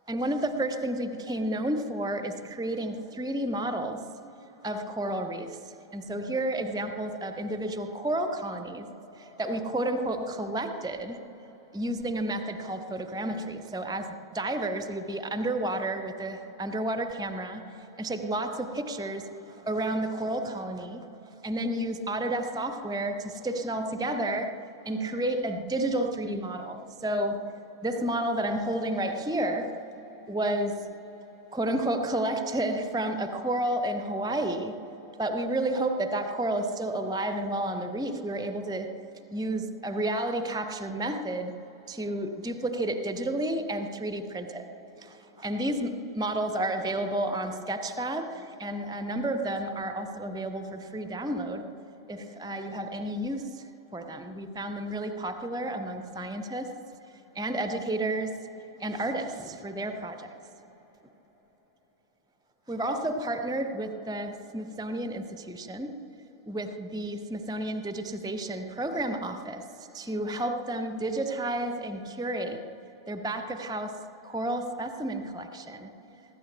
And one of the first things we became known for is creating 3D models of coral reefs. And so here are examples of individual coral colonies that we quote unquote collected using a method called photogrammetry. So as divers, we would be underwater with an underwater camera and take lots of pictures around the coral colony, and then use Autodesk software to stitch it all together and create a digital 3D model. So this model that I'm holding right here was quote unquote collected from a coral in Hawaii, but we really hope that that coral is still alive and well on the reef. We were able to use a reality capture method to duplicate it digitally and 3D print it. And these models are available on Sketchfab, and a number of them are also available for free download if you have any use for them. We found them really popular among scientists and educators and artists for their projects. We've also partnered with the Smithsonian Institution with the Smithsonian Digitization Program Office to help them digitize and curate their back-of-house coral specimen collection.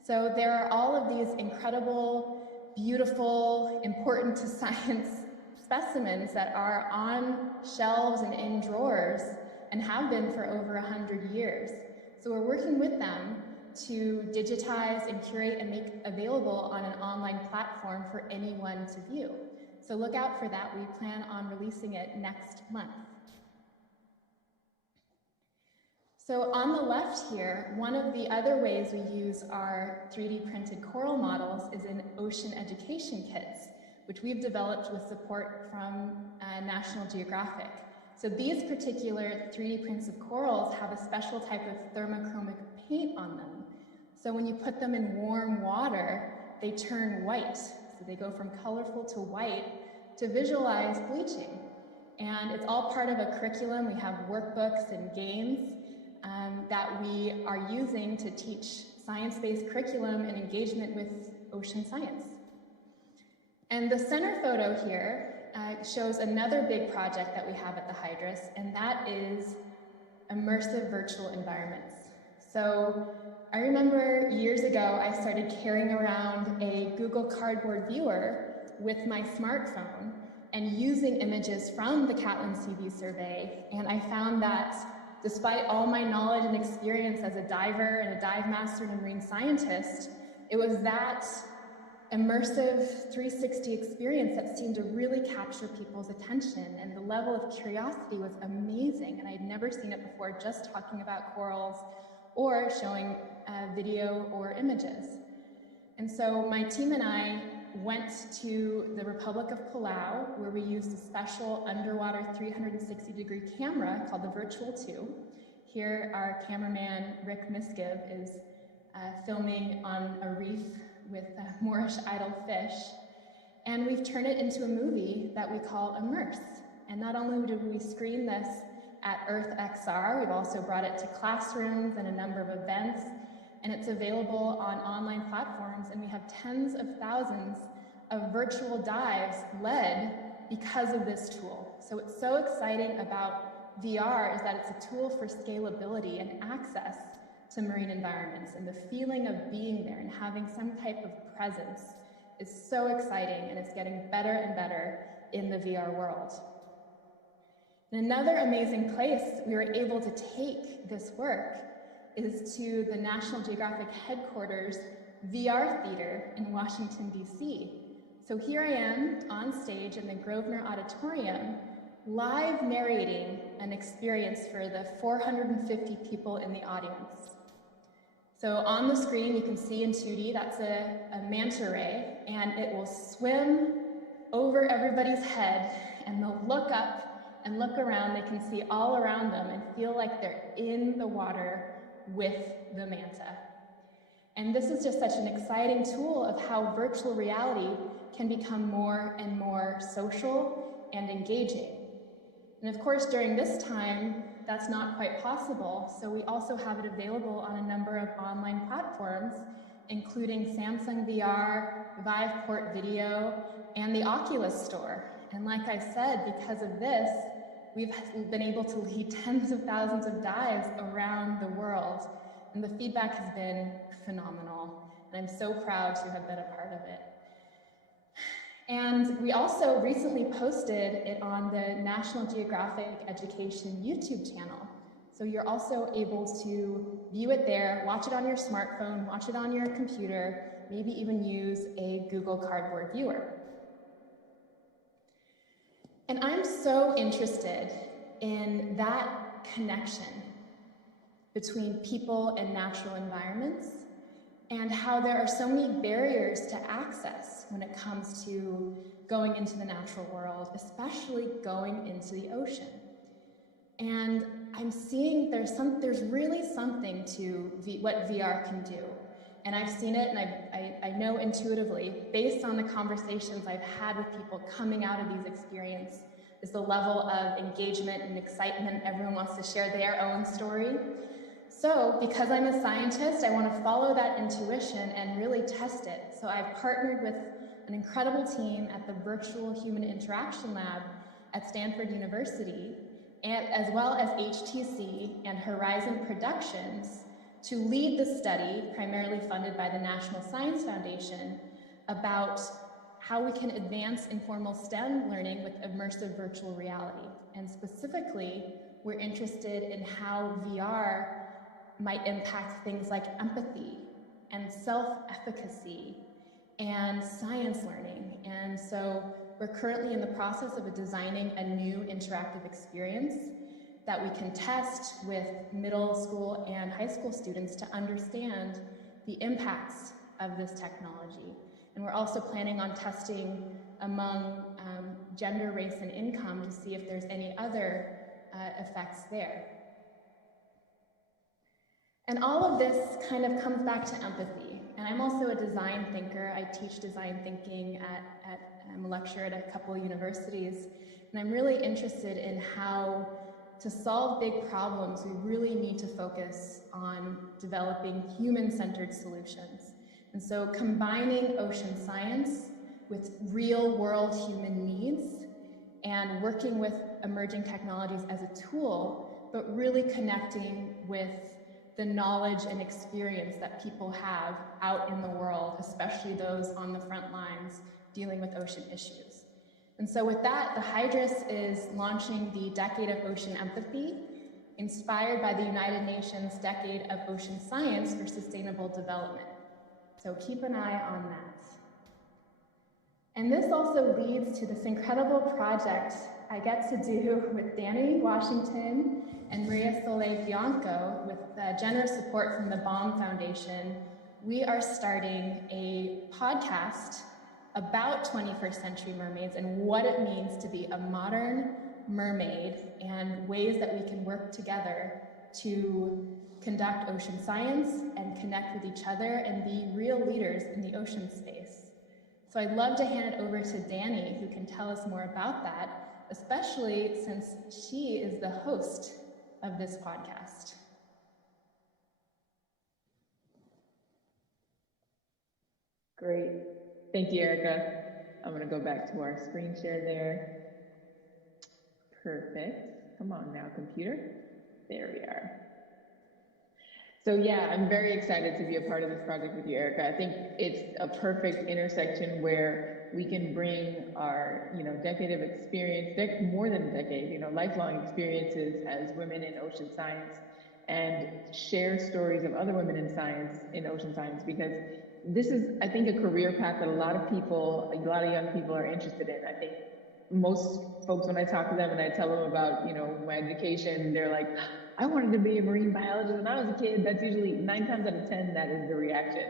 So there are all of these incredible, beautiful, important to science specimens that are on shelves and in drawers and have been for over 100 years. So we're working with them to digitize and curate and make available on an online platform for anyone to view. So look out for that. We plan on releasing it next month. So on the left here, one of the other ways we use our 3D printed coral models is in ocean education kits, which we've developed with support from National Geographic. So these particular 3D prints of corals have a special type of thermochromic paint on them. So when you put them in warm water, they turn white. So So they go from colorful to white to visualize bleaching. And it's all part of a curriculum. We have workbooks and games that we are using to teach science-based curriculum and engagement with ocean science. And the center photo here shows another big project that we have at the Hydrus, and that is immersive virtual environments. So I remember years ago, I started carrying around a Google Cardboard viewer with my smartphone and using images from the Catlin Seaview Survey, and I found that despite all my knowledge and experience as a diver and a dive master and a marine scientist, it was that immersive 360 experience that seemed to really capture people's attention, and the level of curiosity was amazing, and I had never seen it before, just talking about corals or showing video or images. And so my team and I went to the Republic of Palau, where we used a special underwater 360-degree camera called the Virtual 2. Here, our cameraman, Rick Miskiv, is filming on a reef with Moorish idol fish. And we've turned it into a movie that we call Immerse. And not only did we screen this at Earth XR, we've also brought it to classrooms and a number of events, and it's available on online platforms, and we have tens of thousands of virtual dives led because of this tool. So what's so exciting about VR is that it's a tool for scalability and access to marine environments, and the feeling of being there and having some type of presence is so exciting, and it's getting better and better in the VR world. And another amazing place we were able to take this work is to the National Geographic headquarters VR theater in Washington, DC. So here I am on stage in the Grosvenor Auditorium, live narrating an experience for the 450 people in the audience. So on the screen, you can see in 2D, that's a manta ray, and it will swim over everybody's head, and they'll look up and look around. They can see all around them and feel like they're in the water with the manta. And this is just such an exciting tool of how virtual reality can become more and more social and engaging. And of course, during this time, that's not quite possible, so we also have it available on a number of online platforms, including Samsung VR, Viveport Video, and the Oculus Store. And like I said, because of this, we've been able to lead tens of thousands of dives around the world, and the feedback has been phenomenal, and I'm so proud to have been a part of it. And we also recently posted it on the National Geographic Education YouTube channel. So you're also able to view it there, watch it on your smartphone, watch it on your computer, maybe even use a Google Cardboard viewer. And I'm so interested in that connection between people and natural environments, and how there are so many barriers to access when it comes to going into the natural world, especially going into the ocean. And I'm seeing there's really something to what VR can do. And I've seen it, and I know intuitively, based on the conversations I've had with people coming out of these experiences, is the level of engagement and excitement. Everyone wants to share their own story. So because I'm a scientist, I want to follow that intuition and really test it. So I've partnered with an incredible team at the Virtual Human Interaction Lab at Stanford University, and as well as HTC and Horizon Productions, to lead the study, primarily funded by the National Science Foundation, about how we can advance informal STEM learning with immersive virtual reality. And specifically, we're interested in how VR might impact things like empathy and self-efficacy and science learning. And so we're currently in the process of designing a new interactive experience that we can test with middle school and high school students to understand the impacts of this technology. And we're also planning on testing among gender, race, and income to see if there's any other effects there. And all of this kind of comes back to empathy. And I'm also a design thinker. I teach design thinking I'm a lecturer at a couple of universities. And I'm really interested in how to solve big problems, we really need to focus on developing human-centered solutions. And so combining ocean science with real-world human needs and working with emerging technologies as a tool, but really connecting with the knowledge and experience that people have out in the world, especially those on the front lines dealing with ocean issues. And so with that, the Hydrus is launching the Decade of Ocean Empathy, inspired by the United Nations Decade of Ocean Science for Sustainable Development. So keep an eye on that. And this also leads to this incredible project I get to do with Danny Washington and Maria Soleil Bianco with generous support from the Baum Foundation. We are starting a podcast about 21st century mermaids and what it means to be a modern mermaid and ways that we can work together to conduct ocean science and connect with each other and be real leaders in the ocean space. So I'd love to hand it over to Danny, who can tell us more about that, especially since she is the host of this podcast. Great. Thank you, Erica. I'm going to go back to our screen share there. Perfect. Come on now, computer. There we are. So yeah, I'm very excited to be a part of this project with you, Erica. I think it's a perfect intersection where we can bring our, decade of experience, more than a decade, lifelong experiences as women in ocean science and share stories of other women in science, in ocean science, because this is, I think, a career path that a lot of young people are interested in. I think most folks, when I talk to them and I tell them about, my education, they're like, I wanted to be a marine biologist when I was a kid. That's usually 9 times out of 10, that is the reaction.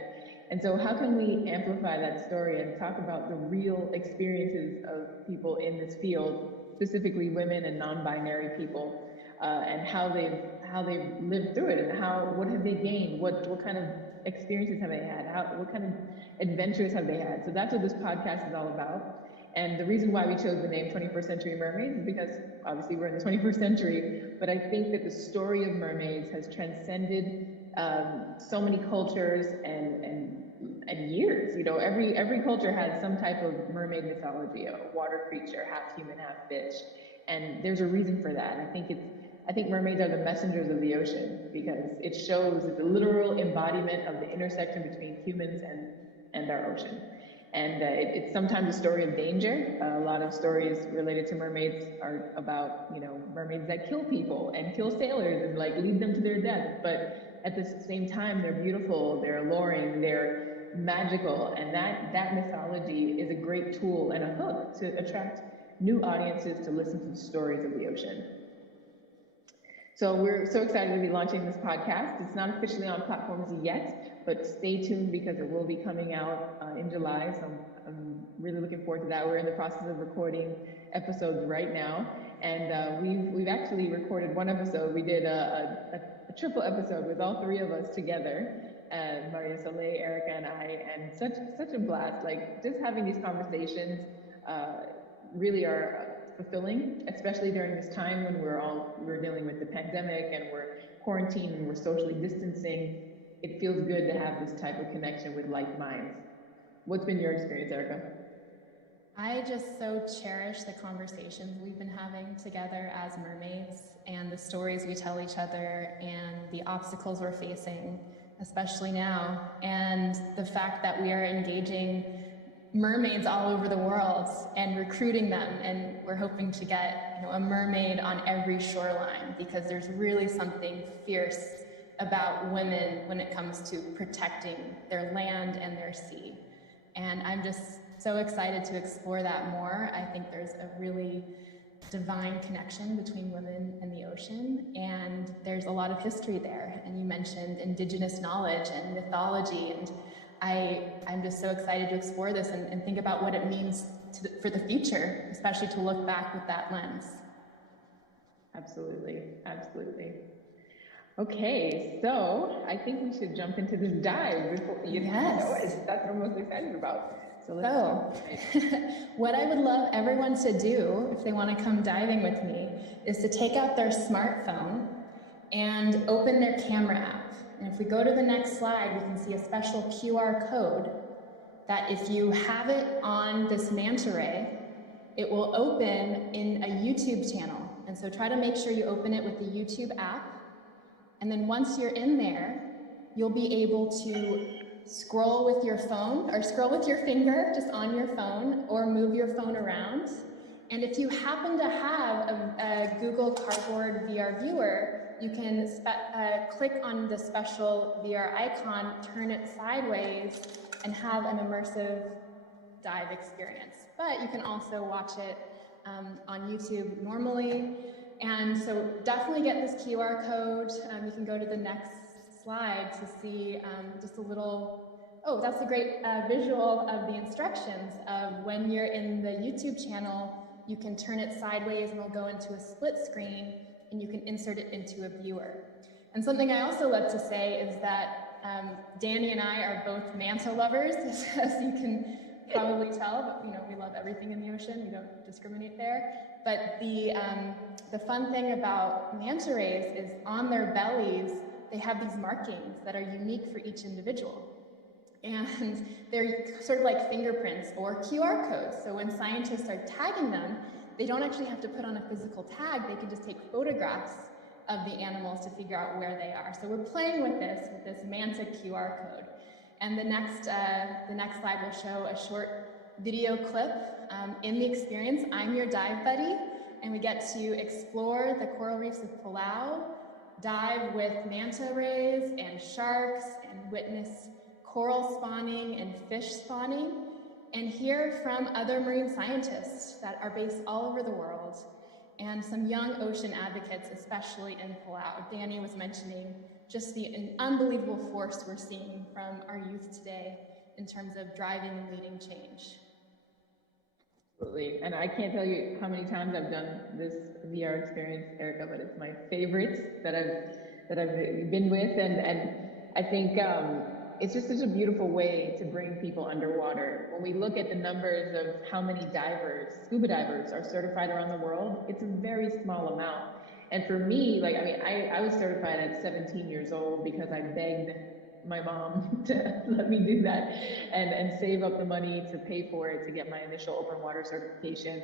And so how can we amplify that story and talk about the real experiences of people in this field, specifically women and non-binary people, and how they've lived through it, and what have they gained, what kind of experiences have they had, what kind of adventures have they had. So that's what this podcast is all about. And the reason why we chose the name 21st Century Mermaids is because obviously we're in the 21st century, but I think that the story of mermaids has transcended so many cultures and years. Every culture has some type of mermaid mythology, a water creature, half human, half fish, and there's a reason for that. I think mermaids are the messengers of the ocean because it shows the literal embodiment of the intersection between humans and our ocean. And it's sometimes a story of danger. A lot of stories related to mermaids are about, mermaids that kill people and kill sailors and lead them to their death. But at the same time, they're beautiful, they're alluring, they're magical. And that mythology is a great tool and a hook to attract new audiences to listen to the stories of the ocean. So we're so excited to be launching this podcast. It's not officially on platforms yet, but stay tuned because it will be coming out in July. So I'm really looking forward to that. We're in the process of recording episodes right now. And we've actually recorded one episode. We did a triple episode with all 3 of us together, Maria Soleil, Erica, and I, and such a blast. Just having these conversations really are fulfilling, especially during this time when we're dealing with the pandemic and we're quarantined and we're socially distancing. It feels good to have this type of connection with like minds. What's been your experience, Erica? I just so cherish the conversations we've been having together as mermaids and the stories we tell each other and the obstacles we're facing, especially now, and the fact that we are engaging mermaids all over the world and recruiting them, and we're hoping to get a mermaid on every shoreline because there's really something fierce about women when it comes to protecting their land and their sea. And I'm just so excited to explore that more. I think there's a really divine connection between women and the ocean, and there's a lot of history there. And you mentioned indigenous knowledge and mythology, and I'm just so excited to explore this and think about what it means for the future, especially to look back with that lens. Absolutely, absolutely. Okay, so I think we should jump into this dive before Yes. That's what I'm most excited about. So let's what I would love everyone to do if they want to come diving with me is to take out their smartphone and open their camera app. And if we go to the next slide, we can see a special QR code that if you have it on this manta ray, it will open in a YouTube channel. And so try to make sure you open it with the YouTube app. And then once you're in there, you'll be able to scroll with your phone or scroll with your finger just on your phone or move your phone around. And if you happen to have a Google Cardboard VR viewer, you can click on the special VR icon, turn it sideways, and have an immersive dive experience. But you can also watch it on YouTube normally. And so definitely get this QR code. You can go to the next slide to see just a little, that's a great visual of the instructions of when you're in the YouTube channel, you can turn it sideways and it'll go into a split screen and you can insert it into a viewer. And something I also love to say is that Danny and I are both manta lovers, as you can probably tell, but we love everything in the ocean. We don't discriminate there. But the fun thing about manta rays is on their bellies, they have these markings that are unique for each individual. And they're sort of like fingerprints or QR codes. So when scientists are tagging them, they don't actually have to put on a physical tag. They can just take photographs of the animals to figure out where they are. So we're playing with this manta QR code. And the next slide will show a short video clip in the experience. I'm your dive buddy, and we get to explore the coral reefs of Palau, dive with manta rays and sharks, and witness coral spawning and fish spawning, and hear from other marine scientists that are based all over the world, and some young ocean advocates, especially in Palau. Danny was mentioning just an unbelievable force we're seeing from our youth today in terms of driving and leading change. Absolutely, and I can't tell you how many times I've done this VR experience, Erica, but it's my favorite that I've been with, and I think it's just such a beautiful way to bring people underwater. When we look at the numbers of how many scuba divers are certified around the world, it's a very small amount. And for me, I was certified at 17 years old because I begged my mom to let me do that and save up the money to pay for it to get my initial open water certification.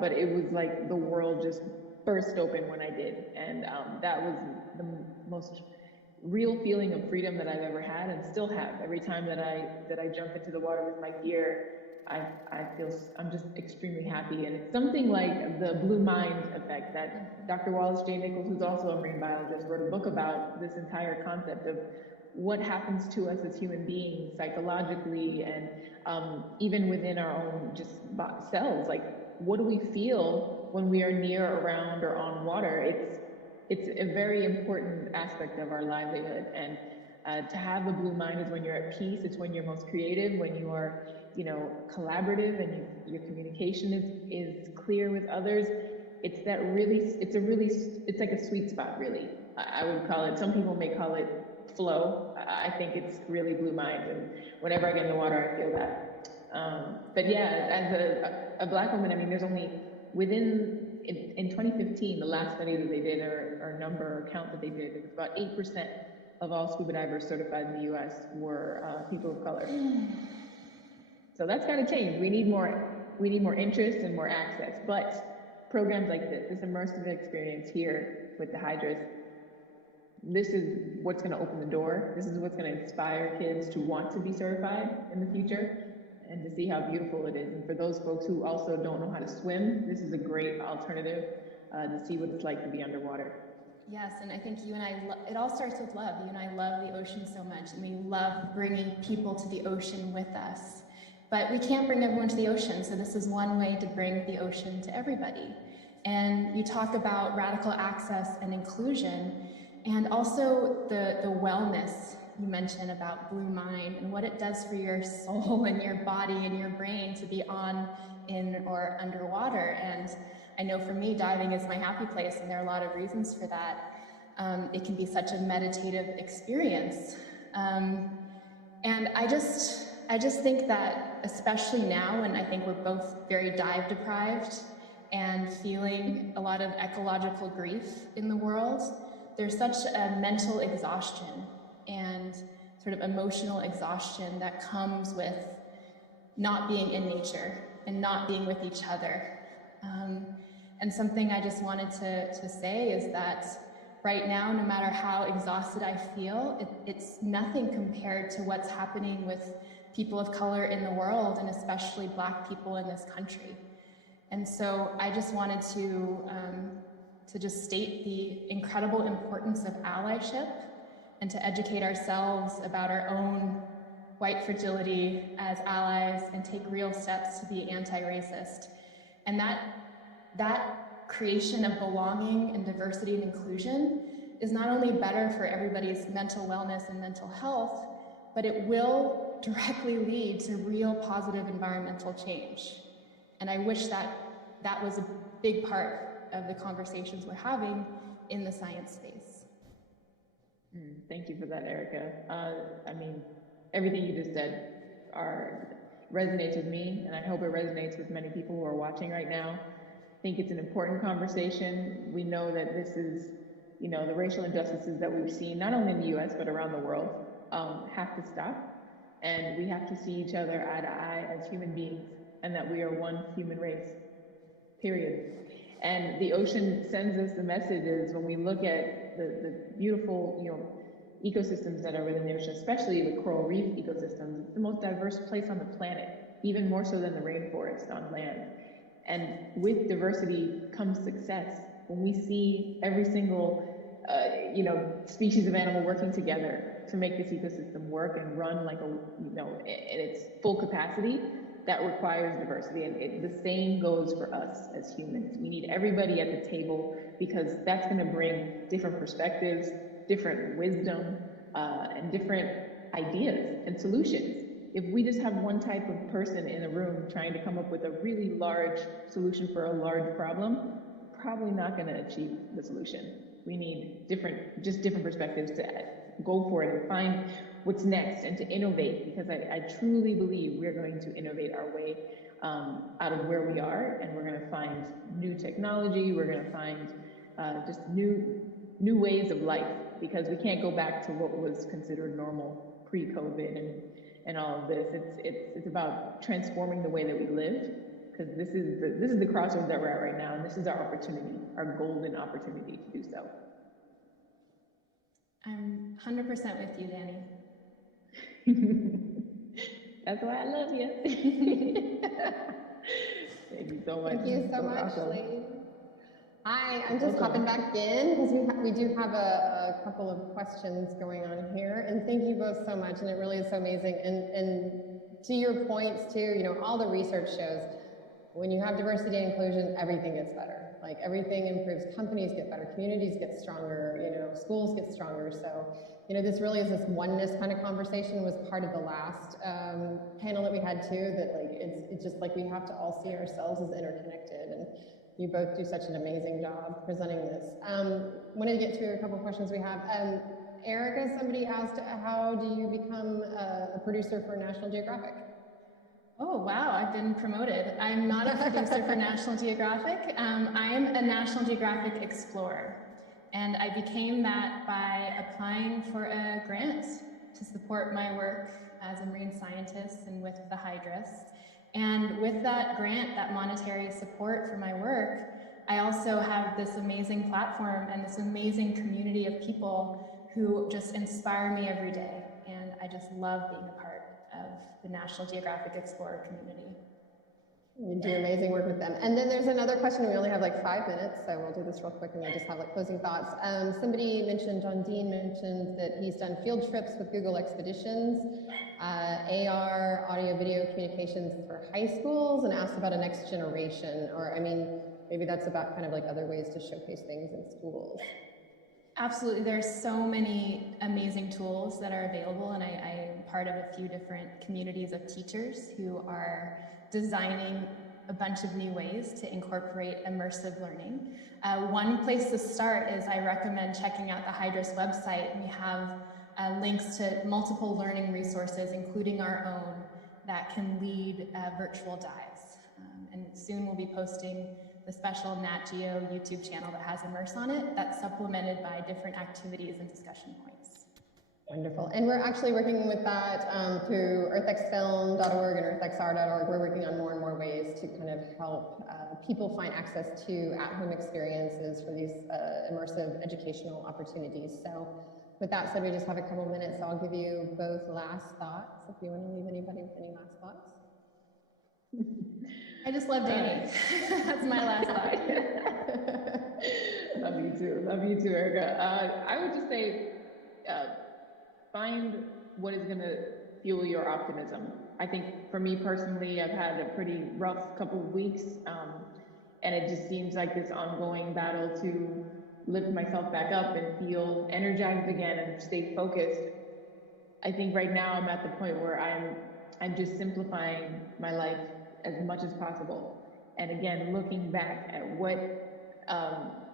But it was like the world just burst open when I did. And that was the most real feeling of freedom that I've ever had and still have. Every time that I jump into the water with my gear, I'm just extremely happy. And it's something like the blue mind effect that Dr. Wallace J. Nichols, who's also a marine biologist, wrote a book about this entire concept of what happens to us as human beings psychologically and even within our own just cells. Like, what do we feel when we are near, around, or on water? It's a very important aspect of our livelihood. And to have the blue mind is when you're at peace. It's when you're most creative, when you are, collaborative, and your communication is clear with others. It's like a sweet spot, really. I would call it. Some people may call it flow. I think it's really blue mind, and whenever I get in the water, I feel that. But yeah, as a Black woman, I mean, there's only in 2015, the last study that they did, or number or count that they did, it was about 8% of all scuba divers certified in the U.S. were people of color. So that's got to change. We need more interest and more access. But programs like this immersive experience here with the Hydras, this is what's going to open the door. This is what's going to inspire kids to want to be certified in the future and to see how beautiful it is. And for those folks who also don't know how to swim, this is a great alternative to see what it's like to be underwater. Yes, and I think you and I, it all starts with love. You and I love the ocean so much, and we love bringing people to the ocean with us. But we can't bring everyone to the ocean, so this is one way to bring the ocean to everybody. And you talk about radical access and inclusion, and also the wellness you mentioned about blue mind and what it does for your soul and your body and your brain to be on, in, or underwater. And I know for me, diving is my happy place, and there are a lot of reasons for that. It can be such a meditative experience. And I just think that, especially now when I think we're both very dive deprived and feeling a lot of ecological grief in the world, there's such a mental exhaustion and sort of emotional exhaustion that comes with not being in nature and not being with each other. And something I just wanted to say is that right now, no matter how exhausted I feel, it's nothing compared to what's happening with people of color in the world, and especially Black people in this country. And so I just wanted to just state the incredible importance of allyship and to educate ourselves about our own white fragility as allies and take real steps to be anti-racist. And that creation of belonging and diversity and inclusion is not only better for everybody's mental wellness and mental health, but it will directly lead to real positive environmental change. And I wish that that was a big part of the conversations we're having in the science space. Thank you for that, Erica. I mean, everything you just said resonates with me, and I hope it resonates with many people who are watching right now. I think it's an important conversation. We know that this is, the racial injustices that we've seen, not only in the US, but around the world, have to stop. And we have to see each other eye to eye as human beings, and that we are one human race, period. And the ocean sends us the messages when we look at the beautiful, ecosystems that are within the ocean, especially the coral reef ecosystems. It's the most diverse place on the planet, even more so than the rainforest on land. And with diversity comes success. When we see every single, species of animal working together to make this ecosystem work and run like in its full capacity, that requires diversity. And the same goes for us as humans. We need everybody at the table, because that's going to bring different perspectives, different wisdom, and different ideas and solutions. If we just have one type of person in a room trying to come up with a really large solution for a large problem, probably not going to achieve the solution. We need different perspectives to go for it and find what's next and to innovate, because I truly believe we're going to innovate our way out of where we are, and we're going to find new technology, we're going to find just new ways of life, because we can't go back to what was considered normal pre-COVID and all of this. It's about transforming the way that we live, because this is the crossroads that we're at right now, and this is our opportunity, our golden opportunity to do so. I'm 100% with you, Danny. That's why I love you. Thank you so much. Thank you so much, awesome. ladies. Hi, I'm just hopping back in because we do have a couple of questions going on here, and thank you both so much, and it really is so amazing. And to your points too, all the research shows when you have diversity and inclusion, everything gets better. Like everything improves, companies get better, communities get stronger, schools get stronger. So, this really is this oneness kind of conversation. Was part of the last panel that we had too, that like it's just like we have to all see ourselves as interconnected, and you both do such an amazing job presenting this. Wanted to get to a couple of questions we have. Erica, somebody asked, how do you become a producer for National Geographic? Oh, wow, I've been promoted. I'm not a producer for National Geographic. I am a National Geographic explorer. And I became that by applying for a grant to support my work as a marine scientist and with the Hydras. And with that grant, that monetary support for my work, I also have this amazing platform and this amazing community of people who just inspire me every day. And I just love being a part of the National Geographic Explorer community. You do amazing work with them. And then there's another question. We only have like 5 minutes, so we'll do this real quick and then just have like closing thoughts. Somebody mentioned, John Dean mentioned that he's done field trips with Google Expeditions, AR, audio video communications for high schools, and asked about a next generation, or maybe that's about kind of like other ways to showcase things in schools. Absolutely, there's so many amazing tools that are available, and I am part of a few different communities of teachers who are designing a bunch of new ways to incorporate immersive learning. One place to start is I recommend checking out the Hydrus website. We have links to multiple learning resources, including our own, that can lead virtual dives. And soon we'll be posting the special Nat Geo YouTube channel that has Immerse on it, that's supplemented by different activities and discussion points. Wonderful. And we're actually working with that through earthxfilm.org and earthxr.org. We're working on more and more ways to kind of help people find access to at-home experiences for these immersive educational opportunities. So with that said, we just have a couple minutes, so I'll give you both last thoughts, if you want to leave anybody with any last thoughts. I just love Danny. That's my last thought. Love you too, Erica. I would just say, find what is going to fuel your optimism. I think for me personally, I've had a pretty rough couple of weeks, and it just seems like this ongoing battle to lift myself back up and feel energized again and stay focused. I think right now I'm at the point where I'm just simplifying my life as much as possible. And again, looking back at what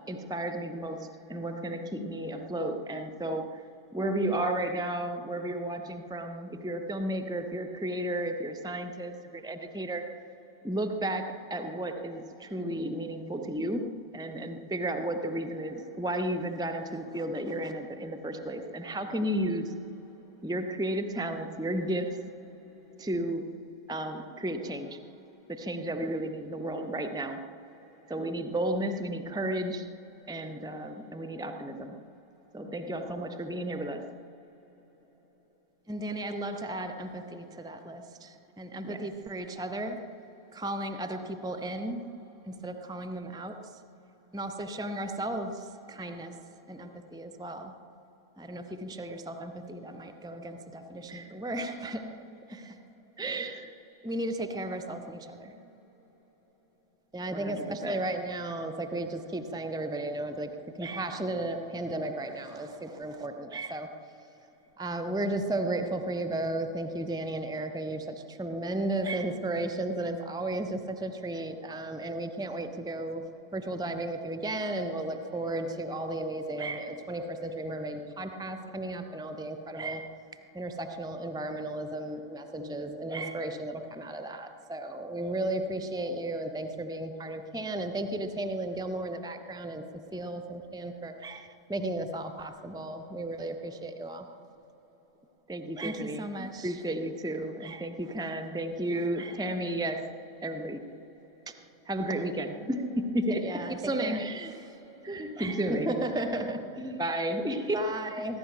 inspires me the most and what's going to keep me afloat. And so wherever you are right now, wherever you're watching from, if you're a filmmaker, if you're a creator, if you're a scientist, if you're an educator, look back at what is truly meaningful to you and figure out what the reason is, why you even got into the field that you're in the first place. And how can you use your creative talents, your gifts to create change, the change that we really need in the world right now. So we need boldness, we need courage, and we need optimism. So thank you all so much for being here with us. And Danny, I'd love to add empathy to that list, and empathy for each other, calling other people in instead of calling them out, and also showing ourselves kindness and empathy as well. I don't know if you can show yourself empathy, that might go against the definition of the word, but we need to take care of ourselves and each other. Yeah, I think 100%. Especially right now, it's like we just keep saying to everybody, you know, it's like the compassion in a pandemic right now is super important. So we're just so grateful for you both. Thank you, Danny and Erica. You're such tremendous inspirations, and it's always just such a treat. And we can't wait to go virtual diving with you again, and we'll look forward to all the amazing 21st Century Mermaid podcasts coming up and all the incredible intersectional environmentalism messages and inspiration that'll come out of that. So we really appreciate you, and thanks for being part of CAN. And thank you to Tammy Lynn Gilmore in the background and Cecile from CAN for making this all possible. We really appreciate you all. Thank you, Tiffany. Thank you so much. Appreciate you too. And thank you, CAN. Thank you, Tammy. Yes, everybody. Have a great weekend. Yeah, keep swimming. Keep swimming. Bye. Bye.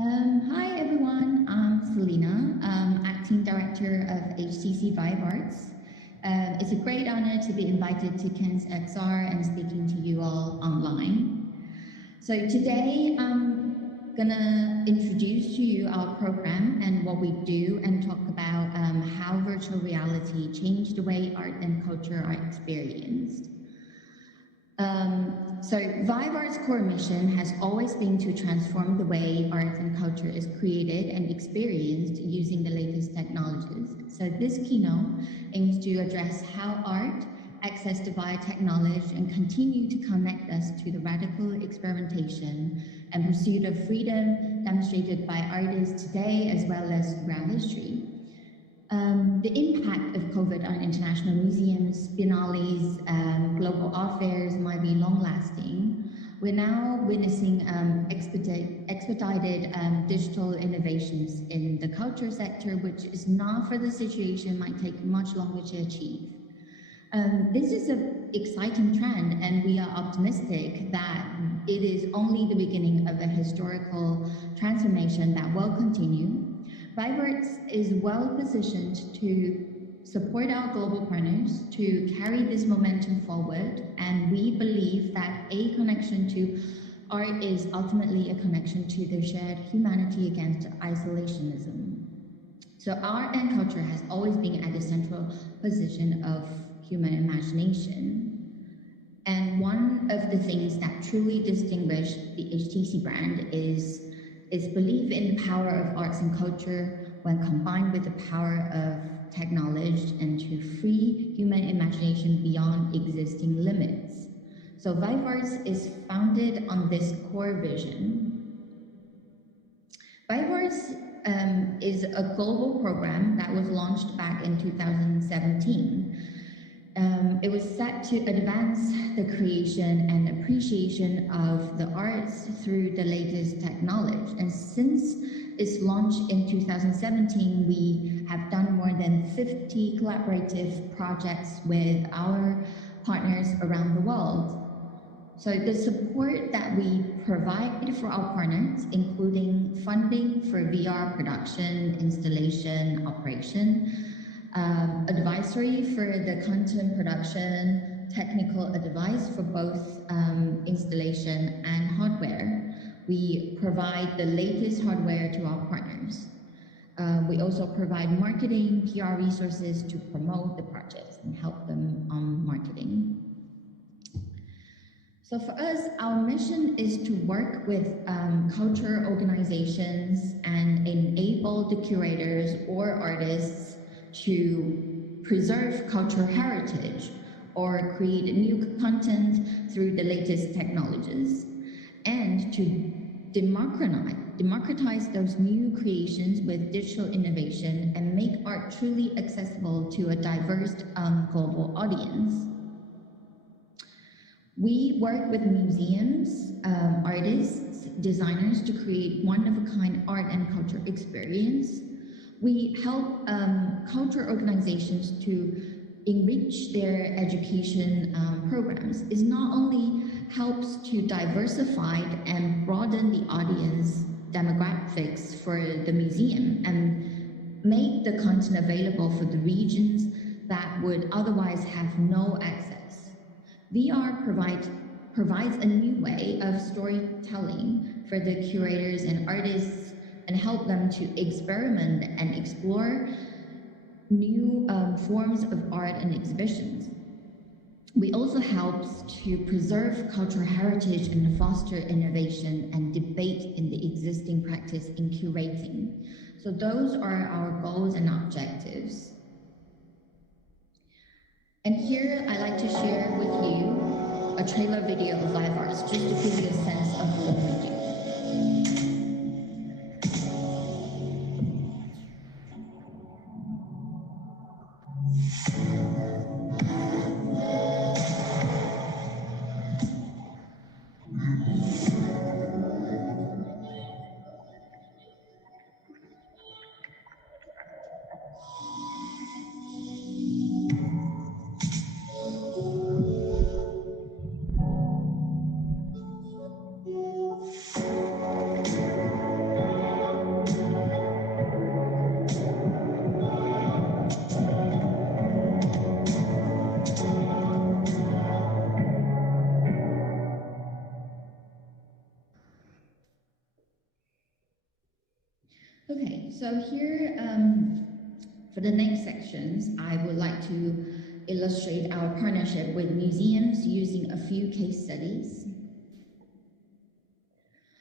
Hi everyone, I'm Selena, Acting Director of HTC Vive Arts. It's a great honor to be invited to Cannes XR and speaking to you all online. So today I'm gonna introduce to you our program and what we do and talk about how virtual reality changed the way art and culture are experienced. So Vive Art's core mission has always been to transform the way art and culture is created and experienced using the latest technologies. So this keynote aims to address how art, access to biotech knowledge, and continue to connect us to the radical experimentation and pursuit of freedom demonstrated by artists today as well as throughout history. The impact of COVID on international museums, biennales, global art fairs might be long-lasting. We're now witnessing expedited digital innovations in the culture sector, which is not for the situation, might take much longer to achieve. This is an exciting trend, and we are optimistic that it is only the beginning of a historical transformation that will continue. Vive Arts is well positioned to support our global partners to carry this momentum forward, and we believe that a connection to art is ultimately a connection to the shared humanity against isolationism. So art and culture has always been at the central position of human imagination. And one of the things that truly distinguish the HTC brand is belief in the power of arts and culture when combined with the power of technology and to free human imagination beyond existing limits. So Vive Arts is founded on this core vision. Vive Arts is a global program that was launched back in 2017. It was set to advance the creation and appreciation of the arts through the latest technology. And since its launch in 2017, we have done more than 50 collaborative projects with our partners around the world. So the support that we provide for our partners, including funding for VR production, installation, operation, advisory for the content production, technical advice for both installation and hardware. We provide the latest hardware to our partners. We also provide marketing, PR resources to promote the projects and help them on marketing. So for us, our mission is to work with culture organizations and enable the curators or artists to preserve cultural heritage or create new content through the latest technologies, and to democratize those new creations with digital innovation and make art truly accessible to a diverse global audience. We work with museums, artists, designers to create one-of-a-kind art and culture experience. We help culture organizations to enrich their education programs. It not only helps to diversify and broaden the audience demographics for the museum and make the content available for the regions that would otherwise have no access. VR provides a new way of storytelling for the curators and artists and help them to experiment and explore new forms of art and exhibitions. We also help to preserve cultural heritage and foster innovation and debate in the existing practice in curating. So those are our goals and objectives. And here I'd like to share with you a trailer video of Vive Arts, just to give you a sense of what we do. Okay, so here for the next sections, I would like to illustrate our partnership with museums using a few case studies.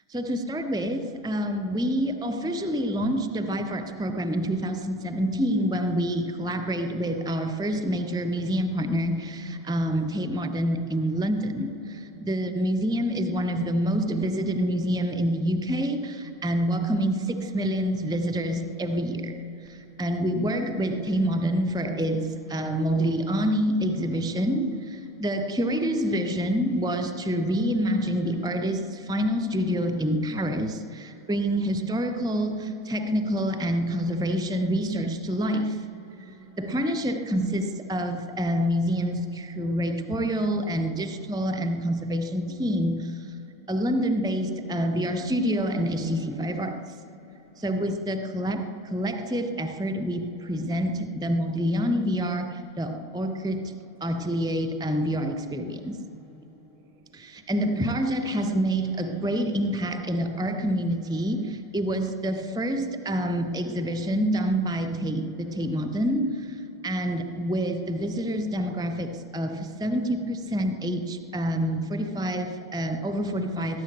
So to start with, we officially launched the Vive Arts program in 2017 when we collaborated with our first major museum partner, Tate Modern in London. The museum is one of the most visited museums in the UK and welcoming 6 million visitors every year. And we work with Tate Modern for its Modigliani exhibition. The curator's vision was to reimagine the artist's final studio in Paris, bringing historical, technical, and conservation research to life. The partnership consists of a museum's curatorial and digital and conservation team, a London-based VR studio, and HTC Vive Arts. So with the collective effort, we present the Modigliani VR, the Orchid Atelier VR experience. And the project has made a great impact in the art community. It was the first exhibition done by the Tate Modern, and with the visitors demographics of 70% age over 45,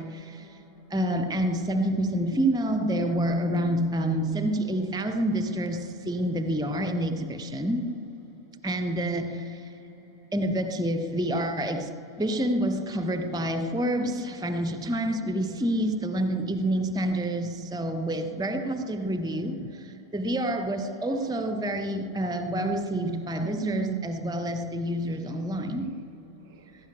and 70% female, there were around 78,000 visitors seeing the VR in the exhibition. And the innovative VR exhibition was covered by Forbes, Financial Times, BBC's, the London Evening Standard, so with very positive review. The VR was also very well received by visitors as well as the users online.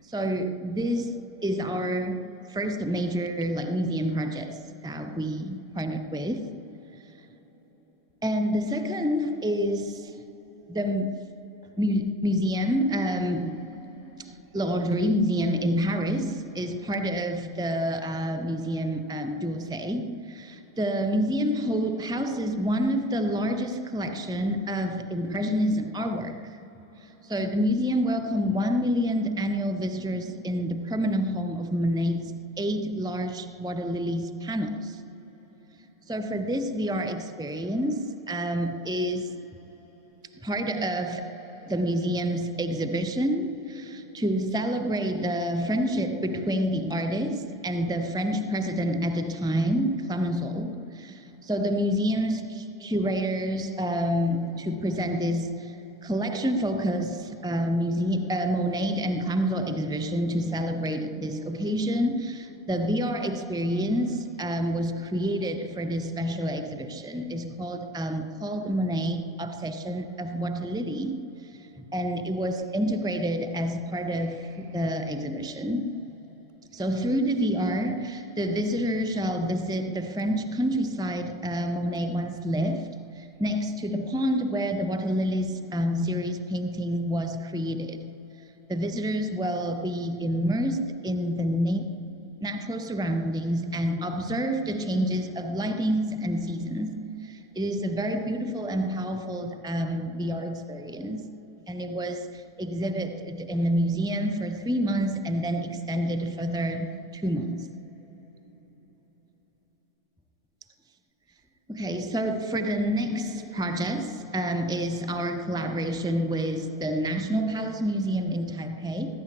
So this is our first major museum projects that we partnered with. And the second is the museum, L'Orangerie Museum in Paris, is part of the museum d'Orsay. The museum houses one of the largest collection of Impressionism artwork. So the museum welcomed 1 million annual visitors in the permanent home of Monet's 8 large water lilies panels. So for this VR experience is part of the museum's exhibition to celebrate the friendship between the artist and the French president at the time, Clemenceau. So the museum's curators to present this collection-focused Monet and Clemenceau exhibition to celebrate this occasion. The VR experience was created for this special exhibition. It's called Claude Monet Obsession of Water Lily, and it was integrated as part of the exhibition. So through the VR, the visitor shall visit the French countryside Monet once lived, next to the pond where the Water Lilies series painting was created. The visitors will be immersed in the natural surroundings and observe the changes of lightings and seasons. It is a very beautiful and powerful VR experience, and it was exhibited in the museum for 3 months and then extended further 2 months. Okay, so for the next project is our collaboration with the National Palace Museum in Taipei.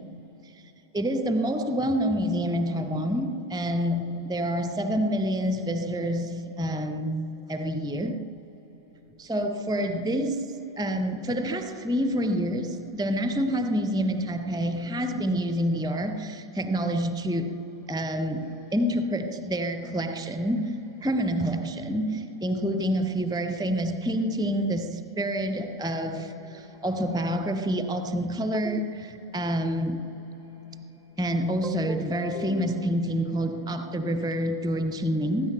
It is the most well-known museum in Taiwan, and there are 7 million visitors every year. So for the past 3-4 years, the National Palace Museum in Taipei has been using VR technology to interpret their collection, permanent collection, including a few very famous paintings, The Spirit of Autobiography, Autumn Color, and also the very famous painting called Up the River during Qingming.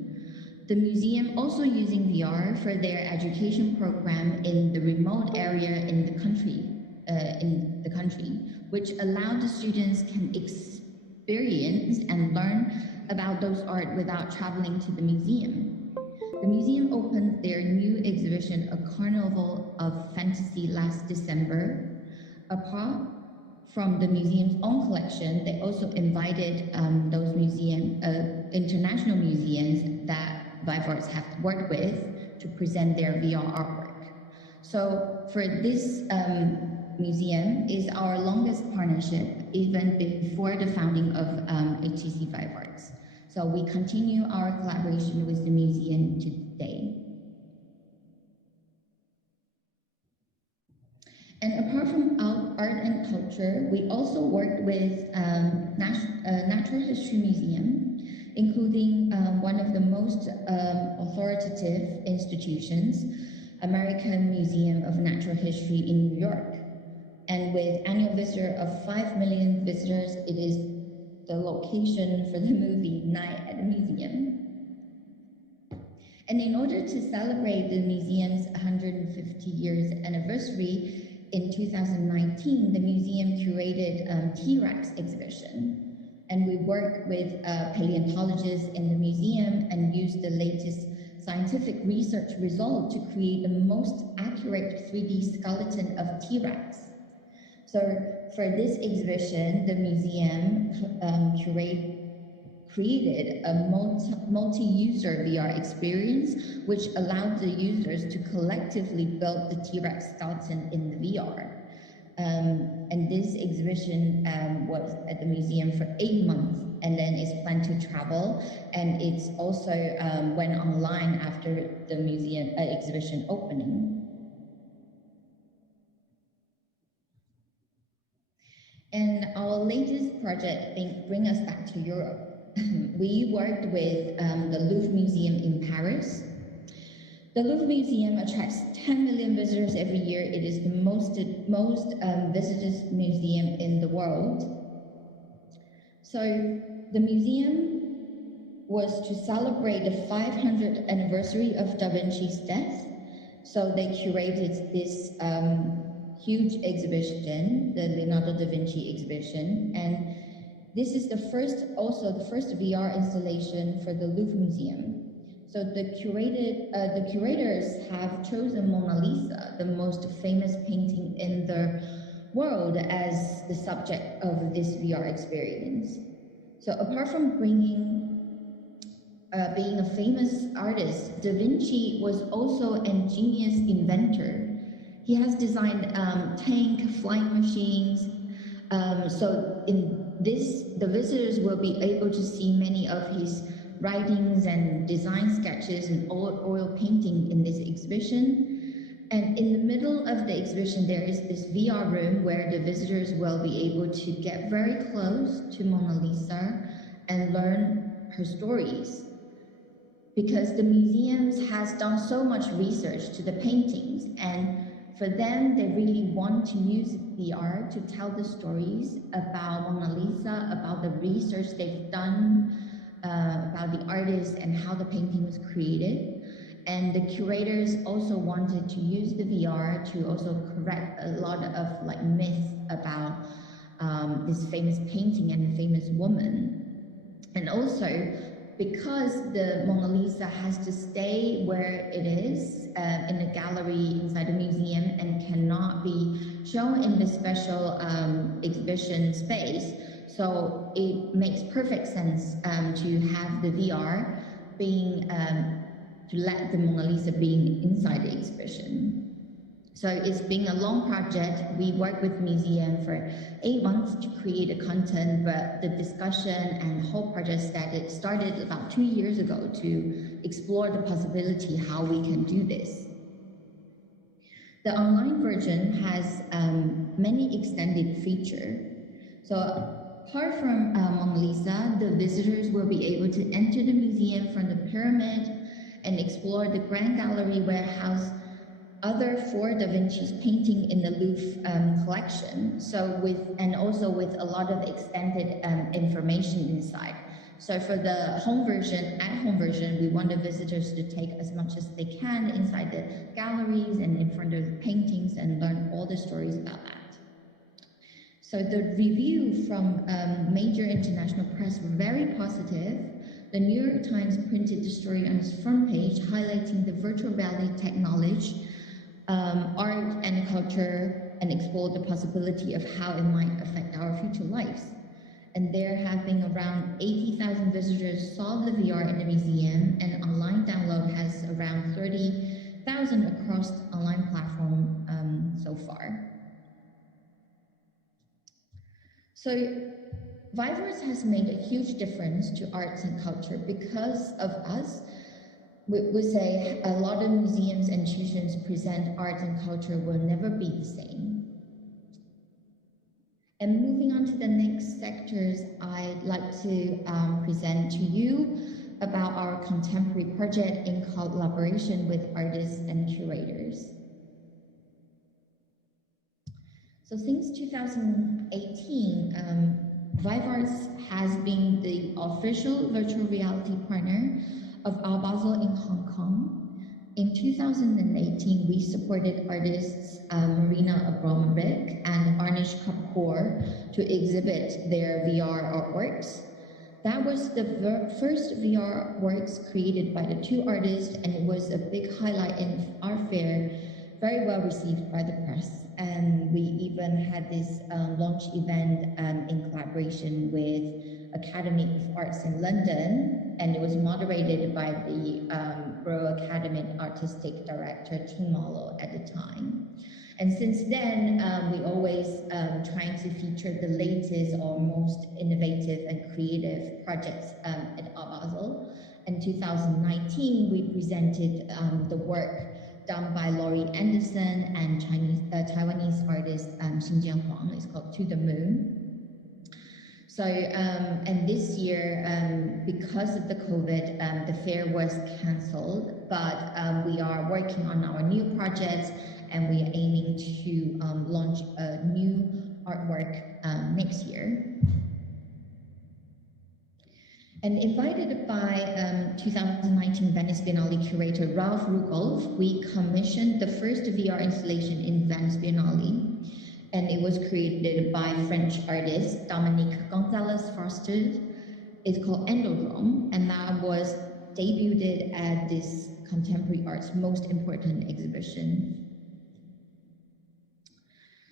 The museum also using VR for their education program in the remote area in the country, which allowed the students can experience and learn about those art without traveling to the museum. The museum opened their new exhibition, A Carnival of Fantasy, last December. Apart from the museum's own collection, they also invited those international museums that Vive Arts have worked with to present their VR artwork. So for this museum is our longest partnership, even before the founding of HTC Vive Arts. So we continue our collaboration with the museum today. And apart from art and culture, we also worked with Natural History Museum, including one of the most authoritative institutions, American Museum of Natural History in New York. And with annual visitor of 5 million visitors, it is the location for the movie Night at the Museum. And in order to celebrate the museum's 150 years anniversary, in 2019, the museum curated T-Rex exhibition. And we worked with paleontologists in the museum and used the latest scientific research result to create the most accurate 3D skeleton of T-Rex. So for this exhibition, the museum created a multi-user VR experience, which allowed the users to collectively build the T-Rex skeleton in the VR. And this exhibition was at the museum for 8 months, and then it's planned to travel, and it's also went online after the museum exhibition opening. And our latest project bring us back to Europe. We worked with the Louvre Museum in Paris. The Louvre Museum attracts 10 million visitors every year. It is the most visited museum in the world. So the museum was to celebrate the 500th anniversary of Da Vinci's death. So they curated this huge exhibition, the Leonardo da Vinci exhibition, and this is the first VR installation for the Louvre Museum. So the curators have chosen Mona Lisa, the most famous painting in the world, as the subject of this VR experience. So apart from being a famous artist, Da Vinci was also an ingenious inventor. He has designed tank, flying machines. So in this, the visitors will be able to see many of his writings and design sketches and oil painting in this exhibition. And in the middle of the exhibition, there is this VR room where the visitors will be able to get very close to Mona Lisa and learn her stories. Because the museums has done so much research to the paintings, and for them, they really want to use VR to tell the stories about Mona Lisa, about the research they've done, about the artist and how the painting was created. And the curators also wanted to use the VR to also correct a lot of like myths about this famous painting and famous woman. And also, because the Mona Lisa has to stay where it is in the gallery inside the museum and cannot be shown in the special exhibition space, so it makes perfect sense to have the VR being, to let the Mona Lisa being inside the exhibition. So it's been a long project. We worked with museum for 8 months to create the content, but the discussion and the whole project started about 2 years ago to explore the possibility how we can do this. The online version has many extended features. So apart from Mona Lisa, the visitors will be able to enter the museum from the pyramid and explore the Grand Gallery warehouse, other 4 Da Vinci's painting in the Louvre collection. And also with a lot of extended information inside. So for the home version, at-home version, we want the visitors to take as much as they can inside the galleries and in front of the paintings and learn all the stories about that. So the review from major international press were very positive. The New York Times printed the story on its front page, highlighting the virtual reality technology, art and culture, and explored the possibility of how it might affect our future lives. And there have been around 80,000 visitors saw the VR in the museum, and online download has around 30,000 across online platform so far. So Vivearts has made a huge difference to arts and culture. Because of us, we say a lot of museums and institutions present art and culture will never be the same. And moving on to the next sectors, I'd like to present to you about our contemporary project in collaboration with artists and curators. So since 2018, Vivearts has been the official virtual reality partner of Art Basel in Hong Kong. In 2018, we supported artists Marina Abramovic and Arnish Kapoor to exhibit their VR artworks. That was the first VR works created by the two artists, and it was a big highlight in our fair, very well received by the press. And we even had this launch event in collaboration with Academy of Arts in London, and it was moderated by the Royal Academy Artistic Director Tim Marlowe at the time. And since then, we always trying to feature the latest or most innovative and creative projects at Art Basel. In 2019, we presented the work done by Laurie Anderson and Taiwanese artist Xinjiang Huang. It's called To the Moon. So, and this year, because of the COVID, the fair was cancelled, but we are working on our new projects, and we are aiming to launch a new artwork next year. And invited by 2019 Venice Biennale curator Ralph Rugolf, we commissioned the first VR installation in Venice Biennale. And it was created by French artist Dominique Gonzalez-Foster. It's called Endodrome, and that was debuted at this contemporary art's most important exhibition.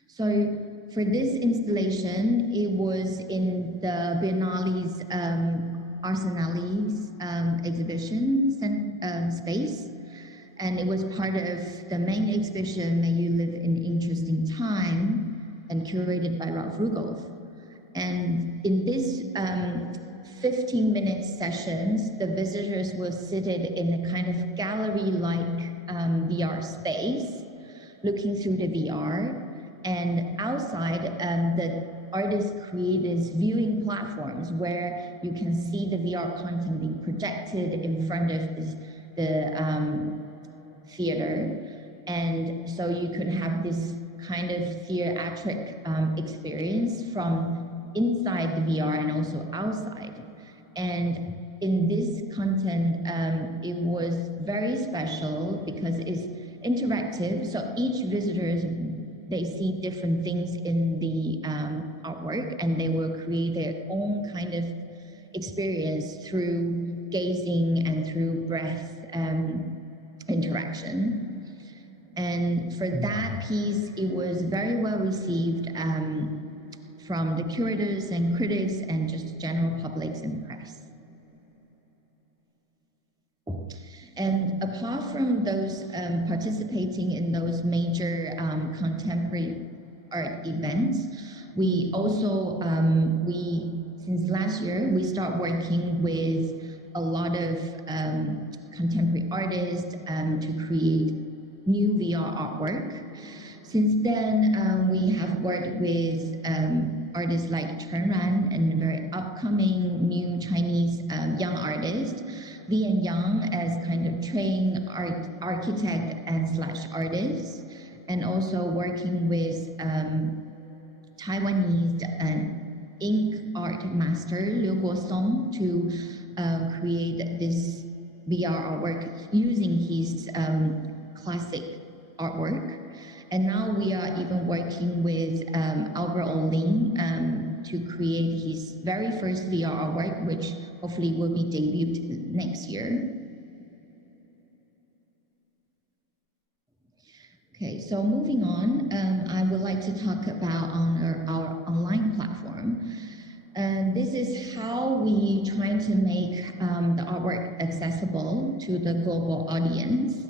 So for this installation, it was in the Biennale's Arsenal's exhibition space, and it was part of the main exhibition, May You Live in Interesting Time, and curated by Ralph Rugolf. And in this 15-minute sessions, the visitors were seated in a kind of gallery-like VR space, looking through the VR. And outside, the artists created viewing platforms where you can see the VR content being projected in front of the theater. And so you could have this kind of theatric experience from inside the VR and also outside. And in this content, it was very special because it's interactive. So each visitor, they see different things in the artwork, and they will create their own kind of experience through gazing and through breath interaction. And for that piece, it was very well received from the curators and critics and just general publics and press. And apart from those participating in those major contemporary art events, we also, since last year, we start working with a lot of contemporary artists to create new VR artwork. Since then, we have worked with artists like Chen Ran and a very upcoming new Chinese young artist, Lian Yang, as kind of trained architect and / artist, and also working with Taiwanese ink art master Liu Guosong to create this VR artwork using his classic artwork. And now we are even working with Albert Olin to create his very first VR artwork, which hopefully will be debuted next year. Okay, so moving on, I would like to talk about our online platform. This is how we try to make the artwork accessible to the global audience.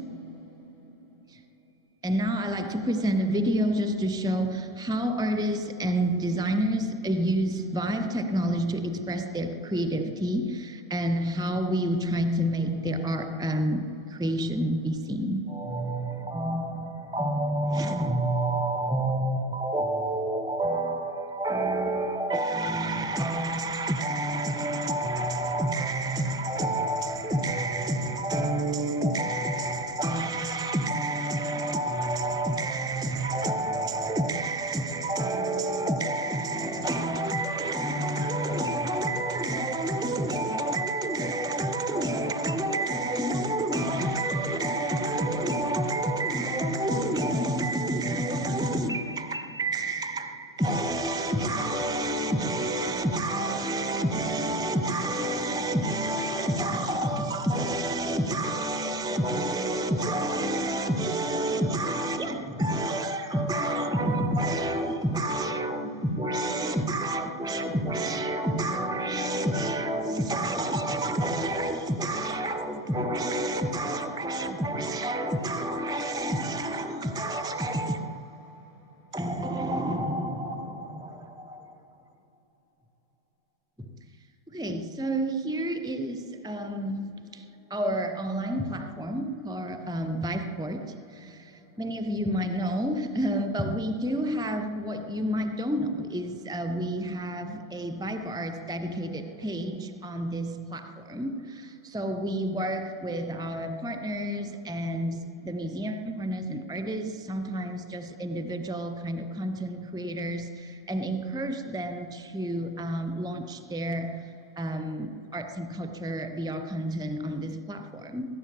And now I'd like to present a video just to show how artists and designers use Vive technology to express their creativity and how we will try to make their art creation be seen. Okay, so here is our online platform called Viveport. Many of you might know, but we do have what you might don't know is we have a Vive Arts dedicated page on this platform. So we work with our partners and the museum partners and artists, sometimes just individual kind of content creators, and encourage them to launch their arts and culture VR content on this platform.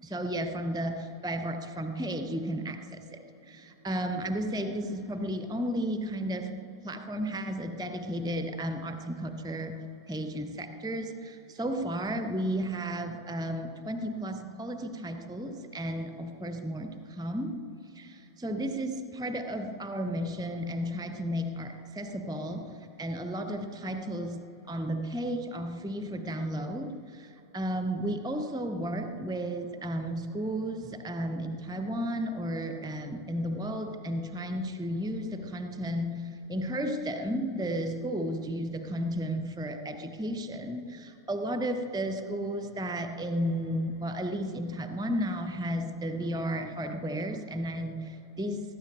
So yeah, from the Vive Arts front page, you can access it. I would say this is probably only kind of platform has a dedicated arts and culture page in sectors. So far, we have 20 plus quality titles and of course more to come. So this is part of our mission and try to make art accessible, and a lot of titles on the page are free for download. We also work with schools in Taiwan or in the world and trying to use the content, encourage them, the schools, to use the content for education. A lot of the schools that well, at least in Taiwan now has the VR hardwares, and then these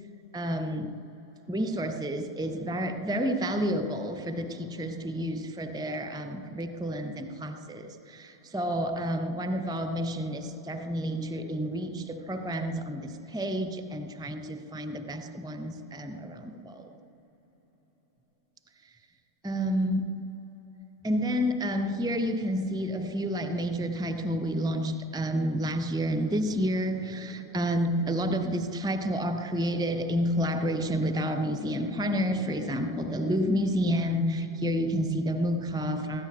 resources is very, very valuable for the teachers to use for their curriculums and classes. So one of our mission is definitely to enrich the programs on this page and trying to find the best ones around the world. And then here you can see a few like major titles we launched last year and this year. A lot of these titles are created in collaboration with our museum partners. For example, the Louvre Museum. Here you can see the MUCA from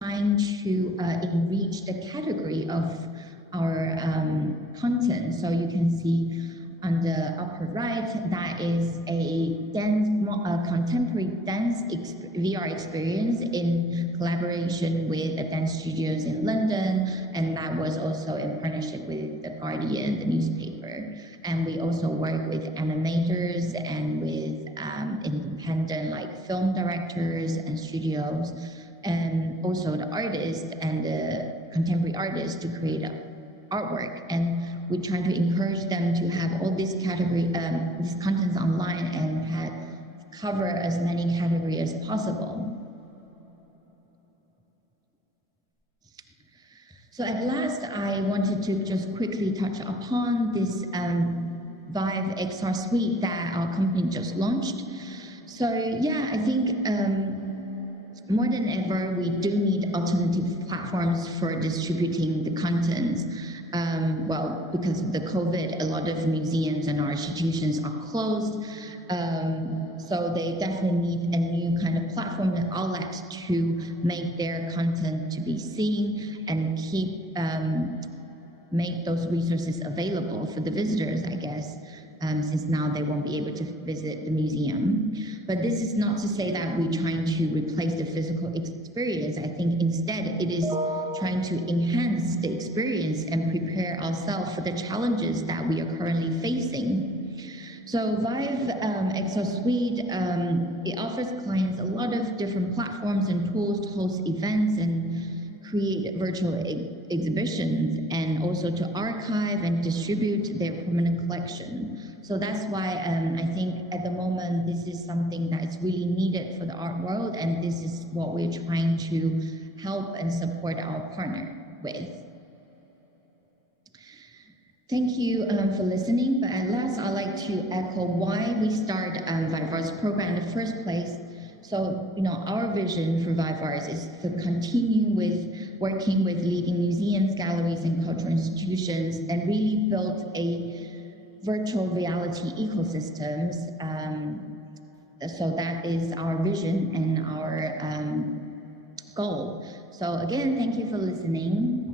trying to enrich the category of our content. So you can see on the upper right, that is a contemporary dance VR experience in collaboration with the dance studios in London, and that was also in partnership with The Guardian, the newspaper. And we also work with animators and with independent like film directors and studios, and also the artists and the contemporary artists to create artwork. And we're trying to encourage them to have all these these contents online and cover as many categories as possible. So at last, I wanted to just quickly touch upon this Vive XR suite that our company just launched. So yeah, I think more than ever, we do need alternative platforms for distributing the content. Well, because of the COVID, a lot of museums and our institutions are closed. So they definitely need a new kind of platform and outlet to make their content to be seen and keep make those resources available for the visitors, I guess, since now they won't be able to visit the museum. But this is not to say that we're trying to replace the physical experience. I think instead it is trying to enhance the experience and prepare ourselves for the challenges that we are currently facing. So Vive XR Suite, it offers clients a lot of different platforms and tools to host events and create virtual exhibitions, and also to archive and distribute their permanent collection. So that's why I think at the moment this is something that is really needed for the art world, and this is what we're trying to help and support our partner with. Thank you for listening, but at last I'd like to echo why we start Vive Arts program in the first place. So, our vision for Vive Arts is to continue with working with leading museums, galleries, and cultural institutions, and really build a virtual reality ecosystems. So that is our vision and our goal. So again, thank you for listening.